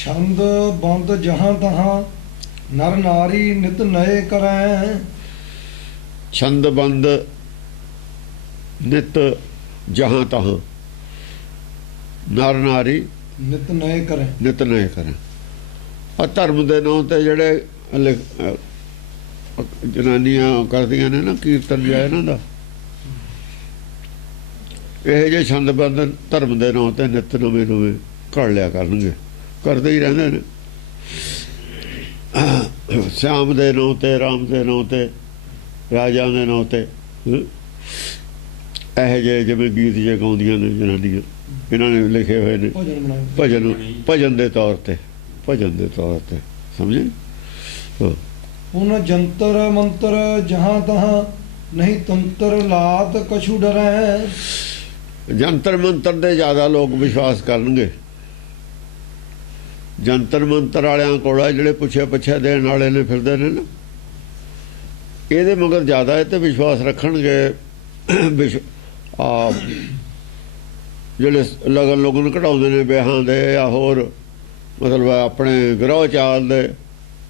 छंद बंद जहाँ तहाँ नर नारी नित नए करें। छंद बंद नित जहाँ तहाँ नर नारी नित नए करें। नित नए करें। और धर्म के नाम से जड़े जनानियां करदियां ने ना कीर्तन जिहा इन्हां दा, ਇਹੋ ਜਿਹੇ ਛੰਦਬੰਦ ਧਰਮ ਦੇ ਨਾਂ ਤੇ ਨਿੱਤ ਨਵੇਂ ਨਵੇਂ ਘੜ ਲਿਆ ਕਰਨਗੇ, ਕਰਦੇ ਹੀ ਰਹਿੰਦੇ ਨੇ। ਸ਼ਾਮ ਦੇ ਨਾਂ ਤੇ, ਰਾਮ ਦੇ ਨਾਂ ਤੇ, ਰਾਜਾ ਦੇ ਨਾਂ ਤੇ ਇਹੋ ਜਿਹੇ ਜਿਵੇਂ ਗੀਤ ਜੇ ਗਾਉਂਦੀਆਂ ਨੇ ਜਨਾਨੀਆਂ, ਇਹਨਾਂ ਨੇ ਲਿਖੇ ਹੋਏ ਨੇ ਭਜਨ, ਭਜਨ ਦੇ ਤੌਰ ਤੇ, ਭਜਨ ਦੇ ਤੌਰ ਤੇ, ਸਮਝੇ। उन जंतर मंत्र जहाँ तहाँ नहीं तंत्र लात कछु डरै। जंतर मंत्र दे ज़्यादा लोग विश्वास करनगे। जंतर मंत्र वालियां कोल जिहड़े पुछे पुछे देण वाले ने फिरदे ने ना, ਇਹਦੇ मगर ज़्यादा इह ते विश्वास रखणगे। ਜਿਹੜੇ लगन कढाउंदे ने ਵਿਆਹਾਂ ਦੇ ਜਾਂ ਹੋਰ मतलब अपने ग्रह चाल दे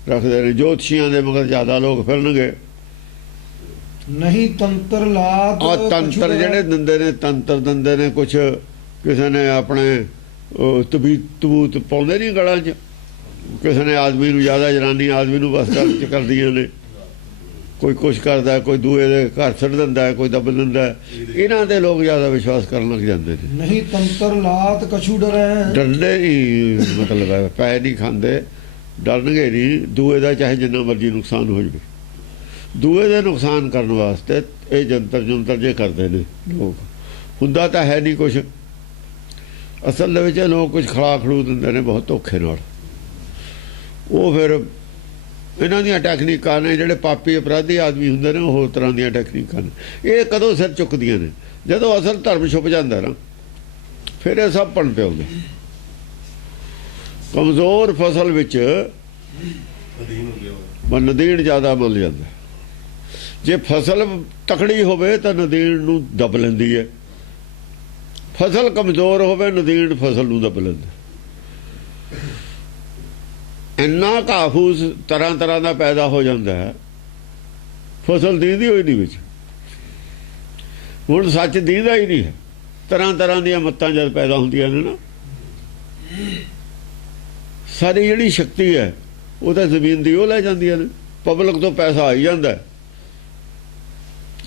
रखते हैं, ज्योतिषियां दे मगर ज़्यादा लोग फिरनगे। नहीं तंत्र लात और तंत्र ਜਿਹੜੇ ਦਿੰਦੇ ਨੇ, तंत्र ਦਿੰਦੇ ਨੇ कुछ, ਕਿਸੇ ਨੇ ਆਪਣੇ ਤਬੂਤ ਪਾਉਂਦੇ ਨਹੀਂ ਗਲਾਂ 'ਚ, ਕਿਸੇ ਨੇ ਆਦਮੀ ਨੂੰ ਜ਼ਿਆਦਾ, ਜਨਾਨੀ ਆਦਮੀ ਨੂੰ ਬਸ ਕਰਦੀਆਂ ਨੇ, ਕੋਈ ਕੁਛ ਕਰਦਾ, ਕੋਈ ਦੂਏ ਦੇ ਘਰ ਛੱਡ ਦਿੰਦਾ, ਕੋਈ ਦੱਬ ਦਿੰਦਾ। ਇਹਨਾਂ ਦੇ ਲੋਕ ਜ਼ਿਆਦਾ ਵਿਸ਼ਵਾਸ ਕਰਨ ਲੱਗ ਜਾਂਦੇ ਨੇ। ਨਹੀਂ ਤੰਤਰ ਲਾਤ ਕਛੂ ਡਰੈ। ਡਰਦੇ ਨਹੀਂ, ਮਤਲਬ ਹੈ ਪੈ ਨਹੀਂ ਖਾਂਦੇ, ਡਰਨਗੇ ਨਹੀਂ। ਦੂਏ ਦਾ ਚਾਹੇ ਜਿੰਨਾ ਮਰਜ਼ੀ ਨੁਕਸਾਨ ਹੋ ਜਾਵੇ, ਦੂਏ ਦੇ ਨੁਕਸਾਨ ਕਰਨ ਵਾਸਤੇ ਇਹ ਜੰਤਰ ਜੰਤਰ ਜੇ ਕਰਦੇ ਨੇ ਲੋਕ। ਹੁੰਦਾ ਤਾਂ ਹੈ ਨਹੀਂ ਕੁਛ, ਅਸਲ ਦੇ ਵਿੱਚ ਲੋਕ ਕੁਛ ਖੜਾ ਖੜੂ ਦਿੰਦੇ ਨੇ ਬਹੁਤ ਧੋਖੇ ਨਾਲ। ਉਹ ਫਿਰ ਇਹਨਾਂ ਦੀਆਂ ਟੈਕਨੀਕਾਂ ਨੇ, ਜਿਹੜੇ ਪਾਪੀ ਅਪਰਾਧੀ ਆਦਮੀ ਹੁੰਦੇ ਨੇ, ਉਹ ਹੋਰ ਤਰ੍ਹਾਂ ਦੀਆਂ ਟੈਕਨੀਕਾਂ ਨੇ। ਇਹ ਕਦੋਂ ਸਿਰ ਚੁੱਕਦੀਆਂ ਨੇ? ਜਦੋਂ ਅਸਲ ਧਰਮ ਛੁਪ ਜਾਂਦਾ ਨਾ, ਫਿਰ ਇਹ ਸਭ ਪਣ ਪਿਆਉਂਦੇ। ਕਮਜ਼ੋਰ ਫਸਲ ਵਿੱਚ ਨਦੀਨ ਜ਼ਿਆਦਾ ਮਿਲ ਜਾਂਦਾ। ਜੇ ਫਸਲ ਤਕੜੀ ਹੋਵੇ ਤਾਂ ਨਦੀਨ ਨੂੰ ਦੱਬ ਲੈਂਦੀ ਹੈ, ਫਸਲ ਕਮਜ਼ੋਰ ਹੋਵੇ ਨਦੀਨ ਫਸਲ ਨੂੰ ਦੱਬ ਲੈਂਦਾ। ਇੰਨਾ ਘਾਹ ਫੂਸ ਤਰ੍ਹਾਂ ਤਰ੍ਹਾਂ ਦਾ ਪੈਦਾ ਹੋ ਜਾਂਦਾ ਹੈ, ਫਸਲ ਦੀਂਦੀ ਹੋਈ ਨਹੀਂ ਵਿੱਚ। ਹੁਣ ਸੱਚ ਦੀਂਦਾ ਹੀ ਨਹੀਂ ਹੈ। ਤਰ੍ਹਾਂ ਤਰ੍ਹਾਂ ਦੀਆਂ ਮੱਤਾਂ ਜਦ ਪੈਦਾ ਹੁੰਦੀਆਂ ਨੇ ਨਾ, ਸਾਰੀ ਜਿਹੜੀ ਸ਼ਕਤੀ ਹੈ ਉਹ ਤਾਂ ਜ਼ਮੀਨ ਦੀ ਉਹ ਲੈ ਜਾਂਦੀਆਂ ਨੇ। ਪਬਲਿਕ ਤੋਂ ਪੈਸਾ ਆਈ ਜਾਂਦਾ,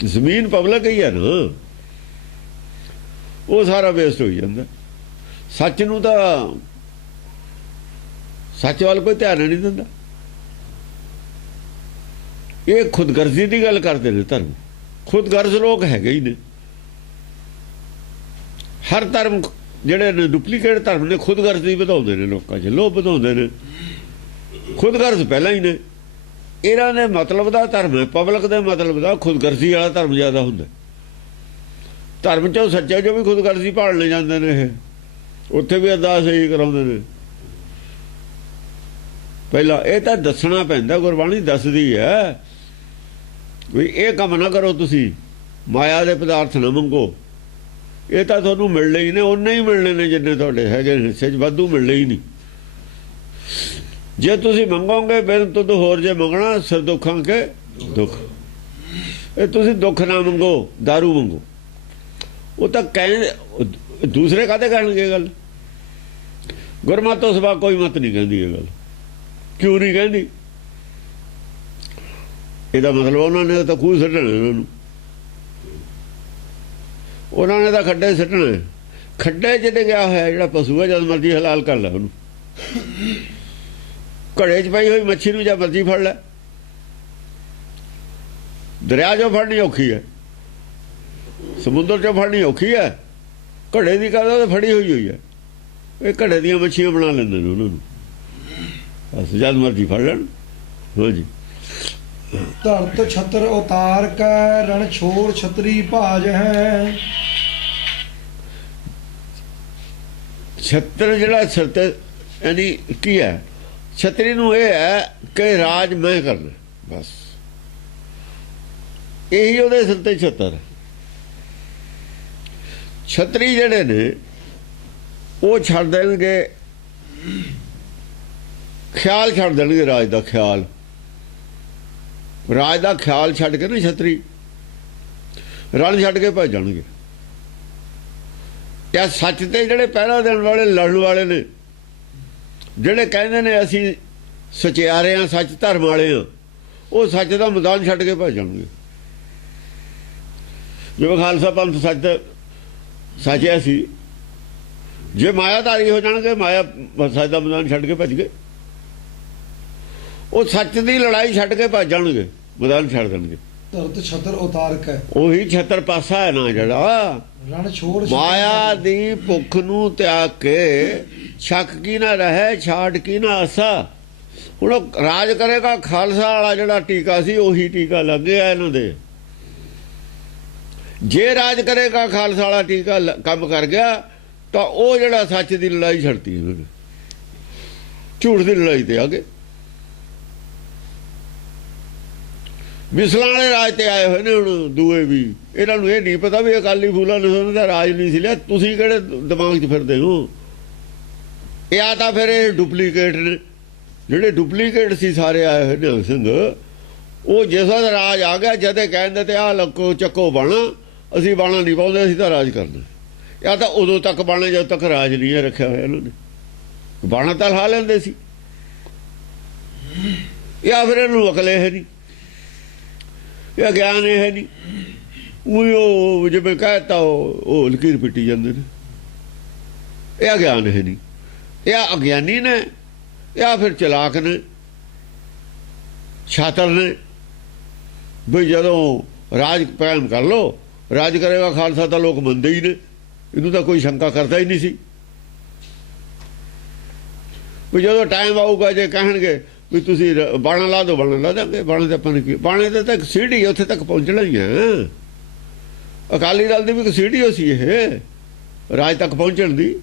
ਜ਼ਮੀਨ ਪਬਲਿਕ ਹੀ ਹੈ ਨਾ, ਉਹ ਸਾਰਾ ਵੇਸਟ ਹੋ ਜਾਂਦਾ। ਸੱਚ ਨੂੰ ਤਾਂ, ਸੱਚ ਵੱਲ ਕੋਈ ਧਿਆਨ ਨਹੀਂ ਦਿੰਦਾ। ਇਹ ਖੁਦਗਰਜ਼ੀ ਦੀ ਗੱਲ ਕਰਦੇ ਨੇ ਧਰਮ। ਖੁਦਗਰਜ਼ ਲੋਕ ਹੈਗੇ ਹੀ ਨੇ। ਹਰ ਧਰਮ ਜਿਹੜੇ ਨੇ ਡੁਪਲੀਕੇਟ ਧਰਮ ਨੇ, ਖੁਦਗਰਜ਼ੀ ਵਧਾਉਂਦੇ ਨੇ ਲੋਕਾਂ 'ਚ, ਲੋਭ ਵਧਾਉਂਦੇ ਨੇ। ਖੁਦਗਰਜ਼ ਪਹਿਲਾਂ ਹੀ ਨੇ। ਇਹਨਾਂ ਦੇ ਮਤਲਬ ਦਾ ਧਰਮ ਹੈ, ਪਬਲਿਕ ਦੇ ਮਤਲਬ ਦਾ ਖੁਦਗਰਜ਼ੀ ਵਾਲਾ ਧਰਮ ਜ਼ਿਆਦਾ ਹੁੰਦਾ। ਧਰਮ 'ਚੋਂ ਸੱਚੇ 'ਚੋਂ ਵੀ ਖੁਦਗਰਜ਼ੀ ਭਾਲ ਲੈ ਜਾਂਦੇ ਨੇ। ਇਹ ਉੱਥੇ ਵੀ ਅਰਦਾਸ ਇਹੀ ਕਰਾਉਂਦੇ ਨੇ। ਪਹਿਲਾਂ ਇਹ ਤਾਂ ਦੱਸਣਾ ਪੈਂਦਾ, ਗੁਰਬਾਣੀ ਦੱਸਦੀ ਹੈ ਵੀ ਇਹ ਕੰਮ ਨਾ ਕਰੋ, ਤੁਸੀਂ ਮਾਇਆ ਦੇ ਪਦਾਰਥ ਨਾ ਮੰਗੋ। ਇਹ ਤਾਂ ਤੁਹਾਨੂੰ ਮਿਲਣੇ ਹੀ ਨੇ, ਉਹਨੇ ਹੀ ਮਿਲਣੇ ਨੇ ਜਿੰਨੇ ਤੁਹਾਡੇ ਹੈਗੇ ਹਿੱਸੇ 'ਚ, ਵਾਧੂ ਮਿਲਣੇ ਹੀ ਨਹੀਂ। ਜੇ ਤੁਸੀਂ ਮੰਗੋਗੇ ਬਿਨ ਤੁਧ ਹੋਰ ਜੇ ਮੰਗਣਾ ਸਿਰ ਦੁੱਖਾਂ ਕੇ ਦੁੱਖ। ਇਹ ਤੁਸੀਂ ਦੁੱਖ ਨਾ ਮੰਗੋ, ਦਾਰੂ ਮੰਗੋ। ਉਹ ਤਾਂ ਕਹਿੰਦੇ, ਦੂਸਰੇ ਕਾਹਦੇ ਕਰਨਗੇ ਗੱਲ? ਗੁਰਮਤਿ ਤੋਂ ਸਿਵਾ ਕੋਈ ਮਤ ਨਹੀਂ ਕਹਿੰਦੀ ਇਹ ਗੱਲ। ਕਿਉਂ ਨਹੀਂ ਕਹਿੰਦੀ? ਇਹਦਾ ਮਤਲਬ ਉਹਨਾਂ ਨੇ ਤਾਂ ਖੂਹ ਸੁੱਟਣਾ, ਉਹਨਾਂ ਨੇ ਤਾਂ ਖੱਡੇ ਸੁੱਟਣਾ। ਖੱਡੇ 'ਚ ਡਿੱਗਿਆ ਹੋਇਆ ਜਿਹੜਾ ਪਸ਼ੂ ਹੈ, ਜਦ ਮਰਜ਼ੀ ਹਲਾਲ ਕਰ ਲੈ ਉਹਨੂੰ। ਘੜੇ 'ਚ ਪਈ ਹੋਈ ਮੱਛੀ ਨੂੰ ਜਦ ਮਰਜ਼ੀ ਫੜ ਲੈ। ਦਰਿਆ 'ਚੋਂ ਫੜਨੀ ਔਖੀ ਹੈ, ਸਮੁੰਦਰ 'ਚੋਂ ਫੜਨੀ ਔਖੀ ਹੈ। ਘੜੇ ਦੀ ਕਾਹਦਾ ਤਾਂ ਫੜੀ ਹੋਈ ਹੈ। ਇਹ ਘੜੇ ਦੀਆਂ ਮੱਛੀਆਂ ਬਣਾ ਲੈਂਦੇ ਨੇ ਉਹਨਾਂ ਨੂੰ, ਬਸ ਜਦ ਮਰਜ਼ੀ ਫੜ ਲੈਣ। ਹੋ ਜੀ। ਧਰਤ ਛਤਰ ਉਤਾਰ ਕੈ ਰਣ ਛੋੜ ਛਤਰੀ ਭਾਜ ਹੈ। ਛਤਰ ਜਿਹੜਾ ਸਿਰ ਤੇ ਯਾਨੀ ਕੀ ਹੈ? ਛਤਰੀ ਨੂੰ ਇਹ ਹੈ ਕਿ ਰਾਜ ਮੈਂ ਕਰਨਾ, ਬਸ ਇਹੀ ਉਹਦੇ ਸਿਰ ਤੇ ਛਤਰ। ਛਤਰੀ ਜਿਹੜੇ ਨੇ ਉਹ ਛੱਡ ਦੇਣਗੇ ਖਿਆਲ ਛੱਡ ਦੇਣਗੇ ਰਾਜ ਦਾ ਖਿਆਲ ਛੱਡ ਕੇ ਨਾ ਛਤਰੀ ਰਣ ਛੱਡ ਕੇ ਭੱਜ ਜਾਣਗੇ। ਇਹ ਸੱਚ ਤੇ ਜਿਹੜੇ ਪਹਿਰਾ ਦੇਣ ਵਾਲੇ ਲੜਨ ਵਾਲੇ ਨੇ, ਜਿਹੜੇ ਕਹਿੰਦੇ ਨੇ ਅਸੀਂ ਸਚਿਆਰੇ ਆ, ਸੱਚ ਧਰਮ ਵਾਲੇ ਆ, ਉਹ ਸੱਚ ਦਾ ਮੈਦਾਨ ਛੱਡ ਕੇ ਭੱਜ ਜਾਣਗੇ। ਜਿਵੇਂ ਖਾਲਸਾ ਪੰਥ ਸੱਚਿਆ ਸੀ, ਜੇ ਮਾਇਆਧਾਰੀ ਹੋ ਜਾਣਗੇ, ਮਾਇਆ ਸੱਚ ਦਾ ਮੈਦਾਨ ਛੱਡ ਕੇ ਭੱਜ ਗਏ। ਉਹ ਸੱਚ ਦੀ ਲੜਾਈ ਛੱਡ ਕੇ ਭੱਜ ਜਾਣਗੇ, ਮੈਦਾਨ ਛੱਡ ਦੇਣਗੇ। ਧਰਤ ਛਤਰ ਉਤਾਰਕ ਹੈ, ਉਹੀ ਛਤਰ ਪਾਸਾ ਹੈ ਨਾ ਜਿਹੜਾ ਰਣ ਛੋੜ ਮਾਇਆ ਦੀ ਭੁੱਖ ਨੂੰ ਤਿਆਗ ਕੇ ਸ਼ੱਕ ਕੀ ਨਾ ਰਹੇ, ਛਾੜ ਕੀ ਨਾ ਆਸਾ। ਹੁਣ ਉਹ ਰਾਜ ਕਰੇਗਾ ਖਾਲਸਾ ਵਾਲਾ ਜਿਹੜਾ ਟੀਕਾ ਸੀ, ਉਹੀ ਟੀਕਾ ਲੱਗ ਗਿਆ ਇਹਨਾਂ ਦੇ। ਜੇ ਰਾਜ ਕਰੇਗਾ ਖਾਲਸਾ ਵਾਲਾ ਟੀਕਾ ਕੰਮ ਕਰ ਗਿਆ ਤਾਂ ਉਹ ਜਿਹੜਾ ਸੱਚ ਦੀ ਲੜਾਈ ਛੱਡਤੀ ਇਹਨਾਂ ਨੇ, ਝੂਠ ਦੀ ਲੜਾਈ ਤੇ ਆ ਗਏ। ਮਿਸਲਾਂ ਵਾਲੇ ਰਾਜ ਤੇ ਆਏ ਹੋਏ ਨੇ ਹੁਣ ਦੂਏ ਵੀ। ਇਹਨਾਂ ਨੂੰ ਇਹ ਨਹੀਂ ਪਤਾ ਵੀ ਅਕਾਲੀ ਫੂਲਾ ਨੇ ਦਾ ਰਾਜ ਨਹੀਂ ਸੀ ਲਿਆ। ਤੁਸੀਂ ਕਿਹੜੇ ਦਿਮਾਗ 'ਚ ਫਿਰਦੇ ਹੋ? ਇਹ ਆ ਤਾਂ ਫਿਰ ਇਹ ਡੁਪਲੀਕੇਟ ਨੇ, ਜਿਹੜੇ ਡੁਪਲੀਕੇਟ ਸੀ ਸਾਰੇ ਆਏ ਹੋਏ ਨੇ ਸਿੰਘ। ਉਹ ਜਿਸ ਦਾ ਰਾਜ ਆ ਗਿਆ, ਜਦੇ ਕਹਿੰਦੇ ਤੇ ਆਹ ਲੱਕੋ ਚੱਕੋ ਬਾਣਾ, ਅਸੀਂ ਬਾਣਾ ਨਹੀਂ ਪਾਉਂਦੇ, ਅਸੀਂ ਤਾਂ ਰਾਜ ਕਰਨਾ। ਇਹ ਤਾਂ ਉਦੋਂ ਤੱਕ ਬਾਣੇ ਜਦੋਂ ਤੱਕ ਰਾਜ ਨਹੀਂ ਰੱਖਿਆ ਹੋਇਆ ਇਹਨਾਂ ਨੇ। ਬਾਣਾ ਤਾਂ ਲਾ ਲੈਂਦੇ ਸੀ। ਜਾਂ ਫਿਰ ਇਹਨੂੰ ਅਕਲ ਹੈ ਨਹੀਂ, ਇਹ ਗਿਆਨ ਇਹ ਨਹੀਂ। ਉਹ ਜਿਵੇਂ ਕਹਿਤਾ ਉਹ ਲਕੀਰ ਪਿੱਟੀ ਜਾਂਦੇ ਨੇ। ਇਹ ਗਿਆਨ ਹੈ ਨਹੀਂ, ਇਹ ਅਗਿਆਨੀ ਨੇ ਜਾਂ ਫਿਰ ਚਲਾਕ ਨੇ, ਛਾਤਰ ਨੇ। ਬਈ ਜਦੋਂ ਰਾਜ ਕਾਇਮ ਕਰ ਲੋ, ਰਾਜ ਕਰੇਗਾ ਖਾਲਸਾ ਤਾਂ ਲੋਕ ਮੰਨਦੇ ਹੀ ਨੇ, ਇਹਨੂੰ ਤਾਂ ਕੋਈ ਸ਼ੰਕਾ ਕਰਦਾ ਹੀ ਨਹੀਂ ਸੀ। ਵੀ ਜਦੋਂ ਟਾਈਮ ਆਊਗਾ ਜੇ ਕਹਿਣਗੇ ਵੀ ਤੁਸੀਂ ਬਾਣਾ ਲਾ ਦਿਓ, ਬਾਣਾ ਲਾ ਦਾਂਗੇ। ਬਾਣੇ ਤੇ ਆਪਾਂ ਨੇ ਬਾਣੇ ਤੇ ਤਾਂ ਸੀੜੀ ਉੱਥੇ ਤੱਕ ਪਹੁੰਚਣਾ ਹੀ ਹੈ। ਅਕਾਲੀ ਦਲ ਦੀ ਵੀ ਇੱਕ ਸੀੜੀ ਹੋ ਸੀ ਇਹ ਰਾਜ ਤੱਕ ਪਹੁੰਚਣ ਦੀ।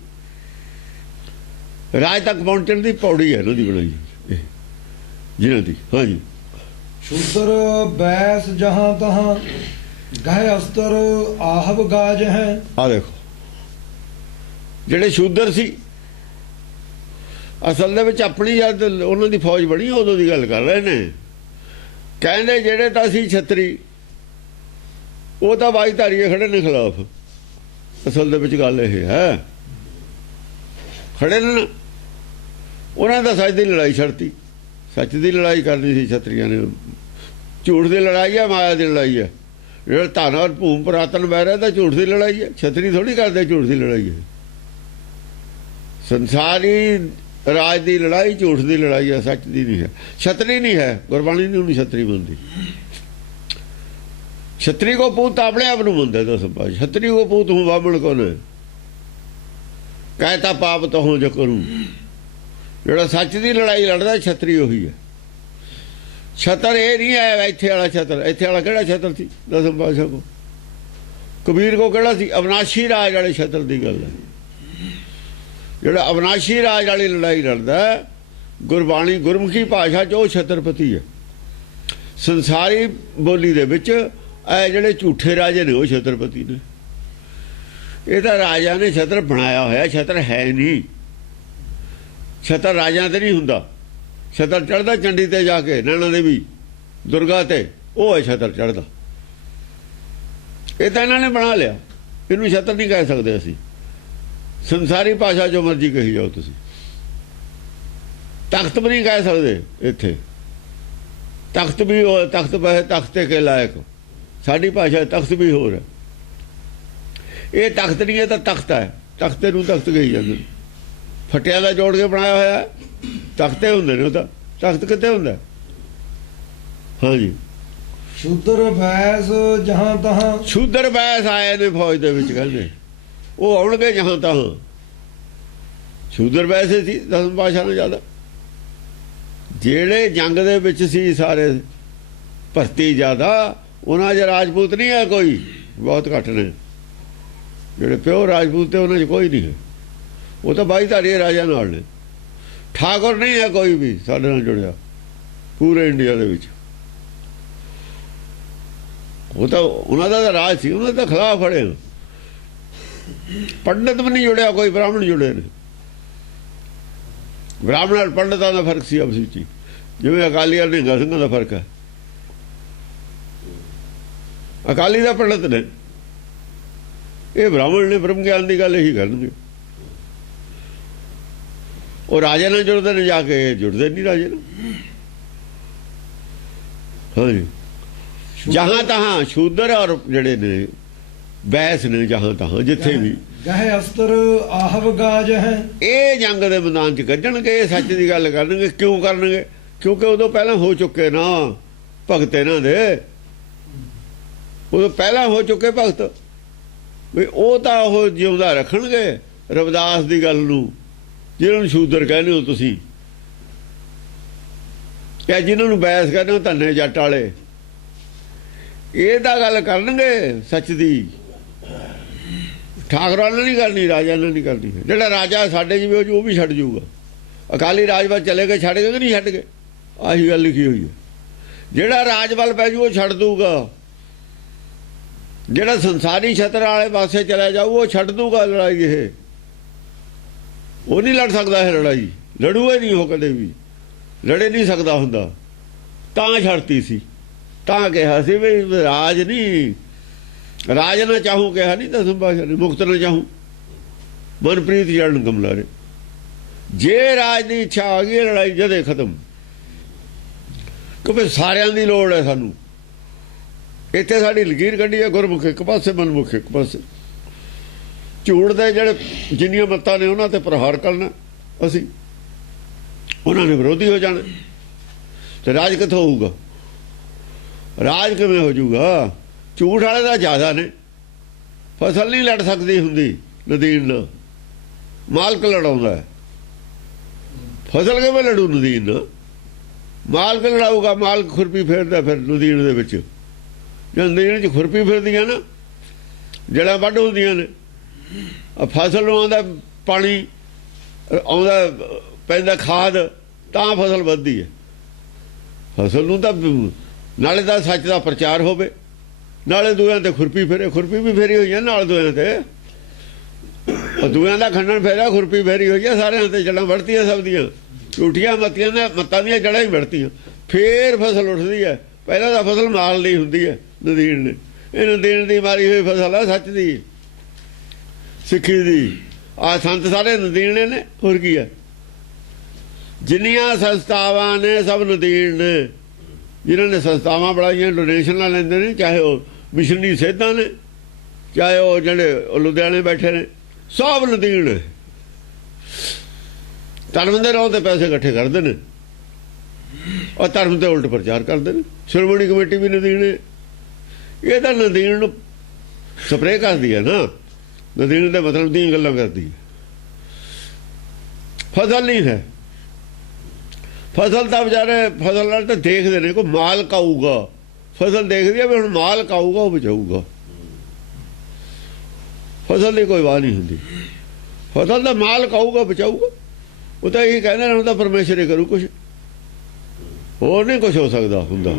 ਰਾਜ ਤੱਕ ਪਹੁੰਚਣ ਦੀ ਪੌੜੀ ਹੈ ਇਹਨਾਂ ਦੀ ਬਣਾਈ ਜਿਹਨਾਂ ਦੀ। ਹਾਂਜੀ, ਸ਼ੂਦਰ ਬੈਸ ਜਹਾਂ ਤਹਾਂ ਗਹਿ ਅਸਤਰ ਆਹਬ ਗਾਜ ਹੈ। ਆ ਦੇਖੋ ਜਿਹੜੇ ਸ਼ੂਦਰ ਸੀ ਅਸਲ ਦੇ ਵਿੱਚ ਆਪਣੀ ਜਦ ਉਹਨਾਂ ਦੀ ਫੌਜ ਬਣੀ ਉਦੋਂ ਦੀ ਗੱਲ ਕਰ ਰਹੇ ਨੇ। ਕਹਿੰਦੇ ਜਿਹੜੇ ਤਾਂ ਸੀ ਛਤਰੀ, ਉਹ ਤਾਂ ਬਾਈਧਾਰੀਏ ਖੜੇ ਨੇ ਖਿਲਾਫ। ਅਸਲ ਦੇ ਵਿੱਚ ਗੱਲ ਇਹ ਹੈ, ਖੜੇ ਨੇ। ਉਹਨਾਂ ਦਾ ਸੱਚ ਦੀ ਲੜਾਈ ਛੱਡਤੀ। ਸੱਚ ਦੀ ਲੜਾਈ ਕਰਨੀ ਸੀ ਛਤਰੀਆਂ ਨੇ। ਝੂਠ ਦੀ ਲੜਾਈ ਹੈ, ਮਾਇਆ ਦੀ ਲੜਾਈ ਹੈ। ਜਿਹੜਾ ਧਨ ਔਰ ਭੂਮ ਪੁਰਾਤਨ ਬਹਿ ਰਿਹਾ ਤਾਂ ਝੂਠ ਦੀ ਲੜਾਈ ਹੈ। ਛਤਰੀ ਥੋੜੀ ਕਰਦੇ ਝੂਠ ਦੀ ਲੜਾਈ ਹੈ। ਸੰਸਾਰੀ ਰਾਜ ਦੀ ਲੜਾਈ ਝੂਠ ਦੀ ਲੜਾਈ ਹੈ, ਸੱਚ ਦੀ ਨਹੀਂ ਹੈ। ਛਤਰੀ ਨਹੀਂ ਹੈ, ਗੁਰਬਾਣੀ ਨਹੀਂ ਉਹਨੂੰ ਛਤਰੀ ਮੰਨਦੀ। ਛਤਰੀ ਕੋ ਪੂਤ ਆਪਣੇ ਆਪ ਨੂੰ ਮੰਨਦਾ ਦਸ ਪਾਜ। ਛਤਰੀ ਕੋ ਪੂਤ ਹੂੰ ਬਾਬਣ ਕੋ ਨੇ ਕਹਿਤਾ ਪਾਪ ਤੋਂ ਹੋ ਜੋ ਕਰੂੰ। ਜਿਹੜਾ ਸੱਚ ਦੀ ਲੜਾਈ ਲੜਦਾ ਛਤਰੀ ਉਹੀ ਹੈ। ਛਤਰ ਇਹ ਨਹੀਂ ਹੈ ਇੱਥੇ ਵਾਲਾ ਛਤਰ। ਇੱਥੇ ਵਾਲਾ ਕਿਹੜਾ ਛਤਰ ਸੀ? ਦਸਮ ਪਾਤਸ਼ਾਹ ਕੋ, ਕਬੀਰ ਕੋ ਕਿਹੜਾ ਸੀ? ਅਵਨਾਸ਼ੀ ਰਾਜ ਵਾਲੇ ਛਤਰ ਦੀ ਗੱਲ ਹੈ। ਜਿਹੜਾ ਅਵਨਾਸ਼ੀ ਰਾਜ ਵਾਲੀ ਲੜਾਈ ਲੜਦਾ, ਗੁਰਬਾਣੀ ਗੁਰਮੁਖੀ ਭਾਸ਼ਾ 'ਚ ਉਹ ਛਤਰਪਤੀ ਹੈ। ਸੰਸਾਰੀ ਬੋਲੀ ਦੇ ਵਿੱਚ ਇਹ ਜਿਹੜੇ ਝੂਠੇ ਰਾਜੇ ਨੇ ਉਹ ਛਤਰਪਤੀ ਨੇ। ਇਹ ਤਾਂ ਰਾਜਾ ਨੇ ਛਤਰ ਬਣਾਇਆ ਹੋਇਆ, ਛਤਰ ਹੈ ਨਹੀਂ। ਛਤਰ ਰਾਜਾ ਤੇ ਨਹੀਂ ਹੁੰਦਾ। ਛਤਰ ਚੜ੍ਹਦਾ ਚੰਡੀ ਤੇ ਜਾ ਕੇ, ਨੈਣਾ ਦੇਵੀ ਦੁਰਗਾ ਤੇ, ਉਹ ਹੈ ਛਤਰ ਚੜ੍ਹਦਾ। ਇਹ ਤਾਂ ਇਹਨਾਂ ਨੇ ਬਣਾ ਲਿਆ, ਇਹਨੂੰ ਛਤਰ ਨਹੀਂ ਕਹਿ ਸਕਦੇ ਅਸੀਂ। ਸੰਸਾਰੀ ਭਾਸ਼ਾ ਜੋ ਮਰਜ਼ੀ ਕਹੀ ਜਾਓ ਤੁਸੀਂ। ਤਖਤ ਵੀ ਨਹੀਂ ਕਹਿ ਸਕਦੇ ਇੱਥੇ। ਤਖਤ ਵੀ ਤਖਤ ਪਏ ਤਖਤੇ ਕੇ ਲਾਇਕ। ਸਾਡੀ ਭਾਸ਼ਾ ਤਖਤ ਵੀ ਹੋਰ ਹੈ। ਇਹ ਤਖਤ ਨਹੀਂ ਹੈ ਤਾਂ ਤਖਤ ਹੈ। ਤਖਤੇ ਨੂੰ ਤਖਤ ਕਹੀ ਜਾਂਦੇ। ਫਟਿਆਂ ਦਾ ਜੋੜ ਕੇ ਬਣਾਇਆ ਹੋਇਆ ਤਖਤੇ ਹੁੰਦੇ ਨੇ। ਉਹ ਤਾਂ ਤਖਤ ਕਿੱਥੇ ਹੁੰਦਾ? ਹਾਂਜੀ, ਸ਼ੂਦਰ ਬੈਸ ਜਹਾਂ ਤਹਾਂ। ਸ਼ੂਦਰ ਬੈਸ ਆਏ ਨੇ ਫੌਜ ਦੇ ਵਿੱਚ, ਕਹਿੰਦੇ ਉਹ ਆਉਣਗੇ ਜਹਾਂ ਤਹਾਂ। ਸ਼ੂਦਰ ਵੈਸੇ ਸੀ ਦਸਮ ਪਾਤਸ਼ਾਹ ਨੂੰ ਜ਼ਿਆਦਾ। ਜਿਹੜੇ ਜੰਗ ਦੇ ਵਿੱਚ ਸੀ ਸਾਰੇ ਭਰਤੀ ਜ਼ਿਆਦਾ, ਉਹਨਾਂ 'ਚ ਰਾਜਪੂਤ ਨਹੀਂ ਹੈ ਕੋਈ, ਬਹੁਤ ਘੱਟ ਨੇ। ਜਿਹੜੇ ਪਿਓ ਰਾਜਪੂਤ ਤੇ ਉਹਨਾਂ 'ਚ ਕੋਈ ਨਹੀਂ ਹੈ। ਉਹ ਤਾਂ ਬਾਈਧਾਰੀ ਰਾਜਾ ਨਾਲ ਨੇ। ਠਾਕੁਰ ਨਹੀਂ ਹੈ ਕੋਈ ਵੀ ਸਾਡੇ ਨਾਲ ਜੁੜਿਆ ਪੂਰੇ ਇੰਡੀਆ ਦੇ ਵਿੱਚ। ਉਹ ਤਾਂ ਉਹਨਾਂ ਦਾ ਰਾਜ ਸੀ, ਉਹਨਾਂ ਦਾ ਖਿਲਾਫ ਫੜੇ। ਪੰਡਤ ਵੀ ਨਹੀਂ ਜੁੜਿਆ ਕੋਈ, ਬ੍ਰਾਹਮਣ ਜੁੜੇ ਨੇ। ਬ੍ਰਾਹਮਣ ਔਰ ਪੰਡਤਾਂ ਦਾ ਫਰਕ ਸੀ ਆਪਸ ਵਿੱਚ ਹੀ, ਜਿਵੇਂ ਅਕਾਲੀਆਂ ਨੇ ਸਿੰਘਾਂ ਦਾ ਫਰਕ ਹੈ। ਅਕਾਲੀ ਦਾ ਪੰਡਤ ਨੇ, ਇਹ ਬ੍ਰਾਹਮਣ ਨੇ, ਬ੍ਰਹਮ ਗਿਆਨ ਦੀ ਗੱਲ ਇਹੀ ਕਰਨਗੇ। ਉਹ ਰਾਜੇ ਨਾਲ ਜੁੜਦੇ ਨੇ, ਜਾ ਕੇ ਜੁੜਦੇ ਨਹੀਂ ਰਾਜੇ ਨਾਲ। ਹਾਂਜੀ, ਜਹਾਂ ਤਹਾਂ ਸ਼ੂਦਰ ਔਰ ਜਿਹੜੇ ਨੇ ਬੈਸ ਨੇ, ਜਹਾਂ ਤਹਾਂ ਜਿੱਥੇ ਵੀ ਗਹਿ ਅਸਤਰ ਆਹਵ ਗਾਜ ਹੈ। ਇਹ ਜੰਗ ਦੇ ਮੈਦਾਨ 'ਚ ਗੱਜਣਗੇ, ਇਹ ਸੱਚ ਦੀ ਗੱਲ ਕਰਨਗੇ। ਕਿਉਂ ਕਰਨਗੇ? ਕਿਉਂਕਿ ਉਦੋਂ ਪਹਿਲਾਂ ਹੋ ਚੁੱਕੇ ਨਾ ਭਗਤ ਇਹਨਾਂ ਦੇ, ਉਦੋਂ ਪਹਿਲਾਂ ਹੋ ਚੁੱਕੇ ਭਗਤ ਵੀ ਉਹ ਤਾਂ ਉਹ ਜਿਉਂਦਾ ਰੱਖਣਗੇ ਰਵਿਦਾਸ ਦੀ ਗੱਲ ਨੂੰ, ਜਿਹਨਾਂ ਨੂੰ ਸ਼ੂਦਰ ਕਹਿੰਦੇ ਹੋ ਤੁਸੀਂ, ਕਿ ਜਿਹਨਾਂ ਨੂੰ ਬੈਸ ਕਹਿੰਦੇ ਹੋ ਧੰਨੇ ਜੱਟ ਵਾਲੇ, ਇਹ ਤਾਂ ਗੱਲ ਕਰਨਗੇ ਸੱਚ ਦੀ। ਠਾਕਰਾਂ ਨੇ ਨਹੀਂ ਕਰਨੀ, ਰਾਜਾ ਨੇ ਨਹੀਂ ਕਰਨੀ। ਜਿਹੜਾ ਰਾਜਾ ਸਾਡੇ ਜਿਵੇਂ ਉਹ ਵੀ ਛੱਡ ਜਾਊਗਾ। ਅਕਾਲੀ ਰਾਜ ਵੱਲ ਚਲੇ ਗਏ, ਛੱਡ ਗਏ ਕਿ ਨਹੀਂ ਛੱਡ ਗਏ? ਆਹੀ ਗੱਲ ਲਿਖੀ ਹੋਈ ਹੈ। ਜਿਹੜਾ ਰਾਜ ਵੱਲ ਪੈ ਜੂ ਉਹ ਛੱਡ ਦੂਗਾ, ਜਿਹੜਾ ਸੰਸਾਰੀ ਛਤਰ ਵਾਲੇ ਪਾਸੇ ਚਲਾ ਜਾਊ ਉਹ ਛੱਡ ਦੂਗਾ ਲੜਾਈ। ਇਹ ਉਹ ਨਹੀਂ ਲੜ ਸਕਦਾ, ਇਹ ਲੜਾਈ ਲੜੂਗਾ ਨਹੀਂ, ਉਹ ਕਦੇ ਵੀ ਲੜੇ ਨਹੀਂ ਸਕਦਾ ਹੁੰਦਾ। ਤਾਂ ਛੱਡਤੀ ਸੀ, ਤਾਂ ਕਿਹਾ ਸੀ ਵੀ ਰਾਜ ਨਹੀਂ, ਰਾਜ ਨਾ ਚਾਹੂੰ ਕਿਹਾ ਨਹੀਂ ਦਸਮ ਪਾਤਸ਼ਾਹ ਨੇ, ਮੁਕਤ ਨਾ ਚਾਹੂੰ ਮਨਪ੍ਰੀਤ ਜੜਨ ਕਮਲਾਰੇ। ਜੇ ਰਾਜ ਦੀ ਇੱਛਾ ਆ ਗਈ ਲੜਾਈ ਜਦੇ ਖਤਮ, ਕਿਉਂਕਿ ਸਾਰਿਆਂ ਦੀ ਲੋੜ ਹੈ ਸਾਨੂੰ। ਇੱਥੇ ਸਾਡੀ ਲਕੀਰ ਕੱਢੀ ਹੈ, ਗੁਰਮੁਖ ਇੱਕ ਪਾਸੇ, ਮਨਮੁਖ ਇੱਕ ਪਾਸੇ। ਝੂਠ ਦੇ ਜਿਹੜੇ ਜਿੰਨੀਆਂ ਮੱਤਾਂ ਨੇ ਉਹਨਾਂ ਤੇ ਪ੍ਰਹਾਰ ਕਰਨਾ ਅਸੀਂ, ਉਹਨਾਂ ਨੇ ਵਿਰੋਧੀ ਹੋ ਜਾਣਾ, ਤੇ ਰਾਜ ਕਿੱਥੋਂ ਹੋਊਗਾ? ਰਾਜ ਕਿਵੇਂ ਹੋ ਜਾਊਗਾ? ਝੂਠ ਵਾਲੇ ਦਾ ਜ਼ਿਆਦਾ ਨੇ। ਫਸਲ ਨਹੀਂ ਲੜ ਸਕਦੀ ਹੁੰਦੀ ਨਦੀਨ ਨਾਲ, ਮਾਲਕ ਲੜਾਉਂਦਾ ਹੈ। ਫਸਲ ਕਿਵੇਂ ਲੜੂ ਨਦੀਨ ਨਾਲ? ਮਾਲਕ ਲੜਾਊਗਾ। ਮਾਲਕ ਖੁਰਪੀ ਫੇਰਦਾ ਫਿਰ ਨਦੀਨ ਦੇ ਵਿੱਚ, ਜਦ ਨਦੀਨ 'ਚ ਖੁਰਪੀ ਫਿਰਦੀਆਂ ਨਾ, ਜੜ੍ਹਾਂ ਵੱਢ ਹੁੰਦੀਆਂ ਨੇ, ਫਸਲ ਨੂੰ ਆਉਂਦਾ ਪਾਣੀ, ਆਉਂਦਾ ਪੈਂਦਾ ਖਾਦ, ਤਾਂ ਫਸਲ ਵੱਧਦੀ ਹੈ। ਫਸਲ ਨੂੰ ਤਾਂ ਨਾਲੇ ਤਾਂ ਸੱਚ ਦਾ ਪ੍ਰਚਾਰ ਹੋਵੇ, ਨਾਲੇ ਦੂਆਂ ਤੇ ਖੁਰਪੀ ਫੇਰੇ। ਖੁਰਪੀ ਵੀ ਫੇਰੀ ਹੋਈ ਹੈ ਨਾਲ ਦੂਆਂ ਤੇ, ਉਹ ਦੂਆਂ ਦਾ ਖੰਡਨ ਫੇਰਿਆ, ਖੁਰਪੀ ਫੇਰੀ ਹੋਈ ਹੈ ਸਾਰਿਆਂ ਤੇ। ਜੜ੍ਹਾਂ ਵੜਤੀਆਂ ਸਭ ਦੀਆਂ, ਝੂਠੀਆਂ ਮੱਤਾਂ ਦੀਆਂ ਜੜ੍ਹਾਂ ਹੀ ਵੜਤੀਆਂ, ਫੇਰ ਫਸਲ ਉੱਠਦੀ ਹੈ। ਪਹਿਲਾਂ ਤਾਂ ਫਸਲ ਮਾਲ ਲਈ ਹੁੰਦੀ ਹੈ ਨਦੀਨ ਨੇ, ਇਹ ਨਦੀਨ ਦੀ ਮਾਰੀ ਹੋਈ ਫਸਲ ਆ ਸੱਚ ਦੀ, ਸਿੱਖੀ ਦੀ। ਆਹ ਸੰਤ ਸਾਰੇ ਨਦੀਨ ਨੇ, ਹੋਰ ਕੀ ਹੈ? ਜਿੰਨੀਆਂ ਸੰਸਥਾਵਾਂ ਨੇ ਸਭ ਨਦੀਨ ਨੇ। ਜਿਨ੍ਹਾਂ ਨੇ ਸੰਸਥਾਵਾਂ ਬਣਾਈਆਂ ਡੋਨੇਸ਼ਨਾਂ ਲੈਂਦੇ ਨੇ, ਚਾਹੇ ਉਹ ਮਿਸ਼ਨਰੀ ਸੇਧਾਂ ਨੇ, ਚਾਹੇ ਉਹ ਜਿਹੜੇ ਲੁਧਿਆਣੇ ਬੈਠੇ ਨੇ, ਸਭ ਨਦੀਨ ਨੇ। ਧਰਮ ਦੇ ਰੋਹ ਤੇ ਪੈਸੇ ਇਕੱਠੇ ਕਰਦੇ ਨੇ, ਔਰ ਧਰਮ ਤੇ ਉਲਟ ਪ੍ਰਚਾਰ ਕਰਦੇ ਨੇ। ਸ਼੍ਰੋਮਣੀ ਕਮੇਟੀ ਵੀ ਨਦੀਨ ਹੈ। ਇਹ ਤਾਂ ਨਦੀਨ ਨੂੰ ਸਪਰੇਅ ਕਰਦੀ ਹੈ ਨਾ, ਨਦੀਨ ਦੇ ਮਤਲਬ ਦੀਆਂ ਗੱਲਾਂ ਕਰਦੀ ਹੈ। ਫਸਲ ਨਹੀਂ ਹੈ। ਫਸਲ ਤਾਂ ਵਿਚਾਰੇ ਫਸਲ ਨਾਲ ਤਾਂ ਦੇਖਦੇ ਨੇ, ਕੋਈ ਮਾਲਕ ਆਊਗਾ, ਫਸਲ ਦੇਖਦੀ ਹੈ ਵੀ ਹੁਣ ਮਾਲਕ ਆਊਗਾ ਉਹ ਬਚਾਊਗਾ। ਫਸਲ ਦੀ ਕੋਈ ਵਾਹ ਨਹੀਂ ਹੁੰਦੀ, ਫਸਲ ਦਾ ਮਾਲਕ ਆਊਗਾ ਬਚਾਊਗਾ। ਉਹ ਤਾਂ ਇਹੀ ਕਹਿੰਦੇ ਨੇ, ਹੁਣ ਤਾਂ ਪਰਮੇਸ਼ਰ ਹੀ ਕਰੂ ਕੁਛ, ਹੋਰ ਨਹੀਂ ਕੁਛ ਹੋ ਸਕਦਾ ਹੁੰਦਾ।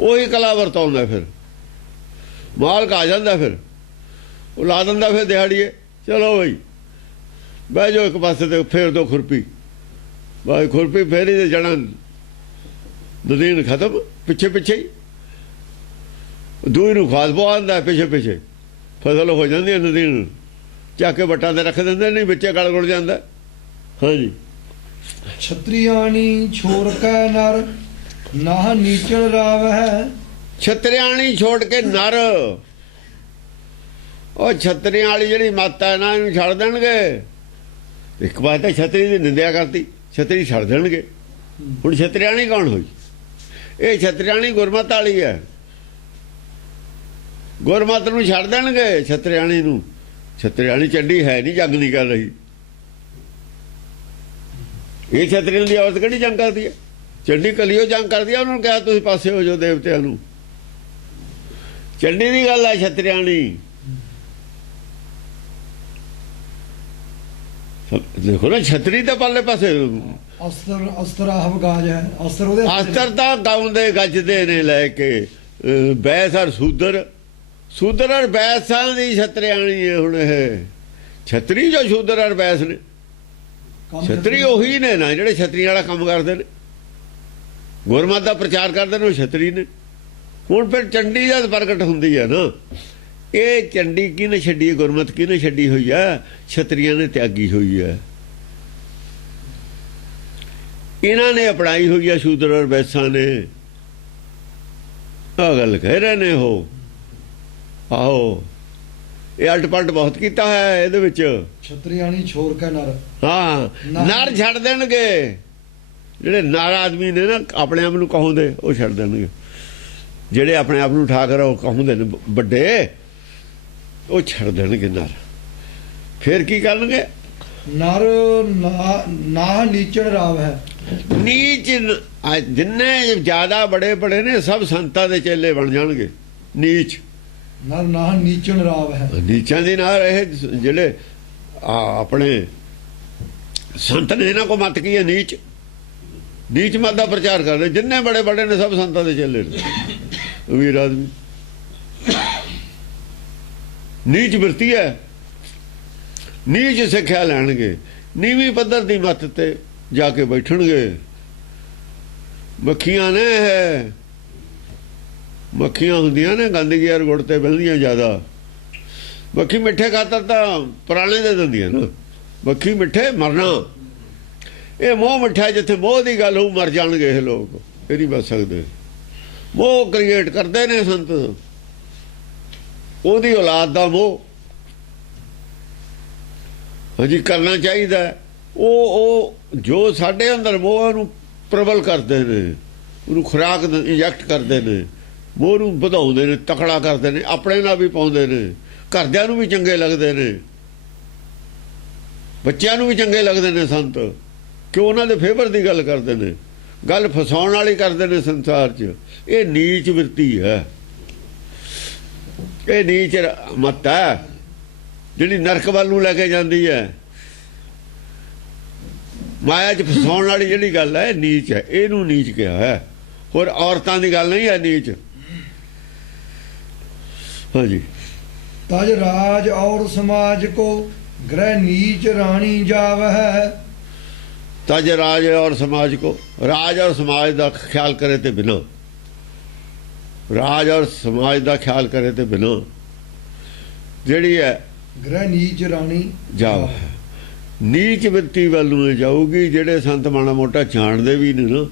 ਉਹੀ ਕਲਾ ਵਰਤਾਉਂਦਾ, ਫਿਰ ਮਾਲਕ ਆ ਜਾਂਦਾ, ਫਿਰ ਉਹ ਲਾ ਦਿੰਦਾ, ਫਿਰ ਦਿਹਾੜੀਏ ਚਲੋ ਬਈ ਬਹਿ ਜਾਓ ਇੱਕ ਪਾਸੇ ਤੇ, ਫੇਰ ਦੋ ਖੁਰਪੀ, ਬਾਈ ਖੁਰਪੀ ਫੇਰੀ ਤੇ ਜਣਾ ਨਦੀਨ ਖਤਮ। ਪਿੱਛੇ ਪਿੱਛੇ ਹੀ ਦੂਈ ਨੂੰ ਖਾਦ ਪਵਾ ਦਿੰਦਾ, ਪਿੱਛੇ ਪਿੱਛੇ ਫਸਲ ਹੋ ਜਾਂਦੀ ਹੈ। ਨਦੀਨ ਚੱਕ ਕੇ ਵੱਟਾਂ ਤੇ ਰੱਖ ਦਿੰਦੇ, ਨਹੀਂ ਵਿੱਚੇ ਗਲ ਗੁੜ ਜਾਂਦਾ। ਹਾਂਜੀ, ਛਤਰੀਆਣੀ ਛੋੜ ਕੈ ਨਰ ਨਾਹ ਨੀਚਣ ਰਾਵ ਹੈ। ਛਤਰਿਆਣੀ ਛੋੜ ਕੇ ਨਰ, ਉਹ ਛਤਰੀਆਂ ਵਾਲੀ ਜਿਹੜੀ ਮੱਤ ਹੈ ਨਾ, ਇਹਨੂੰ ਛੱਡ ਦੇਣਗੇ। ਇੱਕ ਵਾਰ ਤਾਂ ਛਤਰੀ ਦੀ ਨਿੰਦਿਆ ਕਰਤੀ, ਛਤਰੀ ਛੱਡ ਦੇਣਗੇ। ਹੁਣ ਛਤਰਿਆਣੀ ਕੌਣ ਹੋਈ? ਇਹ ਛਤਰਿਆਣੀ ਗੁਰਮਤ ਵਾਲੀ ਹੈ। ਗੁਰਮਤ ਨੂੰ ਛੱਡ ਦੇਣਗੇ ਛਤਰਿਆਣੀ ਨੂੰ। ਛਤਰਿਆਣੀ ਚੰਡੀ ਹੈ ਨਹੀਂ, ਜੰਗ ਨਹੀਂ ਕਰ ਰਹੀ। ਇਹ ਛਤਰੀਆਂ ਦੀ ਔਰਤ ਕਿਹੜੀ ਜੰਗ ਕਰਦੀ ਹੈ? ਚੰਡੀ ਕਲਿਓ ਜੰਗ ਕਰਦੀ ਹੈ। ਉਹਨਾਂ ਨੂੰ ਕਿਹਾ ਤੁਸੀਂ ਪਾਸੇ ਹੋ ਜਾਓ ਦੇਵਤਿਆਂ ਨੂੰ। ਚੰਡੀ ਦੀ ਗੱਲ ਹੈ ਛਤਰਿਆਣੀ। ਦੇਖੋ ਨਾ, ਛਤਰੀ ਤਾਂ ਪਰਲੇ ਪਾਸੇ। ਅਸਤਰ ਆਹਵ ਗਾਜ ਹੈ। ਅਸਤਰ ਤਾਂ ਗਾਉਂਦੇ ਗੱਜਦੇ ਨੇ ਲੈ ਕੇ। ਬੈਸ ਔਰ ਸ਼ੂਦਰ, ਸ਼ੂਦਰ ਔਰ ਬੈਸਾਂ ਦੀ ਛਤਰਿਆਣੀ ਹੈ। ਹੁਣ ਇਹ ਛਤਰੀ ਜੋ ਸ਼ੂਦਰ ਔਰ ਬੈਸ ਨੇ, ਛਤਰੀ ਉਹੀ ਨੇ ਨਾ ਜਿਹੜੇ ਛਤਰੀ ਵਾਲਾ ਕੰਮ ਕਰਦੇ ਨੇ, ਗੁਰਮਤਿ ਦਾ ਪ੍ਰਚਾਰ ਕਰਦੇ ਨੇ, ਉਹ ਛਤਰੀ ਨੇ। ਹੁਣ ਫਿਰ ਚੰਡੀ ਜਦ ਪ੍ਰਗਟ ਹੁੰਦੀ ਹੈ ਨਾ, ਇਹ ਚੰਡੀ ਕਿਹਨੇ ਛੱਡੀ ਹੈ? ਗੁਰਮਤਿ ਕਿਹਨੇ ਛੱਡੀ ਹੋਈ ਹੈ? ਛਤਰੀਆਂ ਨੇ ਤਿਆਗੀ ਹੋਈ ਹੈ। ਇਹਨਾਂ ਨੇ ਅਪਣਾਈ ਹੋਈ ਹੈ ਸ਼ੂਦਰ ਔਰ ਵੈਸਾਂ ਨੇ। ਆਹ ਗੱਲ ਕਹਿ ਰਹੇ ਨੇ ਉਹ। ਆਹੋ, ਇਹ ਅਲਟ ਪਲਟ ਬਹੁਤ ਕੀਤਾ ਹੈ ਇਹਦੇ ਵਿੱਚ। ਛਤਰੀਆਣੀ ਛੋੜ ਕੇ ਨਰ, ਹਾਂ, ਨਰ ਛੱਡ ਦੇਣਗੇ। ਜਿਹੜੇ ਨਰ ਆਦਮੀ ਨੇ ਨਾ, ਆਪਣੇ ਆਪ ਨੂੰ ਕਹਾਉਂਦੇ, ਉਹ ਛੱਡ ਦੇਣਗੇ। ਜਿਹੜੇ ਆਪਣੇ ਆਪ ਨੂੰ ਠਾਕਰ ਉਹ ਕਹਾਉਂਦੇ ਨੇ ਵੱਡੇ, ਉਹ ਛੱਡ ਦੇਣਗੇ ਨਰ। ਫਿਰ ਕੀ ਕਰਨਗੇ? ਨਰ ਨਾਹ ਨੀਚਣ ਰਾਵ ਹੈ। ਨੀਚ ਜਿੰਨੇ ਜ਼ਿਆਦਾ ਬੜੇ ਬੜੇ ਨੇ ਸਭ ਸੰਤਾਂ ਦੇ ਚੇਲੇ ਬਣ ਜਾਣਗੇ। ਨੀਚ ਨਰ ਨਾਹ ਨੀਚਣ ਰਾਵ ਹੈ। ਨੀਚਾਂ ਦੀ ਨਾਲ ਇਹ ਜਿਹੜੇ ਆਪਣੇ ਸੰਤ ਨੇ, ਇਹਨਾਂ ਕੋ ਮਤ ਕੀ ਹੈ? ਨੀਚ। ਨੀਚ ਮਤ ਦਾ ਪ੍ਰਚਾਰ ਕਰਦੇ। ਜਿੰਨੇ ਬੜੇ ਬੜੇ ਨੇ ਸਭ ਸੰਤਾਂ ਦੇ ਚੇਲੇ ਨੇ, ਵੀਰ ਆਦਮੀ। ਨੀਚ ਵਰਤੀ ਹੈ, ਨੀਚ ਸਿੱਖਿਆ ਲੈਣਗੇ। ਨੀਵੀਂ ਪੱਧਰ ਦੀ ਮੱਤ ਤੇ ਜਾ ਕੇ ਬੈਠਣਗੇ। ਮੱਖੀਆਂ ਨੇ, ਮੱਖੀਆਂ ਹੁੰਦੀਆਂ ਨੇ ਗੰਦਗੀ ਔਰ ਗੁੜ ਤੇ ਬਹਿੰਦੀਆਂ ਜ਼ਿਆਦਾ। ਮੱਖੀ ਮਿੱਠੇ ਖਾਤਰ ਤਾਂ ਪੁਰਾਣੇ ਦੇ ਦਿੰਦੀਆਂ ਨਾ। ਮੱਖੀ ਮਿੱਠੇ ਮਰਨਾ, ਇਹ ਮੋਹ ਮਿੱਠਾ। ਜਿੱਥੇ ਮੋਹ ਦੀ ਗੱਲ ਹੋ ਮਰ ਜਾਣਗੇ ਇਹ ਲੋਕ, ਇਹ ਨਹੀਂ ਬਚ ਸਕਦੇ। ਮੋਹ ਕ੍ਰੀਏਟ ਕਰਦੇ ਨੇ ਸੰਤ, ਉਹਦੀ ਔਲਾਦ ਦਾ ਮੋਹ। ਹਾਂਜੀ, ਕਰਨਾ ਚਾਹੀਦਾ। ਉਹ ਜੋ ਸਾਡੇ ਅੰਦਰ ਮੋਹ ਨੂੰ ਪ੍ਰਬਲ ਕਰਦੇ ਨੇ, ਉਹਨੂੰ ਖੁਰਾਕ ਇੰਜੈਕਟ ਕਰਦੇ ਨੇ, ਮੋਹ ਨੂੰ ਵਧਾਉਂਦੇ ਨੇ, ਤਕੜਾ ਕਰਦੇ ਨੇ, ਆਪਣੇ ਨਾਲ ਵੀ ਪਾਉਂਦੇ ਨੇ, ਘਰਦਿਆਂ ਨੂੰ ਵੀ ਚੰਗੇ ਲੱਗਦੇ ਨੇ, ਬੱਚਿਆਂ ਨੂੰ ਵੀ ਚੰਗੇ ਲੱਗਦੇ ਨੇ ਸੰਤ। ਕਿਉਂ? ਉਹਨਾਂ ਦੇ ਫੇਵਰ ਦੀ ਗੱਲ ਕਰਦੇ ਨੇ, ਗੱਲ ਫਸਾਉਣ ਵਾਲੀ ਕਰਦੇ ਨੇ ਸੰਸਾਰ 'ਚ। ਇਹ ਨੀਚ ਵਰਤੀ ਹੈ, ਇਹ ਨੀਚ ਮੱਤ ਹੈ ਜਿਹੜੀ ਨਰਕ ਵੱਲ ਨੂੰ ਲੈ ਕੇ ਜਾਂਦੀ ਹੈ। ਮਾਇਆ 'ਚ ਫਸਾਉਣ ਵਾਲੀ ਜਿਹੜੀ ਗੱਲ ਹੈ, ਨੀਚ ਹੈ। ਇਹਨੂੰ ਨੀਚ ਕਿਹਾ ਹੈ। ਹੋਰ ਔਰਤਾਂ ਦੀ ਗੱਲ ਨਹੀਂ ਹੈ ਨੀਚ। ਹਾਂਜੀ, ਤਜ ਰਾਜ ਔਰ ਸਮਾਜ ਕੋ ਗ੍ਰਹਿ ਨੀਚ ਰਾਣੀ ਜਾਵ ਹੈ। ਤਜ ਰਾਜ ਔਰ ਸਮਾਜ ਕੋ, ਰਾਜ ਔਰ ਸਮਾਜ ਦਾ ਖਿਆਲ ਕਰੇ ਤੇ ਬਿਨਾਂ, ਰਾਜ ਔਰ ਸਮਾਜ ਦਾ ਖਿਆਲ ਕਰੇ ਤੇ ਬਿਨਾਂ ਜਿਹੜੀ ਹੈ ਗ੍ਰਹਿ ਨੀਚ ਰਾਣੀ ਜਾਵ ਹੈ। ਨੀਚ ਵਰਤੀ ਵੱਲ ਨੂੰ ਜਾਊਗੀ। ਜਿਹੜੇ ਸੰਤ ਮਾੜਾ ਮੋਟਾ ਜਾਣਦੇ ਵੀ ਨੇ ਨਾ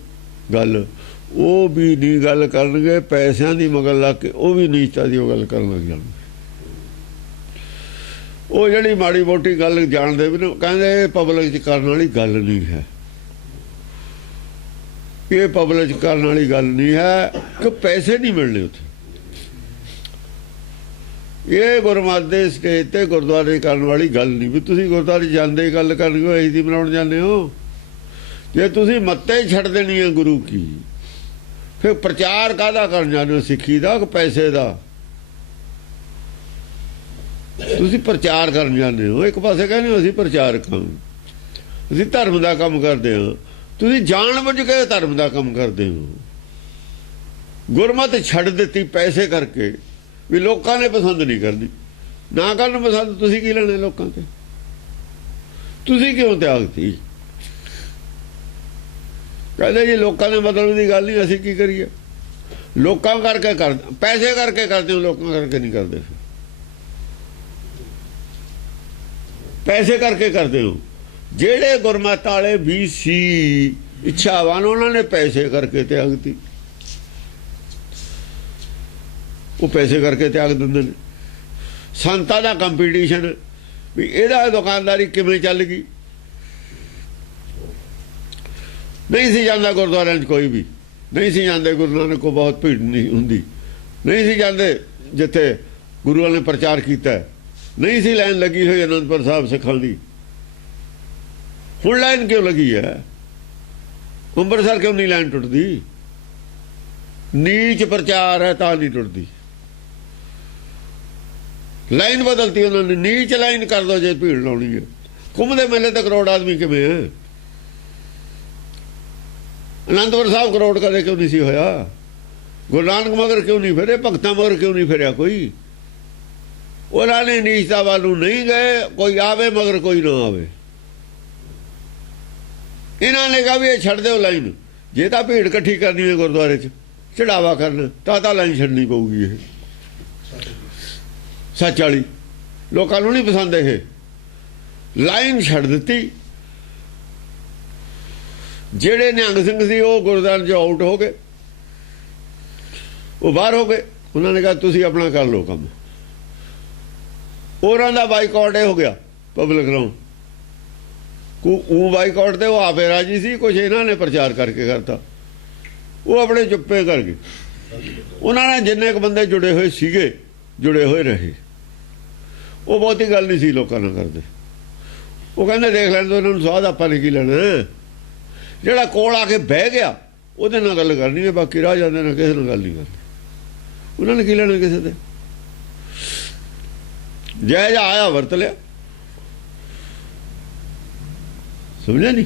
ਗੱਲ, ਉਹ ਵੀ ਨਹੀਂ ਗੱਲ ਕਰਨਗੇ। ਪੈਸਿਆਂ ਦੀ ਮਗਰ ਲੱਗ ਕੇ ਉਹ ਵੀ ਨੀਚਤਾ ਦੀ ਉਹ ਗੱਲ ਕਰਨ ਲੱਗ ਜਾਣਗੇ। ਉਹ ਜਿਹੜੀ ਮਾੜੀ ਮੋਟੀ ਗੱਲ ਜਾਣਦੇ ਵੀ ਨੇ, ਕਹਿੰਦੇ ਇਹ ਪਬਲਿਕ 'ਚ ਕਰਨ ਵਾਲੀ ਗੱਲ ਨਹੀਂ ਹੈ। ਇਹ ਪਬਲਿਕ 'ਚ ਕਰਨ ਵਾਲੀ ਗੱਲ ਨਹੀਂ ਹੈ ਕਿ ਪੈਸੇ ਨਹੀਂ ਮਿਲਣੇ ਉੱਥੇ। ਇਹ ਗੁਰਮਤਿ ਦੇ ਸਟੇਜ ਤੇ ਗੁਰਦੁਆਰੇ ਕਰਨ ਵਾਲੀ ਗੱਲ ਨਹੀਂ। ਵੀ ਤੁਸੀਂ ਗੁਰਦੁਆਰੇ ਜਾਂਦੇ ਹੀ ਗੱਲ ਕਰਨਗੇ, ਉਹ ਇਹੀ ਬਣਾਉਣ ਜਾਂਦੇ ਹੋ। ਜੇ ਤੁਸੀਂ ਮੱਤੇ ਛੱਡ ਦੇਣੀ ਹੈ ਗੁਰੂ ਕੀ, ਫਿਰ ਪ੍ਰਚਾਰ ਕਾਹਦਾ ਕਰਨ ਜਾਂਦੇ ਹੋ? ਸਿੱਖੀ ਦਾ ਕਿ ਪੈਸੇ ਦਾ? ਤੁਸੀਂ ਪ੍ਰਚਾਰ ਕਰਨ ਜਾਂਦੇ ਹੋ। ਇੱਕ ਪਾਸੇ ਕਹਿੰਦੇ ਹੋ ਅਸੀਂ ਪ੍ਰਚਾਰਕ ਹਾਂ, ਅਸੀਂ ਧਰਮ ਦਾ ਕੰਮ ਕਰਦੇ ਹਾਂ। ਤੁਸੀਂ ਜਾਣ ਬੁੱਝ ਕੇ ਧਰਮ ਦਾ ਕੰਮ ਕਰਦੇ ਹੋ। ਗੁਰਮਤਿ ਛੱਡ ਦਿੱਤੀ ਪੈਸੇ ਕਰਕੇ, ਵੀ ਲੋਕਾਂ ਨੇ ਪਸੰਦ ਨਹੀਂ ਕਰਨੀ। ਨਾ ਕਰਨ ਪਸੰਦ, ਤੁਸੀਂ ਕੀ ਲੈਣੇ ਲੋਕਾਂ ਤੇ? ਤੁਸੀਂ ਕਿਉਂ ਤਿਆਗਤੀ? ਕਹਿੰਦੇ ਜੀ ਲੋਕਾਂ ਦੇ ਮਤਲਬ ਦੀ ਗੱਲ ਨਹੀਂ, ਅਸੀਂ ਕੀ ਕਰੀਏ? ਲੋਕਾਂ ਕਰਕੇ ਕਰਦੇ, ਪੈਸੇ ਕਰਕੇ ਕਰਦੇ ਹੋ, ਲੋਕਾਂ ਕਰਕੇ ਨਹੀਂ ਕਰਦੇ। ਪੈਸੇ ਕਰਕੇ ਕਰਦੇ ਹੋ। ਜਿਹੜੇ ਗੁਰਮਤਿ ਵਾਲੇ ਵੀ ਸੀ ਇੱਛਾਵਾਨ, ਉਹਨਾਂ ਨੇ ਪੈਸੇ ਕਰਕੇ ਤਿਆਗਤੀ। ਉਹ ਪੈਸੇ ਕਰਕੇ ਤਿਆਗ ਦਿੰਦੇ ਨੇ। ਸੰਤਾਂ ਦਾ ਕੰਪੀਟੀਸ਼ਨ ਵੀ ਇਹਦਾ ਦੁਕਾਨਦਾਰੀ ਕਿਵੇਂ ਚੱਲ ਗਈ। ਨਹੀਂ ਸੀ ਜਾਂਦਾ ਗੁਰਦੁਆਰਿਆਂ 'ਚ, ਕੋਈ ਵੀ ਨਹੀਂ ਸੀ ਜਾਂਦੇ। ਗੁਰੂ ਨਾਨਕ ਕੋ ਬਹੁਤ ਭੀੜ ਨਹੀਂ ਹੁੰਦੀ, ਨਹੀਂ ਸੀ ਜਾਂਦੇ ਜਿੱਥੇ ਗੁਰੂਆਂ ਨੇ ਪ੍ਰਚਾਰ ਕੀਤਾ। ਨਹੀਂ ਸੀ ਲਾਈਨ ਲੱਗੀ ਹੋਈ ਅਨੰਦਪੁਰ ਸਾਹਿਬ ਸਿੱਖਾਂ ਦੀ। ਹੁਣ ਲਾਈਨ ਕਿਉਂ ਲੱਗੀ ਹੈ? ਅੰਮ੍ਰਿਤਸਰ ਕਿਉਂ ਨਹੀਂ ਲਾਈਨ ਟੁੱਟਦੀ? ਨੀਚ ਪ੍ਰਚਾਰ ਹੈ ਤਾਂ ਨਹੀਂ ਟੁੱਟਦੀ। ਲਾਈਨ ਬਦਲਤੀ ਉਹਨਾਂ ਨੇ। ਨੀਚ ਲਾਈਨ ਕਰ ਦੋ ਜੇ ਭੀੜ ਲਾਉਣੀ ਹੈ। ਕੁੰਭ ਦੇ ਮੇਲੇ ਤੇ ਕਰੋੜ ਆਦਮੀ ਕਿਵੇਂ ਹੈ? ਅਨੰਦਪੁਰ ਸਾਹਿਬ ਕਰੋੜ ਕਦੇ ਕਿਉਂ ਨਹੀਂ ਸੀ ਹੋਇਆ? ਗੁਰੂ ਨਾਨਕ ਮਗਰ ਕਿਉਂ ਨਹੀਂ ਫਿਰੇ? ਭਗਤਾਂ ਮਗਰ ਕਿਉਂ ਨਹੀਂ ਫਿਰਿਆ ਕੋਈ? ਉਹਨਾਂ ਨੇ ਨੀਚਤਾ ਵੱਲ ਨੂੰ ਨਹੀਂ ਗਏ। ਕੋਈ ਆਵੇ ਮਗਰ ਕੋਈ ਨਾ ਆਵੇ। ਇਹਨਾਂ ਨੇ ਕਿਹਾ ਵੀ ਇਹ ਛੱਡ ਦਿਓ ਲਾਈਨ। ਜੇ ਤਾਂ ਭੀੜ ਇਕੱਠੀ ਕਰਨੀ ਹੈ ਗੁਰਦੁਆਰੇ 'ਚ ਚੜਾਵਾ ਕਰਨਾ ਤਾਂ ਲਾਈਨ ਛੱਡਣੀ ਪਊਗੀ। ਇਹ ਸੱਚ ਵਾਲੀ ਲੋਕਾਂ ਨੂੰ ਨਹੀਂ ਪਸੰਦ। ਇਹ ਲਾਈਨ ਛੱਡ ਦਿੱਤੀ। ਜਿਹੜੇ ਨਿਹੰਗ ਸਿੰਘ ਸੀ ਉਹ ਗੁਰਦੁਆਰੇ 'ਚ ਆਊਟ ਹੋ ਗਏ, ਉਹ ਬਾਹਰ ਹੋ ਗਏ। ਉਹਨਾਂ ਨੇ ਕਿਹਾ ਤੁਸੀਂ ਆਪਣਾ ਕਰ ਲਓ ਕੰਮ। ਉਹਨਾਂ ਦਾ ਬਾਈਕਾਟ ਇਹ ਹੋ ਗਿਆ ਪਬਲਿਕ ਨੂੰ। ਉਹ ਬਾਈਕਾਟ ਤੇ ਉਹ ਆਪੇ ਰਾਜੀ ਸੀ, ਕੁਛ ਇਹਨਾਂ ਨੇ ਪ੍ਰਚਾਰ ਕਰਕੇ ਕਰਤਾ। ਉਹ ਆਪਣੇ ਚੁੱਪੇ ਕਰ ਗਏ। ਉਹਨਾਂ ਨੇ ਜਿੰਨੇ ਕੁ ਬੰਦੇ ਜੁੜੇ ਹੋਏ ਸੀਗੇ ਜੁੜੇ ਹੋਏ ਰਹੇ। ਉਹ ਬਹੁਤੀ ਗੱਲ ਨਹੀਂ ਸੀ ਲੋਕਾਂ ਨਾਲ ਕਰਦੇ। ਉਹ ਕਹਿੰਦੇ ਦੇਖ ਲੈਣ ਦੋ ਇਹਨਾਂ ਨੂੰ, ਸਵਾਦ ਆਪਾਂ ਨੇ ਕੀ ਲੈਣਾ। ਜਿਹੜਾ ਕੋਲ ਆ ਕੇ ਬਹਿ ਗਿਆ ਉਹਦੇ ਨਾਲ ਗੱਲ ਕਰਨੀ ਹੈ, ਬਾਕੀ ਰਾਹ ਜਾਂਦੇ ਨਾਲ ਕਿਸੇ ਨਾਲ ਗੱਲ ਨਹੀਂ ਕਰਨੀ। ਉਹਨਾਂ ਨੇ ਕੀ ਲੈਣਾ ਕਿਸੇ ਤੇ। ਜੈ ਜਾ ਆਇਆ ਵਰਤ ਲਿਆ, ਸਮਝਿਆ ਨਹੀਂ।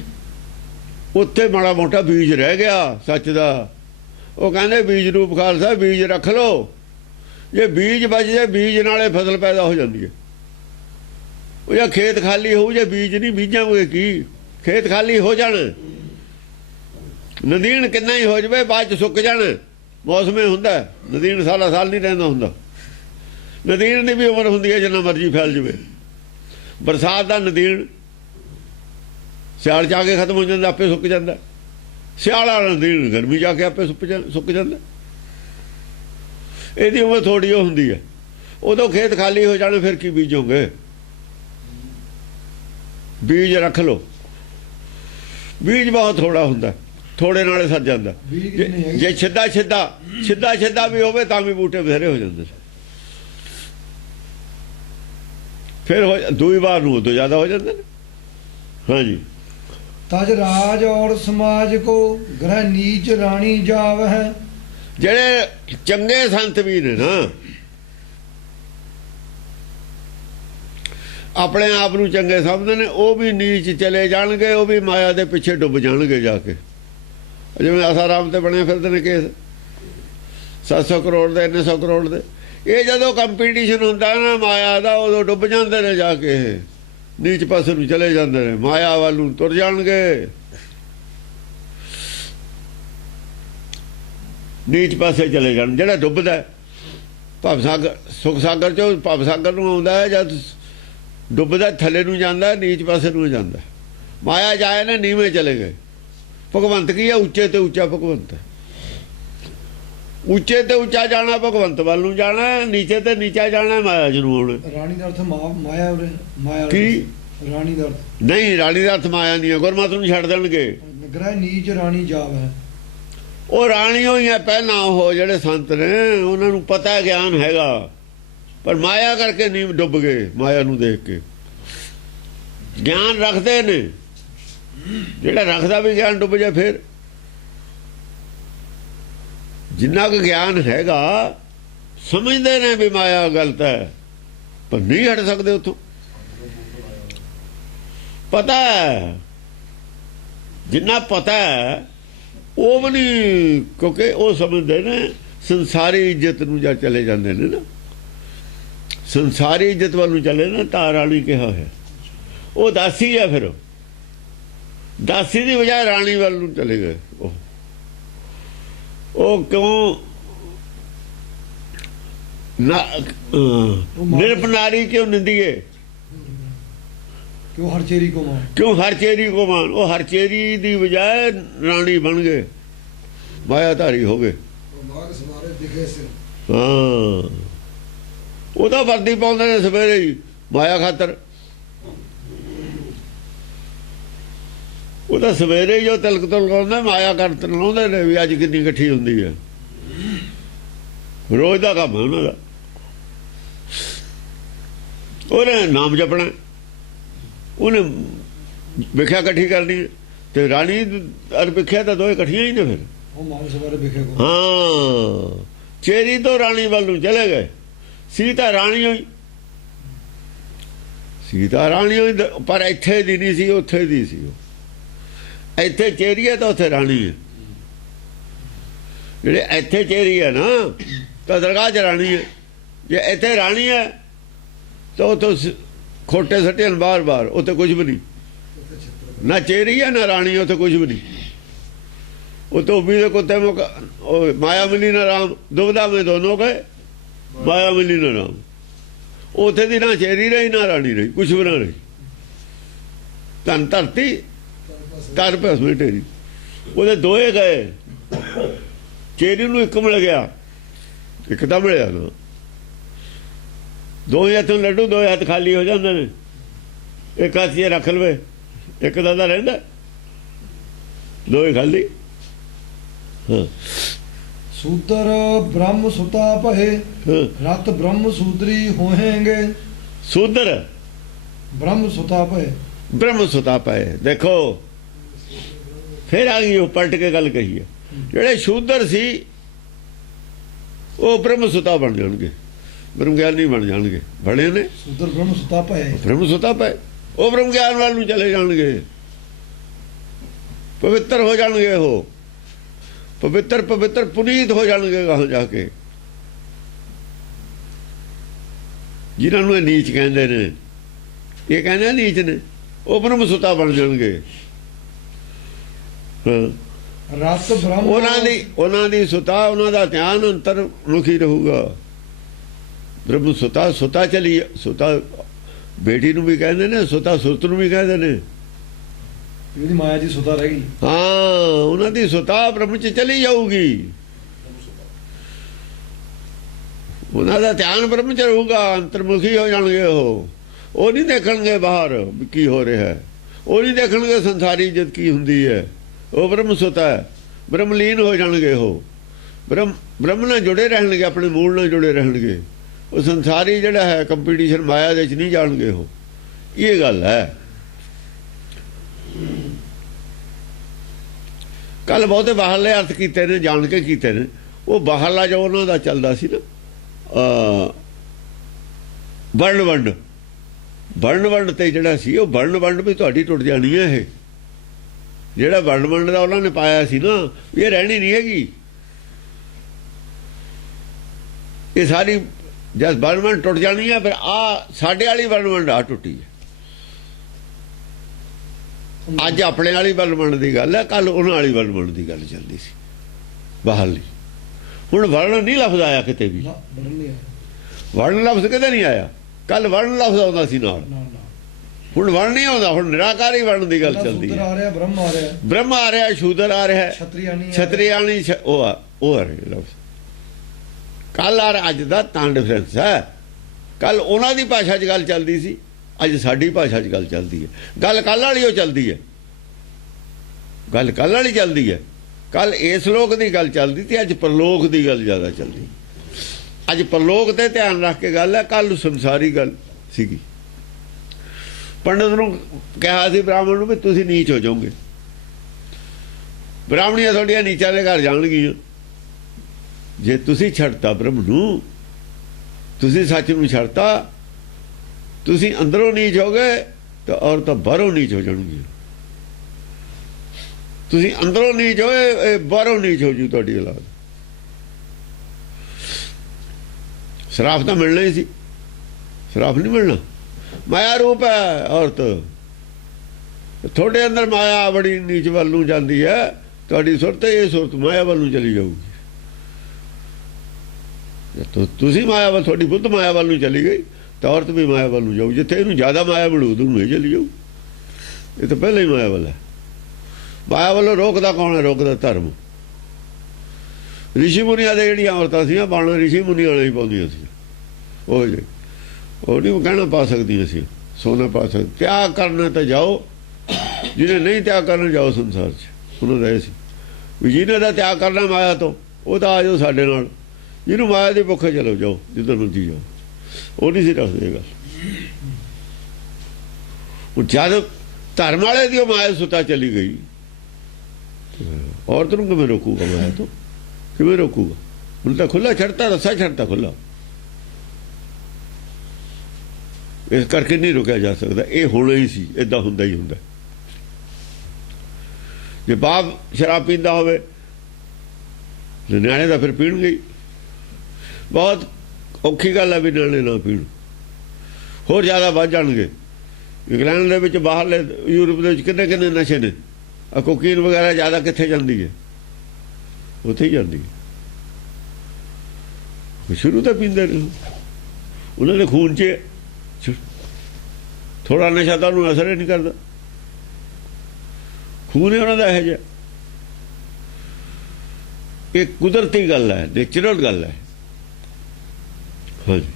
ਉੱਥੇ ਮਾੜਾ ਮੋਟਾ ਬੀਜ ਰਹਿ ਗਿਆ ਸੱਚ ਦਾ। ਉਹ ਕਹਿੰਦੇ ਬੀਜ ਰੂਪ ਖਾਲਸਾ ਬੀਜ ਰੱਖ ਲਓ। ਜੇ ਬੀਜ ਬਚ ਜਾਏ ਬੀਜ ਨਾਲੇ ਫਸਲ ਪੈਦਾ ਹੋ ਜਾਂਦੀ ਹੈ। ਉਹ ਜਾਂ ਖੇਤ ਖਾਲੀ ਹੋਊ, ਜੇ ਬੀਜ ਨਹੀਂ ਬੀਜਾਂਗੇ ਕੀ। ਖੇਤ ਖਾਲੀ ਹੋ ਜਾਣ, ਨਦੀਨ ਕਿੰਨਾ ਹੀ ਹੋ ਜਾਵੇ ਬਾਅਦ ਚ ਸੁੱਕ ਜਾਣ। ਮੌਸਮੇ ਹੁੰਦਾ, ਨਦੀਨ ਸਾਲਾ ਸਾਲ ਨਹੀਂ ਰਹਿੰਦਾ ਹੁੰਦਾ। ਨਦੀਨ ਦੀ ਵੀ ਉਮਰ ਹੁੰਦੀ ਹੈ ਜਿੰਨਾ ਮਰਜ਼ੀ ਫੈਲ ਜਾਵੇ। ਬਰਸਾਤ ਦਾ ਨਦੀਨ ਸਿਆਲ 'ਚ ਆ ਕੇ ਖਤਮ ਹੋ ਜਾਂਦਾ, ਆਪੇ ਸੁੱਕ ਜਾਂਦਾ। ਸਿਆਲ ਵਾਲਾ ਨਦੀਨ ਗਰਮੀ ਜਾ ਕੇ ਆਪੇ ਸੁੱਕ ਜਾਂਦਾ। ਇਹਦੀ ਉਮਰ ਥੋੜੀ ਉਹ ਹੁੰਦੀ ਹੈ। ਉਦੋਂ ਖੇਤ ਖਾਲੀ ਹੋ ਜਾਣੇ, ਫਿਰ ਕੀ ਬੀਜੋਗੇ। ਬੀਜ ਰੱਖ ਲਓ। ਬੀਜ ਬਹੁਤ ਥੋੜਾ ਹੁੰਦਾ, ਥੋੜੇ ਨਾਲੇ ਸਰ ਜਾਂਦਾ। ਜੇ ਸਿੱਧਾ ਵੀ ਹੋਵੇ ਤਾਂ ਵੀ ਬੂਟੇ ਬਥੇਰੇ ਹੋ ਜਾਂਦੇ। ਫਿਰ ਦੂਈ ਵਾਰ ਨੂੰ ਉਦੋਂ ਜ਼ਿਆਦਾ ਹੋ ਜਾਂਦੇ ਨੇ। ਹਾਂਜੀ। तज राज और समाज को ग्रह नीच रानी जाव है। ਜਿਹੜੇ ਚੰਗੇ ਸੰਤ ਵੀ ਨੇ ਨਾ, ਆਪਣੇ ਆਪ ਨੂੰ ਚੰਗੇ ਸਮਝਦੇ ਨੇ, ਉਹ ਵੀ ਨੀਚ ਚਲੇ ਜਾਣਗੇ। ਉਹ ਵੀ ਮਾਇਆ ਦੇ ਪਿੱਛੇ ਡੁੱਬ ਜਾਣਗੇ ਜਾ ਕੇ। ਜਿਵੇਂ ਆਸਾਰਾਮ ਤੇ ਬਣੇ ਫਿਰਦੇ ਨੇ ਕੇਸ 700 ਕਰੋੜ ਦੇ, 900 ਕਰੋੜ ਦੇ। ਇਹ ਜਦੋਂ ਕੰਪੀਟੀਸ਼ਨ ਹੁੰਦਾ ਨਾ ਮਾਇਆ ਦਾ, ਉਦੋਂ ਡੁੱਬ ਜਾਂਦੇ ਨੇ ਜਾ ਕੇ। ਇਹ ਨੀਚ ਪਾਸੇ ਨੂੰ ਚਲੇ ਜਾਂਦੇ ਨੇ, ਮਾਇਆ ਵੱਲ ਨੂੰ ਤੁਰ ਜਾਣਗੇ। ਨੀਚ ਪਾਸੇ ਚਲੇ ਜਾਣ। ਜਿਹੜਾ ਡੁੱਬਦਾ ਭਵ ਸਾਗਰ, ਸੁਖ ਸਾਗਰ ਚੋਂ ਭਵ ਸਾਗਰ ਨੂੰ ਆਉਂਦਾ ਹੈ, ਜਦ ਡੁੱਬਦਾ ਥੱਲੇ ਨੂੰ ਜਾਂਦਾ, ਨੀਚ ਪਾਸੇ ਨੂੰ ਜਾਂਦਾ। ਮਾਇਆ ਜਾਏ ਨਾ ਨੀਵੇਂ ਚਲੇ ਗਏ। ਭਗਵੰਤ ਕੀ ਹੈ? ਉੱਚੇ ਤੇ ਉੱਚਾ ਭਗਵੰਤ ਹੈ। ਉੱਚੇ ਤੇ ਉੱਚਾ ਜਾਣਾ ਭਗਵੰਤ ਵੱਲ ਨੂੰ ਜਾਣਾ, ਨੀਚੇ ਤੇ ਨੀਚਾ ਜਾਣਾ ਮਾਇਆ ਨੂੰ ਆਉਣਾ। ਰਾਣੀ ਦਾ ਅਰਥ ਮਾਇਆ ਉਰੇ, ਮਾਇਆ ਕੀ ਰਾਣੀ ਦਾ ਅਰਥ ਨਹੀਂ, ਰਾਣੀ ਦਾ ਅਰਥ ਮਾਇਆ ਨਹੀਂ ਹੈ। ਗੁਰਮਤਿ ਨੂੰ ਛੱਡ ਦੇਣਗੇ। ਗ੍ਰਹਿ ਨੀਚ ਰਾਣੀ ਜਾਵ ਹੈ। ਉਹ ਰਾਣੀ ਹੋਈ ਹੈ ਪਹਿਲਾਂ। ਉਹ ਜਿਹੜੇ ਸੰਤ ਨੇ ਉਹਨਾਂ ਨੂੰ ਪਤਾ ਗਿਆਨ ਹੈਗਾ, ਪਰ ਮਾਇਆ ਕਰਕੇ ਨਹੀਂ ਡੁੱਬ ਗਏ। ਮਾਇਆ ਨੂੰ ਦੇਖ ਕੇ ਗਿਆਨ ਰੱਖਦੇ ਨੇ। ਜਿਹੜਾ ਰੱਖਦਾ ਵੀ ਗਿਆਨ ਡੁੱਬ ਜਾ। ਫਿਰ ਜਿੰਨਾ ਕੁ ਗਿਆਨ ਹੈਗਾ ਸਮਝਦੇ ਨੇ ਵੀ ਮਾਇਆ ਗਲਤ ਹੈ, ਪਰ ਨਹੀਂ ਹਟ ਸਕਦੇ ਉੱਥੋਂ। ਪਤਾ ਹੈ, ਜਿੰਨਾ ਪਤਾ ਹੈ ਉਹ ਵੀ ਨਹੀਂ, ਕਿਉਂਕਿ ਉਹ ਸਮਝਦੇ ਨੇ ਸੰਸਾਰੀ ਇੱਜ਼ਤ ਨੂੰ ਜਾਂ ਚਲੇ ਜਾਂਦੇ ਨੇ ਨਾ, ਸੰਸਾਰੀ ਇੱਜ਼ਤ ਵੱਲ ਨੂੰ ਚਲੇ ਨਾ। ਤਾਂ ਰਾਣੀ ਕਿਹਾ ਹੈ ਉਹ ਦਾਸੀ ਹੈ। ਫਿਰ ਦਾਸੀ ਦੀ ਬਜਾਏ ਰਾਣੀ ਵੱਲ ਨੂੰ ਚਲੇ ਗਏ। ਉਹ ਕਿਉਂ ਨਿਰਪਨਾਰੀ ਕਿਉਂ ਨਿੰਦੀਏ? ਕਿਉਂ ਹਰਚੇਰੀ ਕੋ ਮਾਨ? ਕਿਉਂ ਹਰਚੇਰੀ ਕੋ ਮਾਨ? ਉਹ ਹਰਚੇਰੀ ਦੀ ਬਜਾਏ ਰਾਣੀ ਬਣ ਗਏ, ਮਾਇਆਧਾਰੀ ਹੋ ਗਏ। ਹਾਂ, ਉਹ ਤਾਂ ਵਰਦੀ ਪਾਉਂਦੇ ਨੇ ਸਵੇਰੇ ਹੀ ਮਾਇਆ ਖਾਤਰ। ਉਹ ਤਾਂ ਸਵੇਰੇ ਹੀ ਜੋ ਤਿਲਕ ਲਾਉਂਦੇ ਮਾਇਆ ਕਰ ਲਾਉਂਦੇ ਨੇ ਵੀ ਅੱਜ ਕਿੰਨੀ ਇਕੱਠੀ ਹੁੰਦੀ ਹੈ। ਰੋਜ਼ ਦਾ ਕੰਮ ਹੈ ਉਹਨਾਂ ਦਾ। ਉਹਨੇ ਨਾਮ ਜਪਣਾ, ਉਹਨੇ ਵਿਖਿਆ ਇਕੱਠੀ ਕਰਨੀ ਹੈ। ਤੇ ਰਾਣੀ ਅਰ ਵਿਖਿਆ ਤਾਂ ਦੋਏ ਇਕੱਠੀਆਂ ਹੀ ਨੇ। ਫਿਰ ਉਹ ਮਾਨਸ ਬਾਰੇ ਵਿਖਿਆ ਕੋ। ਹਾਂ, ਚੇਰੀ ਤੋਂ ਰਾਣੀ ਵੱਲ ਨੂੰ ਚਲੇ ਗਏ। ਸੀਤਾ ਰਾਣੀ ਹੋਈ, ਸੀਤਾ ਰਾਣੀ ਹੋਈ, ਪਰ ਇੱਥੇ ਦੀ ਨਹੀਂ ਸੀ, ਉੱਥੇ ਦੀ ਸੀ। ਇੱਥੇ ਚੇਰੀ ਹੈ ਤਾਂ ਉੱਥੇ ਰਾਣੀ ਹੈ। ਜਿਹੜੇ ਇੱਥੇ ਚੇਰੀ ਹੈ ਨਾ ਤਾਂ ਦਰਗਾਹ 'ਚ ਰਾਣੀ ਹੈ। ਜੇ ਇੱਥੇ ਰਾਣੀ ਹੈ ਤਾਂ ਉੱਥੋਂ ਖੋਟੇ ਸੱਟੇ ਬਾਰ-ਬਾਰ, ਉੱਥੇ ਕੁਝ ਵੀ ਨਹੀਂ। ਨਾ ਚੇਰੀ ਹੈ ਨਾ ਰਾਣੀ, ਉੱਥੇ ਕੁਝ ਵੀ ਨਹੀਂ। ਉਹ ਧੋਬੀ ਦੇ ਕੁੱਤੇ ਮਾਇਆ ਮਿਲੀ ਨਾ ਰਾਮ, ਦੁਬਦਾ ਮੈਂ ਦੋਨੋਂ ਗਏ ਮਾਇਆ ਮਿਲੀ ਨਾ ਰਾਮ। ਉੱਥੇ ਦੀ ਨਾ ਚੇਰੀ ਰਹੀ ਨਾ ਰਾਣੀ ਰਹੀ, ਕੁਛ ਵੀ ਨਾ ਰਹੀ। ਧਨ ਧਰਤੀ ਤਰ ਭਸਮੇ ਢੇਰੀ। ਉਹਦੇ ਦੋਏ ਗਏ, ਚੇਰੀ ਨੂੰ ਇੱਕ ਮਿਲ ਗਿਆ, ਇੱਕ ਤਾਂ ਮਿਲਿਆ ਨਾ। ਦੋਏ ਹੱਥੋਂ ਲੱਡੂ, ਦੋਏ ਹੱਥ ਖਾਲੀ ਹੋ ਜਾਂਦੇ ਨੇ। ਇੱਕ ਹੱਥ 'ਚ ਰੱਖ ਲਵੇ, ਇੱਕ ਦਾ ਤਾਂ ਰਹਿੰਦਾ, ਦੋਏ ਖਾਲੀ। ਹਾਂ ਸੂਦਰ ਬ੍ਰਹਮ ਸੁਤਾ ਭਏ, ਰਤ ਬ੍ਰਹਮ ਸੂਦਰੀ ਹੋहेंगे। ਸੂਦਰ ਬ੍ਰਹਮ ਸੁਤਾ ਭਏ, ਬ੍ਰਹਮ ਸੁਤਾ ਪਏ। ਦੇਖੋ ਫਿਰ ਆ ਗਈ, ਉਹ ਪਲਟ ਕੇ ਗੱਲ ਕਹੀ ਹੈ। ਜਿਹੜੇ ਸ਼ੂਦਰ ਸੀ ਉਹ ਬ੍ਰਹਮ ਸੁਤਾ ਬਣ ਜਾਣਗੇ, ਬ੍ਰਹਮ ਗਿਆਨੀ ਬਣ ਜਾਣਗੇ। ਬੜੇ ਨੇ ਸੂਦਰ ਬ੍ਰਹਮ ਸੁਤਾ ਭਏ, ਬ੍ਰਹਮ ਸੁਤਾ ਪਏ, ਉਹ ਬ੍ਰਹਮ ਗਿਆਨ ਵੱਲ ਨੂੰ ਚਲੇ ਜਾਣਗੇ, ਪਵਿੱਤਰ ਹੋ ਜਾਣਗੇ। ਉਹ ਪਵਿੱਤਰ ਪੁਨੀਤ ਹੋ ਜਾਣਗੇ ਗਾਹਾਂ ਜਾ ਕੇ। ਜਿਨ੍ਹਾਂ ਨੂੰ ਇਹ ਨੀਚ ਕਹਿੰਦੇ ਨੇ, ਇਹ ਕਹਿੰਦੇ ਨੀਚ ਨੇ, ਉਹ ਬ੍ਰਹਮ ਸੁਤਾ ਬਣ ਜਾਣਗੇ। ਰਤ ਬ੍ਰਹਮ, ਉਹਨਾਂ ਦੀ ਸੁਤਾ, ਉਹਨਾਂ ਦਾ ਧਿਆਨ ਅੰਤਰਮੁਖੀ ਰਹੂਗਾ। ਬ੍ਰਹਮ ਸੁਤਾ, ਸੁਤਾ ਚਲੀ, ਸੁਤਾ ਬੇਟੀ ਨੂੰ ਵੀ ਕਹਿੰਦੇ ਨੇ, ਸੁਤਾ ਸੁਰਤ ਨੂੰ ਵੀ ਕਹਿੰਦੇ ਨੇ। ਇਹਦੀ ਮਾਇਆ ਦੀ ਸੁਤਾ ਰਹਿ ਗਈ। ਹਾਂ, ਉਹਨਾਂ ਦੀ ਸੁਤਾ ਬ੍ਰਹਮ ਚ ਚਲੀ ਜਾਊਗੀ। ਉਹਨਾਂ ਦਾ ਧਿਆਨ ਬ੍ਰਹਮ ਚ ਰਹੂਗਾ, ਅੰਤਰਮੁਖੀ ਹੋ ਜਾਣਗੇ। ਉਹ ਨਹੀਂ ਦੇਖਣਗੇ ਬਾਹਰ ਕੀ ਹੋ ਰਿਹਾ ਹੈ, ਉਹ ਨਹੀਂ ਦੇਖਣਗੇ ਸੰਸਾਰੀ ਇੱਜ਼ਤ ਕੀ ਹੁੰਦੀ ਹੈ। ਉਹ ਬ੍ਰਹਮ ਸੁਤਾ ਹੈ, ਬ੍ਰਹਮਲੀਨ ਹੋ ਜਾਣਗੇ। ਉਹ ਬ੍ਰਹਮ ਨਾਲ ਜੁੜੇ ਰਹਿਣਗੇ, ਆਪਣੇ ਮੂਲ ਨਾਲ ਜੁੜੇ ਰਹਿਣਗੇ। ਉਹ ਸੰਸਾਰੀ ਜਿਹੜਾ ਹੈ ਕੰਪੀਟੀਸ਼ਨ ਮਾਇਆ ਦੇ ਵਿੱਚ ਨਹੀਂ ਜਾਣਗੇ। ਉਹ ਇਹ ਗੱਲ ਹੈ। ਕੱਲ ਬਹੁਤੇ ਬਾਹਰਲੇ ਅਰਥ ਕੀਤੇ ਨੇ, ਜਾਣ ਕੇ ਕੀਤੇ ਨੇ। ਉਹ ਬਾਹਰਲਾ ਜੋ ਉਹਨਾਂ ਦਾ ਚੱਲਦਾ ਸੀ ਨਾ, ਵਰਣ ਵੰਡ ਤੇ ਜਿਹੜਾ ਸੀ, ਉਹ ਵਰਣ ਵੀ ਤੁਹਾਡੀ ਟੁੱਟ ਜਾਣੀ ਹੈ। ਇਹ ਜਿਹੜਾ ਵਰਣ ਦਾ ਉਹਨਾਂ ਨੇ ਪਾਇਆ ਸੀ ਨਾ, ਇਹ ਰਹਿਣੀ ਨਹੀਂ ਹੈਗੀ। ਇਹ ਸਾਰੀ ਜਦ ਵਰਣ ਟੁੱਟ ਜਾਣੀ ਹੈ, ਫਿਰ ਆ ਸਾਡੇ ਵਾਲੀ ਵਰਣ ਆ ਟੁੱਟੀ ਹੈ। ਅੱਜ ਆਪਣੇ ਵਾਲੀ ਵਰਣ ਦੀ ਗੱਲ ਹੈ, ਕੱਲ ਉਹਨਾਂ ਵਾਲੀ ਵਰਣ ਦੀ ਗੱਲ ਚੱਲਦੀ ਸੀ ਬਾਹਰਲੀ। ਹੁਣ ਵਰਣ ਨਹੀਂ ਲਫ਼ਜ਼ ਆਇਆ ਕਿਤੇ ਵੀ, ਵਰਣ ਲਫ਼ਜ਼ ਕਿਤੇ ਨਹੀਂ ਆਇਆ। ਕੱਲ ਵਰਣ ਲਫ਼ਜ਼ ਆਉਂਦਾ ਸੀ ਨਾਲ, ਹੁਣ ਵਰਣ ਨਹੀਂ ਆਉਂਦਾ। ਹੁਣ ਨਿਰਾਕਾਰੀ ਵਰਣ ਦੀ ਗੱਲ ਚੱਲਦੀ ਹੈ। ਬ੍ਰਹਮ ਆ ਰਿਹਾ, ਸ਼ੂਦਰ ਆ ਰਿਹਾ, ਛਤਰੀਆਣੀ ਉਹ ਆ ਰਹੇ ਲਫ਼ਜ਼। ਕੱਲ ਆ ਅੱਜ ਦਾ ਤਾਂ ਡਿਫਰੈਂਸ ਹੈ। ਕੱਲ ਉਹਨਾਂ ਦੀ ਭਾਸ਼ਾ 'ਚ ਗੱਲ ਚੱਲਦੀ ਸੀ, ਅੱਜ ਸਾਡੀ ਭਾਸ਼ਾ 'ਚ ਗੱਲ ਚੱਲਦੀ ਹੈ। ਗੱਲ ਕੱਲ ਵਾਲੀ ਉਹ ਚੱਲਦੀ ਹੈ, ਗੱਲ ਕੱਲ ਵਾਲੀ ਚੱਲਦੀ ਹੈ। ਕੱਲ ਇਸ ਲੋਕ ਦੀ ਗੱਲ ਚੱਲਦੀ ਤੇ ਅੱਜ ਪਰਲੋਕ ਦੀ ਗੱਲ ਜ਼ਿਆਦਾ ਚੱਲਦੀ। ਅੱਜ ਪਰਲੋਕ ਤੇ ਧਿਆਨ ਰੱਖ ਕੇ ਗੱਲ ਹੈ, ਕੱਲ ਸੰਸਾਰੀ ਗੱਲ ਸੀਗੀ। ਪੰਡਤ ਨੂੰ ਕਿਹਾ ਸੀ ਬ੍ਰਾਹਮਣ ਨੂੰ ਵੀ ਤੁਸੀਂ ਨੀਚ ਹੋ ਜਾਓਗੇ, ਬ੍ਰਾਹਮਣੀਆਂ ਤੁਹਾਡੀਆਂ ਨੀਚਾਂ ਦੇ ਘਰ ਜਾਣਗੀਆਂ। ਜੇ ਤੁਸੀਂ ਛੱਡਤਾ ਬ੍ਰਹਮ ਨੂੰ, ਤੁਸੀਂ ਸੱਚ ਨੂੰ ਛੱਡਤਾ, ਤੁਸੀਂ ਅੰਦਰੋਂ ਨੀਚ ਹੋ ਗਏ ਤਾਂ ਔਰਤਾਂ ਬਾਹਰੋਂ ਨੀਚ ਹੋ ਜਾਣਗੀਆਂ। ਤੁਸੀਂ ਅੰਦਰੋਂ ਨੀਚ ਹੋਏ, ਬਾਹਰੋਂ ਨੀਚ ਹੋ ਜੂ ਤੁਹਾਡੀ ਔਲਾਦ। ਸ਼ਰਾਫ ਤਾਂ ਮਿਲਣਾ ਹੀ ਸੀ, ਸ਼ਰਾਫ ਨਹੀਂ ਮਿਲਣਾ। ਮਾਇਆ ਰੂਪ ਹੈ ਔਰਤ, ਤੁਹਾਡੇ ਅੰਦਰ ਮਾਇਆ ਬੜੀ ਨੀਚ ਵੱਲ ਨੂੰ ਜਾਂਦੀ ਹੈ। ਤੁਹਾਡੀ ਸੁਰਤ, ਇਹ ਸੁਰਤ ਮਾਇਆ ਵੱਲ ਨੂੰ ਚਲੀ ਜਾਊਗੀ। ਤੁਸੀਂ ਮਾਇਆ ਵੱਲ, ਤੁਹਾਡੀ ਬੁੱਧ ਮਾਇਆ ਵੱਲ ਨੂੰ ਚਲੀ ਗਈ ਤਾਂ ਔਰਤ ਵੀ ਮਾਇਆ ਵੱਲ ਨੂੰ ਜਾਊ। ਜਿੱਥੇ ਇਹਨੂੰ ਜ਼ਿਆਦਾ ਮਾਇਆ ਮਿਲੂ ਉਹਨੂੰ ਇਹ ਚਲੀ ਜਾਊ। ਇਹ ਤਾਂ ਪਹਿਲਾਂ ਹੀ ਮਾਇਆ ਵੱਲ ਹੈ। ਮਾਇਆ ਵੱਲੋਂ ਰੋਕਦਾ ਕੌਣ ਹੈ? ਰੋਕਦਾ ਧਰਮ। ਰਿਸ਼ੀ ਮੁਨੀਆਂ ਦੇ ਜਿਹੜੀਆਂ ਔਰਤਾਂ ਸੀ, ਬਾਣਾ ਰਿਸ਼ੀ ਮੁਨੀਆਂ ਵਾਲੇ ਹੀ ਪਾਉਂਦੀਆਂ ਸੀ। ਉਹ ਨਹੀਂ ਕਹਿਣਾ ਪਾ ਸਕਦੀਆਂ ਸੀ, ਸੋਨਾ ਪਾ ਸਕਦੀ। ਤਿਆਗ ਕਰਨਾ ਤਾਂ ਜਾਓ, ਜਿਹਨੇ ਨਹੀਂ ਤਿਆਗ ਕਰਨਾ ਜਾਓ ਸੰਸਾਰ 'ਚ। ਉਹਨਾਂ ਦਾ ਇਹ ਸੀ ਵੀ ਜਿਹਨੇ ਦਾ ਤਿਆਗ ਕਰਨਾ ਮਾਇਆ ਤੋਂ, ਉਹ ਤਾਂ ਆ ਜਾਓ ਸਾਡੇ ਨਾਲ। ਜਿਹਨੂੰ ਮਾਇਆ ਦੇ ਭੁੱਖੇ ਚਲੋ ਜਾਓ, ਜਿੱਧਰ ਮਰਜੀ ਜਾਓ। ਉਹ ਨਹੀਂ ਸੀ ਰੱਖਦੇ ਗੱਲ। ਉਹ ਜਦ ਧਰਮ ਵਾਲੇ ਦੀ ਉਹ ਮਾਇਆ ਸੁੱਤਾ ਚਲੀ ਗਈ, ਔਰਤ ਨੂੰ ਕਿਵੇਂ ਰੋਕੂਗਾ? ਮਾਇਆ ਤੋਂ ਕਿਵੇਂ ਰੋਕੂਗਾ? ਹੁਣ ਤਾਂ ਖੁੱਲਾ ਛੱਡਤਾ, ਰੱਸਾ ਛੱਡਤਾ ਖੁੱਲਾ। ਇਸ ਕਰਕੇ ਨਹੀਂ ਰੁਕਿਆ ਜਾ ਸਕਦਾ। ਇਹ ਹੋਣਾ ਹੀ ਸੀ, ਏਦਾਂ ਹੁੰਦਾ ਹੀ ਹੁੰਦਾ। ਜੇ ਬਾਪ ਸ਼ਰਾਬ ਪੀਂਦਾ ਹੋਵੇ, ਨਿਆਣੇ ਦਾ ਫਿਰ ਪੀਣ ਗਈ। ਬਹੁਤ ਔਖੀ ਗੱਲ ਹੈ ਵੀ ਨਿਆਣੇ ਨਾ ਪੀਣ, ਹੋਰ ਜ਼ਿਆਦਾ ਵੱਧ ਜਾਣਗੇ। ਇੰਗਲੈਂਡ ਦੇ ਵਿੱਚ ਬਾਹਰਲੇ ਯੂਰਪ ਦੇ ਵਿੱਚ ਕਿੰਨੇ ਕਿੰਨੇ ਨਸ਼ੇ ਨੇ ਆ ਕੋਕੀਨ ਵਗੈਰਾ ਜ਼ਿਆਦਾ ਕਿੱਥੇ ਜਾਂਦੀ ਹੈ ਉੱਥੇ ਹੀ ਜਾਂਦੀ ਹੈ ਸ਼ੁਰੂ ਤੋਂ ਪੀਂਦੇ ਨੇ ਉਹਨਾਂ ਦੇ ਖੂਨ 'ਚ ਥੋੜਾ ਨਸ਼ਾ ਤਾਂ ਉਹਨੂੰ ਅਸਰ ਹੀ ਨਹੀਂ ਕਰਦਾ ਖੂਨ ਹੈ ਉਹਨਾਂ ਦਾ ਇਹੋ ਜਿਹਾ ਇਹ ਕੁਦਰਤੀ ਗੱਲ ਹੈ ਨੇਚਰਲ ਗੱਲ ਹੈ ਹਾਂਜੀ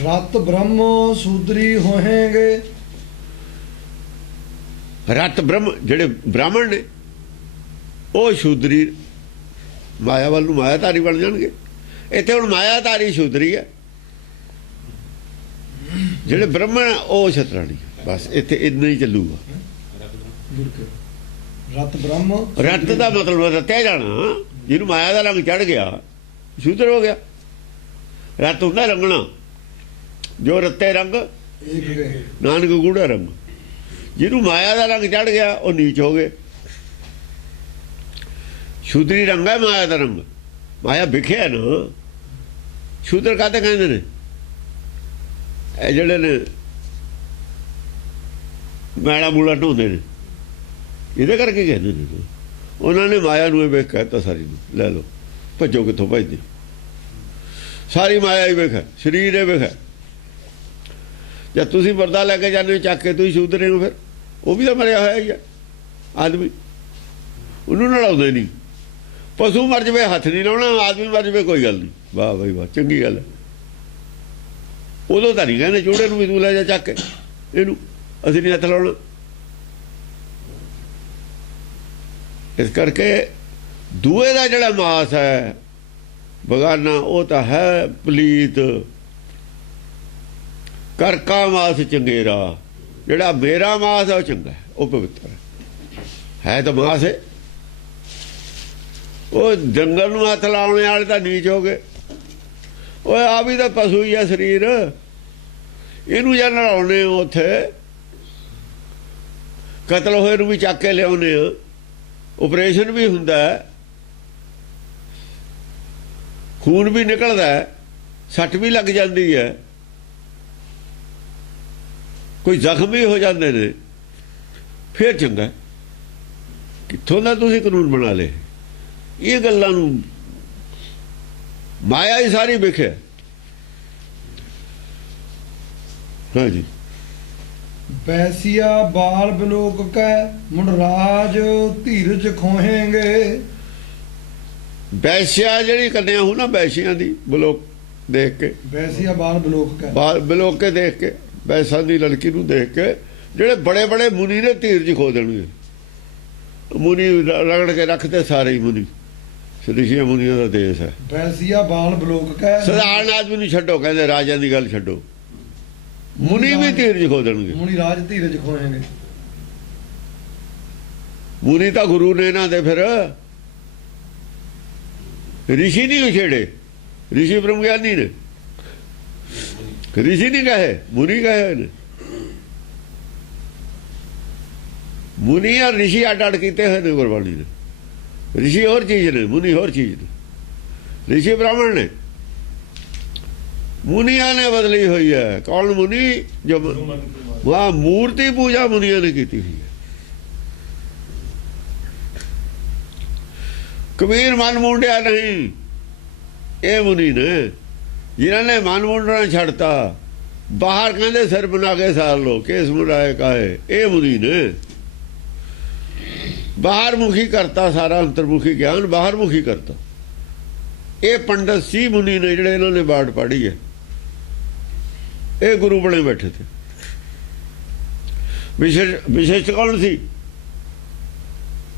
ਰਤ ਬ੍ਰਹਮ ਸੂਦਰੀ ਹੋਏਗੇ ਰਤ ਬ੍ਰਹਮ ਜਿਹੜੇ ਬ੍ਰਾਹਮਣ ਨੇ ਉਹ ਸ਼ੂਦਰੀ ਮਾਇਆ ਵੱਲ ਨੂੰ ਮਾਇਆਧਾਰੀ ਬਣ ਜਾਣਗੇ ਇੱਥੇ ਹੁਣ ਮਾਇਆਧਾਰੀ ਸ਼ੂਦਰੀ ਹੈ ਜਿਹੜੇ ਬ੍ਰਾਹਮਣ ਉਹ ਛਤਰਾਣੀ ਬਸ ਇੱਥੇ ਇੰਨਾ ਹੀ ਚੱਲੂਗਾ ਰਤ ਬ੍ਰਹਮ ਰਤ ਦਾ ਮਤਲਬ ਰਤਿਆ ਜਾਣਾ ਜਿਹਨੂੰ ਮਾਇਆ ਦਾ ਰੰਗ ਚੜ ਗਿਆ ਸ਼ੂਦਰ ਹੋ ਗਿਆ ਰਤ ਹੁੰਦਾ ਰੰਗਣਾ ਜੋ ਰੱਤੇ ਰੰਗ ਨਾਨਕ ਗੂੜਾ ਰੰਗ ਜਿਹਨੂੰ ਮਾਇਆ ਦਾ ਰੰਗ ਚੜ ਗਿਆ ਉਹ ਨੀਚ ਹੋ ਗਏ ਸ਼ੂਦਰੀ ਰੰਗ ਹੈ ਮਾਇਆ ਦਾ ਰੰਗ ਮਾਇਆ ਵਿਖਿਆ ਨਾ ਸ਼ੂਦਰ ਕਾਹਤੇ ਕਹਿੰਦੇ ਨੇ ਇਹ ਜਿਹੜੇ ਨੇ ਮੈਲਾ ਮੂਲਾ ਢੋਂਦੇ ਨੇ ਇਹਦੇ ਕਰਕੇ ਕਹਿੰਦੇ ਨੇ ਉਹਨਾਂ ਨੇ ਮਾਇਆ ਨੂੰ ਇਹ ਵੇਖ ਕਹਿਤਾ ਸਾਰੀ ਨੂੰ ਲੈ ਲਓ ਭੱਜੋ ਕਿੱਥੋਂ ਭੱਜਦੇ ਸਾਰੀ ਮਾਇਆ ਹੀ ਵੇਖ ਸਰੀਰ ਇਹ ਵੇਖ ਜਦ ਤੁਸੀਂ ਪਰਦਾ ਲੈ ਕੇ ਜਾਂਦੇ ਹੋ ਚੱਕ ਕੇ ਤੁਸੀਂ ਸ਼ੂਦਰੇ ਨੂੰ ਫਿਰ ਉਹ ਵੀ ਤਾਂ ਮਰਿਆ ਹੋਇਆ ਹੀ ਆ ਆਦਮੀ ਉਹਨੂੰ ਨਲਾਉਂਦੇ ਨਹੀਂ ਪਸ਼ੂ ਮਰ ਜਾਵੇ ਹੱਥ ਨਹੀਂ ਲਾਉਣਾ ਆਦਮੀ ਮਰ ਜਾਵੇ ਕੋਈ ਗੱਲ ਨਹੀਂ ਵਾਹ ਬਈ ਵਾਹ ਚੰਗੀ ਗੱਲ ਹੈ ਉਦੋਂ ਤਾਂ ਨਹੀਂ ਕਹਿੰਦੇ ਚੂੜੇ ਨੂੰ ਵੀ ਤੂੰ ਲੈ ਜਾ ਚੱਕ ਕੇ ਇਹਨੂੰ ਅਸੀਂ ਨਹੀਂ ਹੱਥ ਲਾਉਣਾ ਇਸ ਕਰਕੇ ਦੂਏ ਦਾ ਜਿਹੜਾ ਮਾਸ ਹੈ ਬਗਾਨਾ ਉਹ ਤਾਂ ਹੈ ਪਲੀਤ ਕਰਕਾ ਮਾਸ ਚੰਗੇਰਾ ਜਿਹੜਾ ਮੇਰਾ ਮਾਸ ਹੈ ਉਹ ਚੰਗਾ ਹੈ ਉਹ ਪਵਿੱਤਰ ਹੈ ਤਾਂ ਮਾਸ ਹੈ ਉਹ ਜੰਗਲ ਨੂੰ ਹੱਥ ਲਾਉਣ ਵਾਲੇ ਤਾਂ ਨੀਚ ਹੋ ਗਏ ਉਹ ਆ ਵੀ ਤਾਂ ਪਸ਼ੂ ਹੀ ਆ ਸਰੀਰ ਇਹਨੂੰ ਜਾਂ ਨਲਾਉਣੇ ਉੱਥੇ ਕਤਲ ਹੋਏ ਨੂੰ ਵੀ ਚੱਕ ਕੇ ਲਿਆਉਣੇ ਆ ਆਪਰੇਸ਼ਨ ਵੀ ਹੁੰਦਾ ਖੂਨ ਵੀ ਨਿਕਲਦਾ ਸੱਟ ਵੀ ਲੱਗ ਜਾਂਦੀ ਹੈ ਕੋਈ ਜ਼ਖਮ ਵੀ ਹੋ ਜਾਂਦੇ ਨੇ ਫਿਰ ਚੰਗਾ ਕਿੱਥੋਂ ਦਾ ਤੁਸੀਂ ਕਾਨੂੰਨ ਬਣਾ ਲਏ ਇਹ ਗੱਲਾਂ ਨੂੰ ਮਾਇਆ ਹੀ ਸਾਰੀ ਵਿਖੇ ਹਾਂਜੀ ਬੈਸੀਆ ਬਾਲ ਬਲੋਕ ਕੈ ਮੁੰਡਰਾਜ ਧੀਰਜ ਖੋਹੇਂਗੇ ਬੈਸਿਆ ਜਿਹੜੀ ਕੰਨਿਆ ਹੋ ਨਾ ਬੈਸਿਆਂ ਦੀ ਬਲੋਕ ਦੇਖ ਕੇ ਬੈਸੀਆ ਬਾਲ ਬਲੋਕ ਕੈ ਬਾਲ ਬਲੋਕ ਕੇ ਦੇਖ ਕੇ ਬੈਸਾਂ ਦੀ ਲੜਕੀ ਨੂੰ ਦੇਖ ਕੇ ਜਿਹੜੇ ਬੜੇ ਬੜੇ ਮੁਨੀ ਨੇ ਧੀਰਜ ਖੋ ਦੇਣਗੇ ਮੁਨੀ ਰਗੜ ਕੇ ਰੱਖਦੇ ਸਾਰੇ ਹੀ ਮੁਨੀ ਰਿਸ਼ੀਆਂ ਮੁਨੀਆਂ ਦਾ ਦੇਸ਼ ਹੈ ਬੈਸੀਆ ਬਾਲ ਬਲੋਕ ਕੈ ਸਧਾਰਨ ਆਦਮੀ ਨੂੰ ਛੱਡੋ ਕਹਿੰਦੇ ਰਾਜਿਆਂ ਦੀ ਗੱਲ ਛੱਡੋ ਮੁਨੀ ਵੀ ਧੀਰਜ ਖੋ ਦੇਣਗੇ ਮੁਨੀ ਰਾਜ ਧੀਰਜ ਖੋਹੇਂਗੇ ਮੁਨੀ ਤਾਂ ਗੁਰੂ ਨੇ ਇਹਨਾਂ ਦੇ ਫਿਰ ਰਿਸ਼ੀ ਨਹੀਂ ਛੇੜੇ ਰਿਸ਼ੀ ਬ੍ਰਹਮ ਗਿਆਨੀ ਨੇ ਰਿਸ਼ੀ ਨਹੀਂ ਕਹੇ ਮੁਨੀ ਕਹੇ ਨੇ ਮੁਨੀ ਔਰ ਰਿਸ਼ੀ ਅੱਡ ਅੱਡ ਕੀਤੇ ਹੋਏ ਨੇ ਗੁਰਬਾਣੀ ਨੇ ਰਿਸ਼ੀ ਹੋਰ ਚੀਜ਼ ਨੇ ਮੁਨੀ ਹੋਰ ਚੀਜ਼ ਨੇ ਰਿਸ਼ੀ ਬ੍ਰਾਹਮਣ ਨੇ ਮੁਨੀਆਂ ਨੇ ਬਦਲੀ ਹੋਈ ਹੈ ਕੌਣ ਮੁਨੀ ਜੋ ਵਾਹ ਮੂਰਤੀ ਪੂਜਾ ਮੁਨੀਆਂ ਨੇ ਕੀਤੀ ਹੋਈ ਹੈ ਕਬੀਰ ਮਨ ਮੁੰਡਿਆ ਨਹੀਂ ਇਹ ਮੁਨੀ ਨੇ ਜਿਨ੍ਹਾਂ ਨੇ ਮਨ ਮੁੰਡਣਾ ਛੱਡਤਾ ਬਾਹਰ ਕਹਿੰਦੇ ਸਿਰ ਬਣਾ ਕੇ ਸਾਰ ਲੋ ਕੇਸ ਮੁੰਡਾਏ ਕਾਏ ਇਹ ਮੁਨੀ ਨੇ ਬਾਹਰ ਮੁਖੀ ਕਰਤਾ ਸਾਰਾ ਅੰਤਰਮੁਖੀ ਗਿਆਨ ਬਾਹਰ ਮੁਖੀ ਕਰਤਾ ਇਹ ਪੰਡਤ ਸੀ ਮੁਨੀ ਨੇ ਜਿਹੜੇ ਇਹਨਾਂ ਨੇ ਬਾਟ ਪੜ੍ਹੀ ਹੈ ਇਹ ਗੁਰੂ ਬਣੇ ਬੈਠੇ ਥੇ ਵਿਸ਼ੇਸ਼ ਕੌਣ ਸੀ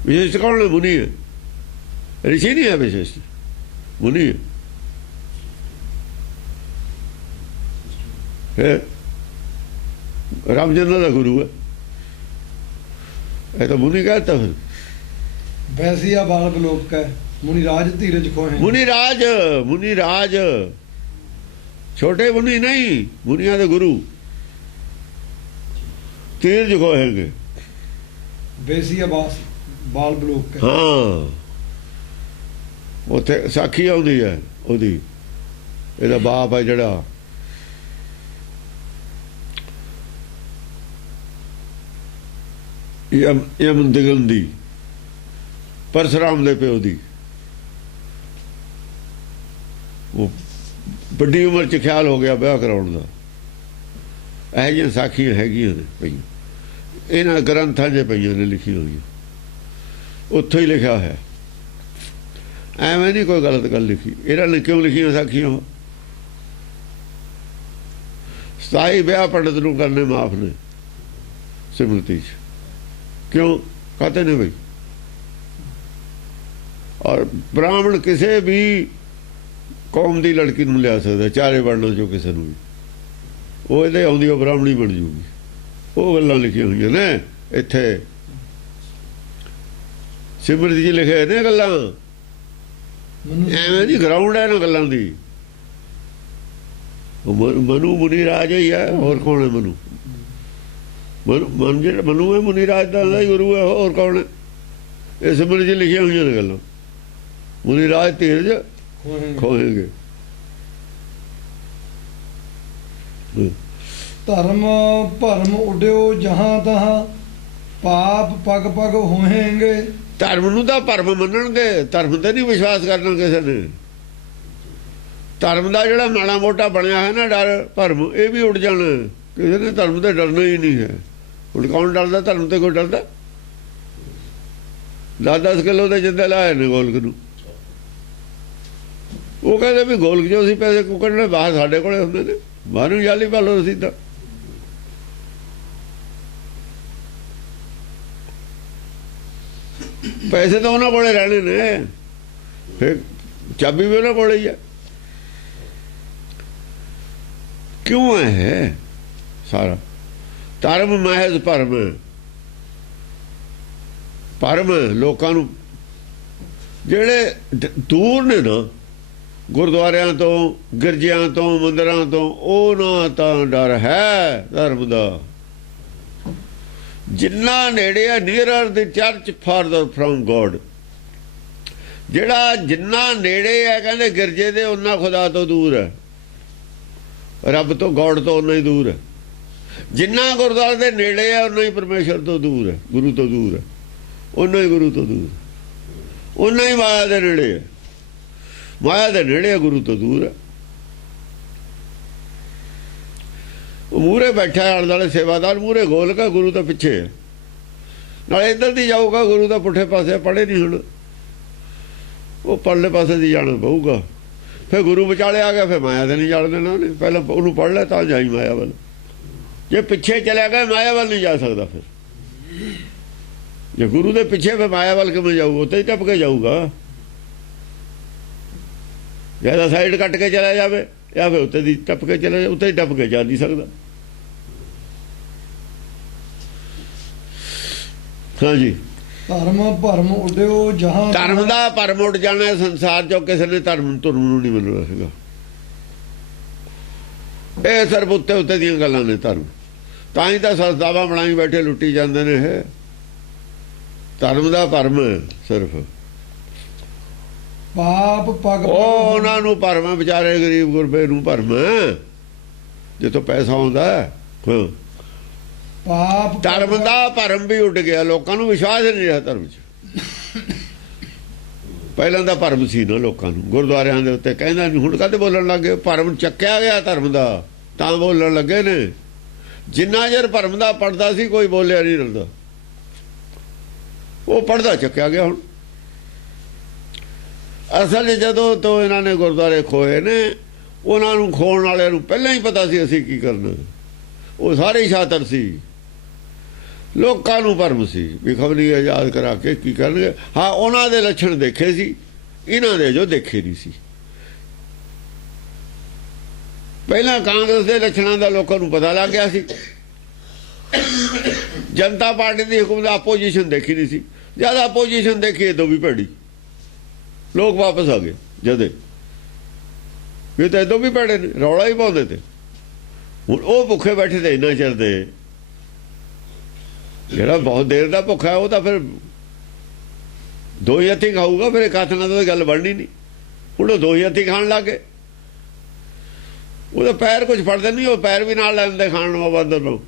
ਵਿਸ਼ੇਸ਼ ਕੌਣ ਨੇ ਮੁਨੀ ਹੈ ऋषि नहीं है विशेष मुनि है रामचंद्र का गुरु है ये तो मुनि कहता फिर बैसिया बाल बलोक का मुनिराज धीरज खोहे मुनिराज छोटे मुनि नहीं मुनिया के गुरु धीरज खोहेंगे बैसिया बाल बलोक का हाँ ਉੱਥੇ ਸਾਖੀ ਆਉਂਦੀ ਹੈ ਉਹਦੀ ਇਹਦਾ ਬਾਪ ਹੈ ਜਿਹੜਾ ਯਮਨ ਦਿਗਨ ਦੀ, ਪਰਸਰਾਮ ਦੇ ਪਿਓ ਦੀ। ਉਹ ਵੱਡੀ ਉਮਰ 'ਚ ਖਿਆਲ ਹੋ ਗਿਆ ਵਿਆਹ ਕਰਾਉਣ ਦਾ। ਇਹੋ ਜਿਹੀਆਂ ਸਾਖੀਆਂ ਹੈਗੀਆਂ ਨੇ ਪਈਆਂ, ਇਹਨਾਂ ਗ੍ਰੰਥਾਂ 'ਚ ਪਈਆਂ ਨੇ ਲਿਖੀਆਂ ਹੋਈਆਂ, ਉੱਥੋਂ ਹੀ ਲਿਖਿਆ ਹੋਇਆ। ਐਵੇਂ ਨਹੀਂ ਕੋਈ ਗਲਤ ਗੱਲ ਲਿਖੀ। ਇਹਨਾਂ ਨੇ ਕਿਉਂ ਲਿਖੀਆਂ ਸਾਖੀਆਂ? 27 ਵਿਆਹ ਪੰਡਤ ਨੂੰ ਕਰਨੇ ਮਾਫ ਨੇ ਸਿਮਰਤੀ 'ਚ। ਕਿਉਂ ਕਹਤੇ ਨੇ ਬਈ? ਔਰ ਬ੍ਰਾਹਮਣ ਕਿਸੇ ਵੀ ਕੌਮ ਦੀ ਲੜਕੀ ਨੂੰ ਲਿਆ ਸਕਦਾ, ਚਾਰੇ ਵਰਨਾਂ 'ਚੋਂ ਕਿਸੇ ਨੂੰ ਵੀ। ਉਹ ਇਹਦੇ ਆਉਂਦੀ ਉਹ ਬ੍ਰਾਹਮਣੀ ਬਣ ਜੂਗੀ। ਉਹ ਗੱਲਾਂ ਲਿਖੀਆਂ ਹੋਈਆਂ ਨੇ ਇੱਥੇ ਸਿਮਰਤੀ 'ਚ ਲਿਖੇ ਨੇ ਗੱਲਾਂ। ਐਵੇਂ ਦੀ ਗਰਾਊਂਡ ਹੈ ਨਾ ਗੱਲਾਂ ਦੀ। ਮਨੂ ਮੁਨੀ ਰਾਜ ਹੀ ਹੈ, ਹੋਰ ਕੌਣ ਹੈ? ਮਨ ਜਿਹੜਾ ਮਨੂ ਹੈ ਮੁਨੀ ਰਾਜ ਦਾ ਹੀ ਗੁਰੂ ਹੈ, ਹੋਰ ਕੌਣ ਹੈ? ਇਹ ਸਿਮਰਤੀ 'ਚ ਲਿਖੀਆਂ ਹੋਈਆਂ ਨੇ ਗੱਲਾਂ। ਮੁਨੀ ਰਾਜ ਧੀਰਜ ਖੋਹੇਗੇ। ਧਰਮ ਭਰਮ ਉਡਿਓ ਜਹਾਂ ਤਹਾਂ, ਪਾਪ ਪਗ ਪਗ ਹੋਏਂਗੇ। ਧਰਮ ਨੂੰ ਤਾਂ ਭਰਮ ਮੰਨਣਗੇ, ਧਰਮ ਤੇ ਨਹੀਂ ਵਿਸ਼ਵਾਸ ਕਰਨਾ ਕਿਸੇ ਨੇ। ਧਰਮ ਦਾ ਜਿਹੜਾ ਮਾੜਾ ਮੋਟਾ ਬਣਿਆ ਹੈ ਨਾ ਡਰ ਭਰਮ, ਇਹ ਵੀ ਉੱਡ ਜਾਣਾ। ਕਿਸੇ ਨੇ ਧਰਮ ਤੇ ਡਰਨਾ ਹੀ ਨਹੀਂ ਹੈ। ਹੁਣ ਕੌਣ ਡਰਦਾ ਧਰਮ ਤੇ? ਕੋਈ ਡਰਦਾ? 10-10 ਕਿਲੋ ਦੇ ਜਿੰਦੇ ਲਾਏ ਨੇ ਗੋਲਕ ਨੂੰ। ਉਹ ਕਹਿੰਦੇ ਵੀ ਗੋਲਕ ਜੋ ਅਸੀਂ ਪੈਸੇ ਕੋ ਕੱਢਣੇ, ਬਾਹਰ ਸਾਡੇ ਕੋਲੇ ਹੁੰਦੇ ਨੇ, ਬਾਹਰੋਂ ਜਾਲੀ ਭਾਲੋ ਅਸੀਂ ਤਾਂ। ਪੈਸੇ ਤਾਂ ਉਹਨਾਂ ਕੋਲੇ ਰਹਿਣੇ ਨੇ, ਫਿਰ ਚਾਬੀ ਵੀ ਉਹਨਾਂ ਕੋਲੇ ਹੀ ਹੈ। ਕਿਉਂ ਹੈ ਸਾਰਾ? ਧਰਮ ਮਹਿਜ਼ ਭਰਮ। ਭਰਮ ਲੋਕਾਂ ਨੂੰ ਜਿਹੜੇ ਦੂਰ ਨੇ ਨਾ ਗੁਰਦੁਆਰਿਆਂ ਤੋਂ, ਗਿਰਜਿਆਂ ਤੋਂ, ਮੰਦਿਰਾਂ ਤੋਂ, ਉਹਨਾਂ ਤਾਂ ਡਰ ਹੈ ਧਰਮ ਦਾ। ਜਿੰਨਾ ਨੇੜੇ ਆ, ਨੀਅਰਰ ਦੀ ਚਰਚ ਫਾਰਦਰ ਫਰੋਮ ਗੋਡ। ਜਿਹੜਾ ਜਿੰਨਾ ਨੇੜੇ ਹੈ ਕਹਿੰਦੇ ਗਿਰਜੇ ਦੇ, ਉਹਨਾਂ ਖੁਦਾ ਤੋਂ ਦੂਰ ਹੈ, ਰੱਬ ਤੋਂ, ਗੋਡ ਤੋਂ ਉਹਨਾਂ ਹੀ ਦੂਰ ਹੈ। ਜਿੰਨਾ ਗੁਰਦੁਆਰੇ ਦੇ ਨੇੜੇ ਹੈ ਉਹਨਾਂ ਹੀ ਪਰਮੇਸ਼ਰ ਤੋਂ ਦੂਰ ਹੈ, ਗੁਰੂ ਤੋਂ ਦੂਰ ਹੈ, ਉਹਨਾਂ ਹੀ ਗੁਰੂ ਤੋਂ ਦੂਰ, ਉਹਨਾਂ ਹੀ ਮਾਇਆ ਦੇ ਨੇੜੇ ਹੈ। ਮਾਇਆ ਦੇ ਨੇੜੇ ਗੁਰੂ ਤੋਂ ਦੂਰ ਹੈ। ਮੂਹਰੇ ਬੈਠਾ ਆਲੇ ਦੁਆਲੇ ਸੇਵਾਦਾਰ, ਮੂਹਰੇ ਗੋਲਕ ਹੈ, ਗੁਰੂ ਤਾਂ ਪਿੱਛੇ ਹੈ। ਨਾਲੇ ਇੱਧਰ ਦੀ ਜਾਊਗਾ, ਗੁਰੂ ਦਾ ਪੁੱਠੇ ਪਾਸੇ ਪੜ੍ਹੇ ਨਹੀਂ। ਹੁਣ ਉਹ ਪਰਲੇ ਪਾਸੇ ਦੀ ਜਾਣਾ ਪਊਗਾ। ਫਿਰ ਗੁਰੂ ਵਿਚਾਲੇ ਆ ਗਿਆ, ਫਿਰ ਮਾਇਆ ਦੇ ਨਹੀਂ ਜਾਣ ਦੇਣਾ ਉਹਨੇ। ਪਹਿਲਾਂ ਉਹਨੂੰ ਪੜ੍ਹ ਲੈ ਤਾਂ ਜਾਈ ਮਾਇਆ ਵੱਲ। ਜੇ ਪਿੱਛੇ ਚਲਿਆ ਗਿਆ ਮਾਇਆ ਵੱਲ ਨਹੀਂ ਜਾ ਸਕਦਾ। ਫਿਰ ਜੇ ਗੁਰੂ ਦੇ ਪਿੱਛੇ, ਫਿਰ ਮਾਇਆ ਵੱਲ ਕਿਵੇਂ ਜਾਊਗਾ? ਉੱਤੇ ਹੀ ਟੱਪ ਕੇ ਜਾਊਗਾ। ਜਾਂ ਤਾਂ ਸਾਈਡ ਕੱਟ ਕੇ ਚਲਾ ਜਾਵੇ, ਜਾਂ ਫਿਰ ਉੱਤੇ ਦੀ ਟੱਪ ਕੇ ਚਲਾ ਜਾਵੇ। ਉੱਤੇ ਹੀ ਟੱਪ ਕੇ ਜਾ ਨਹੀਂ ਸਕਦਾ। ਹਾਂਜੀ, ਧਰਮ ਭਰਮ ਉਡਿਓ ਜਹਾਂ। ਧਰਮ ਦਾ ਭਰਮ ਉੱਡ ਜਾਣਾ ਸੰਸਾਰ ਚੋਂ। ਕਿਸੇ ਨੇ ਧਰਮ ਨੂੰ ਨਹੀਂ ਮੰਨਣਾ ਹੈਗਾ। ਇਹ ਸਿਰਫ ਉੱਤੇ ਉੱਤੇ ਦੀਆਂ ਗੱਲਾਂ ਨੇ ਧਰਮ। ਤਾਂ ਹੀ ਤਾਂ ਸੰਸਥਾਵਾਂ ਬਣਾਈ ਬੈਠੇ, ਲੁੱਟੀ ਜਾਂਦੇ ਨੇ। ਇਹ ਧਰਮ ਦਾ ਭਰਮ ਸਿਰਫ। ਪਾਪ ਪਗ ਉਹਨਾਂ ਨੂੰ ਭਰਮ ਹੈ, ਵਿਚਾਰੇ ਗਰੀਬ ਗੁਰਬੇ ਨੂੰ ਭਰਮ ਹੈ, ਜਿੱਥੋਂ ਪੈਸਾ ਆਉਂਦਾ। ਪਾਪ ਧਰਮ ਦਾ ਭਰਮ ਵੀ ਉੱਡ ਗਿਆ। ਲੋਕਾਂ ਨੂੰ ਵਿਸ਼ਵਾਸ ਨਹੀਂ ਰਿਹਾ ਧਰਮ 'ਚ। ਪਹਿਲਾਂ ਦਾ ਭਰਮ ਸੀ ਨਾ ਲੋਕਾਂ ਨੂੰ, ਗੁਰਦੁਆਰਿਆਂ ਦੇ ਉੱਤੇ ਕਹਿੰਦਾ ਨਹੀਂ। ਹੁਣ ਕਦੇ ਬੋਲਣ ਲੱਗੇ? ਭਰਮ ਚੱਕਿਆ ਗਿਆ ਧਰਮ ਦਾ, ਤਾਂ ਬੋਲਣ ਲੱਗੇ ਨੇ। ਜਿੰਨਾ ਚਿਰ ਭਰਮ ਦਾ ਪੜਦਾ ਸੀ, ਕੋਈ ਬੋਲਿਆ ਨਹੀਂ ਰਹਿੰਦਾ। ਉਹ ਪੜਦਾ ਚੱਕਿਆ ਗਿਆ। ਹੁਣ ਅਸਲ ਜਦੋਂ ਤੋਂ ਇਹਨਾਂ ਨੇ ਗੁਰਦੁਆਰੇ ਖੋਏ ਨੇ, ਉਹਨਾਂ ਨੂੰ ਖੋਣ ਵਾਲਿਆਂ ਨੂੰ ਪਹਿਲਾਂ ਹੀ ਪਤਾ ਸੀ ਅਸੀਂ ਕੀ ਕਰਨਾ। ਉਹ ਸਾਰੇ ਸ਼ਾਤਰ ਸੀ। ਲੋਕਾਂ ਨੂੰ ਭਰਮ ਸੀ ਵੀ ਖਬਰੀ ਆਜ਼ਾਦ ਕਰਾ ਕੇ ਕੀ ਕਰਨਗੇ। ਹਾਂ, ਉਹਨਾਂ ਦੇ ਲੱਛਣ ਦੇਖੇ ਸੀ, ਇਹਨਾਂ ਦੇ ਜੋ ਦੇਖੇ ਨਹੀਂ ਸੀ। ਪਹਿਲਾਂ ਕਾਂਗਰਸ ਦੇ ਲੱਛਣਾਂ ਦਾ ਲੋਕਾਂ ਨੂੰ ਪਤਾ ਲੱਗ ਗਿਆ ਸੀ। ਜਨਤਾ ਪਾਰਟੀ ਦੀ ਹੁਕਮ ਦਾ ਆਪੋਜੀਸ਼ਨ ਦੇਖੀ ਨਹੀਂ ਸੀ। ਜਦ ਆਪੋਜੀਸ਼ਨ ਦੇਖੀ ਤਾਂ ਵੀ ਭੈੜੀ। ਲੋਕ ਵਾਪਸ ਆ ਗਏ ਜਦੇ। ਇਹ ਤਾਂ ਇਦੋਂ ਵੀ ਭੈੜੇ ਨੇ, ਰੌਲਾ ਹੀ ਪਾਉਂਦੇ ਤੇ। ਹੁਣ ਉਹ ਭੁੱਖੇ ਬੈਠੇ ਤੇ ਇੰਨਾ ਚਿਰ ਦੇ। ਜਿਹੜਾ ਬਹੁਤ ਦੇਰ ਦਾ ਭੁੱਖਾ, ਉਹ ਤਾਂ ਫਿਰ ਦੋ ਹੀ ਹੱਥੀਂ ਖਾਊਗਾ। ਫਿਰ ਇੱਕ ਹੱਥ ਨਾਲ ਤਾਂ ਗੱਲ ਬਣਨੀ ਨਹੀਂ। ਹੁਣ ਉਹ ਦੋ ਹੀ ਹੱਥੀਂ ਖਾਣ ਲੱਗ ਗਏ। ਉਹਦਾ ਪੈਰ ਕੁਝ ਫੜਦੇ ਨਹੀਂ, ਉਹ ਪੈਰ ਵੀ ਨਾਲ ਲੈਂਦੇ ਖਾਣ ਨੂੰ ਬੰਦਰ ਨੂੰ।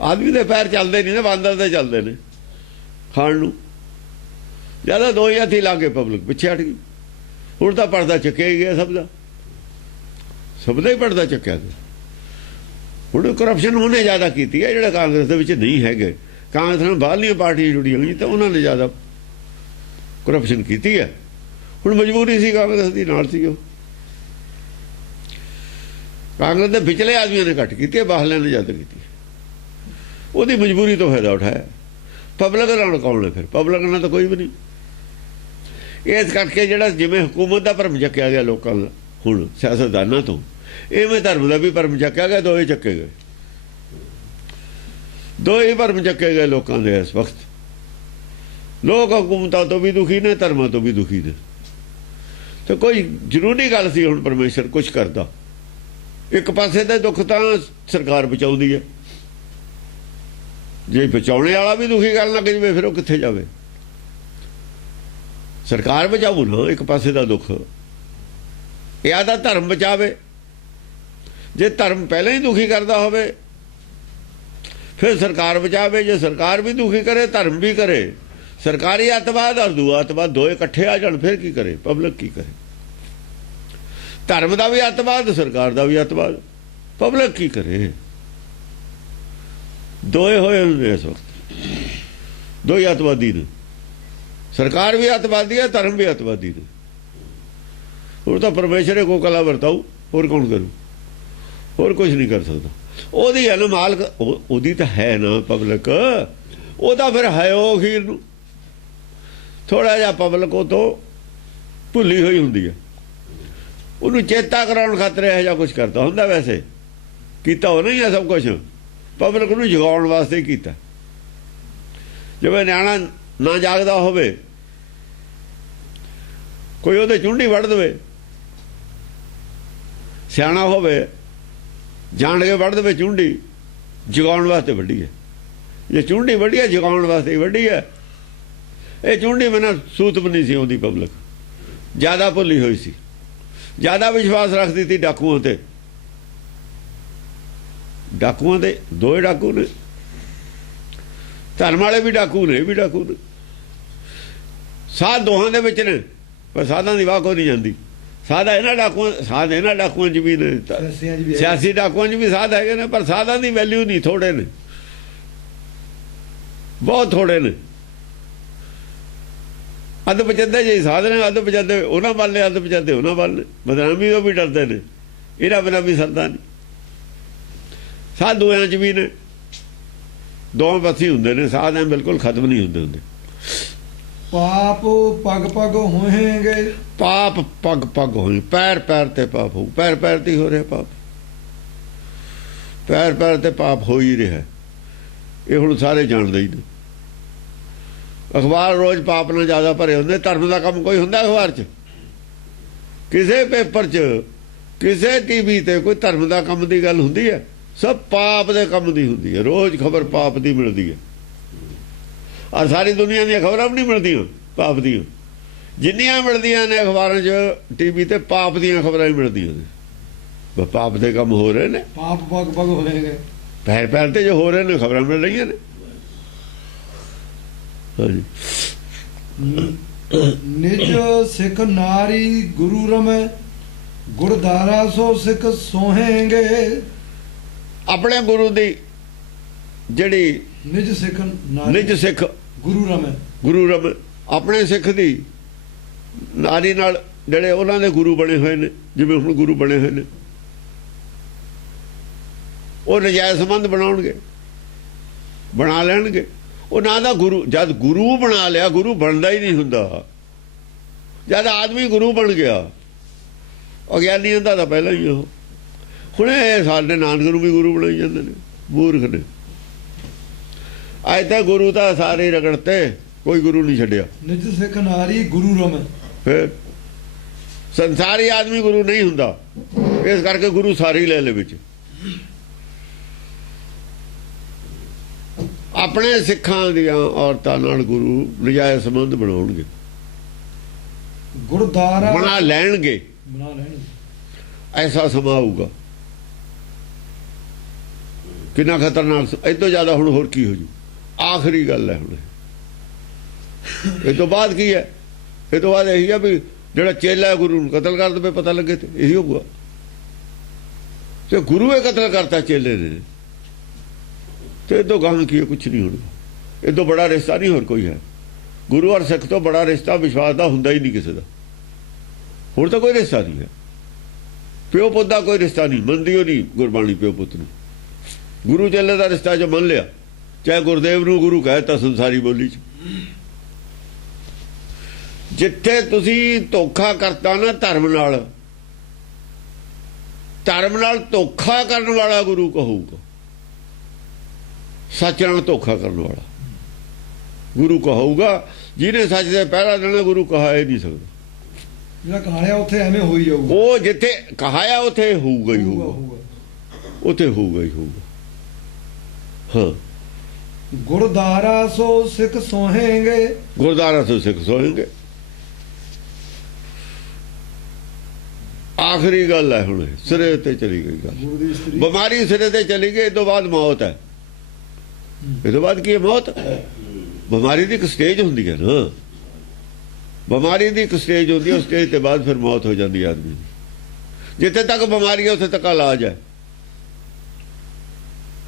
ਆਦਮੀ ਦੇ ਪੈਰ ਚੱਲਦੇ ਨਹੀਂ ਨੇ, ਬਾਂਦਰ ਦੇ ਚੱਲਦੇ ਨੇ ਖਾਣ ਨੂੰ। ਜਿਆਦਾ ਦੋ ਹੀ ਹੱਥੀ ਲਾ ਕੇ ਪਬਲਿਕ ਪਿੱਛੇ ਹਟ ਗਈ। ਹੁਣ ਤਾਂ ਪਰਦਾ ਚੱਕਿਆ ਹੀ ਗਿਆ, ਸਭ ਦਾ ਹੀ ਪਰਦਾ ਚੱਕਿਆ ਗਿਆ। ਹੁਣ ਕਰਪਸ਼ਨ ਉਹਨੇ ਜ਼ਿਆਦਾ ਕੀਤੀ ਹੈ, ਜਿਹੜਾ ਕਾਂਗਰਸ ਦੇ ਵਿੱਚ ਨਹੀਂ ਹੈਗੇ। ਕਾਂਗਰਸ ਨਾਲ ਬਾਹਰਲੀਆਂ ਪਾਰਟੀਆਂ ਜੁੜੀਆਂ ਹੋਈਆਂ ਤਾਂ ਉਹਨਾਂ ਨੇ ਜ਼ਿਆਦਾ ਕਰਪਸ਼ਨ ਕੀਤੀ ਹੈ। ਹੁਣ ਮਜਬੂਰੀ ਸੀ ਕਾਂਗਰਸ ਦੀ, ਨਾਲ ਸੀ ਉਹ। ਕਾਂਗਰਸ ਦੇ ਵਿਚਲੇ ਆਦਮੀਆਂ ਨੇ ਘੱਟ ਕੀਤੀ ਹੈ, ਬਾਹਰਲਿਆਂ ਨੇ ਜ਼ਿਆਦਾ ਕੀਤੀ। ਉਹਦੀ ਮਜਬੂਰੀ ਤੋਂ ਫਾਇਦਾ ਉਠਾਇਆ। ਪਬਲਿਕ ਨਾਲ ਕੌਣ ਹੈ ਫਿਰ? ਪਬਲਿਕ ਨਾਲ ਤਾਂ ਕੋਈ ਵੀ ਨਹੀਂ। ਇਸ ਕਰਕੇ ਜਿਹੜਾ ਜਿਵੇਂ ਹਕੂਮਤ ਦਾ ਭਰਮ ਚੱਕਿਆ ਗਿਆ ਲੋਕਾਂ ਦਾ ਹੁਣ ਸਿਆਸਤਦਾਨਾਂ ਤੋਂ, ਇਵੇਂ ਧਰਮ ਦਾ ਵੀ ਭਰਮ ਚੱਕਿਆ ਗਿਆ। ਦੋਏ ਚੱਕੇ ਗਏ, ਦੋਏ ਭਰਮ ਚੱਕੇ ਗਏ ਲੋਕਾਂ ਦੇ। ਇਸ ਵਕਤ ਲੋਕ ਹਕੂਮਤਾਂ ਤੋਂ ਵੀ ਦੁਖੀ ਨੇ, ਧਰਮਾਂ ਤੋਂ ਵੀ ਦੁਖੀ ਨੇ। ਤੇ ਕੋਈ ਜ਼ਰੂਰੀ ਗੱਲ ਸੀ ਹੁਣ ਪਰਮੇਸ਼ਰ ਕੁਛ ਕਰਦਾ। ਇੱਕ ਪਾਸੇ ਤੇ ਦੁੱਖ ਤਾਂ ਸਰਕਾਰ ਬਚਾਉਂਦੀ ਹੈ, ਜੇ ਬਚਾਉਣੇ ਵਾਲਾ ਵੀ ਦੁਖੀ ਕਰਨ ਲੱਗ ਜਾਵੇ ਫਿਰ ਉਹ ਕਿੱਥੇ ਜਾਵੇ? ਸਰਕਾਰ ਬਚਾਊ ਨਾ ਇੱਕ ਪਾਸੇ ਦਾ ਦੁੱਖ, ਜਾਂ ਤਾਂ ਧਰਮ ਬਚਾਵੇ। ਜੇ ਧਰਮ ਪਹਿਲਾਂ ਹੀ ਦੁਖੀ ਕਰਦਾ ਹੋਵੇ ਫਿਰ ਸਰਕਾਰ ਬਚਾਵੇ। ਜੇ ਸਰਕਾਰ ਵੀ ਦੁਖੀ ਕਰੇ, ਧਰਮ ਵੀ ਕਰੇ, ਸਰਕਾਰੀ ਅੱਤਵਾਦ ਔਰ ਦੂਆ ਅੱਤਵਾਦ ਦੋਏ ਇਕੱਠੇ ਆ ਜਾਣ, ਫਿਰ ਕੀ ਕਰੇ ਪਬਲਿਕ? ਕੀ ਕਰੇ? ਧਰਮ ਦਾ ਵੀ ਅੱਤਵਾਦ, ਸਰਕਾਰ ਦਾ ਵੀ ਅੱਤਵਾਦ, ਪਬਲਿਕ ਕੀ ਕਰੇ? ਦੋਏ ਹੋਏ ਹੁੰਦੇ ਇਸ ਵਕਤ, ਦੋਈ ਅੱਤਵਾਦੀ ਨੇ। ਸਰਕਾਰ ਵੀ ਅੱਤਵਾਦੀ ਹੈ, ਧਰਮ ਵੀ ਅੱਤਵਾਦੀ ਨੇ। ਹੁਣ ਤਾਂ ਪਰਮੇਸ਼ਰ ਕੋ ਕਲਾ ਵਰਤਾਊ, ਹੋਰ ਕੌਣ ਕਰੂ? ਹੋਰ ਕੁਝ ਨਹੀਂ ਕਰ ਸਕਦਾ। ਉਹਦੀ ਹੈ ਨਾ ਮਾਲਕ, ਉਹਦੀ ਤਾਂ ਹੈ ਨਾ ਪਬਲਿਕ, ਉਹਦਾ ਫਿਰ ਹੈ ਉਹ ਅਖੀਰ ਨੂੰ। ਥੋੜਾ ਜਿਹਾ ਪਬਲਿਕ ਉਹ ਤੋਂ ਭੁੱਲੀ ਹੋਈ ਹੁੰਦੀ ਹੈ, ਉਹਨੂੰ ਚੇਤਾ ਕਰਾਉਣ ਖਾਤਰ ਇਹੋ ਜਿਹਾ ਕੁਝ ਕਰਦਾ ਹੁੰਦਾ। ਵੈਸੇ ਕੀਤਾ ਉਹ ਨਹੀਂ ਹੈ ਸਭ ਕੁਝ, ਪਬਲਿਕ ਨੂੰ ਜਗਾਉਣ ਵਾਸਤੇ ਹੀ ਕੀਤਾ। ਜਿਵੇਂ ਨਿਆਣਾ ਨਾ ਜਾਗਦਾ ਹੋਵੇ, ਕੋਈ ਉਹਦੇ ਚੁੰਡੀ ਵੜ ਦੇਵੇ, ਸਿਆਣਾ ਹੋਵੇ ਜਾਣ ਕੇ ਵੜ ਦੇਵੇ ਚੁੰਡੀ, ਜਗਾਉਣ ਵਾਸਤੇ ਵੱਡੀ ਹੈ। ਜੇ ਚੁੰਡੀ ਵੱਡੀ ਹੈ, ਜਗਾਉਣ ਵਾਸਤੇ ਹੀ ਵੱਡੀ ਹੈ। ਇਹ ਚੁੰਡੀ ਬਿਨਾਂ ਸੂਤ ਵੀ ਨਹੀਂ ਸੀ ਆਉਂਦੀ। ਪਬਲਿਕ ਜ਼ਿਆਦਾ ਭੁੱਲੀ ਹੋਈ ਸੀ, ਜ਼ਿਆਦਾ ਵਿਸ਼ਵਾਸ ਰੱਖਦੀ ਸੀ ਡਾਕੂਆਂ ਤੇ। ਡਾਕੂਆਂ ਦੇ ਦੋਏ ਡਾਕੂ ਨੇ, ਧਰਮ ਵਾਲੇ ਵੀ ਡਾਕੂ ਨੇ, ਇਹ ਵੀ ਡਾਕੂ ਨੇ। ਸਾਧ ਦੋਹਾਂ ਦੇ ਵਿੱਚ ਨੇ, ਪਰ ਸਾਧਾਂ ਦੀ ਵਾਹ ਕੋਈ ਨਹੀਂ ਜਾਂਦੀ। ਸਾਧਾ ਇਹਨਾਂ ਡਾਕੂਆਂ 'ਚ ਵੀ ਨੇ, ਸਿਆਸੀ ਡਾਕੂਆਂ 'ਚ ਵੀ ਸਾਧ ਹੈਗੇ ਨੇ, ਪਰ ਸਾਧਾਂ ਦੀ ਵੈਲਿਊ ਨਹੀਂ, ਥੋੜੇ ਨੇ, ਬਹੁਤ ਥੋੜੇ ਨੇ। ਅੱਧ ਪਚੱਦੇ ਜਿਹੀ ਸਾਧ ਨੇ, ਅੱਧ ਪਚੱਦੇ ਉਹਨਾਂ ਵੱਲ ਨੇ, ਅੱਧ ਪਚੱਦੇ ਉਹਨਾਂ ਵੱਲ ਨੇ। ਬਦਨਾਮੀ ਉਹ ਵੀ ਡਰਦੇ ਨੇ, ਇਹਨਾਂ ਬਿਨਾਂ ਵੀ ਸਰਦਾ ਨਹੀਂ। ਸਾਧ ਦੋਆਂ 'ਚ ਵੀ ਨੇ, ਦੋਵੇਂ ਪਾਸੇ ਹੁੰਦੇ ਨੇ। ਸਾਧ ਐ ਬਿਲਕੁਲ ਖਤਮ ਨਹੀਂ ਹੁੰਦੇ। ਪਾਪ ਪਗ ਪਗ ਹੋਏਗੇ, ਪਾਪ ਪਗ ਪਗ ਹੋਏ, ਪੈਰ ਪੈਰ ਤੇ ਪਾਪ ਹੋ, ਪੈਰ ਪੈਰ ਤੇ ਹੋ ਰਿਹਾ ਪਾਪ, ਪੈਰ ਪੈਰ ਤੇ ਪਾਪ ਹੋ ਹੀ ਰਿਹਾ। ਇਹ ਹੁਣ ਸਾਰੇ ਜਾਣਦੇ ਹੀ ਨੇ। ਅਖਬਾਰ ਰੋਜ਼ ਪਾਪ ਨਾਲ ਜ਼ਿਆਦਾ ਭਰੇ ਹੁੰਦੇ। ਧਰਮ ਦਾ ਕੰਮ ਕੋਈ ਹੁੰਦਾ ਅਖਬਾਰ 'ਚ? ਕਿਸੇ ਪੇਪਰ 'ਚ, ਕਿਸੇ ਟੀਵੀ ਤੇ ਕੋਈ ਧਰਮ ਦਾ ਕੰਮ ਦੀ ਗੱਲ ਹੁੰਦੀ ਹੈ? ਸਭ ਪਾਪ ਦੇ ਕੰਮ ਦੀ ਹੁੰਦੀ ਹੈ। ਰੋਜ਼ ਖਬਰ ਪਾਪ ਦੀ ਮਿਲਦੀ ਹੈ, ਔਰ ਸਾਰੀ ਦੁਨੀਆ ਦੀਆਂ ਖਬਰਾਂ ਵੀ ਨਹੀਂ ਮਿਲਦੀਆਂ ਪਾਪ ਦੀਆਂ। ਜਿੰਨੀਆਂ ਮਿਲਦੀਆਂ ਨੇ ਅਖਬਾਰਾਂ 'ਚ, ਟੀਵੀ ਤੇ, ਪਾਪ ਦੀਆਂ ਖਬਰਾਂ ਹੀ ਮਿਲਦੀਆਂ ਨੇ। ਪਾਪ ਦੇ ਕੰਮ ਹੋ ਰਹੇ ਨੇ, ਪਾਪ ਪਗ ਪਗ ਹੋਏਗੇ, ਪੈਰ ਪੈਰ ਤੇ ਜੋ ਹੋ ਰਹੇ ਨੇ ਖਬਰਾਂ ਮਿਲ ਰਹੀਆਂ ਨੇ। ਹਾਂਜੀ। ਨਿਜ ਸਿੱਖ ਨਾਰੀ ਗੁਰੂ ਰਮੈ, ਗੁਰਦਾਰਾ ਸੋ ਸਿੱਖ ਸੋਹੇਂਗੇ। ਆਪਣੇ ਗੁਰੂ ਦੀ ਜਿਹੜੀ ਨਿਜ ਸਿੱਖ ਨਾਰੀ, ਨਿਜ ਸਿੱਖ ਗੁਰੂ ਰਮੈ, ਗੁਰੂ ਰਮ, ਆਪਣੇ ਸਿੱਖ ਦੀ ਨਾਰੀ ਨਾਲ ਜਿਹੜੇ ਉਹਨਾਂ ਦੇ ਗੁਰੂ ਬਣੇ ਹੋਏ ਨੇ, ਜਿਵੇਂ ਹੁਣ ਗੁਰੂ ਬਣੇ ਹੋਏ ਨੇ, ਉਹ ਨਜਾਇਜ਼ ਸੰਬੰਧ ਬਣਾਉਣਗੇ, ਬਣਾ ਲੈਣਗੇ। ਉਹ ਨਾ ਦਾ ਗੁਰੂ, ਜਦ ਗੁਰੂ ਬਣਾ ਲਿਆ, ਗੁਰੂ ਬਣਦਾ ਹੀ ਨਹੀਂ ਹੁੰਦਾ। ਜਦ ਆਦਮੀ ਗੁਰੂ ਬਣ ਗਿਆ, ਅਗਿਆਨੀ ਹੁੰਦਾ ਤਾਂ ਪਹਿਲਾਂ ਹੀ ਉਹ। ਹੁਣ ਇਹ ਸਾਡੇ ਨਾਨਕ ਨੂੰ ਵੀ ਗੁਰੂ ਬਣਾਈ ਜਾਂਦੇ ਨੇ, ਮੂਰਖ ਨੇ। ਅੱਜ ਤਾਂ ਗੁਰੂ ਤਾਂ ਸਾਰੇ ਰਗੜਤੇ, ਕੋਈ ਗੁਰੂ ਨਹੀਂ ਛੱਡਿਆ। ਨਿਜ ਸਿੱਖ ਨਾਰੀ ਗੁਰੂ ਰਮੈ, ਫਿਰ ਸੰਸਾਰੀ ਆਦਮੀ ਗੁਰੂ ਨਹੀਂ ਹੁੰਦਾ, ਇਸ ਕਰਕੇ ਗੁਰੂ ਸਾਰੇ ਹੀ ਲੈ ਲੈ ਵਿੱਚ। ਆਪਣੇ ਸਿੱਖਾਂ ਦੀਆਂ ਔਰਤਾਂ ਨਾਲ ਗੁਰੂ ਨਜਾਇਜ਼ ਸੰਬੰਧ ਬਣਾਉਣਗੇ, ਗੁਰਦਾਰਾ ਬਣਾ ਲੈਣਗੇ। ਐਸਾ ਸਮਾਂ ਆਊਗਾ। ਕਿੰਨਾ ਖਤਰਨਾਕ। ਇਹ ਤੋਂ ਜ਼ਿਆਦਾ ਹੁਣ ਹੋਰ ਕੀ ਹੋ ਜੂ? ਆਖਰੀ ਗੱਲ ਹੈ ਹੁਣ। ਇਹ ਤੋਂ ਬਾਅਦ ਕੀ ਹੈ? ਇਹ ਤੋਂ ਬਾਅਦ ਇਹੀ ਆ ਵੀ ਜਿਹੜਾ ਚੇਲਾ ਹੈ ਗੁਰੂ ਨੂੰ ਕਤਲ ਕਰ ਦੇਵੇ, ਪਤਾ ਲੱਗੇ ਤੇ ਇਹੀ ਹੋਊਗਾ। ਤੇ ਗੁਰੂ ਇਹ ਕਤਲ ਕਰਤਾ ਚੇਲੇ ਨੇ, ਤੇ ਇਹ ਤੋਂ ਗਾਹਾਂ ਕੀ ਕੁਛ ਨਹੀਂ ਹੋਣਾ। ਇਹ ਤੋਂ ਬੜਾ ਰਿਸ਼ਤਾ ਨਹੀਂ ਹੋਰ ਕੋਈ ਹੈ। ਗੁਰੂ ਔਰ ਸਿੱਖ ਤੋਂ ਬੜਾ ਰਿਸ਼ਤਾ ਵਿਸ਼ਵਾਸ ਦਾ ਹੁੰਦਾ ਹੀ ਨਹੀਂ ਕਿਸੇ ਦਾ। ਹੋਰ ਤਾਂ ਕੋਈ ਰਿਸ਼ਤਾ ਨਹੀਂ ਹੈ। ਪਿਓ ਪੁੱਤ ਦਾ ਕੋਈ ਰਿਸ਼ਤਾ ਨਹੀਂ, ਮੰਨਦੀ ਹੋ ਨਹੀਂ ਗੁਰਬਾਣੀ ਪਿਓ ਪੁੱਤ ਨੂੰ। ਗੁਰੂ ਚੇਲੇ ਦਾ ਰਿਸ਼ਤਾ ਜੋ ਮੰਨ ਲਿਆ, ਚਾਹੇ ਗੁਰਦੇਵ ਨੂੰ ਗੁਰੂ ਕਹਿਤਾ ਸੰਸਾਰੀ ਬੋਲੀ 'ਚ। ਜਿੱਥੇ ਤੁਸੀਂ ਧੋਖਾ ਕਰਤਾ ਨਾ ਧਰਮ ਨਾਲ ਧੋਖਾ ਕਰਨ ਵਾਲਾ ਗੁਰੂ ਕਹੂਗਾ। ਸੱਚ ਨਾਲ ਧੋਖਾ ਕਰਨ ਵਾਲਾ ਗੁਰੂ ਕਹੂਗਾ। ਜਿਹਨੇ ਸੱਚ ਦੇ ਪਹਿਰਾ ਦੇਣਾ ਗੁਰੂ ਕਹਾ ਹੀ ਨਹੀਂ ਸਕਦਾ। ਜਿਹੜਾ ਕਹਾਇਆ ਉੱਥੇ ਐਵੇਂ ਹੋ ਹੀ ਜਾਊਗਾ। ਉਹ ਜਿੱਥੇ ਕਹਾਇਆ ਉੱਥੇ ਹੋਊਗਾ ਹੀ ਹੋਊਗਾ, ਉੱਥੇ ਹੋਊਗਾ ਹੀ ਹੋਊਗਾ। ਹਾਂ, ਗੁਰਦਾਰਾ ਸੋ ਸਿੱਖ ਸੋਹੇਂਗੇ, ਗੁਰਦਾਰਾ ਤੋਂ ਸਿੱਖ ਸੋਹੇਂਗੇ। ਆਖਰੀ ਗੱਲ ਹੈ ਹੁਣ, ਸਿਰੇ ਤੇ ਚਲੀ ਗਈ ਗੱਲ। ਗੁਰੂ ਦੀ ਇਸਤਰੀ ਬਿਮਾਰੀ ਸਿਰੇ ਤੇ ਚਲੀ ਗਈ। ਇਹ ਤੋਂ ਬਾਅਦ ਮੌਤ ਹੈ। ਇਹ ਤੋਂ ਬਾਅਦ ਕੀ ਹੈ? ਮੌਤ। ਬਿਮਾਰੀ ਦੀ ਇੱਕ ਸਟੇਜ ਹੁੰਦੀ ਹੈ ਨਾ, ਬਿਮਾਰੀ ਦੀ ਇੱਕ ਸਟੇਜ ਹੁੰਦੀ ਹੈ। ਉਸ ਸਟੇਜ ਤੇ ਬਾਅਦ ਫਿਰ ਮੌਤ ਹੋ ਜਾਂਦੀ ਹੈ ਆਦਮੀ ਦੀ। ਜਿੱਥੇ ਤੱਕ ਬਿਮਾਰੀ ਹੈ ਉੱਥੇ ਤੱਕ ਇਲਾਜ ਹੈ।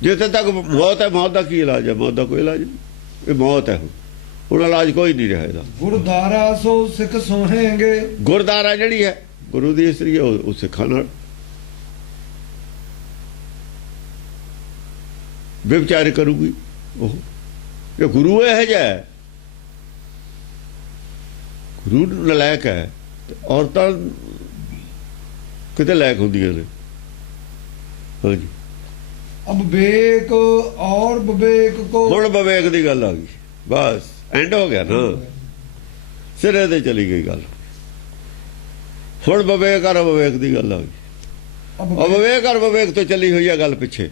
ਜਿੱਥੇ ਤੱਕ ਮੌਤ ਹੈ, ਮੌਤ ਦਾ ਕੀ ਇਲਾਜ ਹੈ? ਮੌਤ ਦਾ ਕੋਈ ਇਲਾਜ ਨਹੀਂ। ਇਹ ਮੌਤ ਹੈ। ਹੁਣ ਇਲਾਜ ਕੋਈ ਨਹੀਂ ਰਿਹਾ ਇਹਦਾ। ਗੁਰਦਾਰਾ ਸੋ ਸਿੱਖ ਸੋਹੇਂਗੇ। ਗੁਰਦਾਰਾ ਜਿਹੜੀ ਹੈ ਗੁਰੂ ਦੀ ਇਸਤਰੀ ਹੈ, ਉਹ ਸਿੱਖਾਂ ਨਾਲ ਵਿਚਾਰ ਕਰੂਗੀ। ਉਹ ਇਹ ਗੁਰੂ ਇਹ ਜਿਹਾ ਹੈ, ਗੁਰੂ ਨਲਾਇਕ ਹੈ। ਔਰਤਾਂ ਕਿਤੇ ਲਾਇਕ ਹੁੰਦੀਆਂ ਨੇ। ਹਾਂਜੀ, ਅਬਵੇਕ ਔਰ ਵਿਵੇਕ ਕੋ। ਹੁਣ ਵਿਵੇਕ ਦੀ ਗੱਲ ਆ ਗਈ। ਬਸ ਐਂਡ ਹੋ ਗਿਆ ਨਾ, ਸਿਰੇ ਤੇ ਚਲੀ ਗਈ ਗੱਲ। ਹੁਣ ਵਿਵੇਕ ਔਰ ਵਿਵੇਕ ਦੀ ਗੱਲ ਆ ਗਈ। ਅਵਿਵੇਕ ਔਰ ਵਿਵੇਕ ਤੋਂ ਚੱਲੀ ਹੋਈ ਹੈ ਗੱਲ ਪਿੱਛੇ।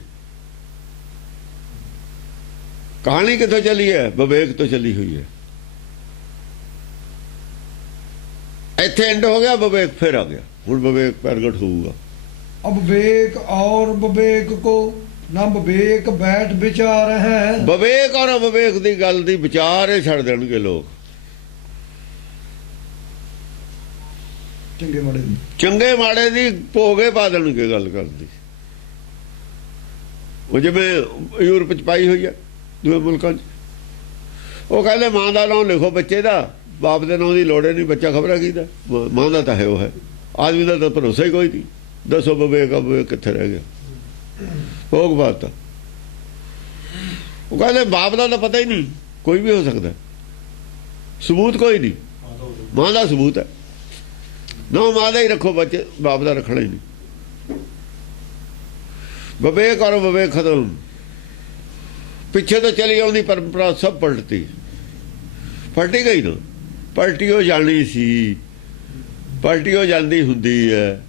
ਕਹਾਣੀ ਕਿੱਥੋਂ ਚੱਲੀ ਹੈ? ਵਿਵੇਕ ਤੋਂ ਚੱਲੀ ਹੋਈ ਹੈ। ਇੱਥੇ ਐਂਡ ਹੋ ਗਿਆ, ਵਿਵੇਕ ਫਿਰ ਆ ਗਿਆ। ਹੁਣ ਵਿਵੇਕ ਪ੍ਰਗਟ ਹੋਊਗਾ। ਅਬਵੇਕ ਔਰ ਵਿਵੇਕ ਕੋ ਨਾ ਵਿਵੇਕ ਬੈਠ ਵਿਚਾਰ ਹੈ। ਵਿਵੇਕ ਔਰ ਅਵਿਵੇਕ ਦੀ ਗੱਲ ਦੀ ਵਿਚਾਰ ਹੀ ਛੱਡ ਦੇਣਗੇ ਲੋਕ। ਚੰਗੇ ਮਾੜੇ ਦੀ ਚੰਗੇ ਮਾੜੇ ਦੀ ਭੋਗੇ ਪਾ ਦੇਣਗੇ ਗੱਲ ਕਰਦੀ। ਉਹ ਜਿਵੇਂ ਯੂਰਪ ਚ ਪਾਈ ਹੋਈ ਹੈ ਦੂਏ ਮੁਲਕਾਂ 'ਚ। ਉਹ ਕਹਿੰਦੇ ਮਾਂ ਦਾ ਨਾਮ ਲਿਖੋ ਬੱਚੇ ਦਾ, ਬਾਪ ਦੇ ਨਾਮ ਦੀ ਲੋੜ ਨਹੀਂ। ਬੱਚਾ ਖਬਰਾਂ ਕੀਦਾ, ਮਾਂ ਦਾ ਤਾਂ ਹੈ ਉਹ ਹੈ। ਆਦਮੀ ਦਾ ਤਾਂ ਭਰੋਸਾ ਹੀ ਕੋਈ ਨਹੀਂ। ਦੱਸੋ ਵਿਵੇਕ ਅਵਿਵੇਕ ਕਿੱਥੇ ਰਹਿ ਗਿਆ? ਭੋਗ ਬਾਤ। ਉਹ ਕਹਿੰਦੇ ਬਾਪ ਦਾ ਤਾਂ ਪਤਾ ਹੀ ਨਹੀਂ, ਕੋਈ ਵੀ ਹੋ ਸਕਦਾ। ਸਬੂਤ ਕੋਈ ਨਹੀਂ। ਮਾਂ ਦਾ ਸਬੂਤ ਹੈ ਨਾ, ਮਾਂ ਦਾ ਹੀ ਰੱਖੋ ਬੱਚੇ, ਬਾਪ ਦਾ ਰੱਖਣਾ ਹੀ ਨਹੀਂ। ਵਿਵੇਕ ਔਰ ਵਿਵੇਕ ਖਤਮ। ਪਿੱਛੇ ਤੋਂ ਚਲੀ ਆਉਂਦੀ ਪਰੰਪਰਾ ਸਭ ਪਲਟਤੀ ਗਈ ਨਾ। ਪਲਟੀ ਹੋ ਜਾਣੀ ਸੀ, ਪਲਟੀ ਹੋ ਜਾਂਦੀ ਹੁੰਦੀ ਹੈ।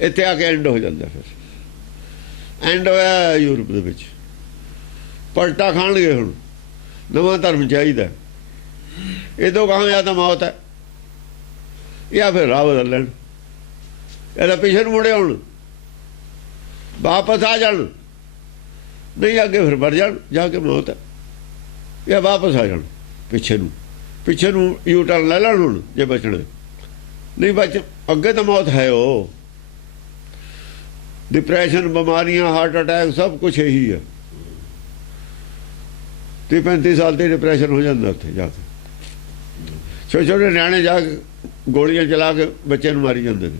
ਇੱਥੇ ਆ ਕੇ ਐਂਡ ਹੋ ਜਾਂਦਾ। ਫਿਰ ਐਂਡ ਹੋਇਆ ਯੂਰਪ ਦੇ ਵਿੱਚ। ਪਲਟਾ ਖਾਣਗੇ। ਹੁਣ ਨਵਾਂ ਧਰਮ ਚਾਹੀਦਾ। ਇਹ ਤੋਂ ਕਹਾਂ ਜਾਂ ਤਾਂ ਮੌਤ ਹੈ ਜਾਂ ਫਿਰ ਰਾਹ ਬਦਲ ਲੈਣ। ਇਹਦਾ ਪਿੱਛੇ ਨੂੰ ਮੁੜੇ ਆਉਣ, ਵਾਪਸ ਆ ਜਾਣ। ਨਹੀਂ ਅੱਗੇ ਫਿਰ ਮਰ ਜਾਣ ਜਾ ਕੇ ਮੌਤ ਹੈ, ਜਾਂ ਵਾਪਸ ਆ ਜਾਣ ਪਿੱਛੇ ਨੂੰ ਯੂ ਟਰਨ ਲੈ ਲੈਣ ਹੁਣ ਜੇ ਬਚਣਾ। ਨਹੀਂ ਬਚ ਅੱਗੇ ਤਾਂ ਮੌਤ ਹੈ। ਉਹ ਡਿਪਰੈਸ਼ਨ, ਬਿਮਾਰੀਆਂ, ਹਾਰਟ ਅਟੈਕ ਸਭ ਕੁਛ ਇਹੀ ਹੈ। 30-35 ਸਾਲ ਤੇ ਡਿਪਰੈਸ਼ਨ ਹੋ ਜਾਂਦਾ ਉੱਥੇ ਜਾ ਕੇ। ਛੋਟੇ ਛੋਟੇ ਨਿਆਣੇ ਜਾ ਕੇ ਗੋਲੀਆਂ ਚਲਾ ਕੇ ਬੱਚੇ ਨੂੰ ਮਾਰੀ ਜਾਂਦੇ ਨੇ।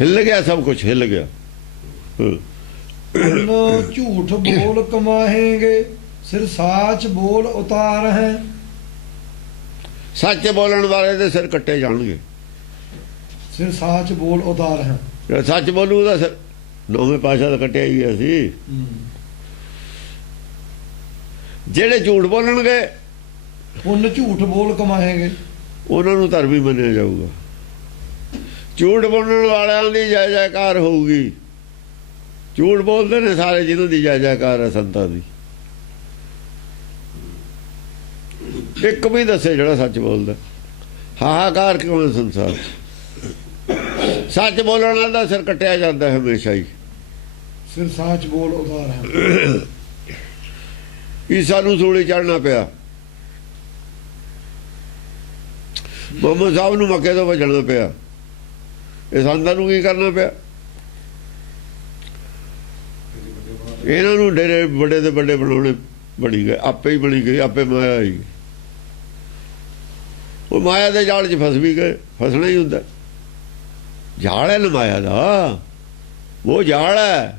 ਹਿੱਲ ਗਿਆ ਸਭ ਕੁਛ, ਹਿੱਲ ਗਿਆ। ਝੂਠ ਬੋਲ ਕਮਾਹੇਂਗੇ, ਸਿਰ ਸਾਚ ਬੋਲ ਉਤਾਰ ਹੈ। ਸੱਚ ਬੋਲਣ ਵਾਲੇ ਦੇ ਸਿਰ ਕੱਟੇ ਜਾਣਗੇ। ਸਿਰ ਸਾਚ ਬੋਲ ਉਤਾਰ ਹੈ। ਜਿਹੜਾ ਸੱਚ ਬੋਲੂ ਉਹਦਾ ਸਿਰ ਨੌਵੇਂ ਪਾਸ਼ਾ ਦਾ ਕੱਟਿਆ ਹੀ ਗਿਆ ਸੀ। ਜਿਹੜੇ ਝੂਠ ਬੋਲਣਗੇ, ਪੁੰਨ ਝੂਠ ਬੋਲ ਕਮਾਹੇਂਗੇ, ਉਹਨਾਂ ਨੂੰ ਧਰਮੀ ਮੰਨਿਆ ਜਾਊਗਾ। ਝੂਠ ਬੋਲਣ ਵਾਲਿਆਂ ਦੀ ਜੈ ਜੈਕਾਰ ਹੋਊਗੀ। ਝੂਠ ਬੋਲਦੇ ਨੇ ਸਾਰੇ ਜਿਹਨਾਂ ਦੀ ਜੈ ਜੈਕਾਰ ਹੈ ਸੰਤਾਂ ਦੀ। ਇੱਕ ਵੀ ਦੱਸੇ ਜਿਹੜਾ ਸੱਚ ਬੋਲਦਾ। ਹਾਹਾਕਾਰ ਕਿਉਂ ਸੰਸਾਰ। ਸੱਚ ਬੋਲਣ ਵਾਲਾ ਦਾ ਸਿਰ ਕੱਟਿਆ ਜਾਂਦਾ ਹੈ ਹਮੇਸ਼ਾ ਹੀ। ਸਿਰ ਸਾਚ ਬੋਲ ਉਦਾਰ ਹੈ। ਈਸਾ ਨੂੰ ਸੂਲੀ ਚੜ੍ਹਨਾ ਪਿਆ, ਮੁਹੰਮਦ ਸਾਹਿਬ ਨੂੰ ਮੱਕੇ ਤੋਂ ਭੱਜਣਾ ਪਿਆ, ਇਹ ਸੰਤਾਂ ਨੂੰ ਕੀ ਕਰਨਾ ਪਿਆ? ਇਹਨਾਂ ਨੂੰ ਡੇਰੇ ਵੱਡੇ ਤੇ ਵੱਡੇ ਬਣਾਉਣੇ ਬਣੀ ਗਏ, ਆਪੇ ਹੀ ਬਣੀ ਗਈ, ਆਪੇ ਮਾਇਆ ਹੀ। ਉਹ ਮਾਇਆ ਦੇ ਜਾਲ 'ਚ ਫਸ ਵੀ ਗਏ, ਫਸਣਾ ਹੀ ਹੁੰਦਾ। ਜਾਲ ਹੈ ਨਾ ਮਾਇਆ ਦਾ, ਉਹ ਜਾਲ ਹੈ,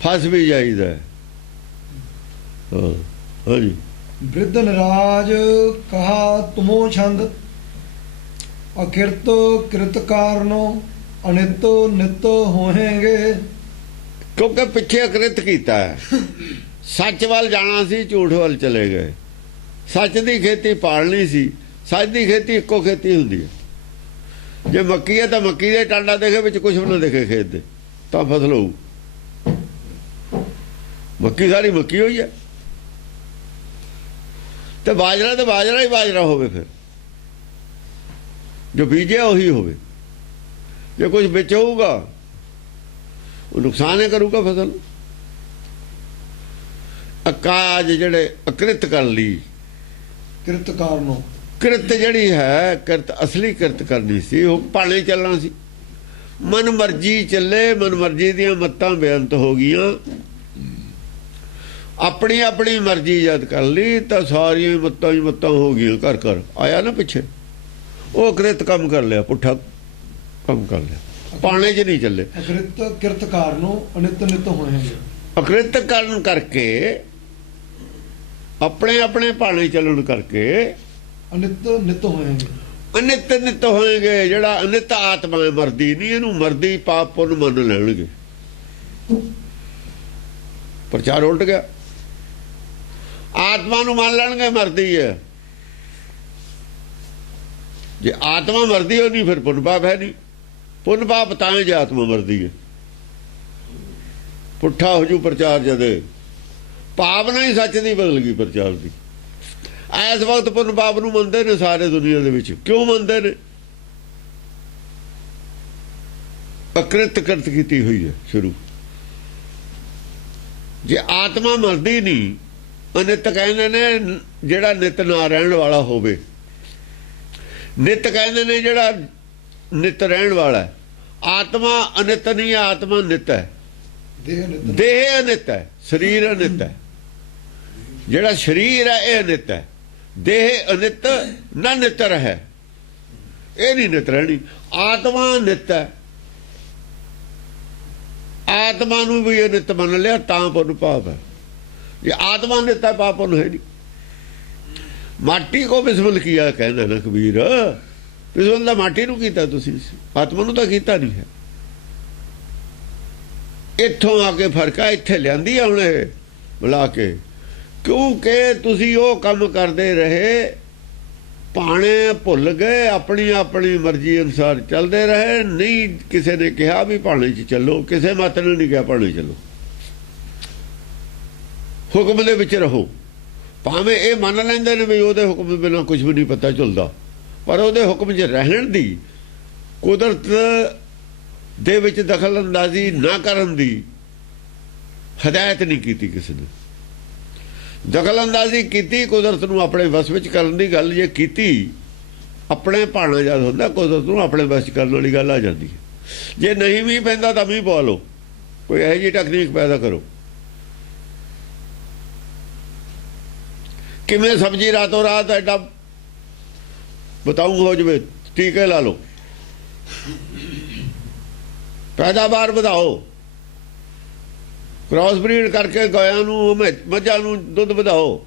ਫਸ ਵੀ ਜਾਈਦਾ। ਹਾਂਜੀ। ਬ੍ਰਿਧ ਨਰਾਜ ਕਹਾ ਤੁਮੋ ਛੰਦ, ਅਕਿਰਤ ਕਿਰਤ ਕਾਰਨੋ ਅਨਿਤ ਨਿਤ ਹੋਹੇਂਗੇ। ਕਿਉਂਕਿ ਪਿੱਛੇ ਅਕ੍ਰਿਤ ਕੀਤਾ ਹੈ, ਸੱਚ ਵੱਲ ਜਾਣਾ ਸੀ, ਝੂਠ ਵੱਲ ਚਲੇ ਗਏ। ਸੱਚ ਦੀ ਖੇਤੀ ਪਾਲਣੀ ਸੀ, ਸੱਚ ਦੀ ਖੇਤੀ ਇੱਕੋ ਖੇਤੀ ਹੁੰਦੀ ਹੈ। ਜੇ ਮੱਕੀ ਹੈ ਤਾਂ ਮੱਕੀ ਦੇ ਟਾਂਡਾ ਦੇਖੇ, ਵਿੱਚ ਕੁਛ ਵੀ ਨਾ ਦੇਖੇ ਖੇਤ ਦੇ, ਤਾਂ ਫਸਲ ਹੋਊ। ਮੱਕੀ ਸਾਰੀ ਮੱਕੀ ਹੋਈ ਹੈ। ਤੇ ਬਾਜਰਾ ਹੀ ਬਾਜਰਾ ਹੋਵੇ, ਫਿਰ ਜੋ ਬੀਜਿਆ ਉਹੀ ਹੋਵੇ। ਜੇ ਕੁਝ ਵਿੱਚ ਹੋਊਗਾ ਉਹ ਨੁਕਸਾਨ ਹੀ ਕਰੂਗਾ ਫਸਲ। ਅਕਾਜ ਜਿਹੜੇ ਅਕ੍ਰਿਤ ਕਰ ਲਈ, ਕਿਰਤ ਕਾਰਨੋ, ਕਿਰਤ ਜਿਹੜੀ ਹੈ, ਕਿਰਤ ਅਸਲੀ ਕਿਰਤ ਕਰਨੀ ਸੀ, ਉਹ ਪਾਣੇ ਚੱਲਣਾ ਸੀ। ਮਨ ਮਰਜੀ ਚੱਲੇ, ਮਨ ਮਰਜੀ ਦੀਆਂ ਮੱਤਾਂ ਬੇਅੰਤ ਹੋ ਗਈਆਂ। ਆਪਣੀ ਆਪਣੀ ਮਰਜ਼ੀ ਜਦ ਕਰ ਲਈ ਤਾਂ ਸਾਰੀਆਂ ਮੱਤਾਂ ਹੀ ਮੱਤਾਂ ਹੋ ਗਈਆਂ। ਘਰ ਘਰ ਆਇਆ ਨਾ ਪਿੱਛੇ, ਉਹ ਅਕ੍ਰਿਤ ਕੰਮ ਕਰ ਲਿਆ, ਪੁੱਠਾ ਕੰਮ ਕਰ ਲਿਆ, ਪਾਣੇ 'ਚ ਨਹੀਂ ਚੱਲੇ। ਅਕਿਰਤ ਕਿਰਤ ਕਾਰਨੋ ਅਨਿਤ ਨਿਤ ਹੋਹੇਂਗੇ। ਅਕ੍ਰਿਤ ਕਰਨ ਕਰਕੇ, ਆਪਣੇ ਆਪਣੇ ਪਾਣੇ ਚੱਲਣ ਕਰਕੇ ਅਨਿਤ ਨਿਤ ਹੋਹੇਂਗੇ। ਅਨਿਤ ਨਿਤ ਹੋਣਗੇ। ਜਿਹੜਾ ਅਨਿਤ ਆਤਮਾ ਮਰਦੀ ਨਹੀਂ, ਇਹਨੂੰ ਮਰਦੀ ਪਾਪ ਪੁੰਨ ਮੰਨ ਲੈਣਗੇ। ਪ੍ਰਚਾਰ ਉਲਟ ਗਿਆ। ਆਤਮਾ ਨੂੰ ਮੰਨ ਲੈਣਗੇ ਮਰਦੀ ਹੈ। ਜੇ ਆਤਮਾ ਮਰਦੀ ਹੋ ਨਹੀਂ, ਫਿਰ ਪੁੰਨ ਪਾਪ ਹੈ ਨਹੀਂ। ਪੁੰਨ ਪਾਪ ਤਾਂ ਜੇ ਆਤਮਾ ਮਰਦੀ ਹੈ। ਪੁੱਠਾ ਹੋ ਜੂ ਪ੍ਰਚਾਰ। ਜਦੇ ਭਾਵਨਾ ਹੀ ਸੱਚ ਦੀ ਬਦਲ ਗਈ ਪ੍ਰਚਾਰ ਦੀ। ਇਸ ਵਕਤ ਪੁੰਨ ਪਾਪ ਨੂੰ ਮੰਨਦੇ ਨੇ ਸਾਰੇ ਦੁਨੀਆ ਦੇ ਵਿੱਚ। ਕਿਉਂ ਮੰਨਦੇ ਨੇ? ਅਕ੍ਰਿਤ ਕਿਰਤ ਕੀਤੀ ਹੋਈ ਹੈ ਸ਼ੁਰੂ। ਜੇ ਆਤਮਾ ਮਰਦੀ ਨਹੀਂ, ਅਨਿਤ ਕਹਿੰਦੇ ਨੇ ਜਿਹੜਾ ਨਿਤ ਨਾ ਰਹਿਣ ਵਾਲਾ ਹੋਵੇ। ਨਿਤ ਕਹਿੰਦੇ ਨੇ ਜਿਹੜਾ ਨਿਤ ਰਹਿਣ ਵਾਲਾ। ਆਤਮਾ ਅਨਿਤ ਨਹੀਂ, ਆਤਮਾ ਨਿਤ ਹੈ। ਦੇਹ ਅਨਿਤ ਹੈ, ਸਰੀਰ ਅਨਿਤ ਹੈ। ਜਿਹੜਾ ਸਰੀਰ ਹੈ ਇਹ ਅਨਿਤ ਹੈ। ਦੇਹ ਅਨਿਤ ਨਾ ਨਿਤ ਰਹੇ, ਇਹ ਨਹੀਂ ਨਿਤ ਰਹਿਣੀ। ਆਤਮਾ ਨਿਤ ਹੈ। ਆਤਮਾ ਨੂੰ ਵੀ ਅਨਿਤ ਮੰਨ ਲਿਆ ਤਾਂ ਪੁੰਨ ਪਾਪ ਹੈ। ਜੇ ਆਤਮਾ ਨਿਤ ਹੈ, ਪਾਪ ਪੁੰਨ ਹੈ ਨਹੀਂ। ਮਾਟੀ ਕੋ ਬਿਸਮਿਲ ਕੀਆ ਕਹਿੰਦਾ ਨਾ ਕਬੀਰ। ਬਿਸਮਿਲ ਦਾ ਮਾਟੀ ਨੂੰ ਕੀਤਾ ਤੁਸੀਂ, ਆਤਮਾ ਨੂੰ ਤਾਂ ਕੀਤਾ ਨਹੀਂ ਹੈ। ਇੱਥੋਂ ਆ ਕੇ ਫਰਕ ਆ, ਇੱਥੇ ਲਿਆਂਦੀ ਆ ਹੁਣ ਇਹ ਬੁਲਾ ਕੇ। ਕਿਉਂਕਿ ਤੁਸੀਂ ਉਹ ਕੰਮ ਕਰਦੇ ਰਹੇ, ਭਾਣੇ ਭੁੱਲ ਗਏ, ਆਪਣੀ ਆਪਣੀ ਮਰਜ਼ੀ ਅਨੁਸਾਰ ਚੱਲਦੇ ਰਹੇ। ਨਹੀਂ ਕਿਸੇ ਨੇ ਕਿਹਾ ਵੀ ਭਾਣੇ 'ਚ ਚੱਲੋ, ਕਿਸੇ ਮਤ ਨੇ ਨਹੀਂ ਕਿਹਾ ਭਾਣੇ ਚੱਲੋ। ਹੁਕਮ ਦੇ ਵਿੱਚ ਰਹੋ। ਭਾਵੇਂ ਇਹ ਮੰਨ ਲੈਂਦੇ ਨੇ ਵੀ ਉਹਦੇ ਹੁਕਮ ਬਿਨਾਂ ਕੁਝ ਵੀ ਨਹੀਂ ਪਤਾ ਚੱਲਦਾ, ਪਰ ਉਹਦੇ ਹੁਕਮ 'ਚ ਰਹਿਣ ਦੀ, ਕੁਦਰਤ ਦੇ ਵਿੱਚ ਦਖਲ ਅੰਦਾਜ਼ੀ ਨਾ ਕਰਨ ਦੀ ਹਦਾਇਤ ਨਹੀਂ ਕੀਤੀ ਕਿਸੇ ਨੇ। ਦਖਲ ਅੰਦਾਜ਼ੀ ਕੀਤੀ, ਕੁਦਰਤ ਨੂੰ ਆਪਣੇ ਵਸ ਵਿੱਚ ਕਰਨ ਦੀ ਗੱਲ ਜੇ ਕੀਤੀ, ਆਪਣੇ ਭਾਣਾ ਜਦ ਹੁੰਦਾ, ਕੁਦਰਤ ਨੂੰ ਆਪਣੇ ਵਸ ਕਰਨ ਵਾਲੀ ਗੱਲ ਆ ਜਾਂਦੀ ਹੈ। ਜੇ ਨਹੀਂ ਵੀ ਪੈਂਦਾ ਤਾਂ ਮੀਂਹ ਪਵਾ ਲਓ, ਕੋਈ ਇਹੋ ਜਿਹੀ ਟੈਕਨੀਕ ਪੈਦਾ ਕਰੋ। ਕਿਵੇਂ ਸਬਜ਼ੀ ਰਾਤੋਂ ਰਾਤ ਐਡਾ ਬਤਾਊ ਹੋ ਜਾਵੇ, ਟੀਕੇ ਲਾ ਲਓ, ਪੈਦਾਵਾਰ ਵਧਾਓ, ਕ੍ਰਾਸ ਬਰੀਡ ਕਰਕੇ ਗਾਇਆਂ ਨੂੰ, ਮੱਝਾਂ ਨੂੰ ਦੁੱਧ ਵਧਾਓ।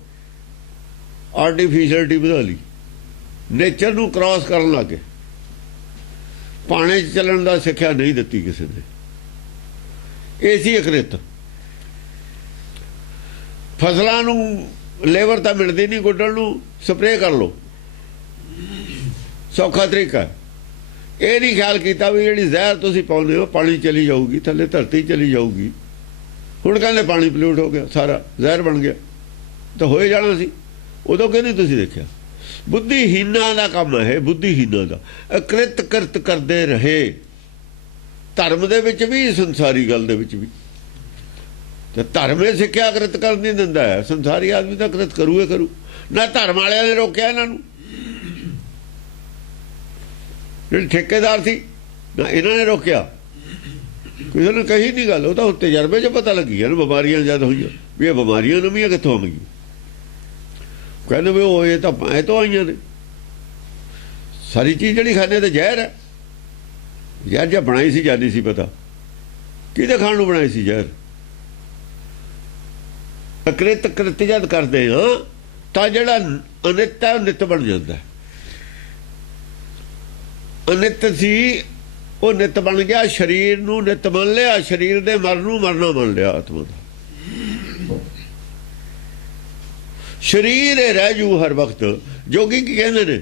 ਆਰਟੀਫੀਸ਼ੀਅਲਟੀ ਵਧਾ ਲਈ, ਨੇਚਰ ਨੂੰ ਕ੍ਰਾਸ ਕਰਨ ਲੱਗੇ। ਪਾਣੇ 'ਚ ਚੱਲਣ ਦਾ ਸਿੱਖਿਆ ਨਹੀਂ ਦਿੱਤੀ ਕਿਸੇ ਨੇ। ਇਹ ਸੀ ਅਕ੍ਰਿਤ। ਫਸਲਾਂ ਨੂੰ ਲੇਬਰ ਤਾਂ ਮਿਲਦੀ ਨਹੀਂ ਗੁੱਡਣ ਨੂੰ, ਸਪਰੇਅ ਕਰ ਲਓ, ਸੌਖਾ ਤਰੀਕਾ। ਇਹ ਨਹੀਂ ਖਿਆਲ ਕੀਤਾ ਵੀ ਜਿਹੜੀ ਜ਼ਹਿਰ ਤੁਸੀਂ ਪਾਉਂਦੇ ਹੋ ਪਾਣੀ ਚਲੀ ਜਾਊਗੀ, ਥੱਲੇ ਧਰਤੀ ਚਲੀ ਜਾਊਗੀ। ਹੁਣ ਕਹਿੰਦੇ ਪਾਣੀ ਪੋਲਿਊਟ ਹੋ ਗਿਆ, ਸਾਰਾ ਜ਼ਹਿਰ ਬਣ ਗਿਆ। ਤਾਂ ਹੋਏ ਜਾਣਾ ਸੀ, ਉਦੋਂ ਕਿਉਂ ਨਹੀਂ ਤੁਸੀਂ ਦੇਖਿਆ? ਬੁੱਧੀਹੀਨਾਂ ਦਾ ਕੰਮ ਹੈ, ਬੁੱਧੀਹੀਨਾਂ ਦਾ। ਅਕ੍ਰਿਤ ਕਿਰਤ ਕਰਦੇ ਰਹੇ, ਧਰਮ ਦੇ ਵਿੱਚ ਵੀ ਸੰਸਾਰੀ ਗੱਲ ਦੇ ਵਿੱਚ ਵੀ। ਤੇ ਧਰਮ ਇਹ ਸਿੱਖਿਆ ਕਿਰਤ ਕਰਨ ਨਹੀਂ ਦਿੰਦਾ ਹੈ, ਸੰਸਾਰੀ ਆਦਮੀ ਤਾਂ ਕਿਰਤ ਕਰੂਏ ਕਰੂ। ਨਾ ਧਰਮ ਵਾਲਿਆਂ ਨੇ ਰੋਕਿਆ ਇਹਨਾਂ ਨੂੰ, ਜਿਹੜੇ ਠੇਕੇਦਾਰ ਸੀ ਨਾ ਇਹਨਾਂ ਨੇ ਰੋਕਿਆ, ਕਿਸੇ ਨੇ ਕਹੀ ਨਹੀਂ ਗੱਲ। ਉਹ ਤਾਂ ਤਜਰਬੇ 'ਚ ਪਤਾ ਲੱਗੀ ਹੈ ਨਾ, ਬਿਮਾਰੀਆਂ ਜਦ ਹੋਈਆਂ ਵੀ ਇਹ ਬਿਮਾਰੀਆਂ ਨਵੀਆਂ ਕਿੱਥੋਂ ਆਉਣਗੀਆਂ। ਕਹਿੰਦੇ ਵੀ ਉਹ ਇਹ ਤਾਂ ਇਹ ਤੋਂ ਆਈਆਂ ਨੇ। ਸਾਰੀ ਚੀਜ਼ ਜਿਹੜੀ ਖਾਂਦੇ ਤੇ ਜ਼ਹਿਰ ਹੈ। ਜ਼ਹਿਰ ਜੇ ਬਣਾਈ ਸੀ ਜਾਂਦੀ ਸੀ ਪਤਾ, ਕਿਹਦੇ ਖਾਣ ਨੂੰ ਬਣਾਈ ਸੀ ਜ਼ਹਿਰ। ਅਕ੍ਰਿਤ ਕ੍ਰਿਤ ਜਦ ਕਰਦੇ ਹਾਂ ਤਾਂ ਜਿਹੜਾ ਅਨਿਤ ਹੈ ਉਹ ਨਿਤ ਬਣ ਜਾਂਦਾ। ਅਨਿਤ ਸੀ ਉਹ ਨਿਤ ਬਣ ਗਿਆ, ਸਰੀਰ ਨੂੰ ਨਿਤ ਮੰਨ ਲਿਆ, ਸਰੀਰ ਦੇ ਮਰਨ ਨੂੰ ਮਰਨਾ ਮੰਨ ਲਿਆ ਆਤਮਾ ਦਾ। ਸਰੀਰ ਇਹ ਰਹਿ ਜੂ ਹਰ ਵਕਤ। ਜੋਗੀ ਕੀ ਕਹਿੰਦੇ ਨੇ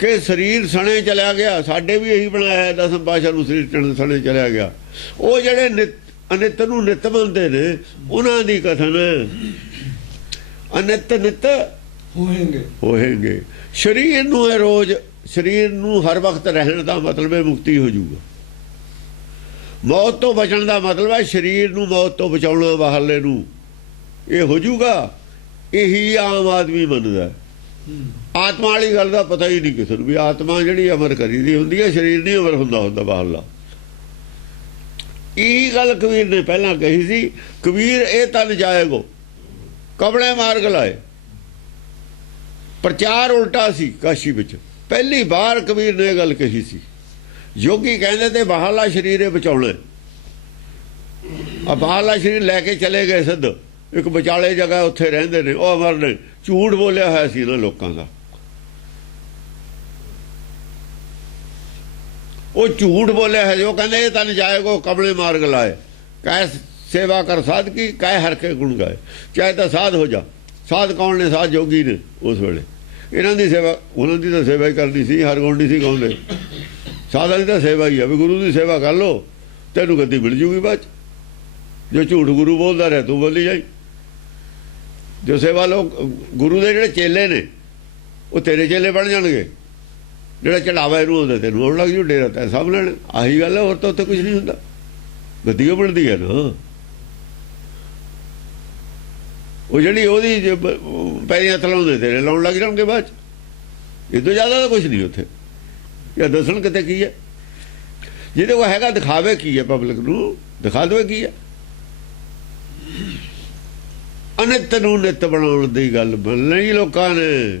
ਕਿ ਸਰੀਰ ਸਣੇ ਚਲਿਆ ਗਿਆ। ਸਾਡੇ ਵੀ ਇਹੀ ਬਣਾਇਆ ਦਸਮ ਪਾਤਸ਼ਾਹ ਨੂੰ, ਸਰੀਰ ਸਣੇ ਚਲਿਆ ਗਿਆ। ਉਹ ਜਿਹੜੇ ਨਿਤ ਅਨਿਤ ਨੂੰ ਨਿਤ ਮੰਨਦੇ ਨੇ ਉਹਨਾਂ ਦੀ ਕਥਨ ਅਨਿਤ ਨਿਤ ਹੋਏਗੇ। ਸਰੀਰ ਨੂੰ ਹੈ ਰੋਜ਼, ਸਰੀਰ ਨੂੰ ਹਰ ਵਕਤ ਰਹਿਣ ਦਾ ਮਤਲਬ ਹੈ ਮੁਕਤੀ ਹੋ ਜਾਊਗਾ। ਮੌਤ ਤੋਂ ਬਚਣ ਦਾ ਮਤਲਬ ਹੈ ਸਰੀਰ ਨੂੰ ਮੌਤ ਤੋਂ ਬਚਾਉਣਾ, ਬਾਹਰਲੇ ਨੂੰ, ਇਹ ਹੋ ਜਾਊਗਾ। ਇਹੀ ਆਮ ਆਦਮੀ ਮੰਨਦਾ। ਆਤਮਾ ਵਾਲੀ ਗੱਲ ਦਾ ਪਤਾ ਹੀ ਨਹੀਂ ਕਿਸੇ ਨੂੰ ਵੀ ਆਤਮਾ ਜਿਹੜੀ ਅਮਰ ਕਰੀ ਦੀ ਹੁੰਦੀ ਹੈ, ਸਰੀਰ ਨਹੀਂ ਅਮਰ ਹੁੰਦਾ ਬਾਹਰਲਾ। ਇਹੀ ਗੱਲ ਕਬੀਰ ਨੇ ਪਹਿਲਾਂ ਕਹੀ ਸੀ। ਕਬੀਰ ਇਹ ਤਨ ਜਾਏਗੋ ਕਬੜੇ ਮਾਰਗ ਲਾਏ। ਪ੍ਰਚਾਰ ਉਲਟਾ ਸੀ ਕਾਸ਼ੀ ਵਿੱਚ। ਪਹਿਲੀ ਵਾਰ ਕਬੀਰ ਨੇ ਇਹ ਗੱਲ ਕਹੀ ਸੀ। ਯੋਗੀ ਕਹਿੰਦੇ ਤੇ ਬਾਹਰਲਾ ਸਰੀਰ ਇਹ ਬਚਾਉਣਾ। ਆ ਬਾਹਰਲਾ ਸਰੀਰ ਲੈ ਕੇ ਚਲੇ ਗਏ ਸਿੱਧ, ਇੱਕ ਵਿਚਾਲੇ ਜਗ੍ਹਾ ਉੱਥੇ ਰਹਿੰਦੇ ਨੇ, ਉਹ ਅਮਰ ਨੇ। ਝੂਠ ਬੋਲਿਆ ਹੋਇਆ ਸੀ ਇਹਨਾਂ ਲੋਕਾਂ ਦਾ। ਉਹ ਝੂਠ ਬੋਲਿਆ ਹੈ ਜੋ ਕਹਿੰਦੇ ਇਹ ਤਨ ਜਾਏਗੋ ਕਬਲੇ ਮਾਰਗ ਲਾਏ। ਕਹਿ ਸੇਵਾ ਕਰ ਸਾਧ ਕੀ, ਕਹਿ ਹਰ ਕੇ ਗੁਣ ਗਾਏ। ਚਾਹੇ ਤਾਂ ਸਾਧ ਹੋ ਜਾ। ਸਾਧ ਕੌਣ ਨੇ? ਸਾਧ ਜੋਗੀ ਨੇ। ਉਸ ਵੇਲੇ ਇਹਨਾਂ ਦੀ ਸੇਵਾ, ਉਹਨਾਂ ਦੀ ਤਾਂ ਸੇਵਾ ਹੀ ਕਰਨੀ ਸੀ, ਹਰ ਗੁਣ ਨਹੀਂ ਸੀ ਗਾਉਂਦੇ। ਸਾਧਾਂ ਦੀ ਤਾਂ ਸੇਵਾ ਹੀ ਆ ਵੀ ਗੁਰੂ ਦੀ ਸੇਵਾ ਕਰ ਲੋ, ਤੈਨੂੰ ਗੱਦੀ ਮਿਲ ਜੂਗੀ ਬਾਅਦ 'ਚ। ਜੋ ਝੂਠ ਗੁਰੂ ਬੋਲਦਾ ਰਿਹਾ ਤੂੰ ਬੋਲੀ ਜਾਈ। ਜੋ ਸੇਵਾ ਲੋਕ ਗੁਰੂ ਦੇ ਜਿਹੜੇ ਚੇਲੇ ਨੇ ਉਹ ਤੇਰੇ ਚੇਲੇ ਬਣ ਜਾਣਗੇ। ਜਿਹੜਾ ਚੜਾਵਾ ਇਹਨੂੰ ਆਉਂਦਾ ਤੈਨੂੰ ਆਉਣ ਲੱਗ ਜੂ, ਡੇਰਾ ਤੈਂ ਸਭ ਲੈਣ। ਆਹੀ ਗੱਲ ਹੈ, ਹੋਰ ਤਾਂ ਉੱਥੇ ਕੁਝ ਨਹੀਂ ਹੁੰਦਾ। ਗੱਦੀ ਉਹ ਬਣਦੀ ਹੈ ਨਾ। ਉਹ ਜਿਹੜੀ ਉਹਦੀ ਪੈਰੀਂ ਹੱਥ ਲਾਉਂਦੇ ਤੇਰੇ ਲਾਉਣ ਲੱਗ ਜਾਣਗੇ ਬਾਅਦ 'ਚ। ਇਹ ਤੋਂ ਜ਼ਿਆਦਾ ਤਾਂ ਕੁਝ ਨਹੀਂ ਉੱਥੇ। ਜਾਂ ਦੱਸਣ ਕਿਤੇ ਕੀ ਹੈ, ਜਿਹਦੇ ਕੋਲ ਹੈਗਾ ਦਿਖਾਵੇ ਕੀ ਹੈ, ਪਬਲਿਕ ਨੂੰ ਦਿਖਾ ਦੇਵੇ ਕੀ ਹੈ। ਅਨਿਤ ਨੂੰ ਨਿਤ ਬਣਾਉਣ ਦੀ ਗੱਲ ਨਹੀਂ ਲੋਕਾਂ ਨੇ।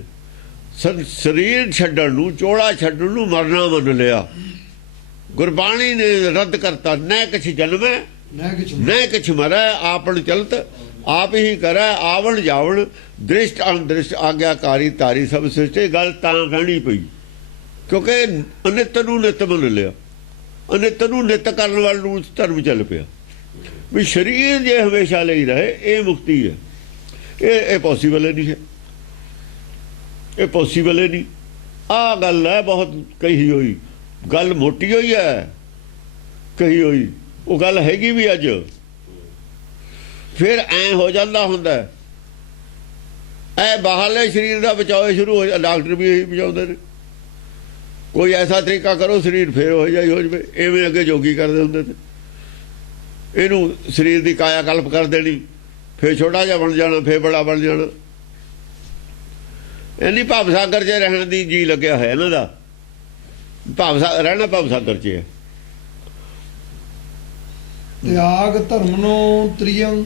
ਸਰੀਰ ਛੱਡਣ ਨੂੰ, ਚੋਲਾ ਛੱਡਣ ਨੂੰ ਮਰਨਾ ਮੰਨ ਲਿਆ। ਗੁਰਬਾਣੀ ਨੇ ਰੱਦ ਕਰਤਾ। ਨੈ ਕਿਛ ਜਨਮੈ ਨੈ ਕਿਛ ਮਰੈ, ਆਪਨ ਚਲਤ ਆਪ ਹੀ ਕਰੈ, ਆਵਣ ਜਾਵਣ ਦ੍ਰਿਸ਼ਟ ਅਨਦ੍ਰਿਸ਼ਟ ਆਗਿਆਕਾਰੀ ਤਾਰੀ ਸਭ ਸ੍ਰਿਸ਼ਟੀ। ਗੱਲ ਤਾਂ ਕਹਿਣੀ ਪਈ ਕਿਉਂਕਿ ਅਨਿਤ ਨੂੰ ਨਿਤ ਮੰਨ ਲਿਆ। ਅਨਿਤ ਨੂੰ ਨਿਤ ਕਰਨ ਵਾਲ ਨੂੰ ਧਰਮ ਚੱਲ ਪਿਆ ਵੀ ਸਰੀਰ ਜੇ ਹਮੇਸ਼ਾ ਲਈ ਰਹੇ ਇਹ ਮੁਕਤੀ ਹੈ। ਇਹ ਪੋਸੀਬਲ ਨਹੀਂ ਹੈ, ਇਹ ਪੋਸੀਬਲ ਹੀ ਨਹੀਂ। ਆਹ ਗੱਲ ਹੈ ਬਹੁਤ ਕਹੀ ਹੋਈ, ਗੱਲ ਮੋਟੀ ਹੋਈ ਹੈ ਕਹੀ ਹੋਈ। ਉਹ ਗੱਲ ਹੈਗੀ ਵੀ ਅੱਜ। ਫਿਰ ਐ ਹੋ ਜਾਂਦਾ ਹੁੰਦਾ ਐ ਬਾਹਰਲੇ ਸਰੀਰ ਦਾ ਬਚਾਓ ਸ਼ੁਰੂ ਹੋ ਜਾ। ਡਾਕਟਰ ਵੀ ਇਹੀ ਬਚਾਉਂਦੇ ਨੇ। ਕੋਈ ਐਸਾ ਤਰੀਕਾ ਕਰੋ ਸਰੀਰ ਫੇਰ ਹੋ ਜਾਈ ਹੋ ਜਾਵੇ। ਐਵੇਂ ਅੱਗੇ ਜੋਗੀ ਕਰਦੇ ਹੁੰਦੇ ਤੇ। ਇਹਨੂੰ ਸਰੀਰ ਦੀ ਕਾਇਆ ਕਲਪ ਕਰ ਦੇਣੀ, ਫੇਰ ਛੋਟਾ ਜਿਹਾ ਬਣ ਜਾਣਾ, ਫੇਰ ਬੜਾ ਬਣ ਜਾਣਾ। ਇੰਨੀ ਭਵ ਸਾਗਰ 'ਚ ਰਹਿਣ ਦੀ ਜੀ ਲੱਗਿਆ ਹੋਇਆ ਇਹਨਾਂ ਦਾ। ਰਹਿਣਾ ਭਵ ਸਾਗਰ 'ਚ ਹੈ। ਤਿਆਗ ਧਰਮ ਨੂੰ ਤ੍ਰਿਯੰ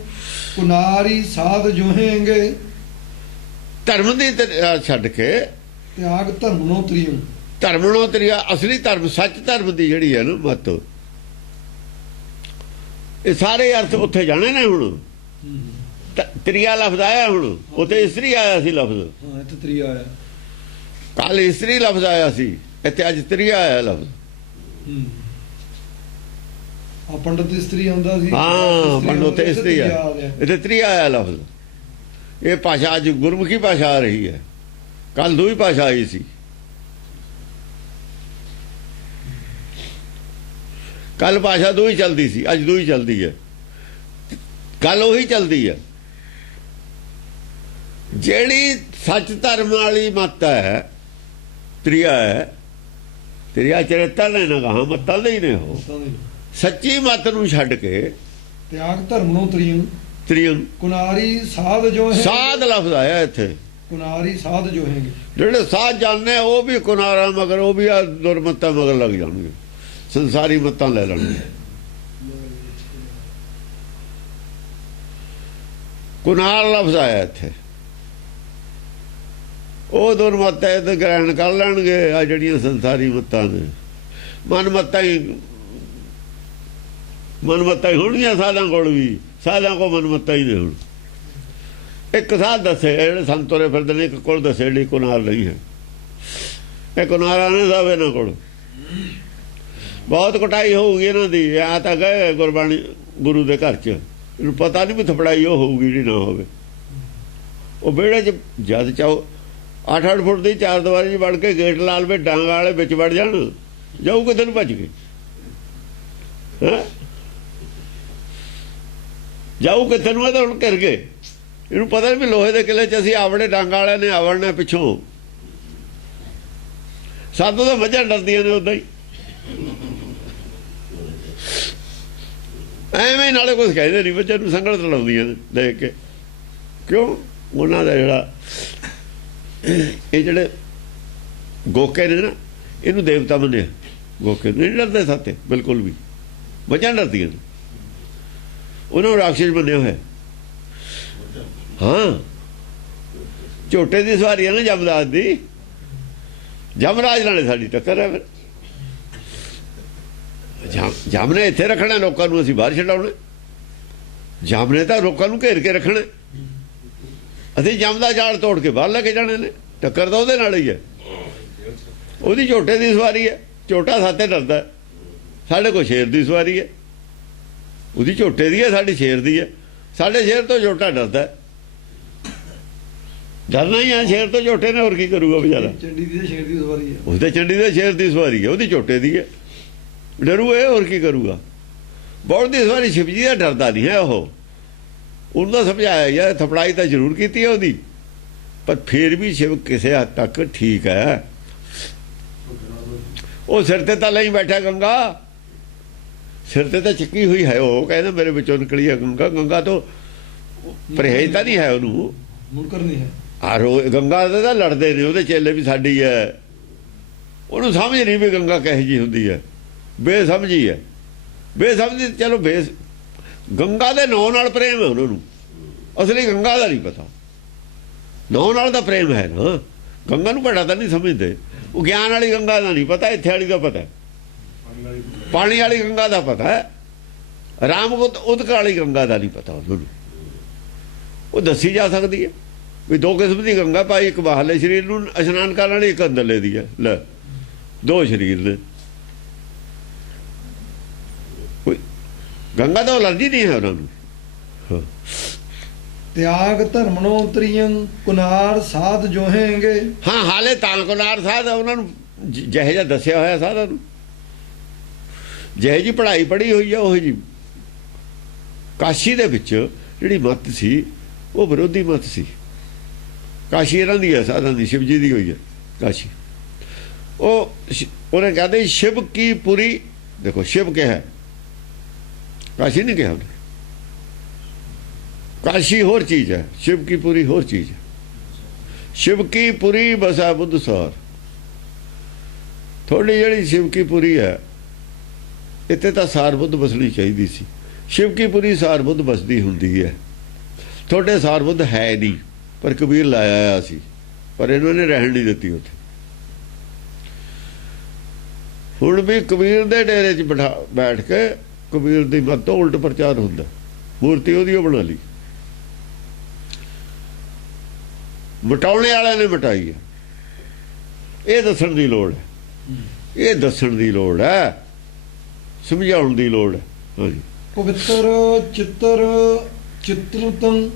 ਕੁਨਾਰੀ ਸਾਧ ਜੋਹੇਂਗੇ। ਧਰਮ ਦੀ ਛੱਡ ਕੇ ਤਿਆਗ ਧਰਮ ਨੂੰ ਤ੍ਰਿਯੰ, ਧਰਮ ਨੂੰ ਤਰੀਆ ਅਸਲੀ ਧਰਮ, ਸੱਚ ਧਰਮ ਦੀ ਜਿਹੜੀ ਹੈ ਨਾ ਮੱਤ, ਇਹ ਸਾਰੇ ਅਰਥ ਉੱਥੇ ਜਾਣੇ ਨੇ। ਹੁਣ ਤ੍ਰਿਆ ਲਫ਼ਜ਼ ਆਇਆ, ਹੁਣ ਉੱਥੇ ਇਸਤਰੀ ਆਇਆ ਸੀ ਲਫ਼ਜ਼। ਹਾਂ ਇੱਥੇ ਤ੍ਰਿਆ ਆਇਆ। ਕੱਲ ਇਸਤਰੀ ਲਫ਼ਜ਼ ਆਇਆ ਸੀ, ਇੱਥੇ ਅੱਜ ਤ੍ਰਿਆ ਆਇਆ ਲਫ਼ਜ਼। ਆ ਪੰਡਤ ਇਸਤਰੀ ਆਉਂਦਾ ਸੀ। ਹਾਂ ਪੰਡਤ ਤੇ ਇਸਤਰੀ ਆ, ਇੱਥੇ ਤ੍ਰਿਆ ਆਇਆ ਲਫ਼ਜ਼। ਇਹ ਭਾਸ਼ਾ ਅੱਜ ਗੁਰਮੁਖੀ ਭਾਸ਼ਾ ਆ ਰਹੀ ਹੈ। ਕੱਲ ਦੂਈ ਭਾਸ਼ਾ ਆਈ ਸੀ। ਕੱਲ ਭਾਸ਼ਾ ਦੂਈ ਚੱਲਦੀ ਸੀ, ਅੱਜ ਦੂਈ ਚੱਲਦੀ ਹੈ। ਕੱਲ ਉਹੀ ਚੱਲਦੀ ਹੈ। ਜਿਹੜੀ ਸੱਚ ਧਰਮ ਵਾਲੀ ਮੱਤ ਹੈ ਤ੍ਰਿਆ ਹੈ, ਤ੍ਰਿਆ ਚਰਿੱਤਰ ਨੇ ਨਾ ਕਹਾ ਮੱਤਾਂ ਦੇ ਹੀ ਨੇ ਉਹ। ਸੱਚੀ ਮੱਤ ਨੂੰ ਛੱਡ ਕੇ ਤਿਆਗ ਧਰਮਣੋਂ ਤ੍ਰਿਯੰ ਤ੍ਰਿਯੰ ਕੁਨਾਰੀ ਸਾਧ ਜੋ ਹੈ, ਸਾਧ ਲਫ਼ਜ਼ ਆਇਆ ਇੱਥੇ। ਕੁਨਾਰੀ ਸਾਧ ਜੋ ਹੈਗੇ, ਜਿਹੜੇ ਸਾਧ ਜਾਣਦੇ ਉਹ ਵੀ ਕੁਨਾਰਾ ਮਗਰ, ਉਹ ਵੀ ਆ ਦੁਰਮੱਤਾਂ ਮਗਰ ਲੱਗ ਜਾਣਗੇ, ਸੰਸਾਰੀ ਮੱਤਾਂ ਲੈ ਲੈਣਗੇ। ਕੁਨਾਰ ਲਫ਼ਜ਼ ਆਇਆ ਇੱਥੇ, ਉਹ ਦੁਰਮੱਤ ਹੈ ਤੇ ਗ੍ਰਹਿਣ ਕਰ ਲੈਣਗੇ ਆ ਜਿਹੜੀਆਂ ਸੰਸਾਰੀ ਮੱਤਾਂ ਨੇ। ਮਨ ਮੱਤਾਂ ਹੀ ਹੋਣਗੀਆਂ ਸਾਧਾਂ ਕੋਲ ਵੀ, ਸਾਧਾਂ ਕੋਲ ਮਨ ਮੱਤਾਂ ਹੀ ਨੇ। ਹੁਣ ਇੱਕ ਸਾਧ ਦੱਸੇ ਜਿਹੜੇ ਸੰਤੋਰੇ ਫਿਰਦੇ ਨੇ, ਇੱਕ ਕੋਲ ਦੱਸੇ ਜਿਹੜੀ ਕੁਨਾਰ ਨਹੀਂ ਹੈ। ਇਹ ਕੁਨਾਰਾ ਨੇ ਸਭ ਇਹਨਾਂ ਕੋਲ ਬਹੁਤ ਕੁਟਾਈ ਹੋਊਗੀ ਇਹਨਾਂ ਦੀ। ਆ ਤਾਂ ਗਏ ਗੁਰਬਾਣੀ ਗੁਰੂ ਦੇ ਘਰ 'ਚ, ਇਹਨੂੰ ਪਤਾ ਨਹੀਂ ਵੀ ਥਪੜਾਈ ਉਹ ਹੋਊਗੀ ਜਿਹੜੀ ਨਾ ਹੋਵੇ। ਉਹ ਵਿਹੜੇ 'ਚ ਜਦ ਚਾਹੋ 8-8 ਫੁੱਟ ਦੀ ਚਾਰ ਦੀਵਾਰੀ 'ਚ ਵੜ ਕੇ ਗੇਟ ਲਾ ਲਵੇ, ਡਾਂਗ ਵਾਲੇ ਵਿੱਚ ਵੜ ਜਾਣ, ਜਾਊ ਕਿਤੇ ਨੂੰ ਭੱਜ ਕੇ, ਜਾਊ ਕਿਤੇ ਨੂੰ। ਤਾਂ ਹੁਣ ਘਿਰ ਗਏ, ਇਹਨੂੰ ਪਤਾ ਵੀ ਲੋਹੇ ਦੇ ਕਿਲੇ 'ਚ ਅਸੀਂ ਆਵੜੇ, ਡਾਂਗ ਵਾਲਿਆਂ ਨੇ ਆਵੜਨਾ ਪਿੱਛੋਂ। ਸਾਧੂ ਤਾਂ ਮੱਝਾਂ ਡਰਦੀਆਂ ਨੇ ਉਦਾਂ ਹੀ, ਐਵੇਂ ਨਾਲੇ ਕੁਛ ਕਹਿੰਦੇ ਨਹੀਂ, ਬੱਚੇ ਨੂੰ ਸੰਗਲ ਲਾਉਂਦੀਆਂ ਨੇ ਦੇਖ ਕੇ। ਕਿਉਂ? ਉਹਨਾਂ ਦਾ ਜਿਹੜਾ ਇਹ ਜਿਹੜੇ ਗੋਕੇ ਨੇ ਨਾ, ਇਹਨੂੰ ਦੇਵਤਾ ਮੰਨਿਆ। ਗੋਕੇ ਨਹੀਂ ਡਰਦੇ ਸਾਤੇ ਬਿਲਕੁਲ ਵੀ, ਮੱਝਾਂ ਡਰਦੀਆਂ ਨੇ, ਉਹਨਾਂ ਨੂੰ ਰਾਖਸ਼ ਮੰਨਿਆ ਹੋਇਆ। ਹਾਂ, ਝੋਟੇ ਦੀ ਸਵਾਰੀ ਹੈ ਨਾ ਜਮਰਾਜ ਦੀ, ਜਮਰਾਜ ਨਾਲੇ ਸਾਡੀ ਟੱਕਰ ਹੈ। ਫਿਰ ਜਮ ਨੇ ਇੱਥੇ ਰੱਖਣਾ ਲੋਕਾਂ ਨੂੰ, ਅਸੀਂ ਬਾਹਰ ਛਡਾਉਣਾ। ਜਮ ਨੇ ਤਾਂ ਲੋਕਾਂ ਨੂੰ ਘੇਰ ਕੇ ਰੱਖਣਾ, ਅਸੀਂ ਜਮ ਦਾ ਜਾਲ ਤੋੜ ਕੇ ਬਾਹਰ ਲੈ ਕੇ ਜਾਣੇ ਨੇ। ਟੱਕਰ ਤਾਂ ਉਹਦੇ ਨਾਲ ਹੀ ਹੈ, ਉਹਦੀ ਝੋਟੇ ਦੀ ਸਵਾਰੀ ਹੈ। ਝੋਟਾ ਸਾਤੇ ਡਰਦਾ, ਸਾਡੇ ਕੋਲ ਸ਼ੇਰ ਦੀ ਸਵਾਰੀ ਹੈ। ਉਹਦੀ ਝੋਟੇ ਦੀ ਹੈ, ਸਾਡੀ ਸ਼ੇਰ ਦੀ ਹੈ। ਸਾਡੇ ਸ਼ੇਰ ਤੋਂ ਝੋਟਾ ਡਰਦਾ, ਡਰਨਾ ਹੀ ਆ ਸ਼ੇਰ ਤੋਂ। ਝੋਟੇ ਨੇ ਹੋਰ ਕੀ ਕਰੂਗਾ ਵਿਚਾਰਾ? ਚੰਡੀ ਦੀ ਸ਼ੇਰ ਦੀ ਸਵਾਰੀ ਹੈ, ਉਹਦੇ ਚੰਡੀ ਦੇ ਸ਼ੇਰ ਦੀ ਸਵਾਰੀ ਹੈ, ਉਹਦੀ ਝੋਟੇ ਦੀ ਹੈ। ਡਰੂ ਇਹ ਹੋਰ ਕੀ ਕਰੂਗਾ? ਬੋਲ ਦੀ ਸਵਾਰੀ ਸ਼ਿਵ ਜੀ ਦਾ ਡਰਦਾ ਨਹੀਂ ਹੈ। ਉਹਨੂੰ ਤਾਂ ਸਮਝਾਇਆ ਯਾਰ, ਥਪੜਾਈ ਤਾਂ ਜ਼ਰੂਰ ਕੀਤੀ ਹੈ ਉਹਦੀ, ਪਰ ਫਿਰ ਵੀ ਸ਼ਿਵ ਕਿਸੇ ਹੱਦ ਤੱਕ ਠੀਕ ਹੈ। ਉਹ ਸਿਰ ਤੇ ਤਾਂ ਲਈ ਬੈਠਾ ਗੰਗਾ, ਸਿਰ ਤੇ ਤਾਂ ਚੱਕੀ ਹੋਈ ਹੈ। ਉਹ ਕਹਿੰਦਾ ਮੇਰੇ ਵਿੱਚੋਂ ਨਿਕਲੀ ਹੈ ਗੰਗਾ। ਗੰਗਾ ਤੋਂ ਪਰਹੇਜ਼ ਤਾਂ ਨਹੀਂ ਹੈ ਉਹਨੂੰ, ਮੁਨਕਰ ਨਹੀਂ ਹੈ। ਆਰੋ ਗੰਗਾ ਦੇ ਤਾਂ ਲੜਦੇ ਨੇ ਉਹਦੇ ਚੇਲੇ ਵੀ ਸਾਡੀ ਹੈ। ਉਹਨੂੰ ਸਮਝ ਨਹੀਂ ਵੀ ਗੰਗਾ ਕਿਹੋ ਜਿਹੀ ਹੁੰਦੀ ਹੈ, ਬੇਸਮਝੀ ਹੈ। ਬੇਸਮਝੀ ਚਲੋ ਗੰਗਾ ਦੇ ਨਾਂ ਨਾਲ ਪ੍ਰੇਮ ਹੈ ਉਹਨਾਂ ਨੂੰ, ਅਸਲੀ ਗੰਗਾ ਦਾ ਨਹੀਂ ਪਤਾ। ਨਾਂ ਨਾਲ ਦਾ ਪ੍ਰੇਮ ਹੈ ਨਾ, ਗੰਗਾ ਨੂੰ ਘੜਾ ਤਾਂ ਨਹੀਂ ਸਮਝਦੇ। ਉਹ ਗਿਆਨ ਵਾਲੀ ਗੰਗਾ ਦਾ ਨਹੀਂ ਪਤਾ, ਇੱਥੇ ਵਾਲੀ ਦਾ ਪਤਾ, ਪਾਣੀ ਵਾਲੀ ਗੰਗਾ ਦਾ ਪਤਾ ਹੈ। ਰਾਮ ਉਦਕ ਵਾਲੀ ਗੰਗਾ ਦਾ ਨਹੀਂ ਪਤਾ ਉਹਨਾਂ ਨੂੰ। ਉਹ ਦੱਸੀ ਜਾ ਸਕਦੀ ਹੈ ਵੀ ਦੋ ਕਿਸਮ ਦੀ ਗੰਗਾ ਭਾਈ, ਇੱਕ ਬਾਹਰਲੇ ਸਰੀਰ ਨੂੰ ਇਸ਼ਨਾਨ ਕਰਨ ਵਾਲੀ, ਇੱਕ ਅੰਦਰਲੇ ਦੀ ਹੈ। ਲੈ ਦੋ ਸਰੀਰ ਨੇ, ਗੰਗਾ ਤਾਂ ਅਲਰਜੀ ਨਹੀਂ ਹੈ ਉਹਨਾਂ ਨੂੰ। ਤਿਆਗ ਧਰਮਣੋਂ ਤ੍ਰਿਯੰ ਕੁਨਾਰ ਸਾਧ ਜੋ ਹੈਗੇ। ਹਾਂ, ਹਾਲੇ ਤਾਂ ਕੁਨਾਰ ਸਾਧ ਉਹਨਾਂ ਨੂੰ ਜਿਹੇ ਜਿਹਾ ਦੱਸਿਆ ਹੋਇਆ ਸਾਧਾਂ ਨੂੰ, ਜਿਹੇ ਜੀ ਪੜ੍ਹਾਈ ਪੜ੍ਹੀ ਹੋਈ ਹੈ ਉਹ ਜੀ। ਕਾਸ਼ੀ ਦੇ ਵਿੱਚ ਜਿਹੜੀ ਮੱਤ ਸੀ ਉਹ ਵਿਰੋਧੀ ਮੱਤ ਸੀ। ਕਾਸ਼ੀ ਇਹਨਾਂ ਦੀ ਹੈ, ਸਾਧਾਂ ਦੀ, ਸ਼ਿਵ ਜੀ ਦੀ ਹੋਈ ਹੈ ਕਾਸ਼ੀ। ਉਹਨੇ ਕਹਿੰਦੇ ਸ਼ਿਵ ਕੀ ਪੁਰੀ, ਦੇਖੋ ਸ਼ਿਵ ਕਿਹਾ, ਕਾਸ਼ੀ ਨਹੀਂ ਕਿਹਾ। ਕਾਸ਼ੀ ਹੋਰ ਚੀਜ਼ ਹੈ, ਸ਼ਿਵ ਕੀ ਪੁਰੀ ਹੋਰ ਚੀਜ਼ ਹੈ। ਸ਼ਿਵ ਕੀ ਪੁਰੀ ਬਸਾ ਬੁੱਧ ਸੌਰ। ਥੋੜੀ ਜਿਹੜੀ ਸ਼ਿਵ ਕੀ ਪੁਰੀ ਹੈ, ਇੱਥੇ ਤਾਂ ਸਾਰ ਬੁੱਧ ਬਸਣੀ ਚਾਹੀਦੀ ਸੀ। ਸ਼ਿਵ ਕੀ ਪੁਰੀ ਸਾਰ ਬੁੱਧ ਬਸਦੀ ਹੁੰਦੀ ਹੈ। ਤੁਹਾਡੇ ਸਾਰ ਬੁੱਧ ਹੈ ਨਹੀਂ, ਪਰ ਕਬੀਰ ਲਾਇਆ ਆਇਆ ਸੀ, ਪਰ ਇਹਨਾਂ ਨੇ ਰਹਿਣ ਨਹੀਂ ਦਿੱਤੀ ਉੱਥੇ। ਹੁਣ ਵੀ ਕਬੀਰ ਦੇ ਡੇਰੇ 'ਚ ਬੈਠ ਕੇ ਕਬੀਰ ਦੀ ਮੱਤ ਤੋਂ ਉਲਟ ਪ੍ਰਚਾਰ ਹੁੰਦਾ। ਮੂਰਤੀ ਉਹਦੀ ਉਹ ਬਣਾ ਲਈ, ਮਿਟਾਉਣੇ ਵਾਲਿਆਂ ਨੇ ਮਿਟਾਈ ਹੈ। ਇਹ ਦੱਸਣ ਦੀ ਲੋੜ ਹੈ, ਇਹ ਦੱਸਣ ਦੀ ਲੋੜ ਹੈ, ਸਮਝਾਉਣ ਦੀ ਲੋੜ ਹੈ। ਹਾਂਜੀ, ਪਵਿੱਤਰ ਚਿੱਤਰਤੰ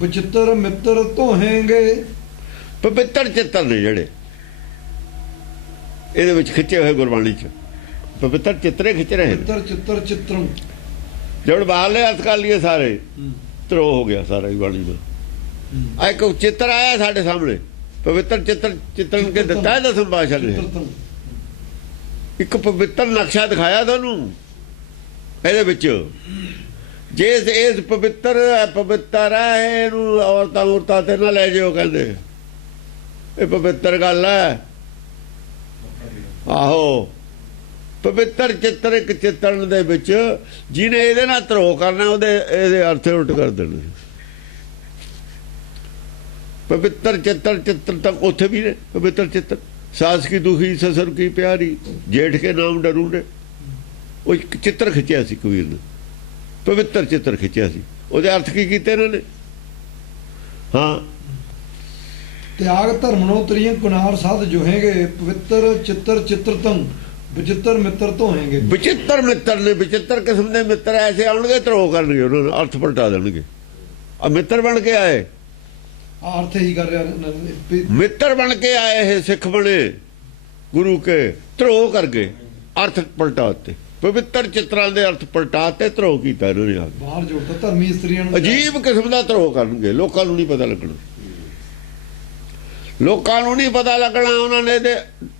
ਬਚਿੱਤਰ ਮਿੱਤਰ ਧੋਹੇਂਗੇ। ਪਵਿੱਤਰ ਚਿੱਤਰ ਨੇ ਜਿਹੜੇ ਇਹਦੇ ਵਿੱਚ ਖਿੱਚੇ ਹੋਏ ਗੁਰਬਾਣੀ 'ਚ, ਪਵਿੱਤਰ ਚਿੱਤਰੇ ਖਿੱਚ ਰਹੇ ਚਿੱਤਰ ਜਦ ਬਾਹਰਲੇ ਅਰਥ ਕਰ ਲਈਏ ਸਾਰੇ ਧਰੋ ਹੋ ਗਿਆ ਸਾਰਾ ਹੀ ਬਾਣੀ ਦਾ। ਆ ਇੱਕ ਚਿੱਤਰ ਆਇਆ ਸਾਡੇ ਸਾਹਮਣੇ, ਪਵਿੱਤਰ ਚਿੱਤਰ ਚਿੱਤਰਨ ਕੇ ਦਿੱਤਾ ਹੈ ਦਸਮ ਪਾਤਸ਼ਾਹ ਨੇ। ਚਿੱਤਰਤਮ ਇੱਕ ਪਵਿੱਤਰ ਨਕਸ਼ਾ ਦਿਖਾਇਆ ਤੁਹਾਨੂੰ ਇਹਦੇ ਵਿੱਚ। ਜੇ ਇਸ ਪਵਿੱਤਰ ਹੈ, ਇਹਨੂੰ ਔਰਤਾਂ ਤੇ ਨਾ ਲੈ ਜਿਓ, ਕਹਿੰਦੇ ਇਹ ਪਵਿੱਤਰ ਗੱਲ ਹੈ। ਆਹੋ, ਪਵਿੱਤਰ ਚਿੱਤਰ ਇੱਕ ਚਿੱਤਰਨ ਦੇ ਵਿੱਚ ਜਿਹਨੇ ਇਹਦੇ ਨਾਲ ਧਰੋ ਕਰਨਾ ਇਹਦੇ ਅਰਥ ਉਲਟ ਕਰ ਦੇਣੇ। ਪਵਿੱਤਰ ਚਿੱਤਰ ਤਾਂ ਉੱਥੇ ਵੀ ਨੇ, ਪਵਿੱਤਰ ਚਿੱਤਰ ਸਾਸ ਕੀ ਦੁਖੀ ਸਸੁਰ ਕੀ ਪਿਆਰੀ ਜੇਠ ਕੇ ਨਾਮ ਡਰੂੰਡੇ। ਉਹ ਇੱਕ ਚਿੱਤਰ ਖਿੱਚਿਆ ਸੀ ਕਬੀਰ ਨੇ, ਪਵਿੱਤਰ ਚਿੱਤਰ ਖਿੱਚਿਆ ਸੀ। ਉਹਦੇ ਅਰਥ ਕੀ ਕੀਤੇ ਇਹਨਾਂ ਨੇ? ਹਾਂ, ਤਿਆਗ ਧਰਮਨੋ ਤਰੀਆਂ ਕੁਨਾਰ ਸਾਧ ਜੋਹੇਗੇ, ਪਵਿੱਤਰ ਚਿੱਤਰ ਚਿੱਤਰਤਮ ਵਿਚਿੱਤਰ ਮਿੱਤਰ ਧੋਹੇਗੇ। ਵਿਚਿੱਤਰ ਮਿੱਤਰ ਨੇ, ਵਿਚਿੱਤਰ ਕਿਸਮ ਦੇ ਮਿੱਤਰ ਐਸੇ ਆਉਣਗੇ ਧਰੋ ਕਰਨਗੇ, ਉਹਨਾਂ ਨੂੰ ਅਰਥ ਪਲਟਾ ਦੇਣਗੇ। ਆ ਮਿੱਤਰ ਬਣ ਕੇ ਆਏ, ਅਰਥ ਹੀ ਕਰ ਰਿਹਾ ਮਿੱਤਰ ਬਣ ਕੇ ਆਏ ਇਹ ਸਿੱਖ ਬਣੇ ਗੁਰੂ ਕੇ, ਧਰੋ ਕਰਕੇ ਅਰਥ ਪਲਟਾਤੇ। ਪਵਿੱਤਰ ਚਿੱਤਰਾਂ ਦੇ ਅਰਥ ਪਲਟਾਤੇ, ਧਰੋ ਕੀਤਾ ਇਹਨਾਂ ਨੇ ਆ ਕੇ। ਬਾਹਰ ਜੋੜਤਾ ਧਰਮੀ ਇਸਤਰੀਆਂ ਨੂੰ। ਅਜੀਬ ਕਿਸਮ ਦਾ ਧਰੋ ਕਰਨਗੇ, ਲੋਕਾਂ ਨੂੰ ਨਹੀਂ ਪਤਾ ਲੱਗਣਾ, ਲੋਕਾਂ ਨੂੰ ਨਹੀਂ ਪਤਾ ਲੱਗਣਾ। ਉਹਨਾਂ ਨੇ ਤੇ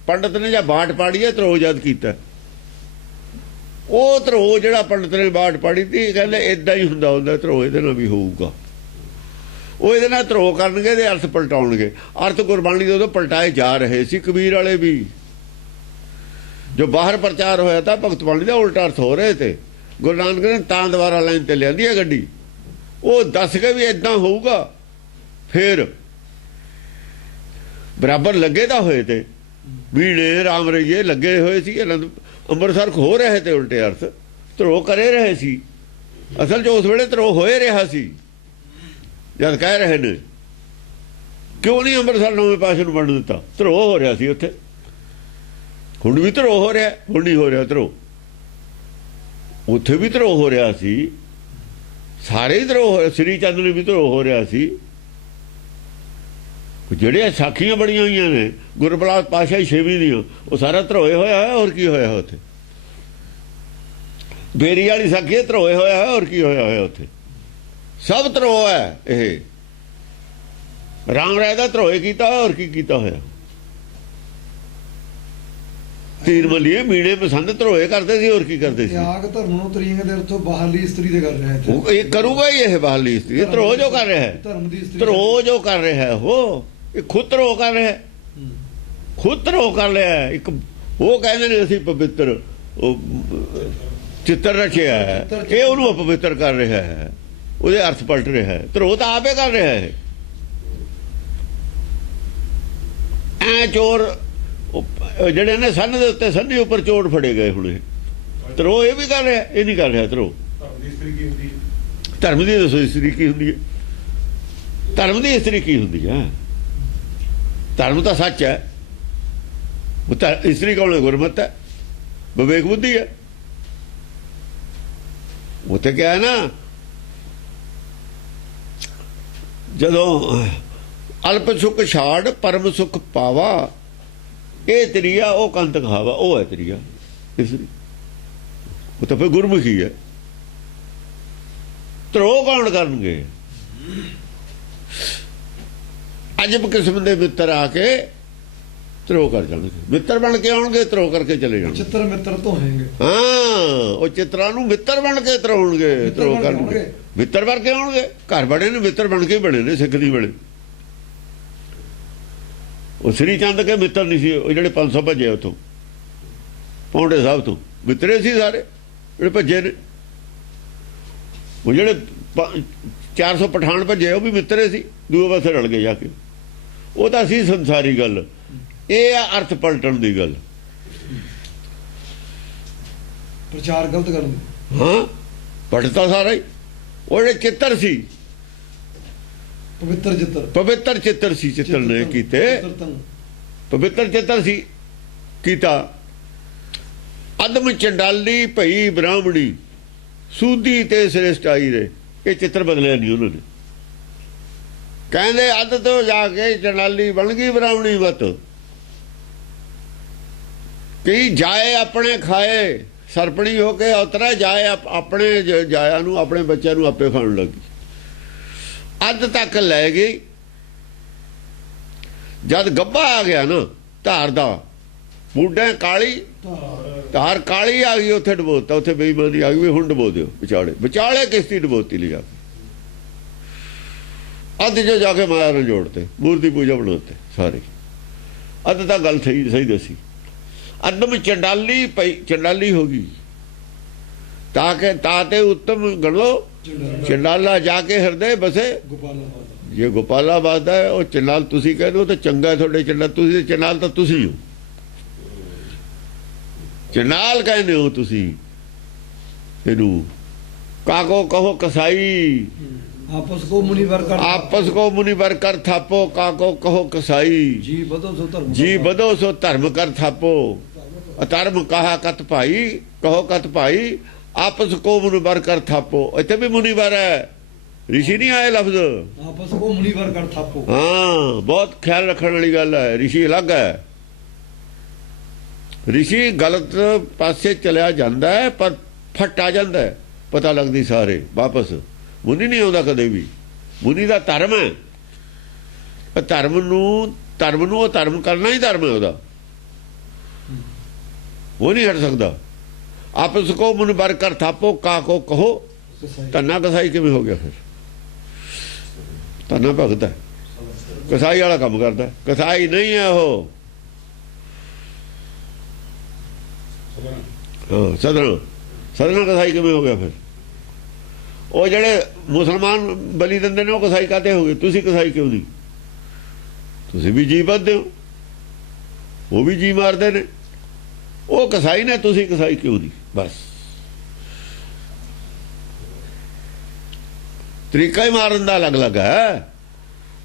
ਪੰਡਤ ਨੇ ਜਾਂ ਬਾਟ ਪਾੜੀ ਹੈ, ਧਰੋ ਜਦ ਕੀਤਾ। ਉਹ ਧਰੋ ਜਿਹੜਾ ਪੰਡਤ ਨੇ ਬਾਟ ਪਾੜੀ ਤੀ, ਕਹਿੰਦੇ ਇਦਾਂ ਹੀ ਹੁੰਦਾ ਧਰੋ ਇਹਦੇ ਨਾਲ ਵੀ ਹੋਊਗਾ। ਉਹ ਇਹਦੇ ਨਾਲ ਧਰੋ ਕਰਨਗੇ ਤੇ ਅਰਥ ਪਲਟਾਉਣਗੇ। ਅਰਥ ਗੁਰਬਾਣੀ ਦੇ ਉਦੋਂ ਪਲਟਾਏ ਜਾ ਰਹੇ ਸੀ, ਕਬੀਰ ਵਾਲੇ ਵੀ। ਜੋ ਬਾਹਰ ਪ੍ਰਚਾਰ ਹੋਇਆ ਤਾਂ ਭਗਤ ਬਾਣੀ ਦਾ ਉਲਟਾ ਅਰਥ ਹੋ ਰਹੇ ਤੇ। ਗੁਰੂ ਨਾਨਕ ਨੇ ਤਾਂ ਦੁਬਾਰਾ ਲਾਈਨ ਤੇ ਲਿਆਂਦੀ ਹੈ ਗੱਡੀ, ਉਹ ਦੱਸ ਕੇ ਵੀ ਇਦਾਂ ਹੋਊਗਾ। ਫਿਰ ਬਰਾਬਰ ਲੱਗੇ ਤਾਂ ਹੋਏ ਤੇ ਵੀਣੇ ਰਾਮ ਰਈਏ ਲੱਗੇ ਹੋਏ ਸੀ। ਅੰਮ੍ਰਿਤਸਰ ਹੋ ਰਹੇ ਤੇ ਉਲਟੇ ਅਰਥ ਧਰੋ ਕਰੇ ਰਹੇ ਸੀ। ਅਸਲ 'ਚ ਉਸ ਵੇਲੇ ਧਰੋ ਹੋਏ ਰਿਹਾ ਸੀ ਜਦ ਕਹਿ ਰਹੇ ਨੇ। ਕਿਉਂ ਨਹੀਂ ਅੰਮ੍ਰਿਤਸਰ ਨੌਵੇਂ ਪਾਤਸ਼ਾਹ ਨੂੰ ਵੰਡ ਦਿੱਤਾ? ਧਰੋ ਹੋ ਰਿਹਾ ਸੀ ਉੱਥੇ। ਹੁਣ ਵੀ ਧਰੋ ਹੋ ਰਿਹਾ, ਹੁਣ ਨਹੀਂ ਹੋ ਰਿਹਾ ਧਰੋ। ਉੱਥੇ ਵੀ ਧਰੋ ਹੋ ਰਿਹਾ ਸੀ, ਸਾਰੇ ਹੀ ਧਰੋ ਹੋ, ਸ੍ਰੀ ਚੰਦ ਨੇ ਵੀ ਧਰੋ ਹੋ ਰਿਹਾ ਸੀ। ਜਿਹੜੀਆਂ ਸਾਖੀਆਂ ਬਣੀਆਂ ਹੋਈਆਂ ਨੇ ਗੁਰਬਲਾਸ ਪਾਤਸ਼ਾਹੀ ਛੇਵੀਂ ਦੀਆਂ, ਉਹ ਸਾਰਾ ਧਰੋਏ ਹੋਇਆ ਹੈ। ਹੋਰ ਕੀ ਹੋਇਆ ਉੱਥੇ? ਬੇਰੀ ਵਾਲੀ ਸਾਖੀ ਧਰੋਏ ਹੋਇਆ ਹੈ, ਹੋਰ ਕੀ ਹੋਇਆ ਉੱਥੇ? ਸਭ ਧਰੋ ਹੈ। ਇਹ ਰਾਮ ਰਾਏ ਦਾ ਧਰੋਏ ਕੀਤਾ, ਹੋਰ ਕੀ ਕੀਤਾ ਹੋਇਆ? ਤੀਰ ਮਲੀਏ ਮੀਣੇ ਪਸੰਦ ਧਰੋਏ ਕਰਦੇ ਸੀ, ਹੋਰ ਕੀ ਕਰਦੇ ਸੀ? ਤਿਆਗ ਧਰਮਨੋ ਤਰੀਆਂ ਦੇ ਅਰਥੋਂ ਬਾਹਰਲੀ ਇਸਤਰੀ ਦੇ ਕਰ ਰਿਹਾ ਹੈ। ਉਹ ਇਹ ਕਰੂਗਾ ਹੀ, ਇਹ ਬਾਹਰਲੀ ਇਸਤਰੀ ਧਰੋ ਜੋ ਕਰ ਰਿਹਾ ਹੈ, ਧਰਮ ਦੀ ਇਸਤਰੀ ਧਰੋ ਜੋ ਕਰ ਰਿਹਾ ਹੈ। ਉਹ ਇਹ ਖੁਦ ਧਰੋ ਕਰ ਰਿਹਾ ਹੈ, ਖੁਦ ਧਰੋ ਕਰ ਲਿਆ ਹੈ। ਇੱਕ ਉਹ ਕਹਿੰਦੇ ਨੇ ਅਸੀਂ ਪਵਿੱਤਰ ਉਹ ਚਿੱਤਰ ਰਚਿਆ ਹੈ, ਇਹ ਉਹਨੂੰ ਅਪਵਿੱਤਰ ਕਰ ਰਿਹਾ ਹੈ, ਉਹਦੇ ਅਰਥ ਪਲਟ ਰਿਹਾ ਹੈ। ਧਰੋ ਤਾਂ ਆਪੇ ਕਰ ਰਿਹਾ ਹੈ। ਐ ਚੋਰ ਜਿਹੜੇ ਨੇ ਸੰਨ ਦੇ ਉੱਤੇ ਸੰਨੀ ਉੱਪਰ ਚੋਰ ਫੜੇ ਗਏ ਹੁਣ। ਧਰੋ ਇਹ ਵੀ ਕਰ ਰਿਹਾ, ਇਹ ਨਹੀਂ ਕਰ ਰਿਹਾ ਧਰੋ। ਧਰਮ ਦੀ ਦੱਸੋ ਇਸਤਰੀ ਕੀ ਹੁੰਦੀ ਹੈ? ਧਰਮ ਦੀ ਇਸਤਰੀ ਕੀ ਹੁੰਦੀ ਹੈ? ਧਰਮ ਤਾਂ ਸੱਚ ਹੈ। ਉਹ ਤਾਂ ਇਸਤਰੀ ਕੌਣ ਹੈ? ਗੁਰਮਤ ਹੈ, ਵਿਵੇਕ ਬੁੱਧੀ ਹੈ। ਉੱਥੇ ਕਿਹਾ ਨਾ, ਜਦੋਂ ਅਲਪ ਸੁਖ ਛਾੜ ਪਰਮ ਸੁਖ ਪਾਵਾ, ਇਹ ਤਰੀਆ ਉਹ ਕੰਤ ਕਹਾਵਾ, ਉਹ ਹੈ ਤਰੀਆ ਇਸਤਰੀ। ਉਹ ਤਾਂ ਫਿਰ ਗੁਰਮੁਖੀ ਹੈ। ਧਰੋ ਕੌਣ ਕਰਨਗੇ? ਅਜਬ ਕਿਸਮ ਦੇ ਮਿੱਤਰ ਆ ਕੇ ਧਰੋ ਕਰ ਜਾਣਗੇ, ਮਿੱਤਰ ਬਣ ਕੇ ਆਉਣਗੇ, ਧਰੋ ਕਰਕੇ ਚਲੇ ਜਾਣਗੇ। ਚਿੱਤਰ ਮਿੱਤਰ ਧੋਹੇਗੇ। ਹਾਂ, ਉਹ ਚਿੱਤਰਾਂ ਨੂੰ ਮਿੱਤਰ ਬਣ ਕੇ ਧਰੋਣਗੇ, ਧਰੋ ਕਰਨਗੇ, ਮਿੱਤਰ ਬਣ ਕੇ ਆਉਣਗੇ। ਘਰ ਬੜੇ ਨੇ ਮਿੱਤਰ ਬਣ ਕੇ ਬਣੇ ਨੇ, ਸਿੱਖ ਦੀ ਬਣੇ। ਉਹ ਸ੍ਰੀ ਚੰਦ ਕੇ ਮਿੱਤਰ ਨਹੀਂ ਸੀ, ਉਹ ਜਿਹੜੇ 500 ਭੱਜੇ ਉੱਥੋਂ ਪੌਂਡੇ ਸਾਹਿਬ ਤੋਂ, ਮਿੱਤਰੇ ਸੀ ਸਾਰੇ ਜਿਹੜੇ ਭੱਜੇ ਨੇ। ਉਹ ਜਿਹੜੇ 400 ਪਠਾਨ ਭੱਜੇ, ਉਹ ਵੀ ਮਿੱਤਰੇ ਸੀ, ਦੂਏ ਪਾਸੇ ਰਲ ਗਏ ਜਾ ਕੇ। ਉਹ ਤਾਂ ਸੀ ਸੰਸਾਰੀ ਗੱਲ। ਇਹ ਆ ਅਰਥ ਪਲਟਣ ਦੀ ਗੱਲ। ਪ੍ਰਚਾਰ ਗਲਤ ਕਰਨ। ਹਾਂ, ਪਲਟਤਾ ਸਾਰਾ ਹੀ। ਉਹ ਜਿਹੜੇ ਚਿੱਤਰ ਸੀ, ਪਵਿੱਤਰ ਚਿੱਤਰ, ਪਵਿੱਤਰ ਚਿੱਤਰ ਸੀ, ਚਿੱਤਰ ਨੇ ਕੀਤੇ, ਪਵਿੱਤਰ ਚਿੱਤਰ ਸੀ ਕੀਤਾ। ਅਦਮ ਚੰਡਾਲੀ ਭਈ ਬ੍ਰਾਹਮਣੀ, ਸੂਦੀ ਤੇ ਸ੍ਰੇਸ਼ਟ ਆਈ ਰੇ। ਇਹ ਚਿੱਤਰ ਬਦਲਿਆ ਨਹੀਂ ਉਹਨਾਂ ਨੇ। ਕਹਿੰਦੇ ਅੱਧ ਤੋਂ ਜਾ ਕੇ ਚੰਡਾਲੀ ਬਣ ਗਈ ਬ੍ਰਾਹਮਣੀ ਮਤ। ਕਈ ਜਾਏ ਆਪਣੇ ਖਾਏ, ਸਰਪਣੀ ਹੋ ਕੇ ਉਤਰਾ ਜਾਏ ਆਪਣੇ ਜਾਇਆ ਨੂੰ, ਆਪਣੇ ਬੱਚਿਆਂ ਨੂੰ ਆਪੇ ਖਾਣ ਲੱਗੀ। ਅੱਧ ਤੱਕ ਲੈ ਗਈ। ਜਦ ਗੱਭਾ ਆ ਗਿਆ ਨਾ ਧਾਰ ਦਾ, ਬੂਢੇ ਕਾਲੀ ਧਾਰ ਕਾਲੀ ਆ ਗਈ, ਉੱਥੇ ਡਬੋਤਾ, ਉੱਥੇ ਬੇਈਮਾਨੀ ਆ ਗਈ ਵੀ ਹੁਣ ਡਬੋ ਦਿਓ ਵਿਚਾਲੇ, ਵਿਚਾਲੇ ਕਿਸ਼ਤੀ ਡਬੋਤੀ ਲਿਜਾ ਕੇ। ਅੱਧ ਜੋ ਜਾ ਕੇ ਮਾਇਆ ਨੂੰ ਜੋੜਤੇ, ਮੂਰਤੀ ਪੂਜਾ ਬਣਾਤੇ ਸਾਰੇ। ਅੱਧ ਤਾਂ ਗੱਲ ਸਹੀ ਦੱਸੀ। ਅਦਮ ਚੰਡਾਲੀ ਪਈ, ਚੰਡਾਲੀ ਹੋ ਗਈ। ਤਾਤੇ ਉੱਤਮ ਗਣੋ ਚੰਡਾਲਾ ਜਾ ਕੇ ਹਿਰਦੇ ਬਸੇ ਗੋਪਾਲਾ ਜੇ ਗੋਪਾਲਾ ਬਾਦਾ ਹੈ ਉਹ ਚੰਡਾਲ ਤੁਸੀਂ ਕਹਿੰਦੇ ਹੋ ਤਾਂ ਚੰਗਾ ਤੁਹਾਡੇ ਚੰਡਾਲ, ਤੁਸੀਂ ਚੰਡਾਲ ਤਾਂ ਤੁਸੀਂ ਹੋ, ਚੰਡਾਲ ਕਹਿੰਦੇ ਹੋ ਤੁਸੀਂ ਇਹਨੂੰ। ਕਾਕੋ ਕਹੋ ਕਸਾਈ, ਆਪਸ ਕੋ ਮੁਨੀਵਰ ਕਰ, ਆਪਸ ਕੋ ਮੁਨੀਵਰ ਕਰ ਥਾਪੋ, ਕਾਕੋ ਕਹੋ ਕਸਾਈ। ਜੀ ਵਧੋ ਸੋ ਧਰਮ, ਜੀ ਵਧੋ ਸੋ ਧਰਮ ਕਰ ਥਾਪੋ, ਅਧਰਮ ਕਹਾ ਕਤ ਭਾਈ, ਕਹੋ ਕਤ ਭਾਈ, ਆਪਸ ਕੋ ਮੁਨੀਵਰ ਕਰ ਥਾਪੋ। ਇੱਥੇ ਵੀ ਮੁਨੀਵਰ ਹੈ, ਰਿਸ਼ੀ ਨਹੀਂ ਆਏ ਲਫ਼ਜ਼। ਆਪਸ ਕੋ ਮੁਨੀਵਰ ਕਰ ਥਾਪੋ। ਹਾਂ, ਬਹੁਤ ਖਿਆਲ ਰੱਖਣ ਵਾਲੀ ਗੱਲ ਹੈ। ਰਿਸ਼ੀ ਅਲੱਗ ਹੈ। ਰਿਸ਼ੀ ਗਲਤ ਪਾਸੇ ਚਲਿਆ ਜਾਂਦਾ ਹੈ ਪਰ ਫਟ ਆ ਜਾਂਦਾ ਹੈ, ਪਤਾ ਲੱਗਦੀ ਸਾਰੇ ਵਾਪਸ। ਮੁਨੀ ਨਹੀਂ ਆਉਂਦਾ ਕਦੇ ਵੀ। ਮੁਨੀ ਦਾ ਧਰਮ ਹੈ, ਧਰਮ ਨੂੰ ਉਹ ਧਰਮ ਕਰਨਾ ਹੀ ਧਰਮ ਹੈ ਉਹਦਾ, ਉਹ ਨਹੀਂ ਹਟ ਸਕਦਾ। ਆਪਸ ਕੋ ਮੁਨਬਰ ਕਰ ਥਾਪੋ, ਕਾਕੋ ਕਹੋ ਧੰਨਾ। ਕਸਾਈ ਕਿਵੇਂ ਹੋ ਗਿਆ ਫਿਰ? ਧੰਨਾ ਭਗਤ ਹੈ, ਕਸਾਈ ਵਾਲਾ ਕੰਮ ਕਰਦਾ। ਕਸਾਈ ਨਹੀਂ ਹੈ ਉਹ, ਸਦਨਾ ਕਸਾਈ ਕਿਵੇਂ ਹੋ ਗਿਆ ਫਿਰ? ਉਹ ਜਿਹੜੇ ਮੁਸਲਮਾਨ ਬਲੀ ਦਿੰਦੇ ਨੇ ਉਹ ਕਸਾਈ ਕਾਤੇ ਹੋ ਗਏ? ਤੁਸੀਂ ਕਸਾਈ ਕਿਉਂ ਨਹੀਂ? ਤੁਸੀਂ ਵੀ ਜੀ ਵੱਧਦੇ ਹੋ, ਉਹ ਵੀ ਜੀ ਮਾਰਦੇ ਨੇ। ਉਹ ਕਸਾਈ ਨੇ, ਤੁਸੀਂ ਕਸਾਈ ਕਿਉਂ ਨਹੀਂ? ਬਸ ਤਰੀਕਾ ਹੀ ਮਾਰਨ ਦਾ ਅਲੱਗ-ਅਲੱਗ ਹੈ,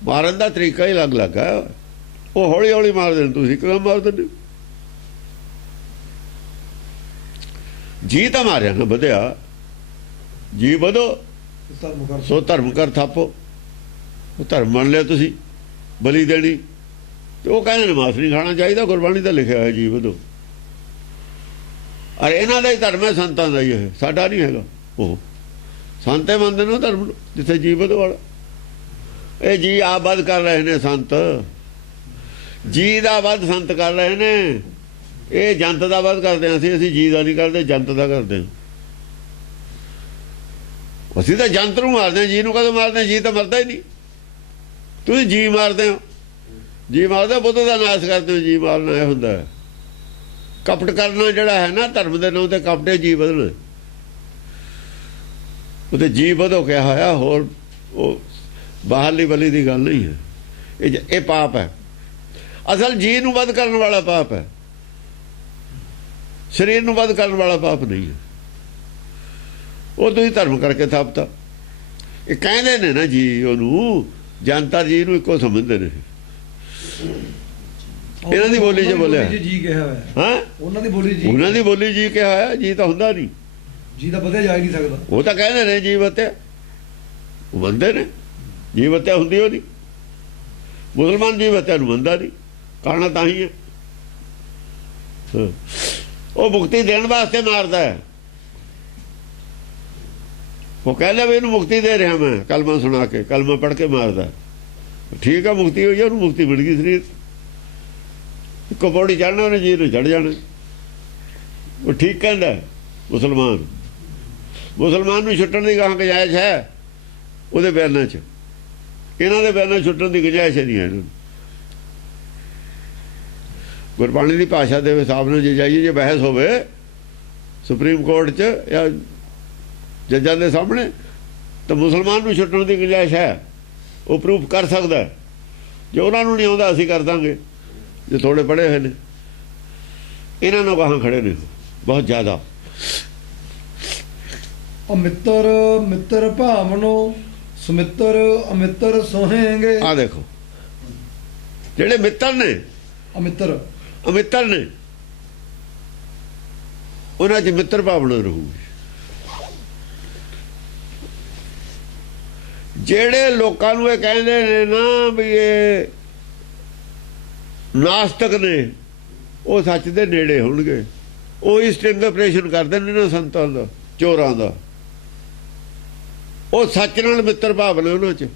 ਮਾਰਨ ਦਾ ਤਰੀਕਾ ਹੀ ਅਲੱਗ-ਅਲੱਗ ਹੈ। ਉਹ ਹੌਲੀ ਹੌਲੀ ਮਾਰਦੇ ਨੇ, ਤੁਸੀਂ ਕਿਵੇਂ ਮਾਰਦੇ ਨੇ? ਜੀ ਤਾਂ ਮਾਰਿਆ ਨਾ ਵਧਿਆ, ਜੀ ਵਧੋ ਸੋ ਧਰਮ ਕਰ ਥਾਪੋ। ਉਹ ਧਰਮ ਮੰਨ ਲਿਆ ਤੁਸੀਂ, ਬਲੀ ਦੇਣੀ, ਤੇ ਉਹ ਕਹਿੰਦੇ ਨੇ ਮਾਸ ਨਹੀਂ ਖਾਣਾ ਚਾਹੀਦਾ। ਗੁਰਬਾਣੀ ਦਾ ਲਿਖਿਆ ਹੈ ਜੀ ਵਧੋ। ਅਰੇ ਇਹਨਾਂ ਦਾ ਹੀ ਧਰਮ ਹੈ, ਸੰਤਾਂ ਦਾ ਹੀ ਹੈ, ਸਾਡਾ ਨਹੀਂ ਹੈਗਾ। ਉਹ ਸੰਤੇ ਮੰਨਦੇ ਨੇ ਧਰਮ ਨੂੰ, ਜਿੱਥੇ ਜੀ ਵਧੋ ਵਾਲਾ। ਇਹ ਜੀ ਆਪ ਵੱਧ ਕਰ ਰਹੇ ਨੇ, ਸੰਤ ਜੀ ਦਾ ਵੱਧ ਸੰਤ ਕਰ ਰਹੇ ਨੇ। ਇਹ ਜੰਤ ਦਾ ਵੱਧ ਕਰਦੇ ਹਾਂ ਅਸੀਂ ਜੀ ਦਾ ਨਹੀਂ ਕਰਦੇ, ਜੰਤ ਦਾ ਕਰਦੇ ਹਾਂ। ਅਸੀਂ ਤਾਂ ਜੰਤ ਨੂੰ ਮਾਰਦੇ ਹਾਂ, ਜੀ ਨੂੰ ਕਦੋਂ ਮਾਰਦੇ ਹਾਂ? ਜੀ ਤਾਂ ਮਰਦਾ ਹੀ ਨਹੀਂ। ਤੁਸੀਂ ਜੀ ਮਾਰਦੇ ਹੋ, ਜੀ ਮਾਰਦੇ ਬੁੱਧ ਦਾ ਨਾਸ਼ ਕਰਦੇ ਹੋ। ਜੀ ਮਾਰਨਾ ਇਹ ਹੁੰਦਾ ਹੈ, ਕਪਟ ਕਰਨਾ ਜਿਹੜਾ ਹੈ ਨਾ ਧਰਮ ਦੇ ਨਾਂ ਤੇ ਕਪਟੇ ਜੀ ਵਧਣਾ। ਉਹਦੇ ਜੀ ਵਧੋ ਕਿਹਾ ਹੋਇਆ, ਹੋਰ ਉਹ ਬਾਹਰਲੀ ਬਲੀ ਦੀ ਗੱਲ ਨਹੀਂ ਹੈ। ਇਹ ਪਾਪ ਹੈ, ਅਸਲ ਜੀ ਨੂੰ ਵੱਧ ਕਰਨ ਵਾਲਾ ਪਾਪ ਹੈ, ਸਰੀਰ ਨੂੰ ਵੱਧ ਕਰਨ ਵਾਲਾ ਪਾਪ ਨਹੀਂ ਹੈ। ਉਹ ਤੁਸੀਂ ਧਰਮ ਕਰਕੇ ਥਾਪਤਾ। ਇਹ ਕਹਿੰਦੇ ਨੇ ਨਾ ਜੀ, ਉਹਨੂੰ ਜਨਤਾ ਜੀ ਨੂੰ ਇੱਕੋ ਸਮਝਦੇ ਨੇ। ਇਹਨਾਂ ਦੀ ਬੋਲੀ 'ਚ ਬੋਲਿਆ ਜੀ ਕਿਹਾ ਹੋਇਆ, ਹਾਂ ਉਹਨਾਂ ਦੀ ਬੋਲੀ ਜੀ, ਉਹਨਾਂ ਦੀ ਬੋਲੀ ਜੀ ਕਿਹਾ ਹੋਇਆ। ਜੀ ਤਾਂ ਹੁੰਦਾ ਨਹੀਂ, ਜੀ ਤਾਂ ਵਧਿਆ ਜਾ ਹੀ ਨਹੀਂ ਸਕਦਾ। ਉਹ ਤਾਂ ਕਹਿੰਦੇ ਨੇ ਜੀ ਵਤਿਆ, ਉਹ ਮੰਨਦੇ ਨੇ ਜੀ ਵਤਿਆ ਹੁੰਦੀ ਉਹ ਨਹੀਂ। ਮੁਸਲਮਾਨ ਜੀ ਵਤਿਆ ਨੂੰ ਮੰਨਦਾ ਨਹੀਂ, ਕਾਰਣਾ ਤਾਂ ਹੀ ਹੈ। ਉਹ ਮੁਕਤੀ ਦੇਣ ਵਾਸਤੇ ਮਾਰਦਾ ਹੈ। ਉਹ ਕਹਿੰਦਾ ਵੀ ਇਹਨੂੰ ਮੁਕਤੀ ਦੇ ਰਿਹਾ ਮੈਂ, ਕਲਮਾ ਸੁਣਾ ਕੇ, ਕਲਮਾ ਪੜ੍ਹ ਕੇ ਮਾਰਦਾ। ਠੀਕ ਆ, ਮੁਕਤੀ ਹੋਈ, ਉਹਨੂੰ ਮੁਕਤੀ ਮਿਲ ਗਈ। ਸਰੀਰ ਇੱਕੋ ਪੌੜੀ ਚੜ੍ਹਨਾ, ਉਹਨੇ ਜੀ ਨੂੰ ਚੜ੍ਹ ਜਾਣਾ। ਉਹ ਠੀਕ ਕਹਿੰਦਾ। ਮੁਸਲਮਾਨ ਨੂੰ ਛੁੱਟਣ ਦੀ ਗਾਹਾਂ ਗੁੰਜਾਇਸ਼ ਹੈ ਉਹਦੇ ਬਿਆਨਾਂ 'ਚ। ਇਹਨਾਂ ਦੇ ਬਿਆਨਾਂ ਛੁੱਟਣ ਦੀ ਗੁੰਜਾਇਸ਼ ਨਹੀਂ ਹੈ ਇਹਨਾਂ ਨੂੰ। ਗੁਰਬਾਣੀ ਦੀ ਭਾਸ਼ਾ ਦੇ ਹਿਸਾਬ ਨਾਲ ਜੇ ਜਾਈਏ, ਜੇ ਬਹਿਸ ਹੋਵੇ ਸੁਪਰੀਮ ਕੋਰਟ 'ਚ ਜਾਂ ਜੱਜਾਂ ਦੇ ਸਾਹਮਣੇ, ਤਾਂ ਮੁਸਲਮਾਨ ਨੂੰ ਛੁੱਟਣ ਦੀ ਗੁੰਜਾਇਸ਼ ਹੈ। ਉਹ ਪ੍ਰੂਫ ਕਰ ਸਕਦਾ। ਜੇ ਉਹਨਾਂ ਨੂੰ ਨਹੀਂ ਆਉਂਦਾ ਅਸੀਂ ਕਰ ਦਾਂਗੇ, ਜੇ ਥੋੜੇ ਪੜ੍ਹੇ ਹੋਏ ਨੇ। ਇਹਨਾਂ ਨੂੰ ਗਾਹਾਂ ਖੜੇ ਨੇ ਬਹੁਤ ਜ਼ਿਆਦਾ। ਅਮਿੱਤਰ ਮਿੱਤਰ ਭਾਵਨੋ ਸੁਮਿੱਤਰ ਅਮਿੱਤਰ ਸੋਹੇਂਗੇ। ਆ ਦੇਖੋ, ਜਿਹੜੇ ਮਿੱਤਰ ਨੇ, ਅਮਿੱਤਰ ਨੇ, ਉਹਨਾਂ 'ਚ ਮਿੱਤਰ ਭਾਵਨਾ ਰਹੂਗੀ। ਜਿਹੜੇ ਲੋਕਾਂ ਨੂੰ ਇਹ ਕਹਿੰਦੇ ਨੇ ਨਾ ਵੀ ਇਹ ਨਾਸਤਕ ਨੇ, ਉਹ ਸੱਚ ਦੇ ਨੇੜੇ ਹੋਣਗੇ। ਉਹ ਹੀ ਸਟਿੰਗ ਆਪਰੇਸ਼ਨ ਕਰਦੇ ਨੇ ਨਾ ਸੰਤਾਂ ਦਾ, ਚੋਰਾਂ ਦਾ। ਉਹ ਸੱਚ ਨਾਲ ਮਿੱਤਰ ਭਾਵਨਾ ਉਹਨਾਂ 'ਚ।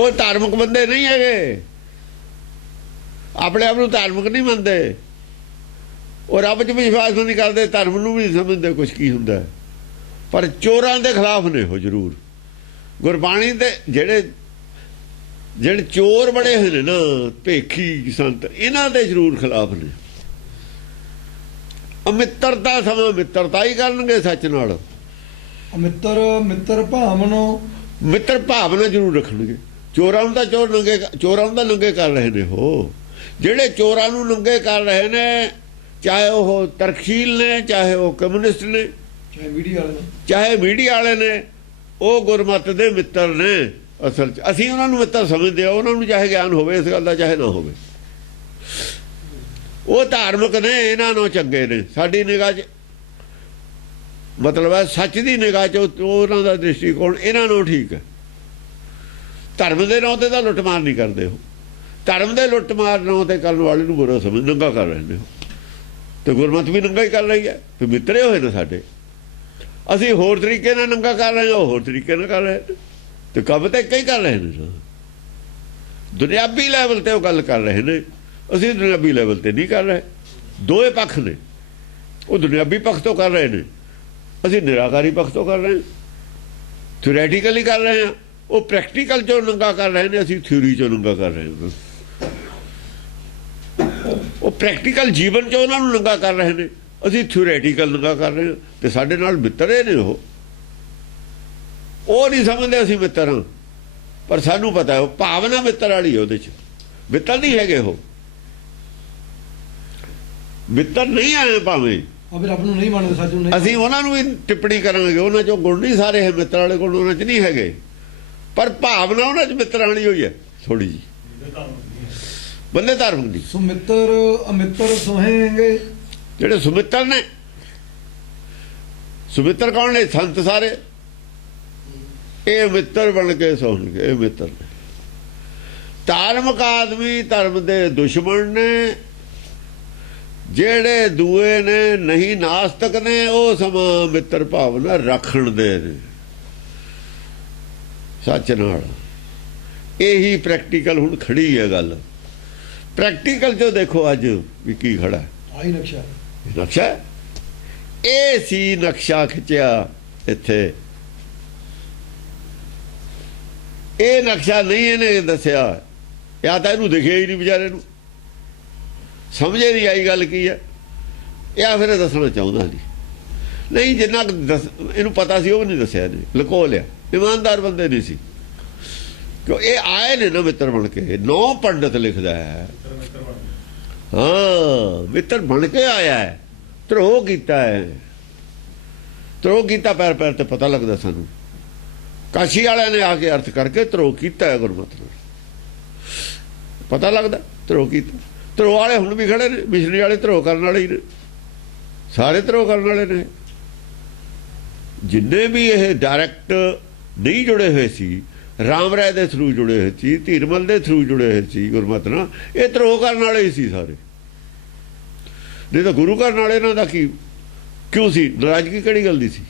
ਉਹ ਧਾਰਮਿਕ ਬੰਦੇ ਨਹੀਂ ਹੈਗੇ, ਆਪਣੇ ਆਪ ਨੂੰ ਧਾਰਮਿਕ ਨਹੀਂ ਮੰਨਦੇ, ਉਹ ਰੱਬ 'ਚ ਵਿਸ਼ਵਾਸ ਨਹੀਂ ਕਰਦੇ, ਧਰਮ ਨੂੰ ਵੀ ਨਹੀਂ ਸਮਝਦੇ ਕੁਛ ਕੀ ਹੁੰਦਾ ਹੈ। ਪਰ ਚੋਰਾਂ ਦੇ ਖਿਲਾਫ ਨੇ ਉਹ ਜ਼ਰੂਰ। ਗੁਰਬਾਣੀ ਦੇ ਜਿਹੜੇ ਚੋਰ ਬੜੇ ਹੋਏ ਨੇ ਨਾ, ਭੇਖੀ ਸੰਤ, ਇਹਨਾਂ ਦੇ ਜ਼ਰੂਰ ਖਿਲਾਫ ਨੇ। ਅਮਿੱਤਰਤਾ ਸਮਾਂ ਮਿੱਤਰਤਾ ਹੀ ਕਰਨਗੇ ਸੱਚ ਨਾਲ, ਮਿੱਤਰ ਭਾਵਨੋ, ਮਿੱਤਰ ਭਾਵਨਾ ਜ਼ਰੂਰ ਰੱਖਣਗੇ। ਚੋਰਾਂ ਨੂੰ ਤਾਂ ਚੋਰਾਂ ਨੂੰ ਤਾਂ ਨੰਗੇ ਕਰ ਰਹੇ ਨੇ। ਉਹ ਜਿਹੜੇ ਚੋਰਾਂ ਨੂੰ ਨੰਗੇ ਕਰ ਰਹੇ ਨੇ, ਚਾਹੇ ਉਹ ਤਰਕਸ਼ੀਲ ਨੇ, ਚਾਹੇ ਉਹ ਕਮਿਊਨਿਸਟ ਨੇ, ਚਾਹੇ ਮੀਡੀਆ ਵਾਲੇ ਨੇ, ਉਹ ਗੁਰਮਤ ਦੇ ਮਿੱਤਰ ਨੇ। ਅਸਲ 'ਚ ਅਸੀਂ ਉਹਨਾਂ ਨੂੰ ਮਿੱਤਰ ਸਮਝਦੇ ਆ। ਉਹਨਾਂ ਨੂੰ ਚਾਹੇ ਗਿਆਨ ਹੋਵੇ ਇਸ ਗੱਲ ਦਾ, ਚਾਹੇ ਨਾ ਹੋਵੇ। ਉਹ ਧਾਰਮਿਕ ਨੇ, ਇਹਨਾਂ ਨੂੰ ਚੰਗੇ ਨੇ ਸਾਡੀ ਨਿਗਾਹ 'ਚ। ਮਤਲਬ ਹੈ ਸੱਚ ਦੀ ਨਿਗਾਹ 'ਚ ਉਹਨਾਂ ਦਾ ਦ੍ਰਿਸ਼ਟੀਕੋਣ ਇਹਨਾਂ ਨੂੰ ਠੀਕ ਹੈ। ਧਰਮ ਦੇ ਨਾਂ 'ਤੇ ਤਾਂ ਲੁੱਟਮਾਰ ਨਹੀਂ ਕਰਦੇ ਉਹ। ਧਰਮ ਦੇ ਲੁੱਟਮਾਰ ਨਾਂ 'ਤੇ ਕਰਨ ਵਾਲੇ ਨੂੰ ਬੁਰਾ ਸਮਝ, ਨੰਗਾ ਕਰ ਰਹੇ ਨੇ। ਤੇ ਗੁਰਮਤ ਵੀ ਨੰਗਾ ਹੀ ਕਰ ਰਹੀ ਹੈ। ਤੇ ਮਿੱਤਰੇ ਹੋਏ ਨੇ ਸਾਡੇ। ਅਸੀਂ ਹੋਰ ਤਰੀਕੇ ਨਾਲ ਨੰਗਾ ਕਰ ਰਹੇ ਹਾਂ, ਉਹ ਹੋਰ ਤਰੀਕੇ ਨਾਲ ਕਰ ਰਹੇ ਨੇ। ਤੇ ਕੰਮ ਤਾਂ ਇੱਕ ਹੀ ਕਰ ਰਹੇ ਨੇ। ਦੁਨਿਆਵੀ ਲੈਵਲ ਤੇ ਉਹ ਗੱਲ ਕਰ ਰਹੇ ਨੇ, ਅਸੀਂ ਦੁਨਿਆਵੀ ਲੈਵਲ ਤੇ ਨਹੀਂ ਕਰ ਰਹੇ। ਦੋਏ ਪੱਖ ਨੇ। ਉਹ ਦੁਨਿਆਵੀ ਪੱਖ ਤੋਂ ਕਰ ਰਹੇ ਨੇ, ਅਸੀਂ ਨਿਰਾਕਾਰੀ ਪੱਖ ਤੋਂ ਕਰ ਰਹੇ ਹਾਂ। ਥਿਓਰੈਟੀਕਲੀ ਕਰ ਰਹੇ ਹਾਂ, ਉਹ ਪ੍ਰੈਕਟੀਕਲ 'ਚੋਂ ਨੰਗਾ ਕਰ ਰਹੇ ਨੇ, ਅਸੀਂ ਥਿਊਰੀ 'ਚੋਂ ਨੰਗਾ ਕਰ ਰਹੇ ਹਾਂ। ਉਹ ਪ੍ਰੈਕਟੀਕਲ ਜੀਵਨ 'ਚ ਉਹਨਾਂ ਨੂੰ ਨੰਗਾ ਕਰ ਰਹੇ ਨੇ, ਅਸੀਂ ਥਿਓਰੈਟੀਕਲ ਨੰਗਾ ਕਰ ਰਹੇ ਹਾਂ। ਤੇ ਸਾਡੇ ਨਾਲ ਮਿੱਤਰੇ ਨੇ ਉਹ ਨਹੀਂ ਸਮਝਦੇ ਅਸੀਂ ਮਿੱਤਰ ਹਾਂ। ਪਰ ਸਾਨੂੰ ਪਤਾ ਉਹ ਭਾਵਨਾ ਮਿੱਤਰ ਵਾਲੀ ਉਹਦੇ 'ਚ। ਮਿੱਤਰ ਨਹੀਂ ਹੈਗੇ ਉਹ, ਮਿੱਤਰ ਨਹੀਂ ਆਏ ਭਾਵੇਂ ਰੱਬ ਨੂੰ ਨਹੀਂ ਮੰਨਦੇ, ਸੱਚ ਨੂੰ ਨਹੀਂ। ਅਸੀਂ ਉਹਨਾਂ ਨੂੰ ਵੀ ਟਿੱਪਣੀ ਕਰਾਂਗੇ, ਉਹਨਾਂ 'ਚੋਂ ਗੁਣ ਨਹੀਂ ਸਾਰੇ ਹੈ, ਮਿੱਤਰ ਵਾਲੇ ਗੁਣ ਉਹਨਾਂ 'ਚ ਨਹੀਂ ਹੈਗੇ। ਪਰ ਭਾਵਨਾ ਉਹਨਾਂ 'ਚ ਮਿੱਤਰ ਵਾਲੀ ਹੋਈ ਹੈ ਥੋੜੀ ਜੀ, ਬੰਦੇ ਧਾਰਮਿਕ ਦੀ। ਸੁਮਿੱਤਰ ਅਮਿੱਤਰ ਸੁਹੇਂਗੇ, ਜਿਹੜੇ ਸੁਮਿੱਤਰ ਨੇ, ਸੁਮਿੱਤਰ ਕੌਣ ਨੇ? ਸੰਤ ਸਾਰੇ। ਇਹ ਮਿੱਤਰ ਬਣ ਕੇ ਸੌਣਗੇ, ਇਹ ਮਿੱਤਰ ਨੇ। ਧਾਰਮਿਕ ਆਦਮੀ ਧਰਮ ਦੇ ਦੁਸ਼ਮਣ ਨੇ। ਜਿਹੜੇ ਦੂਏ ਨੇ, ਨਹੀਂ ਨਾਸਤਕ ਨੇ, ਉਹ ਸਮਾਂ ਮਿੱਤਰ ਭਾਵਨਾ ਰੱਖਣ ਦੇ ਨੇ ਸੱਚ ਨਾਲ। ਇਹੀ ਪ੍ਰੈਕਟੀਕਲ ਹੁਣ ਖੜੀ ਹੈ ਗੱਲ। ਪ੍ਰੈਕਟੀਕਲ 'ਚੋਂ ਦੇਖੋ ਅੱਜ ਵੀ ਕੀ ਖੜਾ। ਆਹੀ ਨਕਸ਼ਾ, ਨਕਸ਼ਾ ਇਹ ਸੀ। ਨਕਸ਼ਾ ਖਿੱਚਿਆ ਇੱਥੇ। ਇਹ ਨਕਸ਼ਾ ਨਹੀਂ ਇਹਨੇ ਦੱਸਿਆ, ਜਾਂ ਤਾਂ ਇਹਨੂੰ ਦਿਖਿਆ ਹੀ ਨਹੀਂ ਵਿਚਾਰੇ ਨੂੰ, ਸਮਝੇ ਨਹੀਂ ਆਈ ਗੱਲ ਕੀ ਹੈ, ਜਾਂ ਫਿਰ ਇਹ ਦੱਸਣਾ ਚਾਹੁੰਦਾ ਨਹੀਂ। ਜਿੰਨਾ ਇਹਨੂੰ ਪਤਾ ਸੀ ਉਹ ਵੀ ਨਹੀਂ ਦੱਸਿਆ, ਇਹਨੇ ਲੁਕੋ ਲਿਆ। ਇਮਾਨਦਾਰ ਬੰਦੇ ਨਹੀਂ ਸੀ। ਕਿਉਂ ਇਹ ਆਏ ਨੇ ਨਾ ਮਿੱਤਰ ਬਣ ਕੇ। 9 ਪੰਡਤ ਲਿਖਦਾ ਹੈ, ਹਾਂ ਮਿੱਤਰ ਬਣ ਕੇ ਆਇਆ ਹੈ। ਧਰੋਹ ਕੀਤਾ ਹੈ, ਧਰੋਹ ਕੀਤਾ ਪੈਰ ਪੈਰ ਤੇ ਪਤਾ ਲੱਗਦਾ ਸਾਨੂੰ। ਕਾਸ਼ੀ ਵਾਲਿਆਂ ਨੇ ਆ ਕੇ ਅਰਥ ਕਰਕੇ ਧਰੋਹ ਕੀਤਾ ਹੈ ਗੁਰਮਤਿ ਨਾਲ, ਪਤਾ ਲੱਗਦਾ ਧਰੋਹ ਕੀਤਾ। ਧਰੋਹ ਵਾਲੇ ਹੁਣ ਵੀ ਖੜੇ ਨੇ, ਮਿਸ਼ਨਰੀ ਵਾਲੇ ਧਰੋਹ ਕਰਨ ਵਾਲੇ ਹੀ ਨੇ, ਸਾਰੇ ਧਰੋਹ ਕਰਨ ਵਾਲੇ ਨੇ। ਜਿੰਨੇ ਵੀ ਇਹ ਡਾਇਰੈਕਟ ਨਹੀਂ ਜੁੜੇ ਹੋਏ ਸੀ, ਰਾਮ ਰਾਏ ਦੇ ਥਰੂ ਜੁੜੇ ਹੋਏ ਸੀ, ਧੀਰਮਲ ਦੇ ਥਰੂ ਜੁੜੇ ਹੋਏ ਸੀ ਗੁਰਮਤਿ ਨਾਲ, ਇਹ ਧਰੋਹ ਕਰਨ ਵਾਲੇ ਹੀ ਸੀ ਸਾਰੇ। ਨਹੀਂ ਤਾਂ ਗੁਰੂ ਕਰਨ ਵਾਲੇ ਇਹਨਾਂ ਦਾ ਕੀ ਕਿਉਂ ਸੀ? ਨਾਰਾਜ਼ਗੀ ਕਿਹੜੀ ਗੱਲ ਦੀ ਸੀ?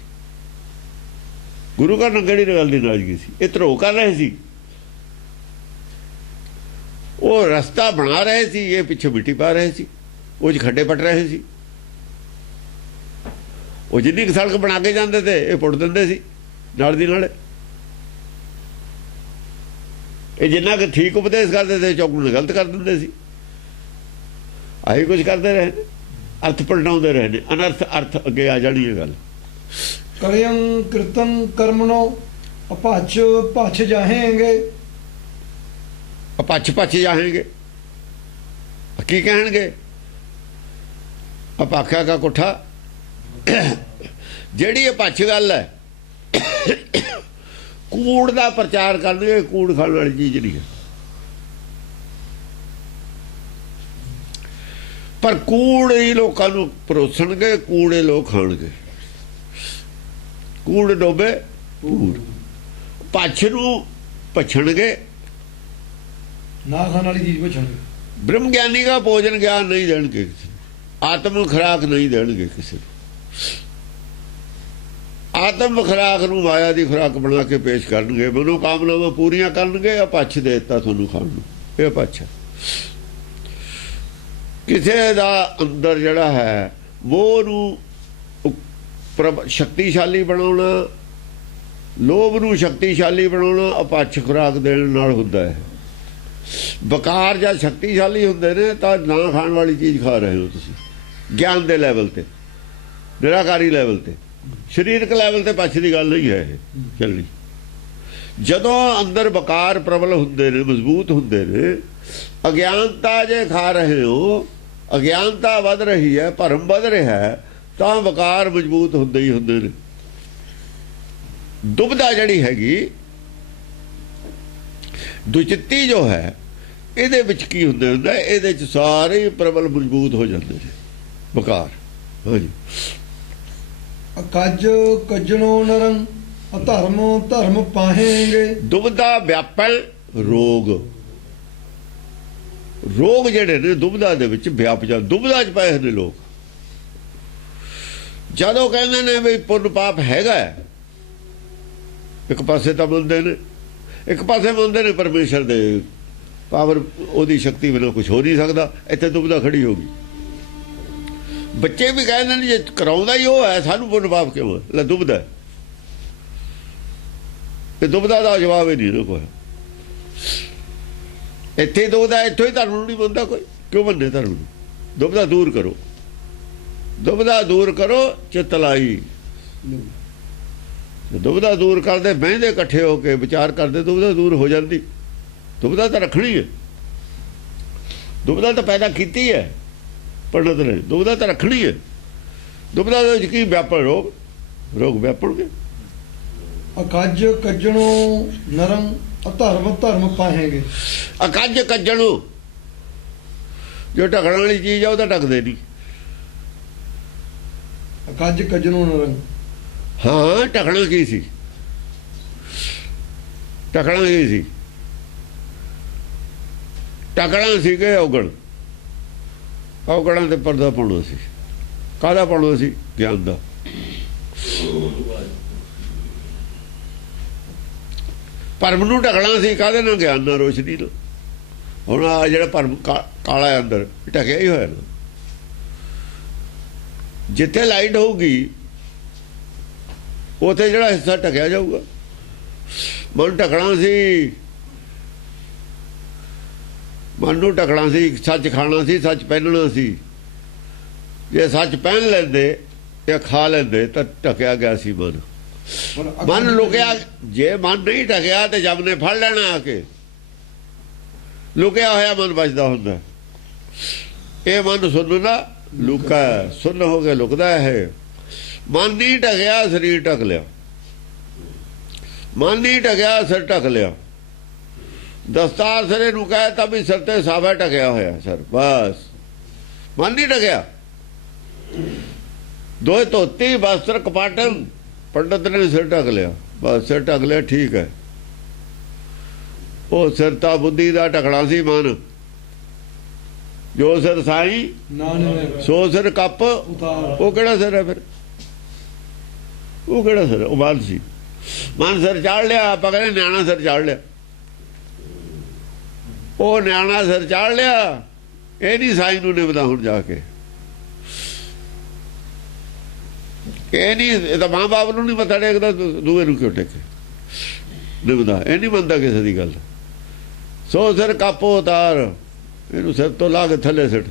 ਗੁਰੂ ਘਰ ਨਾਲ ਕਿਹੜੀ ਗੱਲ ਦੀ ਨਾਰਾਜ਼ਗੀ ਸੀ? ਇਹ ਧਰੋਹ ਕਰ ਰਹੇ ਸੀ, ਉਹ ਰਸਤਾ ਬਣਾ ਰਹੇ ਸੀ, ਇਹ ਪਿੱਛੇ ਮਿੱਟੀ ਪਾ ਰਹੇ ਸੀ, ਉਹ 'ਚ ਖੱਡੇ ਪੱਟ ਰਹੇ ਸੀ। ਉਹ ਜਿੰਨੀ ਕੁ ਸੜਕ ਬਣਾ ਕੇ ਜਾਂਦੇ ਤੇ ਇਹ ਪੁੱਟ ਦਿੰਦੇ ਸੀ ਨਾਲ ਦੀ ਨਾਲ। ਇਹ ਜਿੰਨਾ ਕੁ ਠੀਕ ਉਪਦੇਸ਼ ਕਰਦੇ ਤੇ ਚੌਕ ਨੂੰ ਗਲਤ ਕਰ ਦਿੰਦੇ ਸੀ। ਆਹੀ ਕੁਝ ਕਰਦੇ ਰਹੇ ਨੇ, ਅਰਥ ਪਲਟਾਉਂਦੇ ਰਹੇ ਨੇ। ਅਨਰਥ ਅਰਥ ਅੱਗੇ ਆ ਜਾਣੀ ਇਹ ਗੱਲ। ਕਰਿਅੰ ਕੀਰਤਨ ਕਰਮਣੋ ਅਪਾਛ ਭਛ ਜਾਹੇਂਗੇ, ਅਪੱਛ ਭੱਛ ਜਾਹੇਂਗੇ। ਕੀ ਕਹਿਣਗੇ? ਅਪਾਖਿਆ ਕਾ ਕੋਠਾ। ਜਿਹੜੀ ਅਪੱਛ ਗੱਲ ਹੈ, ਕੂੜ ਦਾ ਪ੍ਰਚਾਰ ਕਰਨਗੇ। ਕੂੜ ਖਾਣ ਵਾਲੀ ਚੀਜ਼ ਨਹੀਂ ਹੈ, ਪਰ ਕੂੜ ਹੀ ਲੋਕਾਂ ਨੂੰ ਪਰੋਸਣਗੇ, ਕੂੜੇ ਲੋਕ ਖਾਣਗੇ। ਕੂੜ ਡੋਬੇ ਕੂੜ। ਪੱਛ ਨੂੰ ਪਛਣਗੇ, ਨਾ ਖਾਣ ਵਾਲੀ ਚੀਜ਼ ਪਛਣਗੇ। ਬ੍ਰਹਮ ਗਿਆਨੀ ਦਾ ਭੋਜਨ ਗਿਆਨ ਨਹੀਂ ਦੇਣਗੇ ਕਿਸੇ ਨੂੰ, ਆਤਮ ਖੁਰਾਕ ਨਹੀਂ ਦੇਣਗੇ ਕਿਸੇ ਨੂੰ। ਆਤਮ ਖੁਰਾਕ ਨੂੰ ਮਾਇਆ ਦੀ ਖੁਰਾਕ ਬਣਾ ਕੇ ਪੇਸ਼ ਕਰਨਗੇ, ਮਨੋ ਕਾਮਨਾਵਾਂ ਪੂਰੀਆਂ ਕਰਨਗੇ। ਅਪੱਛ ਦੇ ਦਿੱਤਾ ਤੁਹਾਨੂੰ ਖਾਣ ਨੂੰ, ਇਹ ਅਪੱਛ ਹੈ। ਕਿਸੇ ਦਾ ਅੰਦਰ ਜਿਹੜਾ ਹੈ ਮੋਹ ਨੂੰ ਸ਼ਕਤੀਸ਼ਾਲੀ ਬਣਾਉਣਾ, ਲੋਭ ਨੂੰ ਸ਼ਕਤੀਸ਼ਾਲੀ ਬਣਾਉਣਾ ਅਪੱਛ ਖੁਰਾਕ ਦੇਣ ਨਾਲ ਹੁੰਦਾ ਹੈ। ਬਕਾਰ ਜਾਂ ਸ਼ਕਤੀਸ਼ਾਲੀ ਹੁੰਦੇ ਨੇ ਤਾਂ ਨਾ ਖਾਣ ਵਾਲੀ ਚੀਜ਼ ਖਾ ਰਹੇ ਹੋ ਤੁਸੀਂ, ਗਿਆਨ ਦੇ ਲੈਵਲ ਤੇ, ਨਿਰਾਕਾਰੀ ਲੈਵਲ ਤੇ। ਸਰੀਰਕ ਲੈਵਲ ਤੇ ਪੱਛ ਦੀ ਗੱਲ ਨਹੀਂ ਹੈ ਇਹ ਚੱਲਣੀ। ਜਦੋਂ ਅੰਦਰ ਬਕਾਰ ਪ੍ਰਬਲ ਹੁੰਦੇ ਨੇ, ਮਜ਼ਬੂਤ ਹੁੰਦੇ ਨੇ, ਅਗਿਆਨਤਾ ਜੇ ਖਾ ਰਹੇ ਹੋ, ਅਗਿਆਨਤਾ ਵੱਧ ਰਹੀ ਹੈ, ਭਰਮ ਵੱਧ ਰਿਹਾ ਹੈ, ਤਾਂ ਬਕਾਰ ਮਜ਼ਬੂਤ ਹੁੰਦੇ ਹੀ ਹੁੰਦੇ ਨੇ। ਦੁਬਦਾ ਜਿਹੜੀ ਹੈਗੀ ਦੁਚਿੱਤੀ ਜੋ ਹੈ, ਇਹਦੇ ਵਿੱਚ ਕੀ ਹੁੰਦਾ, ਇਹਦੇ ਚ ਸਾਰੇ ਪ੍ਰਬਲ ਮਜ਼ਬੂਤ ਹੋ ਜਾਂਦੇ ਨੇ ਬਕਾਰ। ਹਾਂਜੀ। ਅਕਜ ਕਜਣੋ ਨਰੰ ਅਧਰਮ ਧਰਮ ਪਾਹੇਂਗੇ। ਦੁਬਦਾ ਵਿਆਪਣ ਰੋਗ, ਰੋਗ ਜਿਹੜੇ ਨੇ ਦੁਬਦਾ ਦੇ ਵਿੱਚ ਵਿਆਪ ਜਾਂਦੇ, ਦੁਬਦਾ ਚ ਪਏ ਨੇ ਲੋਕ। ਜਦੋਂ ਕਹਿੰਦੇ ਨੇ ਵੀ ਪੁੰਨ ਪਾਪ ਹੈਗਾ, ਇੱਕ ਪਾਸੇ ਤਾਂ ਮੰਨਦੇ ਨੇ, ਇੱਕ ਪਾਸੇ ਮੰਨਦੇ ਨੇ ਪਰਮੇਸ਼ਰ ਦੇ ਪਾਵਰ, ਉਹਦੀ ਸ਼ਕਤੀ ਬਿਨਾਂ ਕੁਝ ਹੋ ਨਹੀਂ ਸਕਦਾ। ਇੱਥੇ ਦੁਬਦਾ ਖੜੀ ਹੋ ਗਈ। ਬੱਚੇ ਵੀ ਕਹਿੰਦੇ ਨੇ ਜੇ ਕਰਾਉਂਦਾ ਹੀ ਉਹ ਹੈ, ਸਾਨੂੰ ਪੁੰਨ ਪਾਪ ਕਿਉਂ ਹੈ? ਲੈ ਦੁਬਦਾ, ਇਹ ਦੁਬਦਾ ਦਾ ਜਵਾਬ ਹੀ ਨਹੀਂ ਕੋਈ। ਇੱਥੇ ਦੁਬਦਾ, ਇੱਥੋਂ ਹੀ ਧਰਮ ਨੂੰ ਨਹੀਂ ਮੰਨਦਾ ਕੋਈ। ਕਿਉਂ ਮੰਨੇ ਧਰਮ ਨੂੰ? ਦੁਬਦਾ ਦੂਰ ਕਰੋ, ਦੁਬਦਾ ਦੂਰ ਕਰੋ, ਚਿੱਤ ਲਾਈ। ਦੁਬਦਾ ਦੂਰ ਕਰਦੇ, ਬਹਿੰਦੇ ਇਕੱਠੇ ਹੋ ਕੇ ਵਿਚਾਰ ਕਰਦੇ, ਦੁਬਦਾ ਦੂਰ ਹੋ ਜਾਂਦੀ। ਦੁਬਦਾ ਤਾਂ ਰੱਖਣੀ ਹੈ, ਦੁਬਦਾ ਤਾਂ ਪੈਦਾ ਕੀਤੀ ਹੈ ਪੰਡਤ ਨੇ, ਦੁਬਦਾ ਤਾਂ ਰੱਖਣੀ ਹੈ। ਦੁਬਦਾ ਦੇ ਵਿੱਚ ਕੀ ਵਿਆਪਣ ਰੋਗ, ਰੋਗ ਵਿਆਪਣਗੇ। ਅਕਜ ਕਜਣੋ ਨਰੰ ਅਧਰਮ ਧਰਮ ਪਾਹੇਂਗੇ। ਅਕੱਜ ਕੱਜਣੋ, ਜੋ ਢਕਣ ਵਾਲੀ ਚੀਜ਼ ਆ ਉਹ ਤਾਂ ਢਕਦੇ ਨਹੀਂ। ਅਕਜ ਕਜਣੋ ਨਰੰ, ਹਾਂ ਢਕਣਾ ਕੀ ਸੀ? ਢਕਣਾ ਕੀ ਸੀ? ਢਕਣਾ ਸੀ ਕਿ ਔਗਣ, ਔਗਣਾਂ ਤੇ ਪਰਦਾ ਪਾਉਣਾ ਸੀ। ਕਾਹਦਾ ਪਾਉਣਾ ਸੀ? ਗਿਆਨ ਦਾ। ਭਰਮ ਨੂੰ ਢਕਣਾ ਸੀ ਕਾਹਦੇ ਨਾਲ? ਗਿਆਨ ਨਾਲ, ਰੋਸ਼ਨੀ ਨਾਲ। ਹੁਣ ਆ ਜਿਹੜਾ ਭਰਮ ਕਾਲਾ ਅੰਦਰ ਢਕਿਆ ਹੀ ਹੋਇਆ ਨਾ। ਜਿੱਥੇ ਲਾਈਟ ਹੋਊਗੀ ਉੱਥੇ ਜਿਹੜਾ ਹਿੱਸਾ ਢਕਿਆ ਜਾਊਗਾ। ਮਨ ਢਕਣਾ ਸੀ, ਮਨ ਨੂੰ ਢਕਣਾ ਸੀ, ਸੱਚ ਖਾਣਾ ਸੀ, ਸੱਚ ਪਹਿਨਣਾ ਸੀ। ਜੇ ਸੱਚ ਪਹਿਨ ਲੈਂਦੇ ਜਾਂ ਖਾ ਲੈਂਦੇ ਤਾਂ ਢਕਿਆ ਗਿਆ ਸੀ ਮਨ। ਮਨ ਲੁਕਿਆ, ਜੇ ਮਨ ਨਹੀਂ ਢਕਿਆ ਤੇ ਜਮ ਨੇ ਫੜ ਲੈਣਾ ਆ ਕੇ। ਲੁਕਿਆ ਹੋਇਆ ਮਨ ਬਚਦਾ ਹੁੰਦਾ। ਇਹ ਮਨ ਸੁਣਨਾ ਲੁਕਾ, ਸੁਣ ਹੋ ਕੇ ਲੁਕਦਾ ਹੈ। ਮਨ ਨਹੀਂ ਢਕਿਆ, ਸਰੀਰ ਢਕ ਲਿਆ। ਮਨ ਨਹੀਂ ਢਕਿਆ, ਸਿਰ ਢਕ ਲਿਆ। ਦਸਤਾਰ ਸਿਰੇ ਨੂੰ ਕਹੇ ਤਾਂ ਵੀ ਸਿਰ ਤੇ ਸਾਫਾ ਢਕਿਆ ਹੋਇਆ ਸਰ, ਬਸ। ਮਨ ਨਹੀਂ ਢਕਿਆ। ਦੋਏ ਧੋਤੀ ਵਸਤਰ ਕਪਾਟਨ, ਪੰਡਤ ਨੇ ਸਿਰ ਢਕ ਲਿਆ, ਬਸ ਸਿਰ ਢਕ ਲਿਆ, ਠੀਕ ਹੈ। ਉਹ ਸਿਰ ਤਾਂ ਬੁੱਧੀ ਦਾ ਢਕਣਾ ਸੀ ਮਨ। ਜੋ ਸਿਰ ਸਾਈ ਸੋ ਸਿਰ ਕੱਪ ਉਤਾਰ। ਉਹ ਕਿਹੜਾ ਸਿਰ ਹੈ ਫਿਰ? ਉਹ ਕਿਹੜਾ ਸਿਰ? ਉਹ ਮਨ ਸੀ। ਮਨ ਸਿਰ ਚਾੜ ਲਿਆ, ਆਪਾਂ ਕਹਿੰਦੇ ਨਿਆਣਾ ਸਿਰ ਚਾੜ ਲਿਆ। ਉਹ ਨਿਆਣਾ ਸਿਰ ਚਾੜ ਲਿਆ, ਇਹ ਨਹੀਂ ਸਾਈ ਨੂੰ ਨਿਭਦਾ ਹੁਣ ਜਾ ਕੇ। ਇਹ ਨਹੀਂ, ਇਹ ਤਾਂ ਮਾਂ ਬਾਪ ਨੂੰ ਨਹੀਂ ਮੱਥਾ ਟੇਕਦਾ, ਦੂਏ ਨੂੰ ਕਿਉਂ ਟੇਕੇ? ਨਿਭਦਾ ਇਹ ਨਹੀਂ ਮੰਨਦਾ ਕਿਸੇ ਦੀ ਗੱਲ। ਸੋ ਸਿਰ ਕੱਪ ਉਤਾਰ, ਇਹਨੂੰ ਸਿਰ ਤੋਂ ਲਾ ਕੇ ਥੱਲੇ ਸਿੱਟ,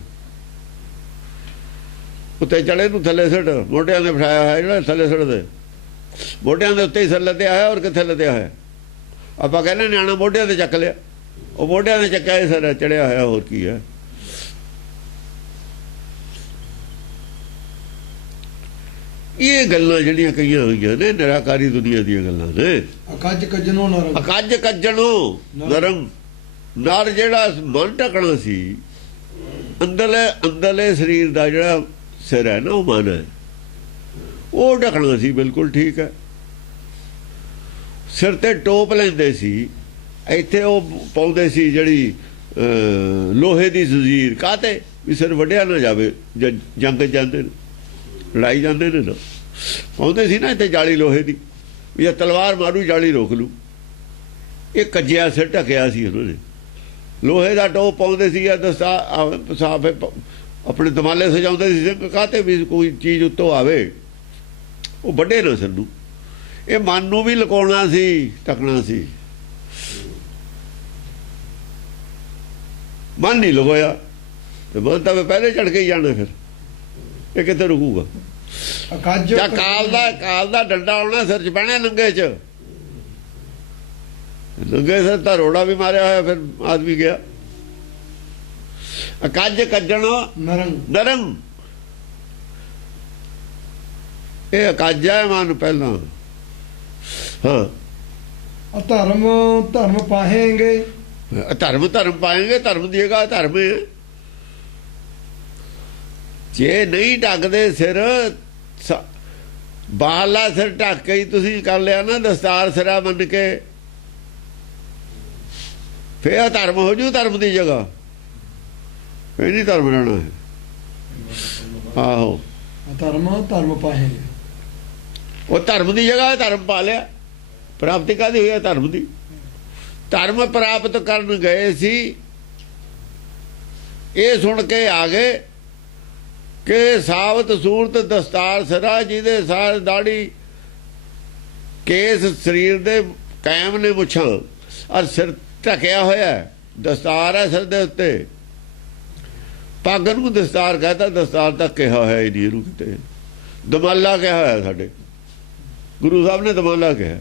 ਉੱਤੇ ਚੜੇ ਨੂੰ ਥੱਲੇ ਸਿੱਟ। ਮੋਢਿਆਂ ਦੇ ਬਿਠਾਇਆ ਹੋਇਆ ਜਿਹੜਾ ਥੱਲੇ ਸਿੱਟਦੇ, ਮੋਢਿਆਂ ਦੇ ਉੱਤੇ ਹੀ ਸਿਰ ਲੱਦਿਆ ਹੋਇਆ। ਔਰ ਕਿੱਥੇ ਲੱਦਿਆ ਹੋਇਆ? ਆਪਾਂ ਕਹਿੰਦੇ ਨਿਆਣਾ ਮੋਢਿਆਂ ਤੇ ਚੱਕ ਲਿਆ, ਉਹ ਮੋਢਿਆਂ ਨੇ ਚੱਕਿਆ, ਸਿਰ ਚੜਿਆ ਹੋਇਆ, ਹੋਰ ਕੀ ਹੈ? ਇਹ ਗੱਲਾਂ ਜਿਹੜੀਆਂ ਕਹੀਆਂ ਹੋਈਆਂ ਨੇ ਨਿਰਾਕਾਰੀ ਦੁਨੀਆ ਦੀਆਂ ਗੱਲਾਂ ਨੇ। ਅਕਜ ਕਜਣੋ ਨਰੰ, ਅਕੱਜ ਕੱਜਣੋ ਨਰਮ, ਨਰ ਜਿਹੜਾ ਮਨ ਢਕਣਾ ਸੀ, ਅੰਦਰਲੇ ਸਰੀਰ ਦਾ ਜਿਹੜਾ ਸਿਰ ਹੈ ਨਾ, ਉਹ ਮਨ ਹੈ, ਉਹ ਢਕਣਾ ਸੀ। ਬਿਲਕੁਲ ਠੀਕ ਹੈ। ਸਿਰ ਤੇ ਟੋਪ ਲੈਂਦੇ ਸੀ, ਇੱਥੇ ਉਹ ਪਾਉਂਦੇ ਸੀ ਜਿਹੜੀ ਲੋਹੇ ਦੀ ਜ਼ੰਜੀਰ। ਕਾਹਤੇ? ਵੀ ਸਿਰ ਵੱਢਿਆ ਨਾ ਜਾਵੇ। ਜੰਗ ਜਾਂਦੇ ਨੇ, ਲੜਾਈ ਜਾਂਦੇ ਨੇ ਨਾ, ਪਾਉਂਦੇ ਸੀ ਨਾ ਇੱਥੇ ਜਾਲੀ ਲੋਹੇ ਦੀ, ਵੀ ਇਹ ਤਲਵਾਰ ਮਾਰੂ ਜਾਲੀ ਰੋਕ ਲੂ। ਇਹ ਕੱਜਿਆ ਸਿਰ ਢਕਿਆ ਸੀ ਉਹਨਾਂ ਨੇ, ਲੋਹੇ ਦਾ ਟੋਪ ਪਾਉਂਦੇ ਸੀ। ਦਸਤਾਰ ਸਾਫ ਆਪਣੇ ਦਮਾਲੇ ਸਜਾਉਂਦੇ ਸੀ, ਸਿੰਘ ਕਾਹਤੇ ਵੀ ਕੋਈ ਚੀਜ਼ ਉੱਤੋਂ ਆਵੇ ਉਹ ਵੱਡੇ ਨਾ ਸਾਨੂੰ। ਇਹ ਮਨ ਨੂੰ ਵੀ ਲੁਕਾਉਣਾ ਸੀ, ਢਕਣਾ ਸੀ। ਮਨ ਨਹੀਂ ਲਗੋਇਆ ਤੇ ਮਨ ਤਾਂ ਪਹਿਲੇ ਚੜ ਕੇ ਹੀ ਜਾਣਾ, ਫਿਰ ਇਹ ਕਿੱਥੇ ਰੁਕੂਗਾ। ਅਕਜ ਜਾਂ ਕਾਲ ਦਾ ਡੰਡਾ ਆਉਣਾ ਸਿਰ 'ਚ ਪੈਣਾ ਨੰਗੇ 'ਚ, ਨੰਗੇ ਸਿਰ ਤਾਂ ਰੋੜਾ ਵੀ ਮਾਰਿਆ ਹੋਇਆ, ਫਿਰ ਆਦਮੀ ਗਿਆ। ਅਕਜ ਕੱਜਣ ਨਰਮ, ਇਹ ਅਕਜ ਹੈ ਮਨ ਪਹਿਲਾਂ। ਹਾਂ, ਧਰਮ ਪਾਹੇਂਗੇ, ਧਰਮ ਪਾਏਂਗੇ, ਧਰਮ ਦੀਏਗਾ ਧਰਮ ਹੈ। ਜੇ ਨਹੀਂ ਢੱਕਦੇ ਸਿਰ, ਬਾਹਲਾ ਸਿਰ ਢੱਕ ਕੇ ਹੀ ਤੁਸੀਂ ਕਰ ਲਿਆ ਨਾ ਦਸਤਾਰ ਸਿਰਾ ਮੰਨ ਕੇ, ਫੇਰ ਧਰਮ ਹੋ ਜੂ ਧਰਮ ਦੀ ਜਗ੍ਹਾ, ਫੇਰ ਨਹੀਂ ਧਰਮ ਰਹਿਣਾ ਹੈ। ਆਹੋ, ਧਰਮ ਪਾਹੇਂਗੇ, ਉਹ ਧਰਮ ਦੀ ਜਗ੍ਹਾ ਧਰਮ ਪਾ ਲਿਆ। ਪ੍ਰਾਪਤੀ ਕਾਹਦੀ ਹੋਈ ਹੈ? ਧਰਮ ਦੀ। ਧਰਮ ਪ੍ਰਾਪਤ ਕਰਨ ਗਏ ਸੀ, ਇਹ ਸੁਣ ਕੇ ਆ ਗਏ ਕਿ ਸਾਬਤ ਸੂਰਤ ਦਸਤਾਰ ਸਿਰਾ, ਜਿਹਦੇ ਸਾਰ ਦਾੜੀ ਕੇਸ ਸਰੀਰ ਦੇ ਕਾਇਮ ਨੇ, ਮੁੱਛਾਂ ਔਰ ਸਿਰ ਢਕਿਆ ਹੋਇਆ, ਦਸਤਾਰ ਹੈ ਸਿਰ ਦੇ ਉੱਤੇ। ਪੱਗ ਨੂੰ ਦਸਤਾਰ ਕਹਿੰਦਾ, ਦਸਤਾਰ ਤਾਂ ਕਿਹਾ ਹੋਇਆ ਹੀ ਨਹੀਂ ਇਹਨੂੰ ਕਿਤੇ, ਦਮਾਲਾ ਕਿਹਾ ਹੋਇਆ ਸਾਡੇ ਗੁਰੂ ਸਾਹਿਬ ਨੇ, ਦਮਾਲਾ ਕਿਹਾ।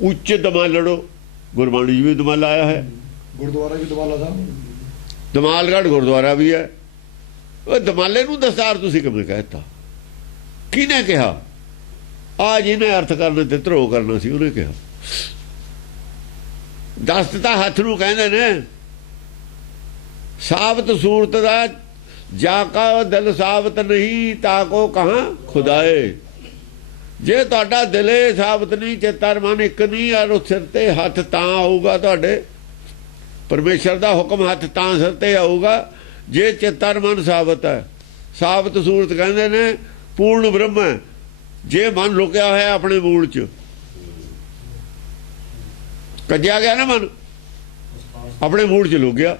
ਉੱਚ ਦਮਾਲੜੋ, ਗੁਰਬਾਣੀ ਜੀ ਵੀ ਦਮਾਲਾ ਆਇਆ ਹੈ, ਗੁਰਦੁਆਰਾ ਵੀ ਦਮਾਲਾ ਸਾਹਿਬ, ਦਮਾਲਗੜ੍ਹ ਗੁਰਦੁਆਰਾ ਵੀ ਹੈ। ਉਹ ਦਮਾਲੇ ਨੂੰ ਦਸਤਾਰ ਤੁਸੀਂ ਕਿਵੇਂ ਕਹਿਤਾ? ਕਿਹਨੇ ਕਿਹਾ? ਆ ਜਿਹਨੇ ਅਰਥ ਕਰਨੇ ਤੇ ਧਰੋ ਕਰਨਾ ਸੀ ਉਹਨੇ ਕਿਹਾ। ਦਸਤ ਤਾਂ ਹੱਥ ਨੂੰ ਕਹਿੰਦੇ ਨੇ। ਸਾਬਤ ਸੂਰਤ ਦਾ ਜਾ ਕਾ ਦਿਲ ਸਾਬਤ ਨਹੀਂ, ਤਾ ਕੋ ਕਹਾਂ ਖੁਦਾਏ। ਜੇ ਤੁਹਾਡਾ ਦਿਲੇ ਸਾਬਤ ਨਹੀਂ, ਚੇਤਰ ਮਨ ਇੱਕ ਨਹੀਂ, ਔਰ ਉਸ ਸਿਰ ਤੇ ਹੱਥ ਤਾਂ ਆਊਗਾ ਤੁਹਾਡੇ, ਪਰਮੇਸ਼ਰ ਦਾ ਹੁਕਮ ਹੱਥ ਤਾਂ ਸਿਰ ਤੇ ਆਊਗਾ ਜੇ ਚੇਤਰ ਮਨ ਸਾਬਤ ਹੈ। ਸਾਬਤ ਸੂਰਤ ਕਹਿੰਦੇ ਨੇ ਪੂਰਨ ਬ੍ਰਹਮ ਹੈ। ਜੇ ਮਨ ਲੁਕਿਆ ਹੋਇਆ ਆਪਣੇ ਮੂਲ 'ਚ, ਕੱਜਿਆ ਗਿਆ ਨਾ ਮਨ, ਆਪਣੇ ਮੂਲ 'ਚ ਲੁਕ ਗਿਆ।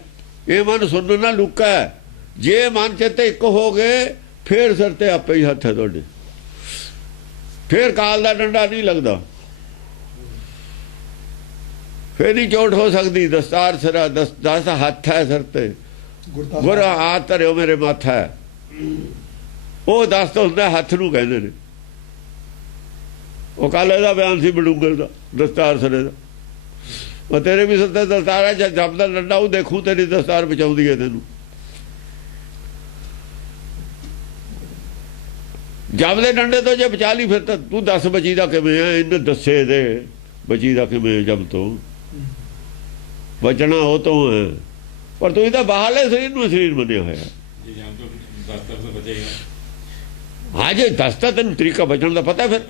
ਇਹ ਮਨ ਸੁਣਨ ਨਾਲ ਲੁਕਾ ਹੈ। ਜੇ ਮਨ ਚਿੱਤ ਇੱਕ ਹੋ ਗਏ, ਫੇਰ ਸਿਰ ਤੇ ਆਪੇ ਹੀ ਹੱਥ ਹੈ ਤੁਹਾਡੇ, ਫੇਰ ਕਾਲ ਦਾ ਡੰਡਾ ਨਹੀਂ ਲੱਗਦਾ, ਫੇਰ ਨਹੀਂ ਚੋਟ ਹੋ ਸਕਦੀ। ਦਸਤਾਰ ਸਿਰਾ, ਦਸ ਹੱਥ ਹੈ ਸਿਰ ਤੇ, ਗੁਰ ਹਾਥ ਧਰਿਓ ਮੇਰੇ ਮਾਥਾ ਹੈ। ਉਹ ਦਸਤ ਹੁੰਦਾ ਹੱਥ ਨੂੰ ਕਹਿੰਦੇ ਨੇ। ਉਹ ਕੱਲ ਇਹਦਾ ਬਿਆਨ ਸੀ ਬਡੂੰਗਰ ਦਾ, ਦਸਤਾਰ ਸਿਰੇ ਦਾ। ਉਹ ਤੇਰੇ ਵੀ ਸਿਰ ਤੇ ਦਸਤਾਰ ਹੈ, ਜਦ ਜਪ ਦਾ ਡੰਡਾ ਉਹ ਦੇਖੂ ਤੇਰੀ ਦਸਤਾਰ ਬਚਾਉਂਦੀ ਹੈ ਤੈਨੂੰ। ਜਪ ਦੇ ਡੰਡੇ ਤੋਂ ਜੇ ਬਚਾ ਲਈ, ਫਿਰ ਤਾਂ ਤੂੰ ਦੱਸ ਬਚੀ ਦਾ ਕਿਵੇਂ ਹੈ? ਇਹਨੇ ਦੱਸੇ ਦੇ ਬਚੀ ਦਾ ਕਿਵੇਂ? ਜਬ ਤੋਂ ਬਚਣਾ ਉਹ ਤੋਂ ਹੈ, ਪਰ ਤੂੰ ਇਹਦਾ ਬਾਹਰਲੇ ਸਰੀਰ ਨੂੰ ਸਰੀਰ ਮੰਨਿਆ ਹੋਇਆ। ਹਾਂ, ਜੇ ਦੱਸਤਾ ਤੈਨੂੰ ਤਰੀਕਾ ਬਚਣ ਦਾ ਪਤਾ, ਫਿਰ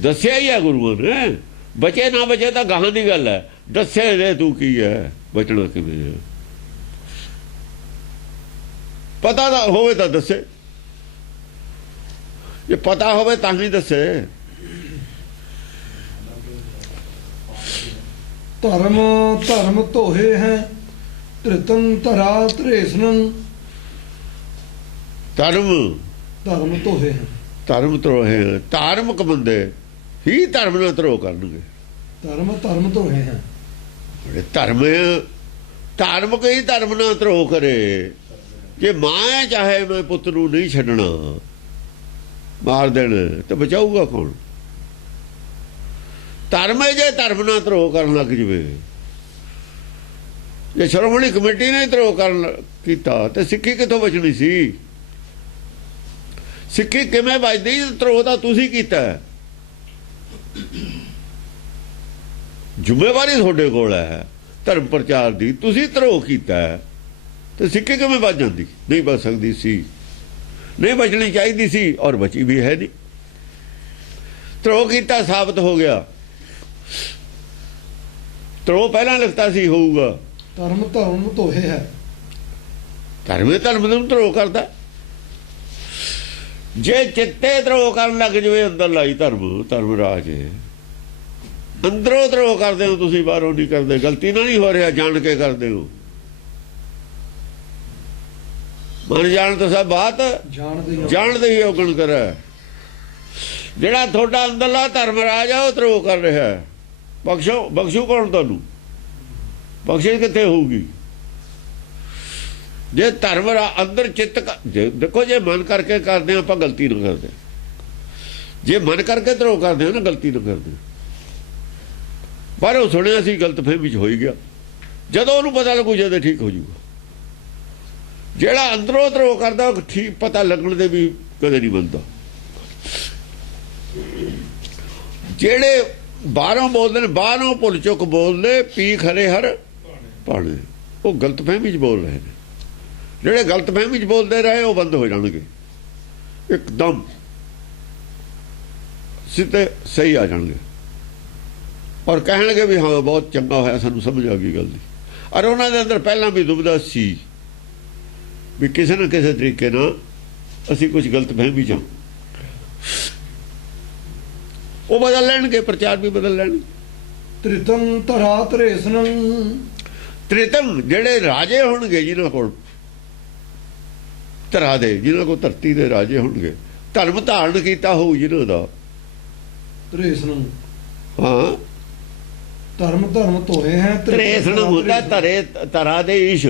ਦੱਸਿਆ ਹੀ ਹੈ ਗੁਰੂਆਂ ਨੇ। ਬਚੇ ਨਾ ਬਚੇ ਤਾਂ ਗਾਹਾਂ ਦੀ ਗੱਲ ਹੈ। ਦੱਸੇ ਦੇ ਤੂੰ ਕੀ ਹੈ, ਬਚਣਾ ਕਿਵੇਂ ਹੈ। ਪਤਾ ਤਾਂ ਹੋਵੇ ਤਾਂ ਦੱਸੇ, ਜੇ ਪਤਾ ਹੋਵੇ ਤਾਂ ਹੀ ਦੱਸੇ। ਧਰਮ ਧੋਹੇ ਹੈ, ਧ੍ਰਿਤੰ ਧਰਾ ਧ੍ਰੇਸਨੰ। ਧਰਮ ਧੋਹੇ ਹੈ, ਧਰਮ ਧਰੋਹੇ ਹੈ। ਧਾਰਮਿਕ ਬੰਦੇ ਹੀ ਧਰਮ ਨਾਲ ਧਰੋ ਕਰਨਗੇ। ਧਰਮ ਧੋਹੇ ਹੈ, ਧਾਰਮਿਕ ਹੀ ਧਰਮ ਨਾਲ ਧਰੋ ਕਰੇ। ਜੇ ਮਾਂ ਚਾਹੇ ਮੈਂ ਪੁੱਤ ਨੂੰ ਨਹੀਂ ਛੱਡਣਾ, ਮਾਰ ਦੇਣ, ਤੇ ਬਚਾਊਗਾ ਕੌਣ? ਧਰਮ ਹੈ ਜੇ ਧਰਮ ਨਾਲ ਧਰੋ ਕਰਨ ਲੱਗ ਜਵੇ। ਜੇ ਸ਼੍ਰੋਮਣੀ ਕਮੇਟੀ ਨੇ ਧਰੋ ਕਰਨ ਕੀਤਾ ਤੇ ਸਿੱਖੀ ਕਿੱਥੋਂ ਬਚਣੀ ਸੀ? ਸਿੱਖੀ ਕਿਵੇਂ ਬਚਦੀ? ਧਰੋ ਤਾਂ ਤੁਸੀਂ ਕੀਤਾ। ਜ਼ਿੰਮੇਵਾਰੀ ਤੁਹਾਡੇ ਕੋਲ ਹੈ ਧਰਮ ਪ੍ਰਚਾਰ ਦੀ। ਤੁਸੀਂ ਧਰੋ ਕੀਤਾ ਤੇ ਸਿੱਖੀ ਕਿਵੇਂ ਬਚ ਜਾਂਦੀ? ਨਹੀਂ ਬਚ ਸਕਦੀ ਸੀ, ਨਹੀਂ ਬਚਣੀ ਚਾਹੀਦੀ ਸੀ, ਔਰ ਬਚੀ ਵੀ ਹੈ ਨਹੀਂ। ਧਰੋ ਕੀਤਾ ਸਾਬਤ ਹੋ ਗਿਆ। ਧਰੋ ਪਹਿਲਾਂ ਲਿਖਤਾ ਸੀ ਹੋਊਗਾ। ਧਰਮ ਧੋਹੇ ਹੈ, ਧਰਮ ਨੂੰ ਧਰੋ ਕਰਦਾ। ਜੇ ਚਿੱਤੇ ਧਰੋ ਕਰਨ ਲੱਗ ਜਵੇ ਅੰਦਰ ਲਾਈ ਧਰਮ ਰਾਜ ਹੈ। ਅੰਦਰੋਂ ਧਰੋ ਕਰਦੇ ਹੋ ਤੁਸੀਂ, ਬਾਹਰੋਂ ਨਹੀਂ ਕਰਦੇ। ਗਲਤੀ ਨਾਲ ਨਹੀਂ ਹੋ ਰਿਹਾ, ਜਾਣ ਕੇ ਕਰਦੇ ਹੋ। ਮਨ ਜਾਣ ਤਾਂ ਸਭ ਬਾਤ ਜਾਣਦੇ ਹੀ ਔਗਣ ਕਰੇ। ਜਿਹੜਾ ਤੁਹਾਡਾ ਅੰਦਰਲਾ ਧਰਮ ਰਾਜ ਆ ਉਹ ਧਰੋ ਕਰ ਰਿਹਾ। ਬਖਸ਼ੂ ਕੌਣ ਤੁਹਾਨੂੰ? ਬਖਸ਼ਿਸ਼ ਕਿੱਥੇ ਹੋਊਗੀ? ਜੇ ਧਰਮ ਅੰਦਰ ਚਿੱਤ ਦੇਖੋ, ਜੇ ਮਨ ਕਰਕੇ ਕਰਦੇ ਆਪਾਂ ਗਲਤੀ ਨਾ ਕਰਦੇ। ਜੇ ਮਨ ਕਰਕੇ ਧਰੋ ਕਰਦੇ ਹੋ ਨਾ, ਗਲਤੀ ਨਾ ਕਰਦੇ। ਪਰ ਉਹ ਸੁਣਿਆ ਸੀ, ਗਲਤ ਫਹਿਮੀ ਚ ਹੋ ਹੀ ਗਿਆ। ਜਦੋਂ ਉਹਨੂੰ ਪਤਾ ਲੱਗੂ ਜਦ ਠੀਕ ਹੋ ਜੂਗਾ। ਜਿਹੜਾ ਅੰਦਰੋਂ ਧਰੋ ਕਰਦਾ ਉਹ ਠੀਕ ਪਤਾ ਲੱਗਣ ਦੇ ਵੀ ਕਦੇ ਨਹੀਂ ਬਣਦਾ। ਜਿਹੜੇ ਬਾਹਰੋਂ ਬੋਲਦੇ ਨੇ, ਬਾਹਰੋਂ ਭੁੱਲ ਚੁੱਕ ਬੋਲਦੇ, ਪੀ ਖਰੇ ਹਰ ਭਾਣੇ, ਉਹ ਗਲਤ ਫਹਿਮੀ ਚ ਬੋਲ ਰਹੇ ਨੇ। ਜਿਹੜੇ ਗਲਤ ਫਹਿਮੀ ਚ ਬੋਲਦੇ ਰਹੇ ਉਹ ਬੰਦ ਹੋ ਜਾਣਗੇ, ਇੱਕਦਮ ਸਿੱਧੇ ਸਹੀ ਆ ਜਾਣਗੇ ਔਰ ਕਹਿਣਗੇ ਵੀ ਹਾਂ ਬਹੁਤ ਚੰਗਾ ਹੋਇਆ, ਸਾਨੂੰ ਸਮਝ ਆ ਗਈ ਗੱਲ ਦੀ। ਔਰ ਉਹਨਾਂ ਦੇ ਅੰਦਰ ਪਹਿਲਾਂ ਵੀ ਦੁਬਿਧਾ ਸੀ ਵੀ ਕਿਸੇ ਨਾ ਕਿਸੇ ਤਰੀਕੇ ਨਾਲ ਅਸੀਂ ਕੁਝ ਗਲਤ ਫਹਿਮੀ ਚ, ਉਹ ਬਦਲ ਲੈਣਗੇ, ਪ੍ਰਚਾਰ ਵੀ ਬਦਲ ਲੈਣਗੇ। ਤ੍ਰਿਤਮ ਧਰਾ ਧਰੇਸਨੰ, ਤ੍ਰਿਤਮ ਜਿਹੜੇ ਰਾਜੇ ਹੋਣਗੇ, ਜਿਨ੍ਹਾਂ ਕੋਲ ਧਰਾ ਦੇ, ਜਿਨ੍ਹਾਂ ਕੋਲ ਧਰਤੀ ਦੇ ਰਾਜੇ ਹੋਣਗੇ, ਧਰਮ ਧਾਰਨ ਕੀਤਾ ਹੋਊ ਜਿਨ੍ਹਾਂ ਦਾ, ਧਰੇਸਨੰ, ਹਾਂ ਧਰਮ ਧੋਏ ਹੈ। ਧਰੇਸਨ ਹੁੰਦਾ ਧਰੇ, ਧਰਾ ਦੇ ਈਸ਼,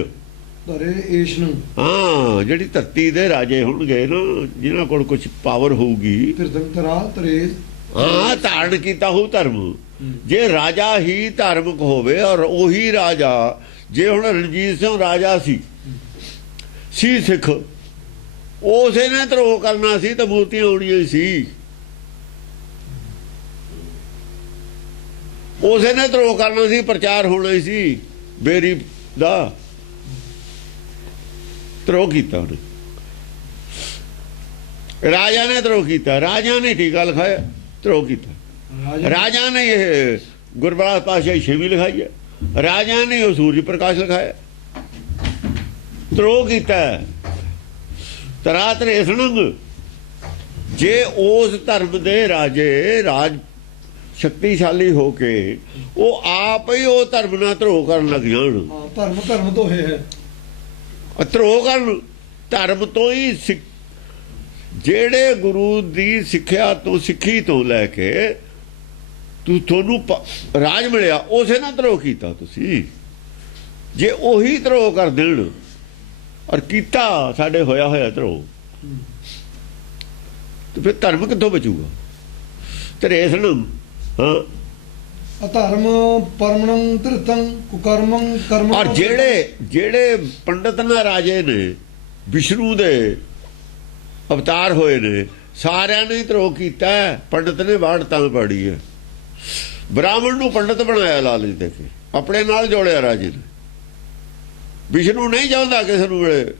ਧਰੇ ਏਸ਼ਨੰ, ਹਾਂ ਜਿਹੜੀ ਧਰਤੀ ਦੇ ਰਾਜੇ ਹੋਣਗੇ ਨਾ, ਜਿਨ੍ਹਾਂ ਕੋਲ ਕੁਝ ਪਾਵਰ ਹੋਊਗੀ, ਤ੍ਰਿਤਮ ਧਰਾ ਧਰੇਸ, ਹਾਂ ਧਾਰਨ ਕੀਤਾ ਹੋਊ ਧਰਮ। ਜੇ ਰਾਜਾ ਹੀ ਧਾਰਮਿਕ ਹੋਵੇ ਔਰ ਉਹੀ ਰਾਜਾ, ਜੇ ਹੁਣ ਰਣਜੀਤ ਸਿੰਘ ਰਾਜਾ ਸੀ ਸਿੱਖ, ਉਸੇ ਨੇ ਧਰੋਹ ਕਰਨਾ ਸੀ ਤਾਂ ਮੂਰਤੀਆਂ ਆਉਣੀਆਂ ਸੀ। ਉਸੇ ਨੇ ਧਰੋਹ ਕਰਨਾ ਸੀ, ਪ੍ਰਚਾਰ ਹੋਣਾ ਹੀ ਸੀ ਬੇਰੀ ਦਾ। ਧਰੋਹ ਕੀਤਾ ਉਹਨੇ, ਰਾਜਾ ਨੇ ਧਰੋਹ ਕੀਤਾ। ਰਾਜਾ ਨੇ ਟੀਕਾ ਲਿਖਾਇਆ, ਧਰੋਹ ਕੀਤਾ। ਰਾਜਾ ਨੇ ਇਹ ਗੁਰਬਖਸ਼ ਪਾਤਸ਼ਾਹੀ ਛੇਵੀਂ ਲਿਖਾਈ ਹੈ। ਰਾਜਾ ਨੇ ਉਹ ਸੂਰਜ ਪ੍ਰਕਾਸ਼ ਲਿਖਾਇਆ, ਧਰੋਹ ਕੀਤਾ। ਧਰਾ ਧਰੇਸਨੰ, ਜੇ ਉਸ ਧਰਮ ਦੇ ਰਾਜੇ ਰਾਜ ਸ਼ਕਤੀਸ਼ਾਲੀ ਹੋ ਕੇ ਉਹ ਆਪ ਹੀ ਉਹ ਧਰਮ ਨਾਲ ਧਰੋਹ ਕਰਨ ਲੱਗ ਜਾਣ, ਧਰਮ ਧੋਏ ਹੈ। ਧਰੋਹ ਕਰਨ ਧਰਮ ਤੋਂ ਹੀ ਜਿਹੜੇ ਗੁਰੂ ਦੀ ਸਿੱਖਿਆ ਤੋਂ, ਸਿੱਖੀ ਤੋਂ ਲੈ ਕੇ ਤੁਹਾਨੂੰ ਰਾਜ ਮਿਲਿਆ, ਉਸੇ ਨਾਲ ਧਰੋਹ ਕੀਤਾ ਤੁਸੀਂ। ਜੇ ਉਹੀ ਧਰੋਹ ਕਰ ਦੇਣ, ਔਰ ਕੀਤਾ ਸਾਡੇ ਹੋਇਆ ਹੋਇਆ ਧਰੋਹ, ਤੇ ਫਿਰ ਧਰਮ ਕਿੱਥੋਂ ਬਚੂਗਾ? ਧਰੇਸਨ, ਹਾਂ ਅਧਰਮ ਪਰਮਣੰ ਧ੍ਰਿਤੰ ਕੁਕਰਮੰ ਕਰਮ। ਔਰ ਜਿਹੜੇ ਪੰਡਤ ਨਾ ਰਾਜੇ ਨੇ, ਵਿਸ਼ਨੂੰ ਦੇ ਅਵਤਾਰ ਹੋਏ ਨੇ, ਸਾਰਿਆਂ ਨੇ ਧਰੋਹ ਕੀਤਾ। ਪੰਡਤ ਨੇ ਬਾੜ ਤਾਂ ਪਾੜੀ ਹੈ। ਬ੍ਰਾਹਮਣ ਨੂੰ ਪੰਡਤ ਬਣਾਇਆ ਲਾਲਚ ਦੇ ਕੇ, ਆਪਣੇ ਨਾਲ ਜੋੜਿਆ ਰਾਜੇ ਨੇ। ਵਿਸ਼ਨੂੰ ਨਹੀਂ ਚਾਹੁੰਦਾ ਕਿਸੇ ਨੂੰ ਮਿਲੇ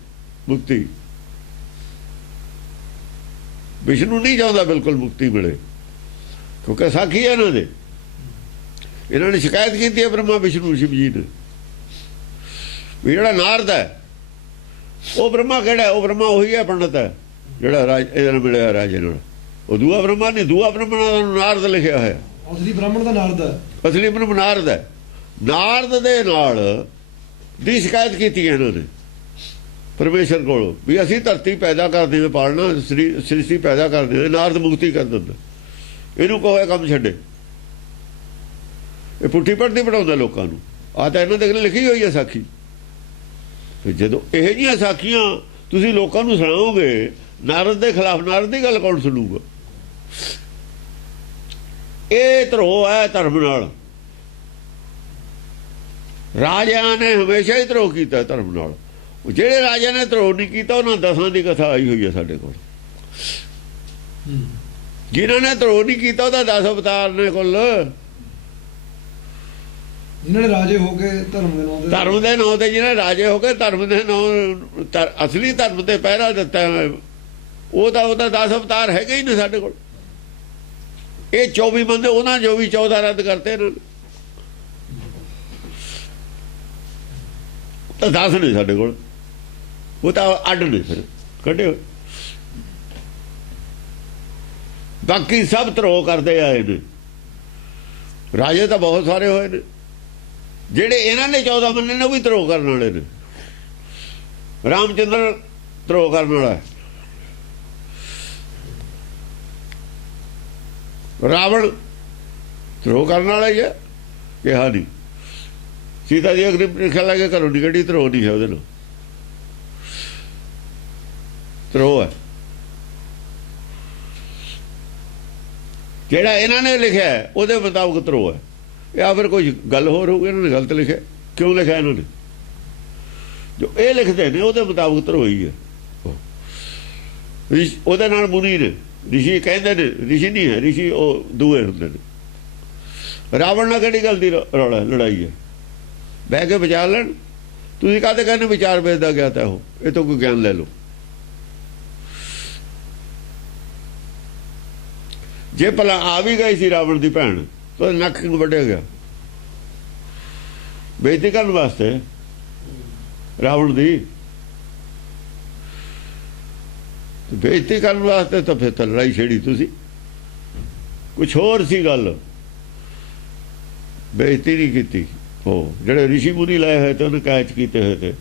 ਮੁਕਤੀ, ਵਿਸ਼ਨੂੰ ਨਹੀਂ ਚਾਹੁੰਦਾ ਬਿਲਕੁਲ ਮੁਕਤੀ ਮਿਲੇ, ਕਿਉਂਕਿ ਸਾਖੀ ਹੈ ਇਹਨਾਂ ਦੇ। ਇਹਨਾਂ ਨੇ ਸ਼ਿਕਾਇਤ ਕੀਤੀ ਹੈ ਬ੍ਰਹਮਾ ਵਿਸ਼ਨੂੰ ਸ਼ਿਵ ਜੀ ਨੇ ਵੀ ਜਿਹੜਾ ਨਾਰਦ ਹੈ ਉਹ ਬ੍ਰਹਮਾ ਕਿਹੜਾ? ਉਹ ਬ੍ਰਹਮਾ ਉਹੀ ਹੈ ਪੰਡਤ ਹੈ ਜਿਹੜਾ ਇਹਨਾਂ ਨੂੰ ਮਿਲਿਆ ਰਾਜੇ ਨਾਲ। ਉਹ ਦੂਆ ਬ੍ਰਹਮਾ ਨਹੀਂ, ਦੂਆ ਬ੍ਰਹਮਾ ਦਾ ਨਾਰਦ ਲਿਖਿਆ ਹੋਇਆ। ਅਸਲੀ ਬ੍ਰਾਹਮਣ ਦਾ ਨਾਰਦ ਹੈ, ਅਸਲੀ ਬ੍ਰਹਮ ਨਾਰਦ ਹੈ। ਨਾਰਦ ਦੇ ਨਾਲ ਦੀ ਸ਼ਿਕਾਇਤ ਕੀਤੀ ਇਹਨਾਂ ਨੇ ਪਰਮੇਸ਼ਰ ਕੋਲ ਵੀ ਅਸੀਂ ਧਰਤੀ ਪੈਦਾ ਕਰਦੇ ਹਾਂ, ਪਾਲਣਾ ਸ੍ਰਿਸ਼ਟੀ ਪੈਦਾ ਕਰਦੇ ਹਾਂ, ਨਾਰਦ ਮੁਕਤੀ ਕਰ ਦਿੰਦਾ, ਇਹਨੂੰ ਕਹੋ ਇਹ ਕੰਮ ਛੱਡੇ। ਇਹ ਪੁੱਠੀ ਪੜਦੀ ਪੜਾਉਂਦਾ ਲੋਕਾਂ ਨੂੰ। ਆ ਤਾਂ ਇਹਨਾਂ ਦੇ ਲਿਖੀ ਹੋਈ ਹੈ ਸਾਖੀ। ਫਿਰ ਜਦੋਂ ਇਹ ਜਿਹੀਆਂ ਸਾਖੀਆਂ ਤੁਸੀਂ ਲੋਕਾਂ ਨੂੰ ਸੁਣਾਓਗੇ ਨਾਰਦ ਦੇ ਖਿਲਾਫ, ਨਾਰਦ ਦੀ ਗੱਲ ਕੌਣ ਸੁਣੂਗਾ? ਇਹ ਧਰੋਹ ਹੈ ਧਰਮ ਨਾਲ। ਰਾਜਿਆਂ ਨੇ ਹਮੇਸ਼ਾ ਹੀ ਧਰੋਹ ਕੀਤਾ ਧਰਮ ਨਾਲ। ਜਿਹੜੇ ਰਾਜਿਆਂ ਨੇ ਧਰੋਹ ਨਹੀਂ ਕੀਤਾ ਉਹਨਾਂ 10 ਦੀ ਕਥਾ ਆਈ ਹੋਈ ਹੈ ਸਾਡੇ ਕੋਲ। ਜਿਨ੍ਹਾਂ ਨੇ ਧਰੋਹ ਨਹੀਂ ਕੀਤਾ ਉਹਦਾ 10 ਅਵਤਾਰ ਨੇ ਕੁੱਲ। ਜਿਨ੍ਹਾਂ ਨੇ ਰਾਜੇ ਹੋ ਕੇ ਧਰਮ ਦੇ ਨਾਂ ਤੇ ਜਿਹਨੇ ਰਾਜੇ ਹੋ ਕੇ ਧਰਮ ਦੇ ਨਾਂ, ਅਸਲੀ ਧਰਮ ਤੇ ਪਹਿਰਾ ਦਿੱਤਾ, ਉਹਦਾ 10 ਅਵਤਾਰ ਹੈਗੇ ਹੀ ਨੇ ਸਾਡੇ ਕੋਲ। ਇਹ 24 ਬੰਦੇ ਉਹਨਾਂ ਜੋ ਵੀ 14 ਰੱਦ ਕਰਤੇ ਇਹਨਾਂ ਨੇ, ਤਾਂ 10 ਨੇ ਸਾਡੇ ਕੋਲ। ਉਹ ਤਾਂ ਅੱਡ ਨੇ ਫਿਰ ਕੱਢੇ ਹੋਏ। ਬਾਕੀ ਸਭ ਧਰੋਹ ਕਰਦੇ ਆਏ ਨੇ। ਰਾਜੇ ਤਾਂ ਬਹੁਤ ਸਾਰੇ ਹੋਏ ਨੇ, ਜਿਹੜੇ ਇਹਨਾਂ ਨੇ 14 ਮੰਨੇ ਨੇ ਉਹ ਵੀ ਧਰੋਹ ਕਰਨ ਵਾਲੇ ਨੇ। ਰਾਮਚੰਦਰ ਧਰੋਹ ਕਰਨ ਵਾਲਾ ਹੈ, ਰਾਵਣ ਧਰੋਹ ਕਰਨ ਵਾਲਾ ਹੀ ਹੈ, ਕਿਹਾ ਨਹੀਂ। ਸੀਤਾ ਜੀ ਅਗਨੀ ਪ੍ਰੀਖਿਆ ਲਾ ਕੇ ਘਰੋਂ ਨਿਕਲੀ, ਧਰੋਹ ਨਹੀਂ ਹੈ ਉਹਦੇ ਨਾਲ, ਧਰੋਹ ਹੈ। ਜਿਹੜਾ ਇਹਨਾਂ ਨੇ ਲਿਖਿਆ ਉਹਦੇ ਮੁਤਾਬਕ ਧਰੋਹ ਹੈ, ਜਾਂ ਫਿਰ ਕੋਈ ਗੱਲ ਹੋਰ ਹੋਊਗੀ, ਇਹਨਾਂ ਨੇ ਗਲਤ ਲਿਖਿਆ। ਕਿਉਂ ਲਿਖਿਆ ਇਹਨਾਂ ਨੇ? ਜੋ ਇਹ ਲਿਖਦੇ ਨੇ ਉਹਦੇ ਮੁਤਾਬਕ ਧਰੋਹ ਹੀ ਹੈ। ਉਹਦੇ ਨਾਲ ਮੁਨੀ ਨੇ, ਰਿਸ਼ੀ ਕਹਿੰਦੇ ਨੇ, ਰਿਸ਼ੀ ਨਹੀਂ ਹੈ, ਰਿਸ਼ੀ ਉਹ ਦੂਏ ਹੁੰਦੇ ਨੇ। ਰਾਵਣ ਨਾਲ ਕਿਹੜੀ ਗੱਲ ਦੀ ਰੌਲਾ ਲੜਾਈ ਹੈ? ਬਹਿ ਕੇ ਵਿਚਾਰ ਲੈਣ। ਤੁਸੀਂ ਕਾਹਦੇ ਕਹਿੰਦੇ ਵਿਚਾਰ ਵੇਦ ਦਾ ਗਿਆਤਾ ਉਹ, ਇਹ ਤੋਂ ਕੋਈ ਗਿਆਨ ਲੈ ਲਓ। ਜੇ ਭਲਾ ਆ ਵੀ ਗਈ ਸੀ ਰਾਵਣ ਦੀ ਭੈਣ ਤਾਂ ਨੱਕ ਕਿਉਂ ਵੱਢਿਆ ਗਿਆ? ਬੇਇੱਜ਼ਤੀ ਕਰਨ ਵਾਸਤੇ ਰਾਵਣ ਦੀ, ਬੇਇੱਜ਼ਤੀ ਕਰਨ ਵਾਸਤੇ ਤਾਂ ਫਿਰ ਤਾਂ ਲੜਾਈ ਛੇੜੀ ਤੁਸੀਂ। ਕੁਛ ਹੋਰ ਸੀ ਗੱਲ, ਬੇਇੱਜ਼ਤੀ ਨਹੀਂ ਕੀਤੀ। ਉਹ ਜਿਹੜੇ ਰਿਸ਼ੀ ਮੁਨੀ ਲਾਏ ਹੋਏ ਤੇ ਉਹਨੇ ਕੈਚ ਕੀਤੇ ਹੋਏ ਤੇ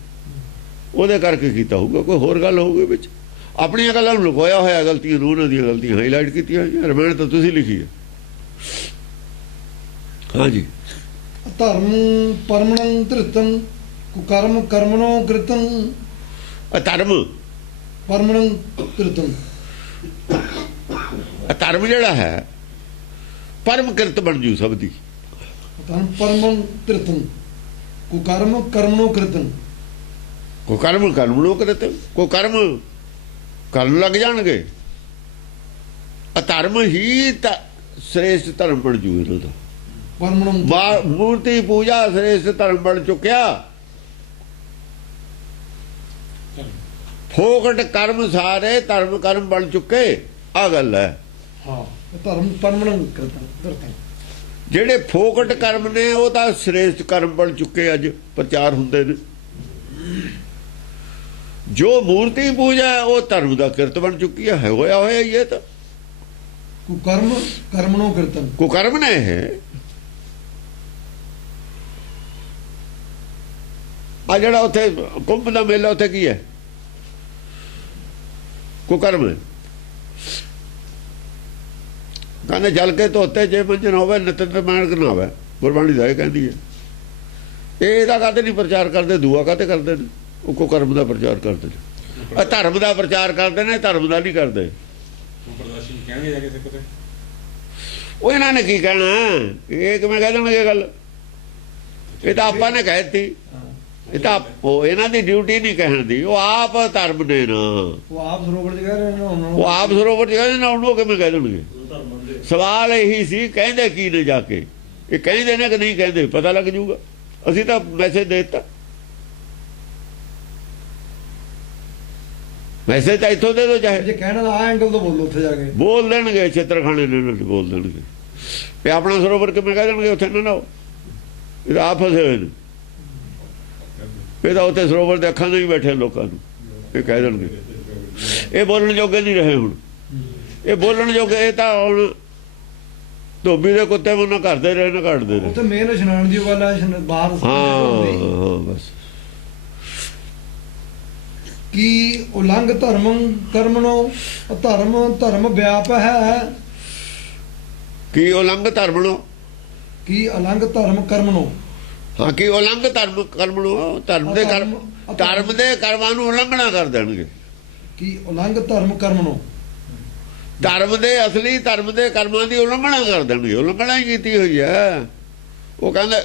ਉਹਦੇ ਕਰਕੇ ਕੀਤਾ ਹੋਊਗਾ, ਕੋਈ ਹੋਰ ਗੱਲ ਹੋਊਗੀ ਵਿੱਚ। ਆਪਣੀਆਂ ਗੱਲਾਂ ਨੂੰ ਲੁਕੋਇਆ ਹੋਇਆ, ਗਲਤੀਆਂ ਨੂੰ ਉਹਨਾਂ ਦੀਆਂ ਗਲਤੀਆਂ ਹਾਈਲਾਈਟ ਕੀਤੀਆਂ ਹੋਈਆਂ। ਰਮਾਇਣ ਤਾਂ ਤੁਸੀਂ ਲਿਖੀ ਹੈ। ਹਾਂਜੀ। ਧਰਮ ਪਰਮਣੰ ਧ੍ਰਿਤੰ ਕੁਕਰਮ ਕਰਮਣੋ ਕ੍ਰਿਤੰ। ਅਧਰਮ ਪਰਮਣੰ ਧ੍ਰਿਤੰ, ਧਰਮ ਜਿਹੜਾ ਹੈ ਪਰਮ ਕਿਰਤ ਬਣ ਜੂ ਸਭ ਦੀ। ਧਰਮ ਪਰਮਣੰ ਧ੍ਰਿਤੰ ਕੁਕਰਮ ਕਰਮਣੋ ਕ੍ਰਿਤੰ। ਕੋ ਕਰਮ ਕਰਮ ਨੂੰ ਕਰਤ, ਕੋ ਕਰਮ ਕਰਨ ਲੱਗ ਜਾਣਗੇ। ਅਧਰਮ ਹੀ ਤਾਂ ਸ੍ਰੇਸ਼ਟ ਧਰਮ ਬਣ ਜੂ ਇਹਨਾਂ ਦਾ। ਪਰਮਣੰ ਮੂਰਤੀ ਪੂਜਾ ਸ੍ਰੇਸ਼ਟ ਧਰਮ ਬਣ ਚੁੱਕਿਆ। ਫੋਕਟ ਕਰਮ ਸਾਰੇ ਧਰਮ ਕਰਮ ਬਣ ਚੁੱਕੇ। ਆ ਗੱਲ ਹੈ। ਹਾਂ, ਧਰਮ ਪਰਮਣੰ ਧ੍ਰਿਤੰ। ਜਿਹੜੇ ਫੋਕਟ ਕਰਮ ਨੇ ਉਹ ਤਾਂ ਸ੍ਰੇਸ਼ਟ ਕਰਮ ਬਣ ਚੁੱਕੇ। ਅੱਜ ਪ੍ਰਚਾਰ ਹੁੰਦੇ ਨੇ। ਜੋ ਮੂਰਤੀ ਪੂਜਾ ਹੈ ਉਹ ਧਰਮ ਦਾ ਕਿਰਤ ਬਣ ਚੁੱਕੀ ਹੈ। ਹੋਇਆ ਹੋਇਆ ਇਹ ਤਾਂ ਕੁਕਰਮ ਕਰਮਣੋ ਕ੍ਰਿਤੰ। ਕੁਕਰਮ ਨੇ ਇਹ। ਆ ਜਿਹੜਾ ਉੱਥੇ ਕੁੰਭ ਦਾ ਮੇਲਾ ਉੱਥੇ ਕੀ ਹੈ? ਕੁਕਰਮ। ਕਹਿੰਦੇ ਜਲ ਕੇ ਧੋਤੇ ਜੇ ਮੰਜਨ ਹੋਵੇ ਨਿਤ ਨਿਰਮਾਣ ਕਰਨਾ ਹੋਵੇ। ਗੁਰਬਾਣੀ ਦਾ ਇਹ ਕਹਿੰਦੀ ਹੈ। ਇਹ ਇਹਦਾ ਕਾਹਤੇ ਨਹੀਂ ਪ੍ਰਚਾਰ ਕਰਦੇ? ਦੂਆ ਕਾਹਤੇ ਕਰਦੇ ਨੇ? ਉਹ ਕੁਕਰਮ ਦਾ ਪ੍ਰਚਾਰ ਕਰਦੇ ਨੇ। ਧਰਮ ਦਾ ਪ੍ਰਚਾਰ ਕਰਦੇ ਨੇ, ਧਰਮ ਦਾ ਨਹੀਂ ਕਰਦੇ। ਉਹ ਇਹਨਾਂ ਨੇ ਕੀ ਕਹਿਣਾ? ਇਹ ਕਿਵੇਂ ਕਹਿ ਦੇਣਗੇ ਗੱਲ? ਇਹ ਤਾਂ ਆਪਾਂ ਨੇ ਕਹਿ ਦਿੱਤੀ। ਇਹ ਤਾਂ ਉਹ ਇਹਨਾਂ ਦੀ ਡਿਊਟੀ ਨਹੀਂ ਕਹਿਣ ਦੀ। ਉਹ ਆਪ ਧਰਮ ਨੇ ਨਾ। ਉਹ ਆਪ ਸਰੋਵਰ ਚ ਕਹਿ ਰਹੇ ਨੇ। ਉਹ ਆਪ ਸਰੋਵਰ ਚ ਕਹਿੰਦੇ ਨਾ, ਉਹਨੂੰ ਕਿਵੇਂ ਕਹਿ ਦੇਣਗੇ? ਸਵਾਲ ਇਹੀ ਸੀ ਕਹਿੰਦੇ ਕੀ ਨੇ ਜਾ ਕੇ। ਇਹ ਕਹਿੰਦੇ ਨੇ ਕਿ ਨਹੀਂ ਕਹਿੰਦੇ? ਪਤਾ ਲੱਗ ਜੂਗਾ। ਅਸੀਂ ਤਾਂ ਮੈਸੇਜ ਦੇ ਦਿੱਤਾ। ਮੈਸੇਜ ਤਾਂ ਇੱਥੋਂ ਦੇ ਦੋ, ਚਾਹੇ ਜੇ ਕਹਿਣਾ ਆ ਐਂਗਲ ਤੋਂ ਬੋਲੋ, ਉੱਥੇ ਜਾ ਕੇ ਬੋਲ ਦੇਣਗੇ। ਛੇਤਰਖਾਣੇ ਨੇ ਬੋਲ ਦੇਣਗੇ। ਤੇ ਆਪਣਾ ਸਰੋਵਰ ਕਿਵੇਂ ਕਹਿ ਦੇਣਗੇ ਉੱਥੇ ਨਾ? ਇਹ ਤਾਂ ਆਪ ਫਸੇ ਹੋਏ ਨੇ। ਇਹ ਤਾਂ ਉੱਥੇ ਸਰੋਵਰ ਦੇ ਅੱਖਾਂ ਦੇ ਹੀ ਬੈਠੇ ਲੋਕਾਂ ਨੂੰ ਇਹ ਕਹਿ ਦੇਣਗੇ। ਇਹ ਬੋਲਣ ਜੋਗੇ ਨਹੀਂ ਰਹੇ ਹੁਣ। ਇਹ ਬੋਲਣ ਜੋਗੇ, ਇਹ ਤਾਂ ਹੁਣ ਧੋਬੀ ਦੇ ਕੁੱਤੇ ਮੈਨੂੰ ਕਰਦੇ ਰਹੇ ਨੇ, ਕੱਢਦੇ ਰਹੇ। ਉੱਥੇ ਮੇਨ ਇਸ਼ਨਾਨ ਦੀ ਗੱਲ ਹੈ ਬਾਹਰ। ਹਾਂ ਬਸ। ਕੀ ਉਲੰਘ ਧਰਮੰ ਕਰਮਣੋ ਧਰਮ ਵਿਆਪ ਹੈ। ਕੀ ਉਲੰਘ ਧਰਮਣੋ, ਕੀ ਉਲੰਘ ਧਰਮ ਕਰਮਣੋ। ਹਾਂ ਕੀ ਉਲੰਘ ਧਰਮ ਕਰਮਣੋ। ਧਰਮ ਦੇ ਕਰਮਾਂ ਨੂੰ ਉਲੰਘਣਾ ਕਰ ਦੇਣਗੇ। ਕੀ ਉਲੰਘ ਧਰਮ ਕਰਮਣੋ। ਧਰਮ ਦੇ ਅਸਲੀ ਧਰਮ ਦੇ ਕਰਮਾਂ ਦੀ ਉਲੰਘਣਾ ਕਰ ਦੇਣਗੇ। ਉਲੰਘਣਾ ਹੀ ਕੀਤੀ ਹੋਈ ਹੈ। ਉਹ ਕਹਿੰਦਾ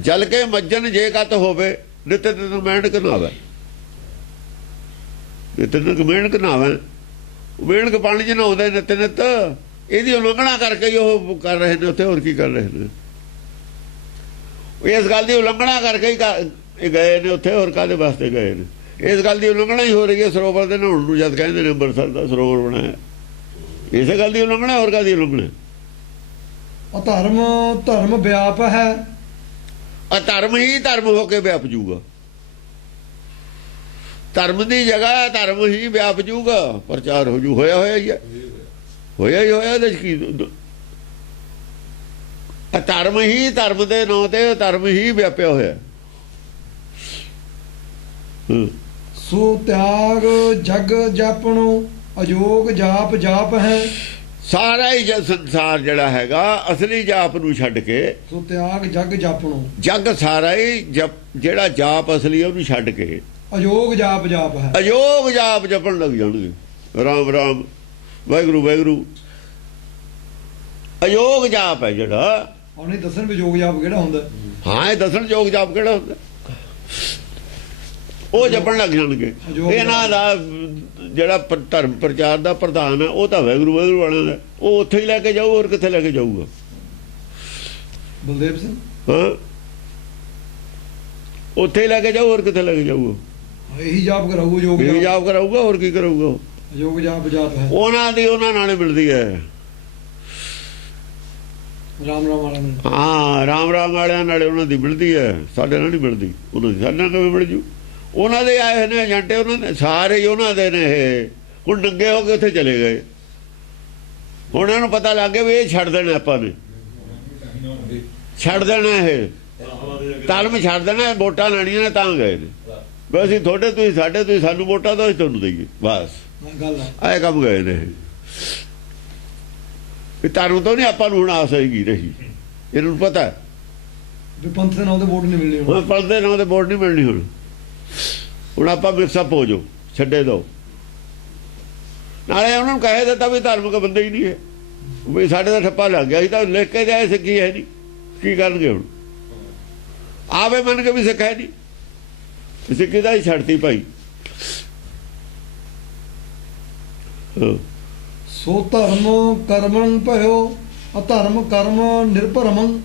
ਜਲ ਕੇ ਮੱਜਨ ਜੇ ਕਤ ਹੋਵੇ ਨਿਤ ਨਿਤ ਮਿਹਨਤ ਨਾਵੇ। ਨਿਤ ਨਿਤ ਮਿਹਨਤ ਨਾਵੇ। ਮਿਹਨਤ ਪਾਣੀ ਚ ਨਹਾਉਂਦੇ ਨਿਤ ਨਿਤ। ਇਹਦੀ ਉਲੰਘਣਾ ਕਰਕੇ ਹੀ ਉਹ ਕਰ ਰਹੇ ਨੇ ਉੱਥੇ। ਹੋਰ ਕੀ ਕਰ ਰਹੇ ਨੇ? ਇਸ ਗੱਲ ਦੀ ਉਲੰਘਣਾ ਕਰਕੇ ਹੀ ਗਏ ਨੇ ਉੱਥੇ। ਹੋਰ ਕਾਹਦੇ ਵਾਸਤੇ ਗਏ ਨੇ? ਇਸ ਗੱਲ ਦੀ ਉਲੰਘਣਾ ਹੀ ਹੋ ਰਹੀ ਹੈ। ਸਰੋਵਰ ਦੇ ਨਹਾਉਣ ਨੂੰ ਜਦ ਕਹਿੰਦੇ ਨੇ ਅੰਮ੍ਰਿਤਸਰ ਦਾ ਸਰੋਵਰ ਬਣਾਇਆ, ਇਸੇ ਗੱਲ ਦੀ ਉਲੰਘਣਾ। ਹੋਰ ਕਾਹਦੀ ਉਲੰਘਣਾ? ਧਰਮ ਵਿਆਪ ਹੈ। ਧਰਮ ਹੀ ਧਰਮ ਹੋ ਕੇ ਵਿਆਪ ਜੂਗਾ। ਧਰਮ ਦੀ ਜਗ੍ਹਾ ਧਰਮ ਹੀ ਵਿਆਪ ਜੂਗਾ। ਪ੍ਰਚਾਰ ਹੋ ਜੂ। ਹੋਇਆ ਹੋਇਆ ਹੀ ਹੈ। ਹੋਇਆ ਹੀ ਹੋਇਆ। ਇਹਦੇ 'ਚ ਕੀ ਧਰਮ ਹੀ ਧਰਮ ਦੇ ਨਾਂ ਤੇ ਧਰਮ ਹੀ ਵਿਆਪਿਆ ਹੋਇਆ। ਸੋ ਤਿਆਗ ਜਗ ਜਾਪਣੋ ਅਜੋਗ ਜਾਪ ਜਾਪ ਹੈ। ਸਾਰਾ ਹੀ ਸੰਸਾਰ ਜਿਹੜਾ ਹੈਗਾ ਅਸਲੀ ਜਾਪ ਨੂੰ ਛੱਡ ਕੇ, ਸੋ ਤਿਆਗ ਜਗ ਜਾਪਣੋ, ਜੱਗ ਸਾਰਾ ਹੀ ਜਿਹੜਾ ਜਾਪ ਅਸਲੀ ਉਹਨੂੰ ਛੱਡ ਕੇ ਅਜੋਗ ਜਾਪ ਜਾਪ ਹੈ। ਅਯੋਗ ਜਾਪ ਜਪਣ ਲੱਗ ਜਾਣਗੇ। ਰਾਮ ਰਾਮ ਵਾਹਿਗੁਰੂ ਵਾਹਿਗੁਰੂ ਅਯੋਗ ਜਾਪ ਹੈ ਜਿਹੜਾ। ਉਹਨੇ ਦੱਸਣ ਵੀ ਯੋਗ ਜਾਪ ਕਿਹੜਾ ਹੁੰਦਾ। ਹਾਂ, ਇਹ ਦੱਸਣ ਯੋਗ ਜਾਪ ਕਿਹੜਾ ਹੁੰਦਾ, ਉਹ ਜਪਣ ਲੱਗ ਜਾਣਗੇ। ਇਹਨਾਂ ਦਾ ਜਿਹੜਾ ਧਰਮ ਪ੍ਰਚਾਰ ਦਾ ਪ੍ਰਧਾਨ ਹੈ ਉਹ ਤਾਂ ਵਾਹਿਗੁਰੂ ਵਾਹਿਗੁਰੂ ਵਾਲਿਆਂ ਦਾ, ਉਹ ਉੱਥੇ ਹੀ ਲੈ ਕੇ ਜਾਊ, ਹੋਰ ਕਿੱਥੇ ਲੈ ਕੇ ਜਾਊਗਾ? ਬਲਦੇਵ ਸਿੰਘ ਹਾਂ, ਉੱਥੇ ਹੀ ਲੈ ਕੇ ਜਾਊ, ਹੋਰ ਕਿੱਥੇ ਲੈ ਕੇ ਜਾਊਗਾ? ਇਹੀ ਜਾਪ ਕਰਾਊਗਾ, ਯੋਗ ਇਹ ਜਾਪ ਕਰਾਊਗਾ, ਹੋਰ ਕੀ ਕਰਾਊਗਾ? ਉਹ ਯੋਗ ਜਾਪ ਜਾਪ ਹੈ। ਉਹਨਾਂ ਦੀ ਉਹਨਾਂ ਨਾਲ ਮਿਲਦੀ ਹੈ। ਰਾਮ ਰਾਮ ਵਾਲਿਆਂ ਨੂੰ, ਹਾਂ, ਰਾਮ ਰਾਮ ਵਾਲਿਆਂ ਨਾਲ ਉਹਨਾਂ ਦੀ ਮਿਲਦੀ ਹੈ, ਸਾਡੇ ਨਾਲ ਨਹੀਂ ਮਿਲਦੀ। ਉਹਨਾਂ ਦੀ ਸਾਡੇ ਨਾਲ ਕਿਵੇਂ ਮਿਲ ਜੂ? ਉਹਨਾਂ ਦੇ ਆਏ ਹੋਏ ਨੇ ਏਜੰਟੇ, ਉਹਨਾਂ ਦੇ ਸਾਰੇ ਹੀ ਉਹਨਾਂ ਦੇ ਨੇ। ਇਹ ਹੁਣ ਨੰਗੇ ਹੋ ਕੇ ਉੱਥੇ ਚਲੇ ਗਏ। ਹੁਣ ਇਹਨਾਂ ਨੂੰ ਪਤਾ ਲੱਗ ਗਿਆ ਵੀ ਇਹ ਛੱਡ ਦੇਣਾ, ਆਪਾਂ ਨੇ ਛੱਡ ਦੇਣਾ, ਇਹ ਧਰਮ ਛੱਡ ਦੇਣਾ, ਵੋਟਾਂ ਲੈਣੀਆਂ ਨੇ ਤਾਂ ਗਏ ਨੇ। ਬਸ ਅਸੀਂ ਤੁਹਾਡੇ, ਤੁਸੀਂ ਸਾਡੇ, ਤੁਸੀਂ ਸਾਨੂੰ ਵੋਟਾਂ ਦੋ, ਅਸੀਂ ਤੁਹਾਨੂੰ ਦੇਈਏ, ਬਸ ਗੱਲ ਹੈ। ਆਏ ਕੰਮ ਗਏ ਨੇ। ਇਹ ਧਰਮ ਤੋਂ ਨਹੀਂ ਆਪਾਂ ਨੂੰ ਹੁਣ ਆਸ ਹੈਗੀ ਰਹੀ। ਇਹਨਾਂ ਨੂੰ ਪਤਾ ਵੀ ਪੰਥ ਦੇ ਨਾਂ ਤੇ ਵੋਟ ਨਹੀਂ ਮਿਲਣੀ। ਹੁਣ ਪੰਥ ਦੇ ਨਾਂ ਤੇ ਵੋਟ ਨਹੀਂ ਮਿਲਣੀ। ਹੁਣ ਆਪਾਂ ਮਿਰਸਾ ਹੋ ਜਾਓ, ਛੱਡੇ ਦੋ। ਨਾਲੇ ਉਹਨਾਂ ਨੂੰ ਕਹਿ ਦਿੱਤਾ ਵੀ ਧਾਰਮਿਕ ਬੰਦੇ ਹੀ ਨਹੀਂ ਹੈ, ਵੀ ਸਾਡੇ ਦਾ ਠੱਪਾ ਲੱਗ ਗਿਆ। ਅਸੀਂ ਤਾਂ ਲਿਖ ਕੇ ਜਾਏ ਸਿੱਖੀ ਹੈ ਨਹੀਂ, ਕੀ ਕਰਨਗੇ? ਹੁਣ ਆਵੇ ਮੰਨ ਕੇ ਵੀ ਸਿੱਖ ਹੈ ਨਹੀਂ, ਸਿੱਖੀ ਦਾ ਹੀ ਛੱਡਤੀ ਭਾਈ। ਸੋ ਧਰਮ ਕਰਮੰ ਭਇਓ ਅਧਰਮ ਕਰਮ ਨਿਰਭਰਮੰ।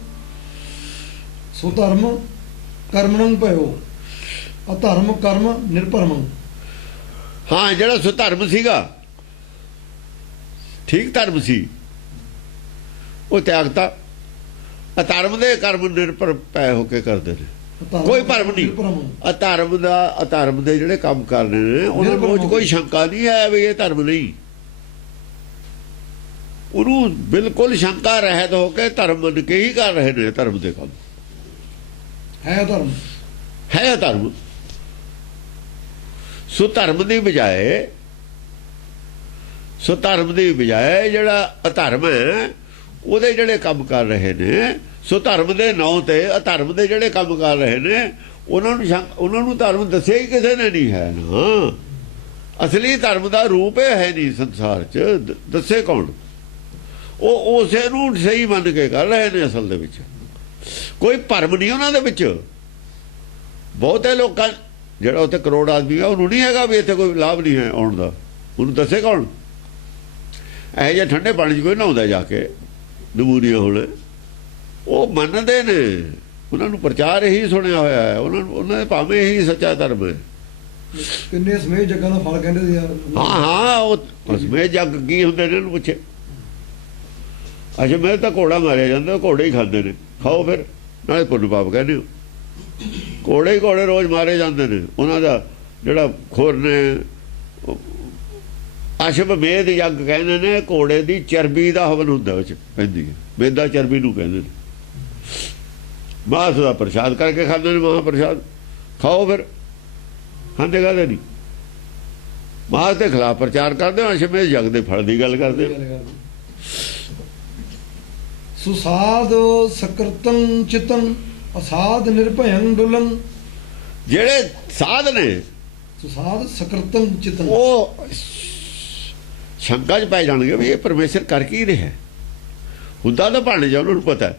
ਸੋ ਧਰਮ ਕਰਮਣੰ ਭਇਓ ਅਧਰਮ ਕਰਮ ਨਿਰਭਰਮੰ। ਹਾਂ, ਜਿਹੜਾ ਸੁਧਰਮ ਸੀਗਾ, ਠੀਕ ਧਰਮ ਸੀ, ਉਹ ਤਿਆਗਤਾ। ਅਧਰਮ ਦੇ ਕਰਮ ਨਿਰਭਰ ਪੈ ਹੋ ਕੇ ਕਰਦੇ ਨੇ, ਕੋਈ ਭਰਮ ਨਹੀਂ। ਅਧਰਮ ਦੇ ਜਿਹੜੇ ਕੰਮ ਕਰਨੇ ਨੇ ਉਹਨਾਂ ਵਿੱਚ ਕੋਈ ਸ਼ੰਕਾ ਨਹੀਂ ਹੈ ਵੀ ਇਹ ਧਰਮ ਨਹੀਂ। ਉਹਨੂੰ ਬਿਲਕੁਲ ਸ਼ੰਕਾ ਰਹਿਤ ਹੋ ਕੇ ਧਰਮ ਮੰਨ ਕੇ ਹੀ ਕਰ ਰਹੇ ਨੇ। ਧਰਮ ਦੇ ਕੰਮ ਹੈ ਧਰਮ, ਹੈ ਧਰਮ। ਸੋ ਧਰਮ ਦੀ ਬਜਾਏ ਜਿਹੜਾ ਅਧਰਮ ਹੈ ਉਹਦੇ ਜਿਹੜੇ ਕੰਮ ਕਰ ਰਹੇ ਨੇ, ਸੋ ਧਰਮ ਦੇ ਨਾਂ ਤੇ ਅਧਰਮ ਦੇ ਜਿਹੜੇ ਕੰਮ ਕਰ ਰਹੇ ਨੇ ਉਹਨਾਂ ਨੂੰ ਧਰਮ ਦੱਸਿਆ ਹੀ ਕਿਸੇ ਨੇ ਨਹੀਂ ਹੈ ਨਾ। ਅਸਲੀ ਧਰਮ ਦਾ ਰੂਪ ਹੈ ਨਹੀਂ ਸੰਸਾਰ 'ਚ, ਦੱਸੇ ਕੌਣ? ਉਹ ਉਸੇ ਨੂੰ ਸਹੀ ਮੰਨ ਕੇ ਕਰ ਰਹੇ ਨੇ। ਅਸਲ ਦੇ ਵਿੱਚ ਕੋਈ ਭਰਮ ਨਹੀਂ ਉਹਨਾਂ ਦੇ ਵਿੱਚ। ਬਹੁਤੇ ਲੋਕਾਂ, ਜਿਹੜਾ ਉੱਥੇ ਕਰੋੜ ਆਦਮੀ ਆ, ਉਹਨੂੰ ਨਹੀਂ ਹੈਗਾ ਵੀ ਇੱਥੇ ਕੋਈ ਲਾਭ ਨਹੀਂ ਹੈ ਆਉਣ ਦਾ। ਉਹਨੂੰ ਦੱਸੇ ਕੌਣ? ਇਹੋ ਜਿਹੇ ਠੰਡੇ ਪਾਣੀ 'ਚ ਕੋਈ ਨਹਾਉਂਦਾ ਜਾ ਕੇ, ਨਮੂਨੀਆ ਹੋਣ, ਉਹ ਮੰਨਦੇ ਨੇ। ਉਹਨਾਂ ਨੂੰ ਪ੍ਰਚਾਰ ਇਹੀ ਸੁਣਿਆ ਹੋਇਆ ਹੈ। ਉਹਨਾਂ ਦੇ ਭਾਵੇਂ ਇਹੀ ਸੱਚਾ ਧਰਮ ਹੈ। ਕਿੰਨੇ ਸਮੇਂ ਜੱਗਾਂ ਦਾ ਫਲ ਕਹਿੰਦੇ ਸੀ ਯਾਰ। ਹਾਂ, ਉਹ ਸਮੇਂ ਜੱਗ ਕੀ ਹੁੰਦੇ ਨੇ ਇਹਨੂੰ ਪੁੱਛੇ। ਅੱਛਾ, ਮੇਰੇ ਤਾਂ ਘੋੜਾ ਮਾਰਿਆ ਜਾਂਦਾ, ਘੋੜੇ ਹੀ ਖਾਂਦੇ ਨੇ। ਖਾਓ ਫਿਰ, ਨਾਲੇ ਪੁੰਨ ਪਾਪ ਕਹਿੰਦੇ ਹੋ। ਘੋੜੇ ਰੋਜ਼ ਮਾਰੇ ਜਾਂਦੇ ਨੇ। ਉਹਨਾਂ ਦਾ ਜਿਹੜਾ ਖੁਰ ਨੇ, ਅਸ਼ਵਮੇਧ ਯੱਗ ਕਹਿੰਦੇ ਨੇ। ਘੋੜੇ ਦੀ ਚਰਬੀ ਦਾ ਹਵਨ ਹੁੰਦਾ, ਉਹ 'ਚ ਪੈਂਦੀ ਹੈ। ਮੇਦਾ ਚਰਬੀ ਨੂੰ ਕਹਿੰਦੇ ਨੇ। ਮਾਸ ਦਾ ਪ੍ਰਸ਼ਾਦ ਕਰਕੇ ਖਾਂਦੇ ਨੇ, ਮਹਾਂਪ੍ਰਸ਼ਾਦ। ਖਾਓ ਫਿਰ, ਖਾਂਦੇ ਕਾਹਦੇ ਨਹੀਂ? ਮਾਸ ਦੇ ਖਿਲਾਫ ਪ੍ਰਚਾਰ ਕਰਦੇ ਹੋ, ਅਸ਼ਵਮੇਧ ਯੱਗ ਦੇ ਫਲ ਦੀ ਗੱਲ ਕਰਦੇ ਹੋ। ਸੁਸਾਧ ਸਕਰਤੰ ਚਿਤੰ ਅਸਾਧ ਨਿਰਭਯੰ ਡੁਲੰ। ਜਿਹੜੇ ਸਾਧ ਨੇ, ਸੁਸਾਧ ਸਕਰਤੰ ਚਿਤੰ, ਉਹ ਸ਼ੰਕਾ 'ਚ ਪੈ ਜਾਣਗੇ ਵੀ ਇਹ ਪਰਮੇਸ਼ਰ ਕਰ ਕੀ ਰਿਹਾ। ਹੁੰਦਾ ਤਾਂ ਭਾਣੇ ਜਾ, ਉਹਨਾਂ ਨੂੰ ਪਤਾ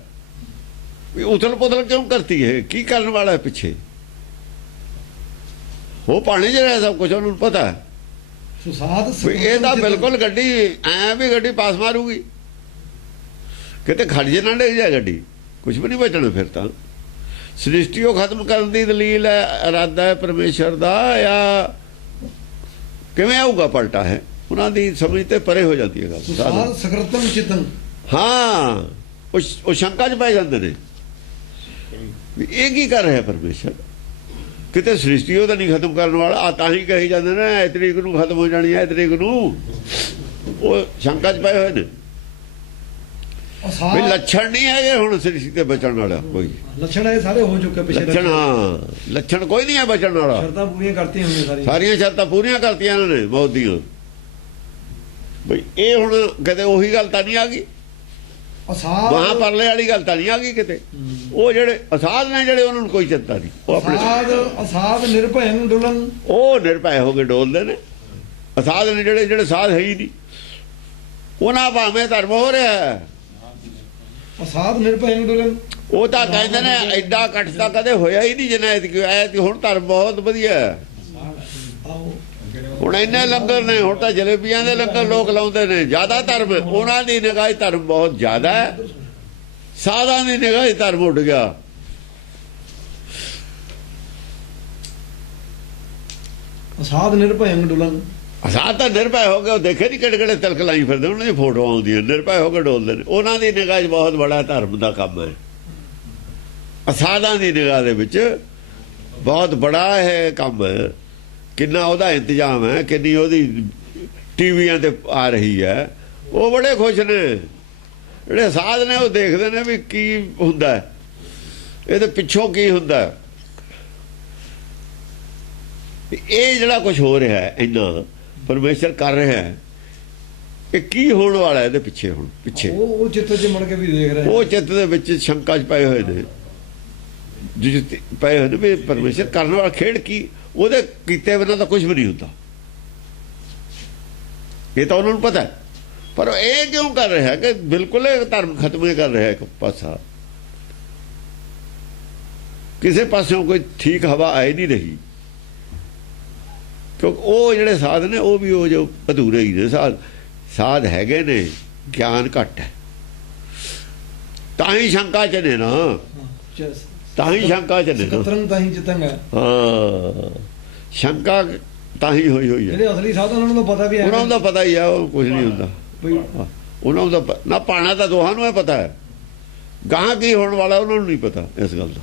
ਵੀ ਉਥਲ ਪੁਥਲ ਕਿਉਂ ਕਰਤੀ ਹੈ, ਕੀ ਕਰਨ ਵਾਲਾ ਹੈ ਪਿੱਛੇ। ਉਹ ਭਾਣੇ 'ਚ ਰਿਹਾ ਸਭ ਕੁਝ, ਉਹਨਾਂ ਨੂੰ ਪਤਾ। ਸੁਸਾਧ ਇਹ ਤਾਂ ਬਿਲਕੁਲ ਗੱਡੀ ਐ ਵੀ ਗੱਡੀ ਪਾਸ ਮਾਰੂਗੀ, ਕਿਤੇ ਖੜ ਜੇ ਨਾ ਡਿੱਗ ਜਾਏ ਗੱਡੀ, ਕੁਝ ਵੀ ਨਹੀਂ ਬਚਣਾ। ਫਿਰ ਤਾਂ ਸ੍ਰਿਸ਼ਟੀ ਉਹ ਖਤਮ ਕਰਨ ਦੀ ਦਲੀਲ ਹੈ, ਇਰਾਦਾ ਹੈ ਪਰਮੇਸ਼ਰ ਦਾ, ਜਾਂ ਕਿਵੇਂ ਆਊਗਾ ਪਲਟਾ ਹੈ। ਉਹਨਾਂ ਦੀ ਸਮਝ ਤੇ ਪਰੇ ਹੋ ਜਾਂਦੀ ਹੈ ਗੱਲ। ਸੁਸਾਧ ਸਕਰਤੰ ਚਿਤੰ, ਹਾਂ, ਉਹ ਸ਼ੰਕਾ 'ਚ ਪੈ ਜਾਂਦੇ ਨੇ ਵੀ ਇਹ ਕੀ ਕਰ ਰਿਹਾ ਪਰਮੇਸ਼ਰ। ਕਿਤੇ ਸ੍ਰਿਸ਼ਟੀ ਉਹ ਤਾਂ ਨਹੀਂ ਖਤਮ ਕਰਨ ਵਾਲਾ। ਆ ਤਾਂ ਹੀ ਕਹੀ ਜਾਂਦੇ ਨੇ ਇਹ ਤਰੀਕ ਨੂੰ ਖਤਮ ਹੋ ਜਾਣੀ ਹੈ, ਇਹ ਤਰੀਕ ਨੂੰ। ਉਹ ਸ਼ੰਕਾ 'ਚ ਪਏ ਹੋਏ ਨੇ ਵੀ ਅਸਾਧ ਲੱਛਣ ਨਹੀਂ ਹੈਗੇ ਹੁਣ ਸ੍ਰਿਸ਼ਟੀ ਤੇ ਬਚਣ ਵਾਲਾ ਕੋਈ ਲੱਛਣ ਇਹ ਸਾਰੇ ਹੋ ਚੁੱਕੇ ਪਿਛਲੇ ਲੱਛਣ ਲੱਛਣ ਕੋਈ ਨਹੀਂ ਹੈ ਬਚਣ ਵਾਲਾ ਸ਼ਰਤਾਂ ਪੂਰੀਆਂ ਕਰਤੀਆਂ ਹੋਈਆਂ ਸਾਰੀਆਂ ਸਾਰੀਆਂ ਸ਼ਰਤਾਂ ਪੂਰੀਆਂ ਕਰਤੀਆਂ ਇਹਨਾਂ ਨੇ ਮੌਤ ਦੀਆਂ ਬਈ ਇਹ ਹੁਣ ਕਿਤੇ ਉਹੀ ਗੱਲ ਤਾਂ ਨਹੀਂ ਆ ਗਈ ਅਸਾਧ ਵਹਾਂ ਪਰਲੇ ਵਾਲੀ ਗੱਲ ਤਾਂ ਨਹੀਂ ਆ ਗਈ ਕਿਤੇ ਉਹ ਜਿਹੜੇ ਅਸਾਧ ਨੇ ਜਿਹੜੇ ਉਹਨਾਂ ਨੂੰ ਕੋਈ ਚਿੰਤਾ ਨਹੀਂ ਉਹ ਆਪਣੇ ਅਸਾਧ ਨਿਰਭੈਨ ਡੁਲਨ ਉਹ ਨਿਰਭੈ ਹੋ ਕੇ ਡੋਲਦੇ ਨੇ ਅਸਾਧ ਨੇ ਜਿਹੜੇ ਸਾਧ ਹੈ ਹੀ ਨਹੀਂ ਉਹਨਾਂ ਭਾਵੇਂ ਧਰਮ ਹੋ ਰਿਹਾ ਹੈ। ਅਸਾਧ ਨਿਰਭੈਨ ਡੁਲਨ ਉਹ ਤਾਂ ਕਹਿੰਦੇ ਨੇ ਐਡਾ ਇਕੱਠ ਤਾਂ ਕਦੇ ਹੋਇਆ ਹੀ ਨਹੀਂ ਜਿੰਨਾ ਐਤਕੀ ਆਇਆ ਤੇ ਹੁਣ ਧਰਮ ਬਹੁਤ ਵਧੀਆ ਹੈ। ਆਹੋ ਹੁਣ ਇੰਨੇ ਲੰਗਰ ਨੇ ਹੁਣ ਤਾਂ ਜਲੇਬੀਆਂ ਦੇ ਲੰਗਰ ਲੋਕ ਲਾਉਂਦੇ ਨੇ ਜ਼ਿਆਦਾ ਧਰਮ ਉਹਨਾਂ ਦੀ ਨਿਗਾਹ 'ਚ ਧਰਮ ਬਹੁਤ ਜ਼ਿਆਦਾ ਹੈ ਸਾਧਾਂ ਦੀ ਨਿਗਾਹ 'ਚ ਧਰਮ ਉੱਡ ਗਿਆ। ਅਸਾਧ ਨਿਰਭੈਨ ਡੁਲਨ ਅਸਾਧ ਤਾਂ ਨਿਰਭੈ ਹੋ ਕੇ ਉਹ ਦੇਖੇ ਨਹੀਂ ਕਿਹੜੇ ਕਿਹੜੇ ਤਿਲਕ ਲਾਈ ਫਿਰਦੇ ਉਹਨਾਂ ਦੀ ਫੋਟੋ ਆਉਂਦੀਆਂ ਨਿਰਭੈ ਹੋ ਕੇ ਡੋਲਦੇ ਨੇ ਉਹਨਾਂ ਦੀ ਨਿਗਾਹ 'ਚ ਬਹੁਤ ਬੜਾ ਧਰਮ ਦਾ ਕੰਮ ਹੈ। ਅਸਾਧਾਂ ਦੀ ਨਿਗਾਹ ਦੇ ਵਿੱਚ ਬਹੁਤ ਬੜਾ ਇਹ ਕੰਮ ਹੈ। ਕਿੰਨਾ ਉਹਦਾ ਇੰਤਜ਼ਾਮ ਹੈ ਕਿੰਨੀ ਉਹਦੀ ਟੀਵੀਆਂ ਤੇ ਆ ਰਹੀ ਹੈ ਉਹ ਬੜੇ ਖੁਸ਼ ਨੇ ਜਿਹੜੇ ਸਾਧ ਨੇ ਉਹ ਦੇਖਦੇ ਨੇ ਵੀ ਕੀ ਹੁੰਦਾ ਇਹਦੇ ਪਿੱਛੋਂ ਕੀ ਹੁੰਦਾ ਇਹ ਜਿਹੜਾ ਕੁਝ ਹੋ ਰਿਹਾ ਹੈ ਇੰਨਾ ਪਰਮੇਸ਼ਰ ਕਰ ਰਿਹਾ ਹੈ ਇਹ ਕੀ ਹੋਣ ਵਾਲਾ ਇਹਦੇ ਪਿੱਛੇ ਹੁਣ ਪਿੱਛੇ ਉਹ ਚਿੱਤ 'ਚ ਮੜ ਕੇ ਵੀ ਦੇਖ ਰਹੇ ਉਹ ਚਿੱਤ ਦੇ ਵਿੱਚ ਸ਼ੰਕਾ 'ਚ ਪਏ ਹੋਏ ਨੇ ਜਿਸ ਪਏ ਹੋਏ ਨੇ ਵੀ ਪਰਮੇਸ਼ਰ ਕਰਨ ਵਾਲਾ ਖੇਡ ਕੀ ਉਹਦੇ ਕੀਤੇ ਬਿਨਾਂ ਤਾਂ ਕੁਝ ਵੀ ਨਹੀਂ ਹੁੰਦਾ ਇਹ ਤਾਂ ਉਹਨਾਂ ਨੂੰ ਪਤਾ ਹੈ ਪਰ ਇਹ ਕਿਉਂ ਕਰ ਰਿਹਾ ਕਿ ਬਿਲਕੁਲ ਇਹ ਧਰਮ ਖਤਮ ਹੀ ਕਰ ਰਿਹਾ ਇੱਕ ਪਾਸਾ ਕਿਸੇ ਪਾਸਿਓਂ ਕੋਈ ਠੀਕ ਹਵਾ ਆਈ ਨਹੀਂ ਰਹੀ ਕਿਉਂਕਿ ਉਹ ਜਿਹੜੇ ਸਾਧ ਨੇ ਉਹ ਵੀ ਉਹ ਜੋ ਅਧੂਰੇ ਹੀ ਨੇ ਸਾਧ ਹੈਗੇ ਨੇ ਗਿਆਨ ਘੱਟ ਹੈ ਤਾਂ ਹੀ ਸ਼ੰਕਾ 'ਚ ਨੇ ਨਾ ਤਾਂ ਹੀ ਸ਼ੰਕਾ 'ਚ ਨੇ ਨਾ ਕਤਰਨ ਤਾਂ ਹੀ ਜਿੱਤਾਂਗਾ ਹਾਂ ਸ਼ੰਕਾ ਤਾਂ ਹੀ ਹੋਈ ਹੈ ਜਿਹੜੇ ਅਸਲੀ ਸਾਧ ਉਹਨਾਂ ਨੂੰ ਤਾਂ ਪਤਾ ਵੀ ਹੈ ਉਹਨਾਂ ਨੂੰ ਤਾਂ ਪਤਾ ਹੀ ਆ ਉਹ ਕੁਝ ਨਹੀਂ ਹੁੰਦਾ ਬਈ ਉਹਨਾਂ ਨੂੰ ਤਾਂ ਨਾ ਪਾਣਾ ਤਾਂ ਦੋਹਾਂ ਨੂੰ ਇਹ ਪਤਾ ਹੈ ਗਾਹਾਂ ਕੀ ਹੋਣ ਵਾਲਾ ਉਹਨਾਂ ਨੂੰ ਨਹੀਂ ਪਤਾ ਇਸ ਗੱਲ ਦਾ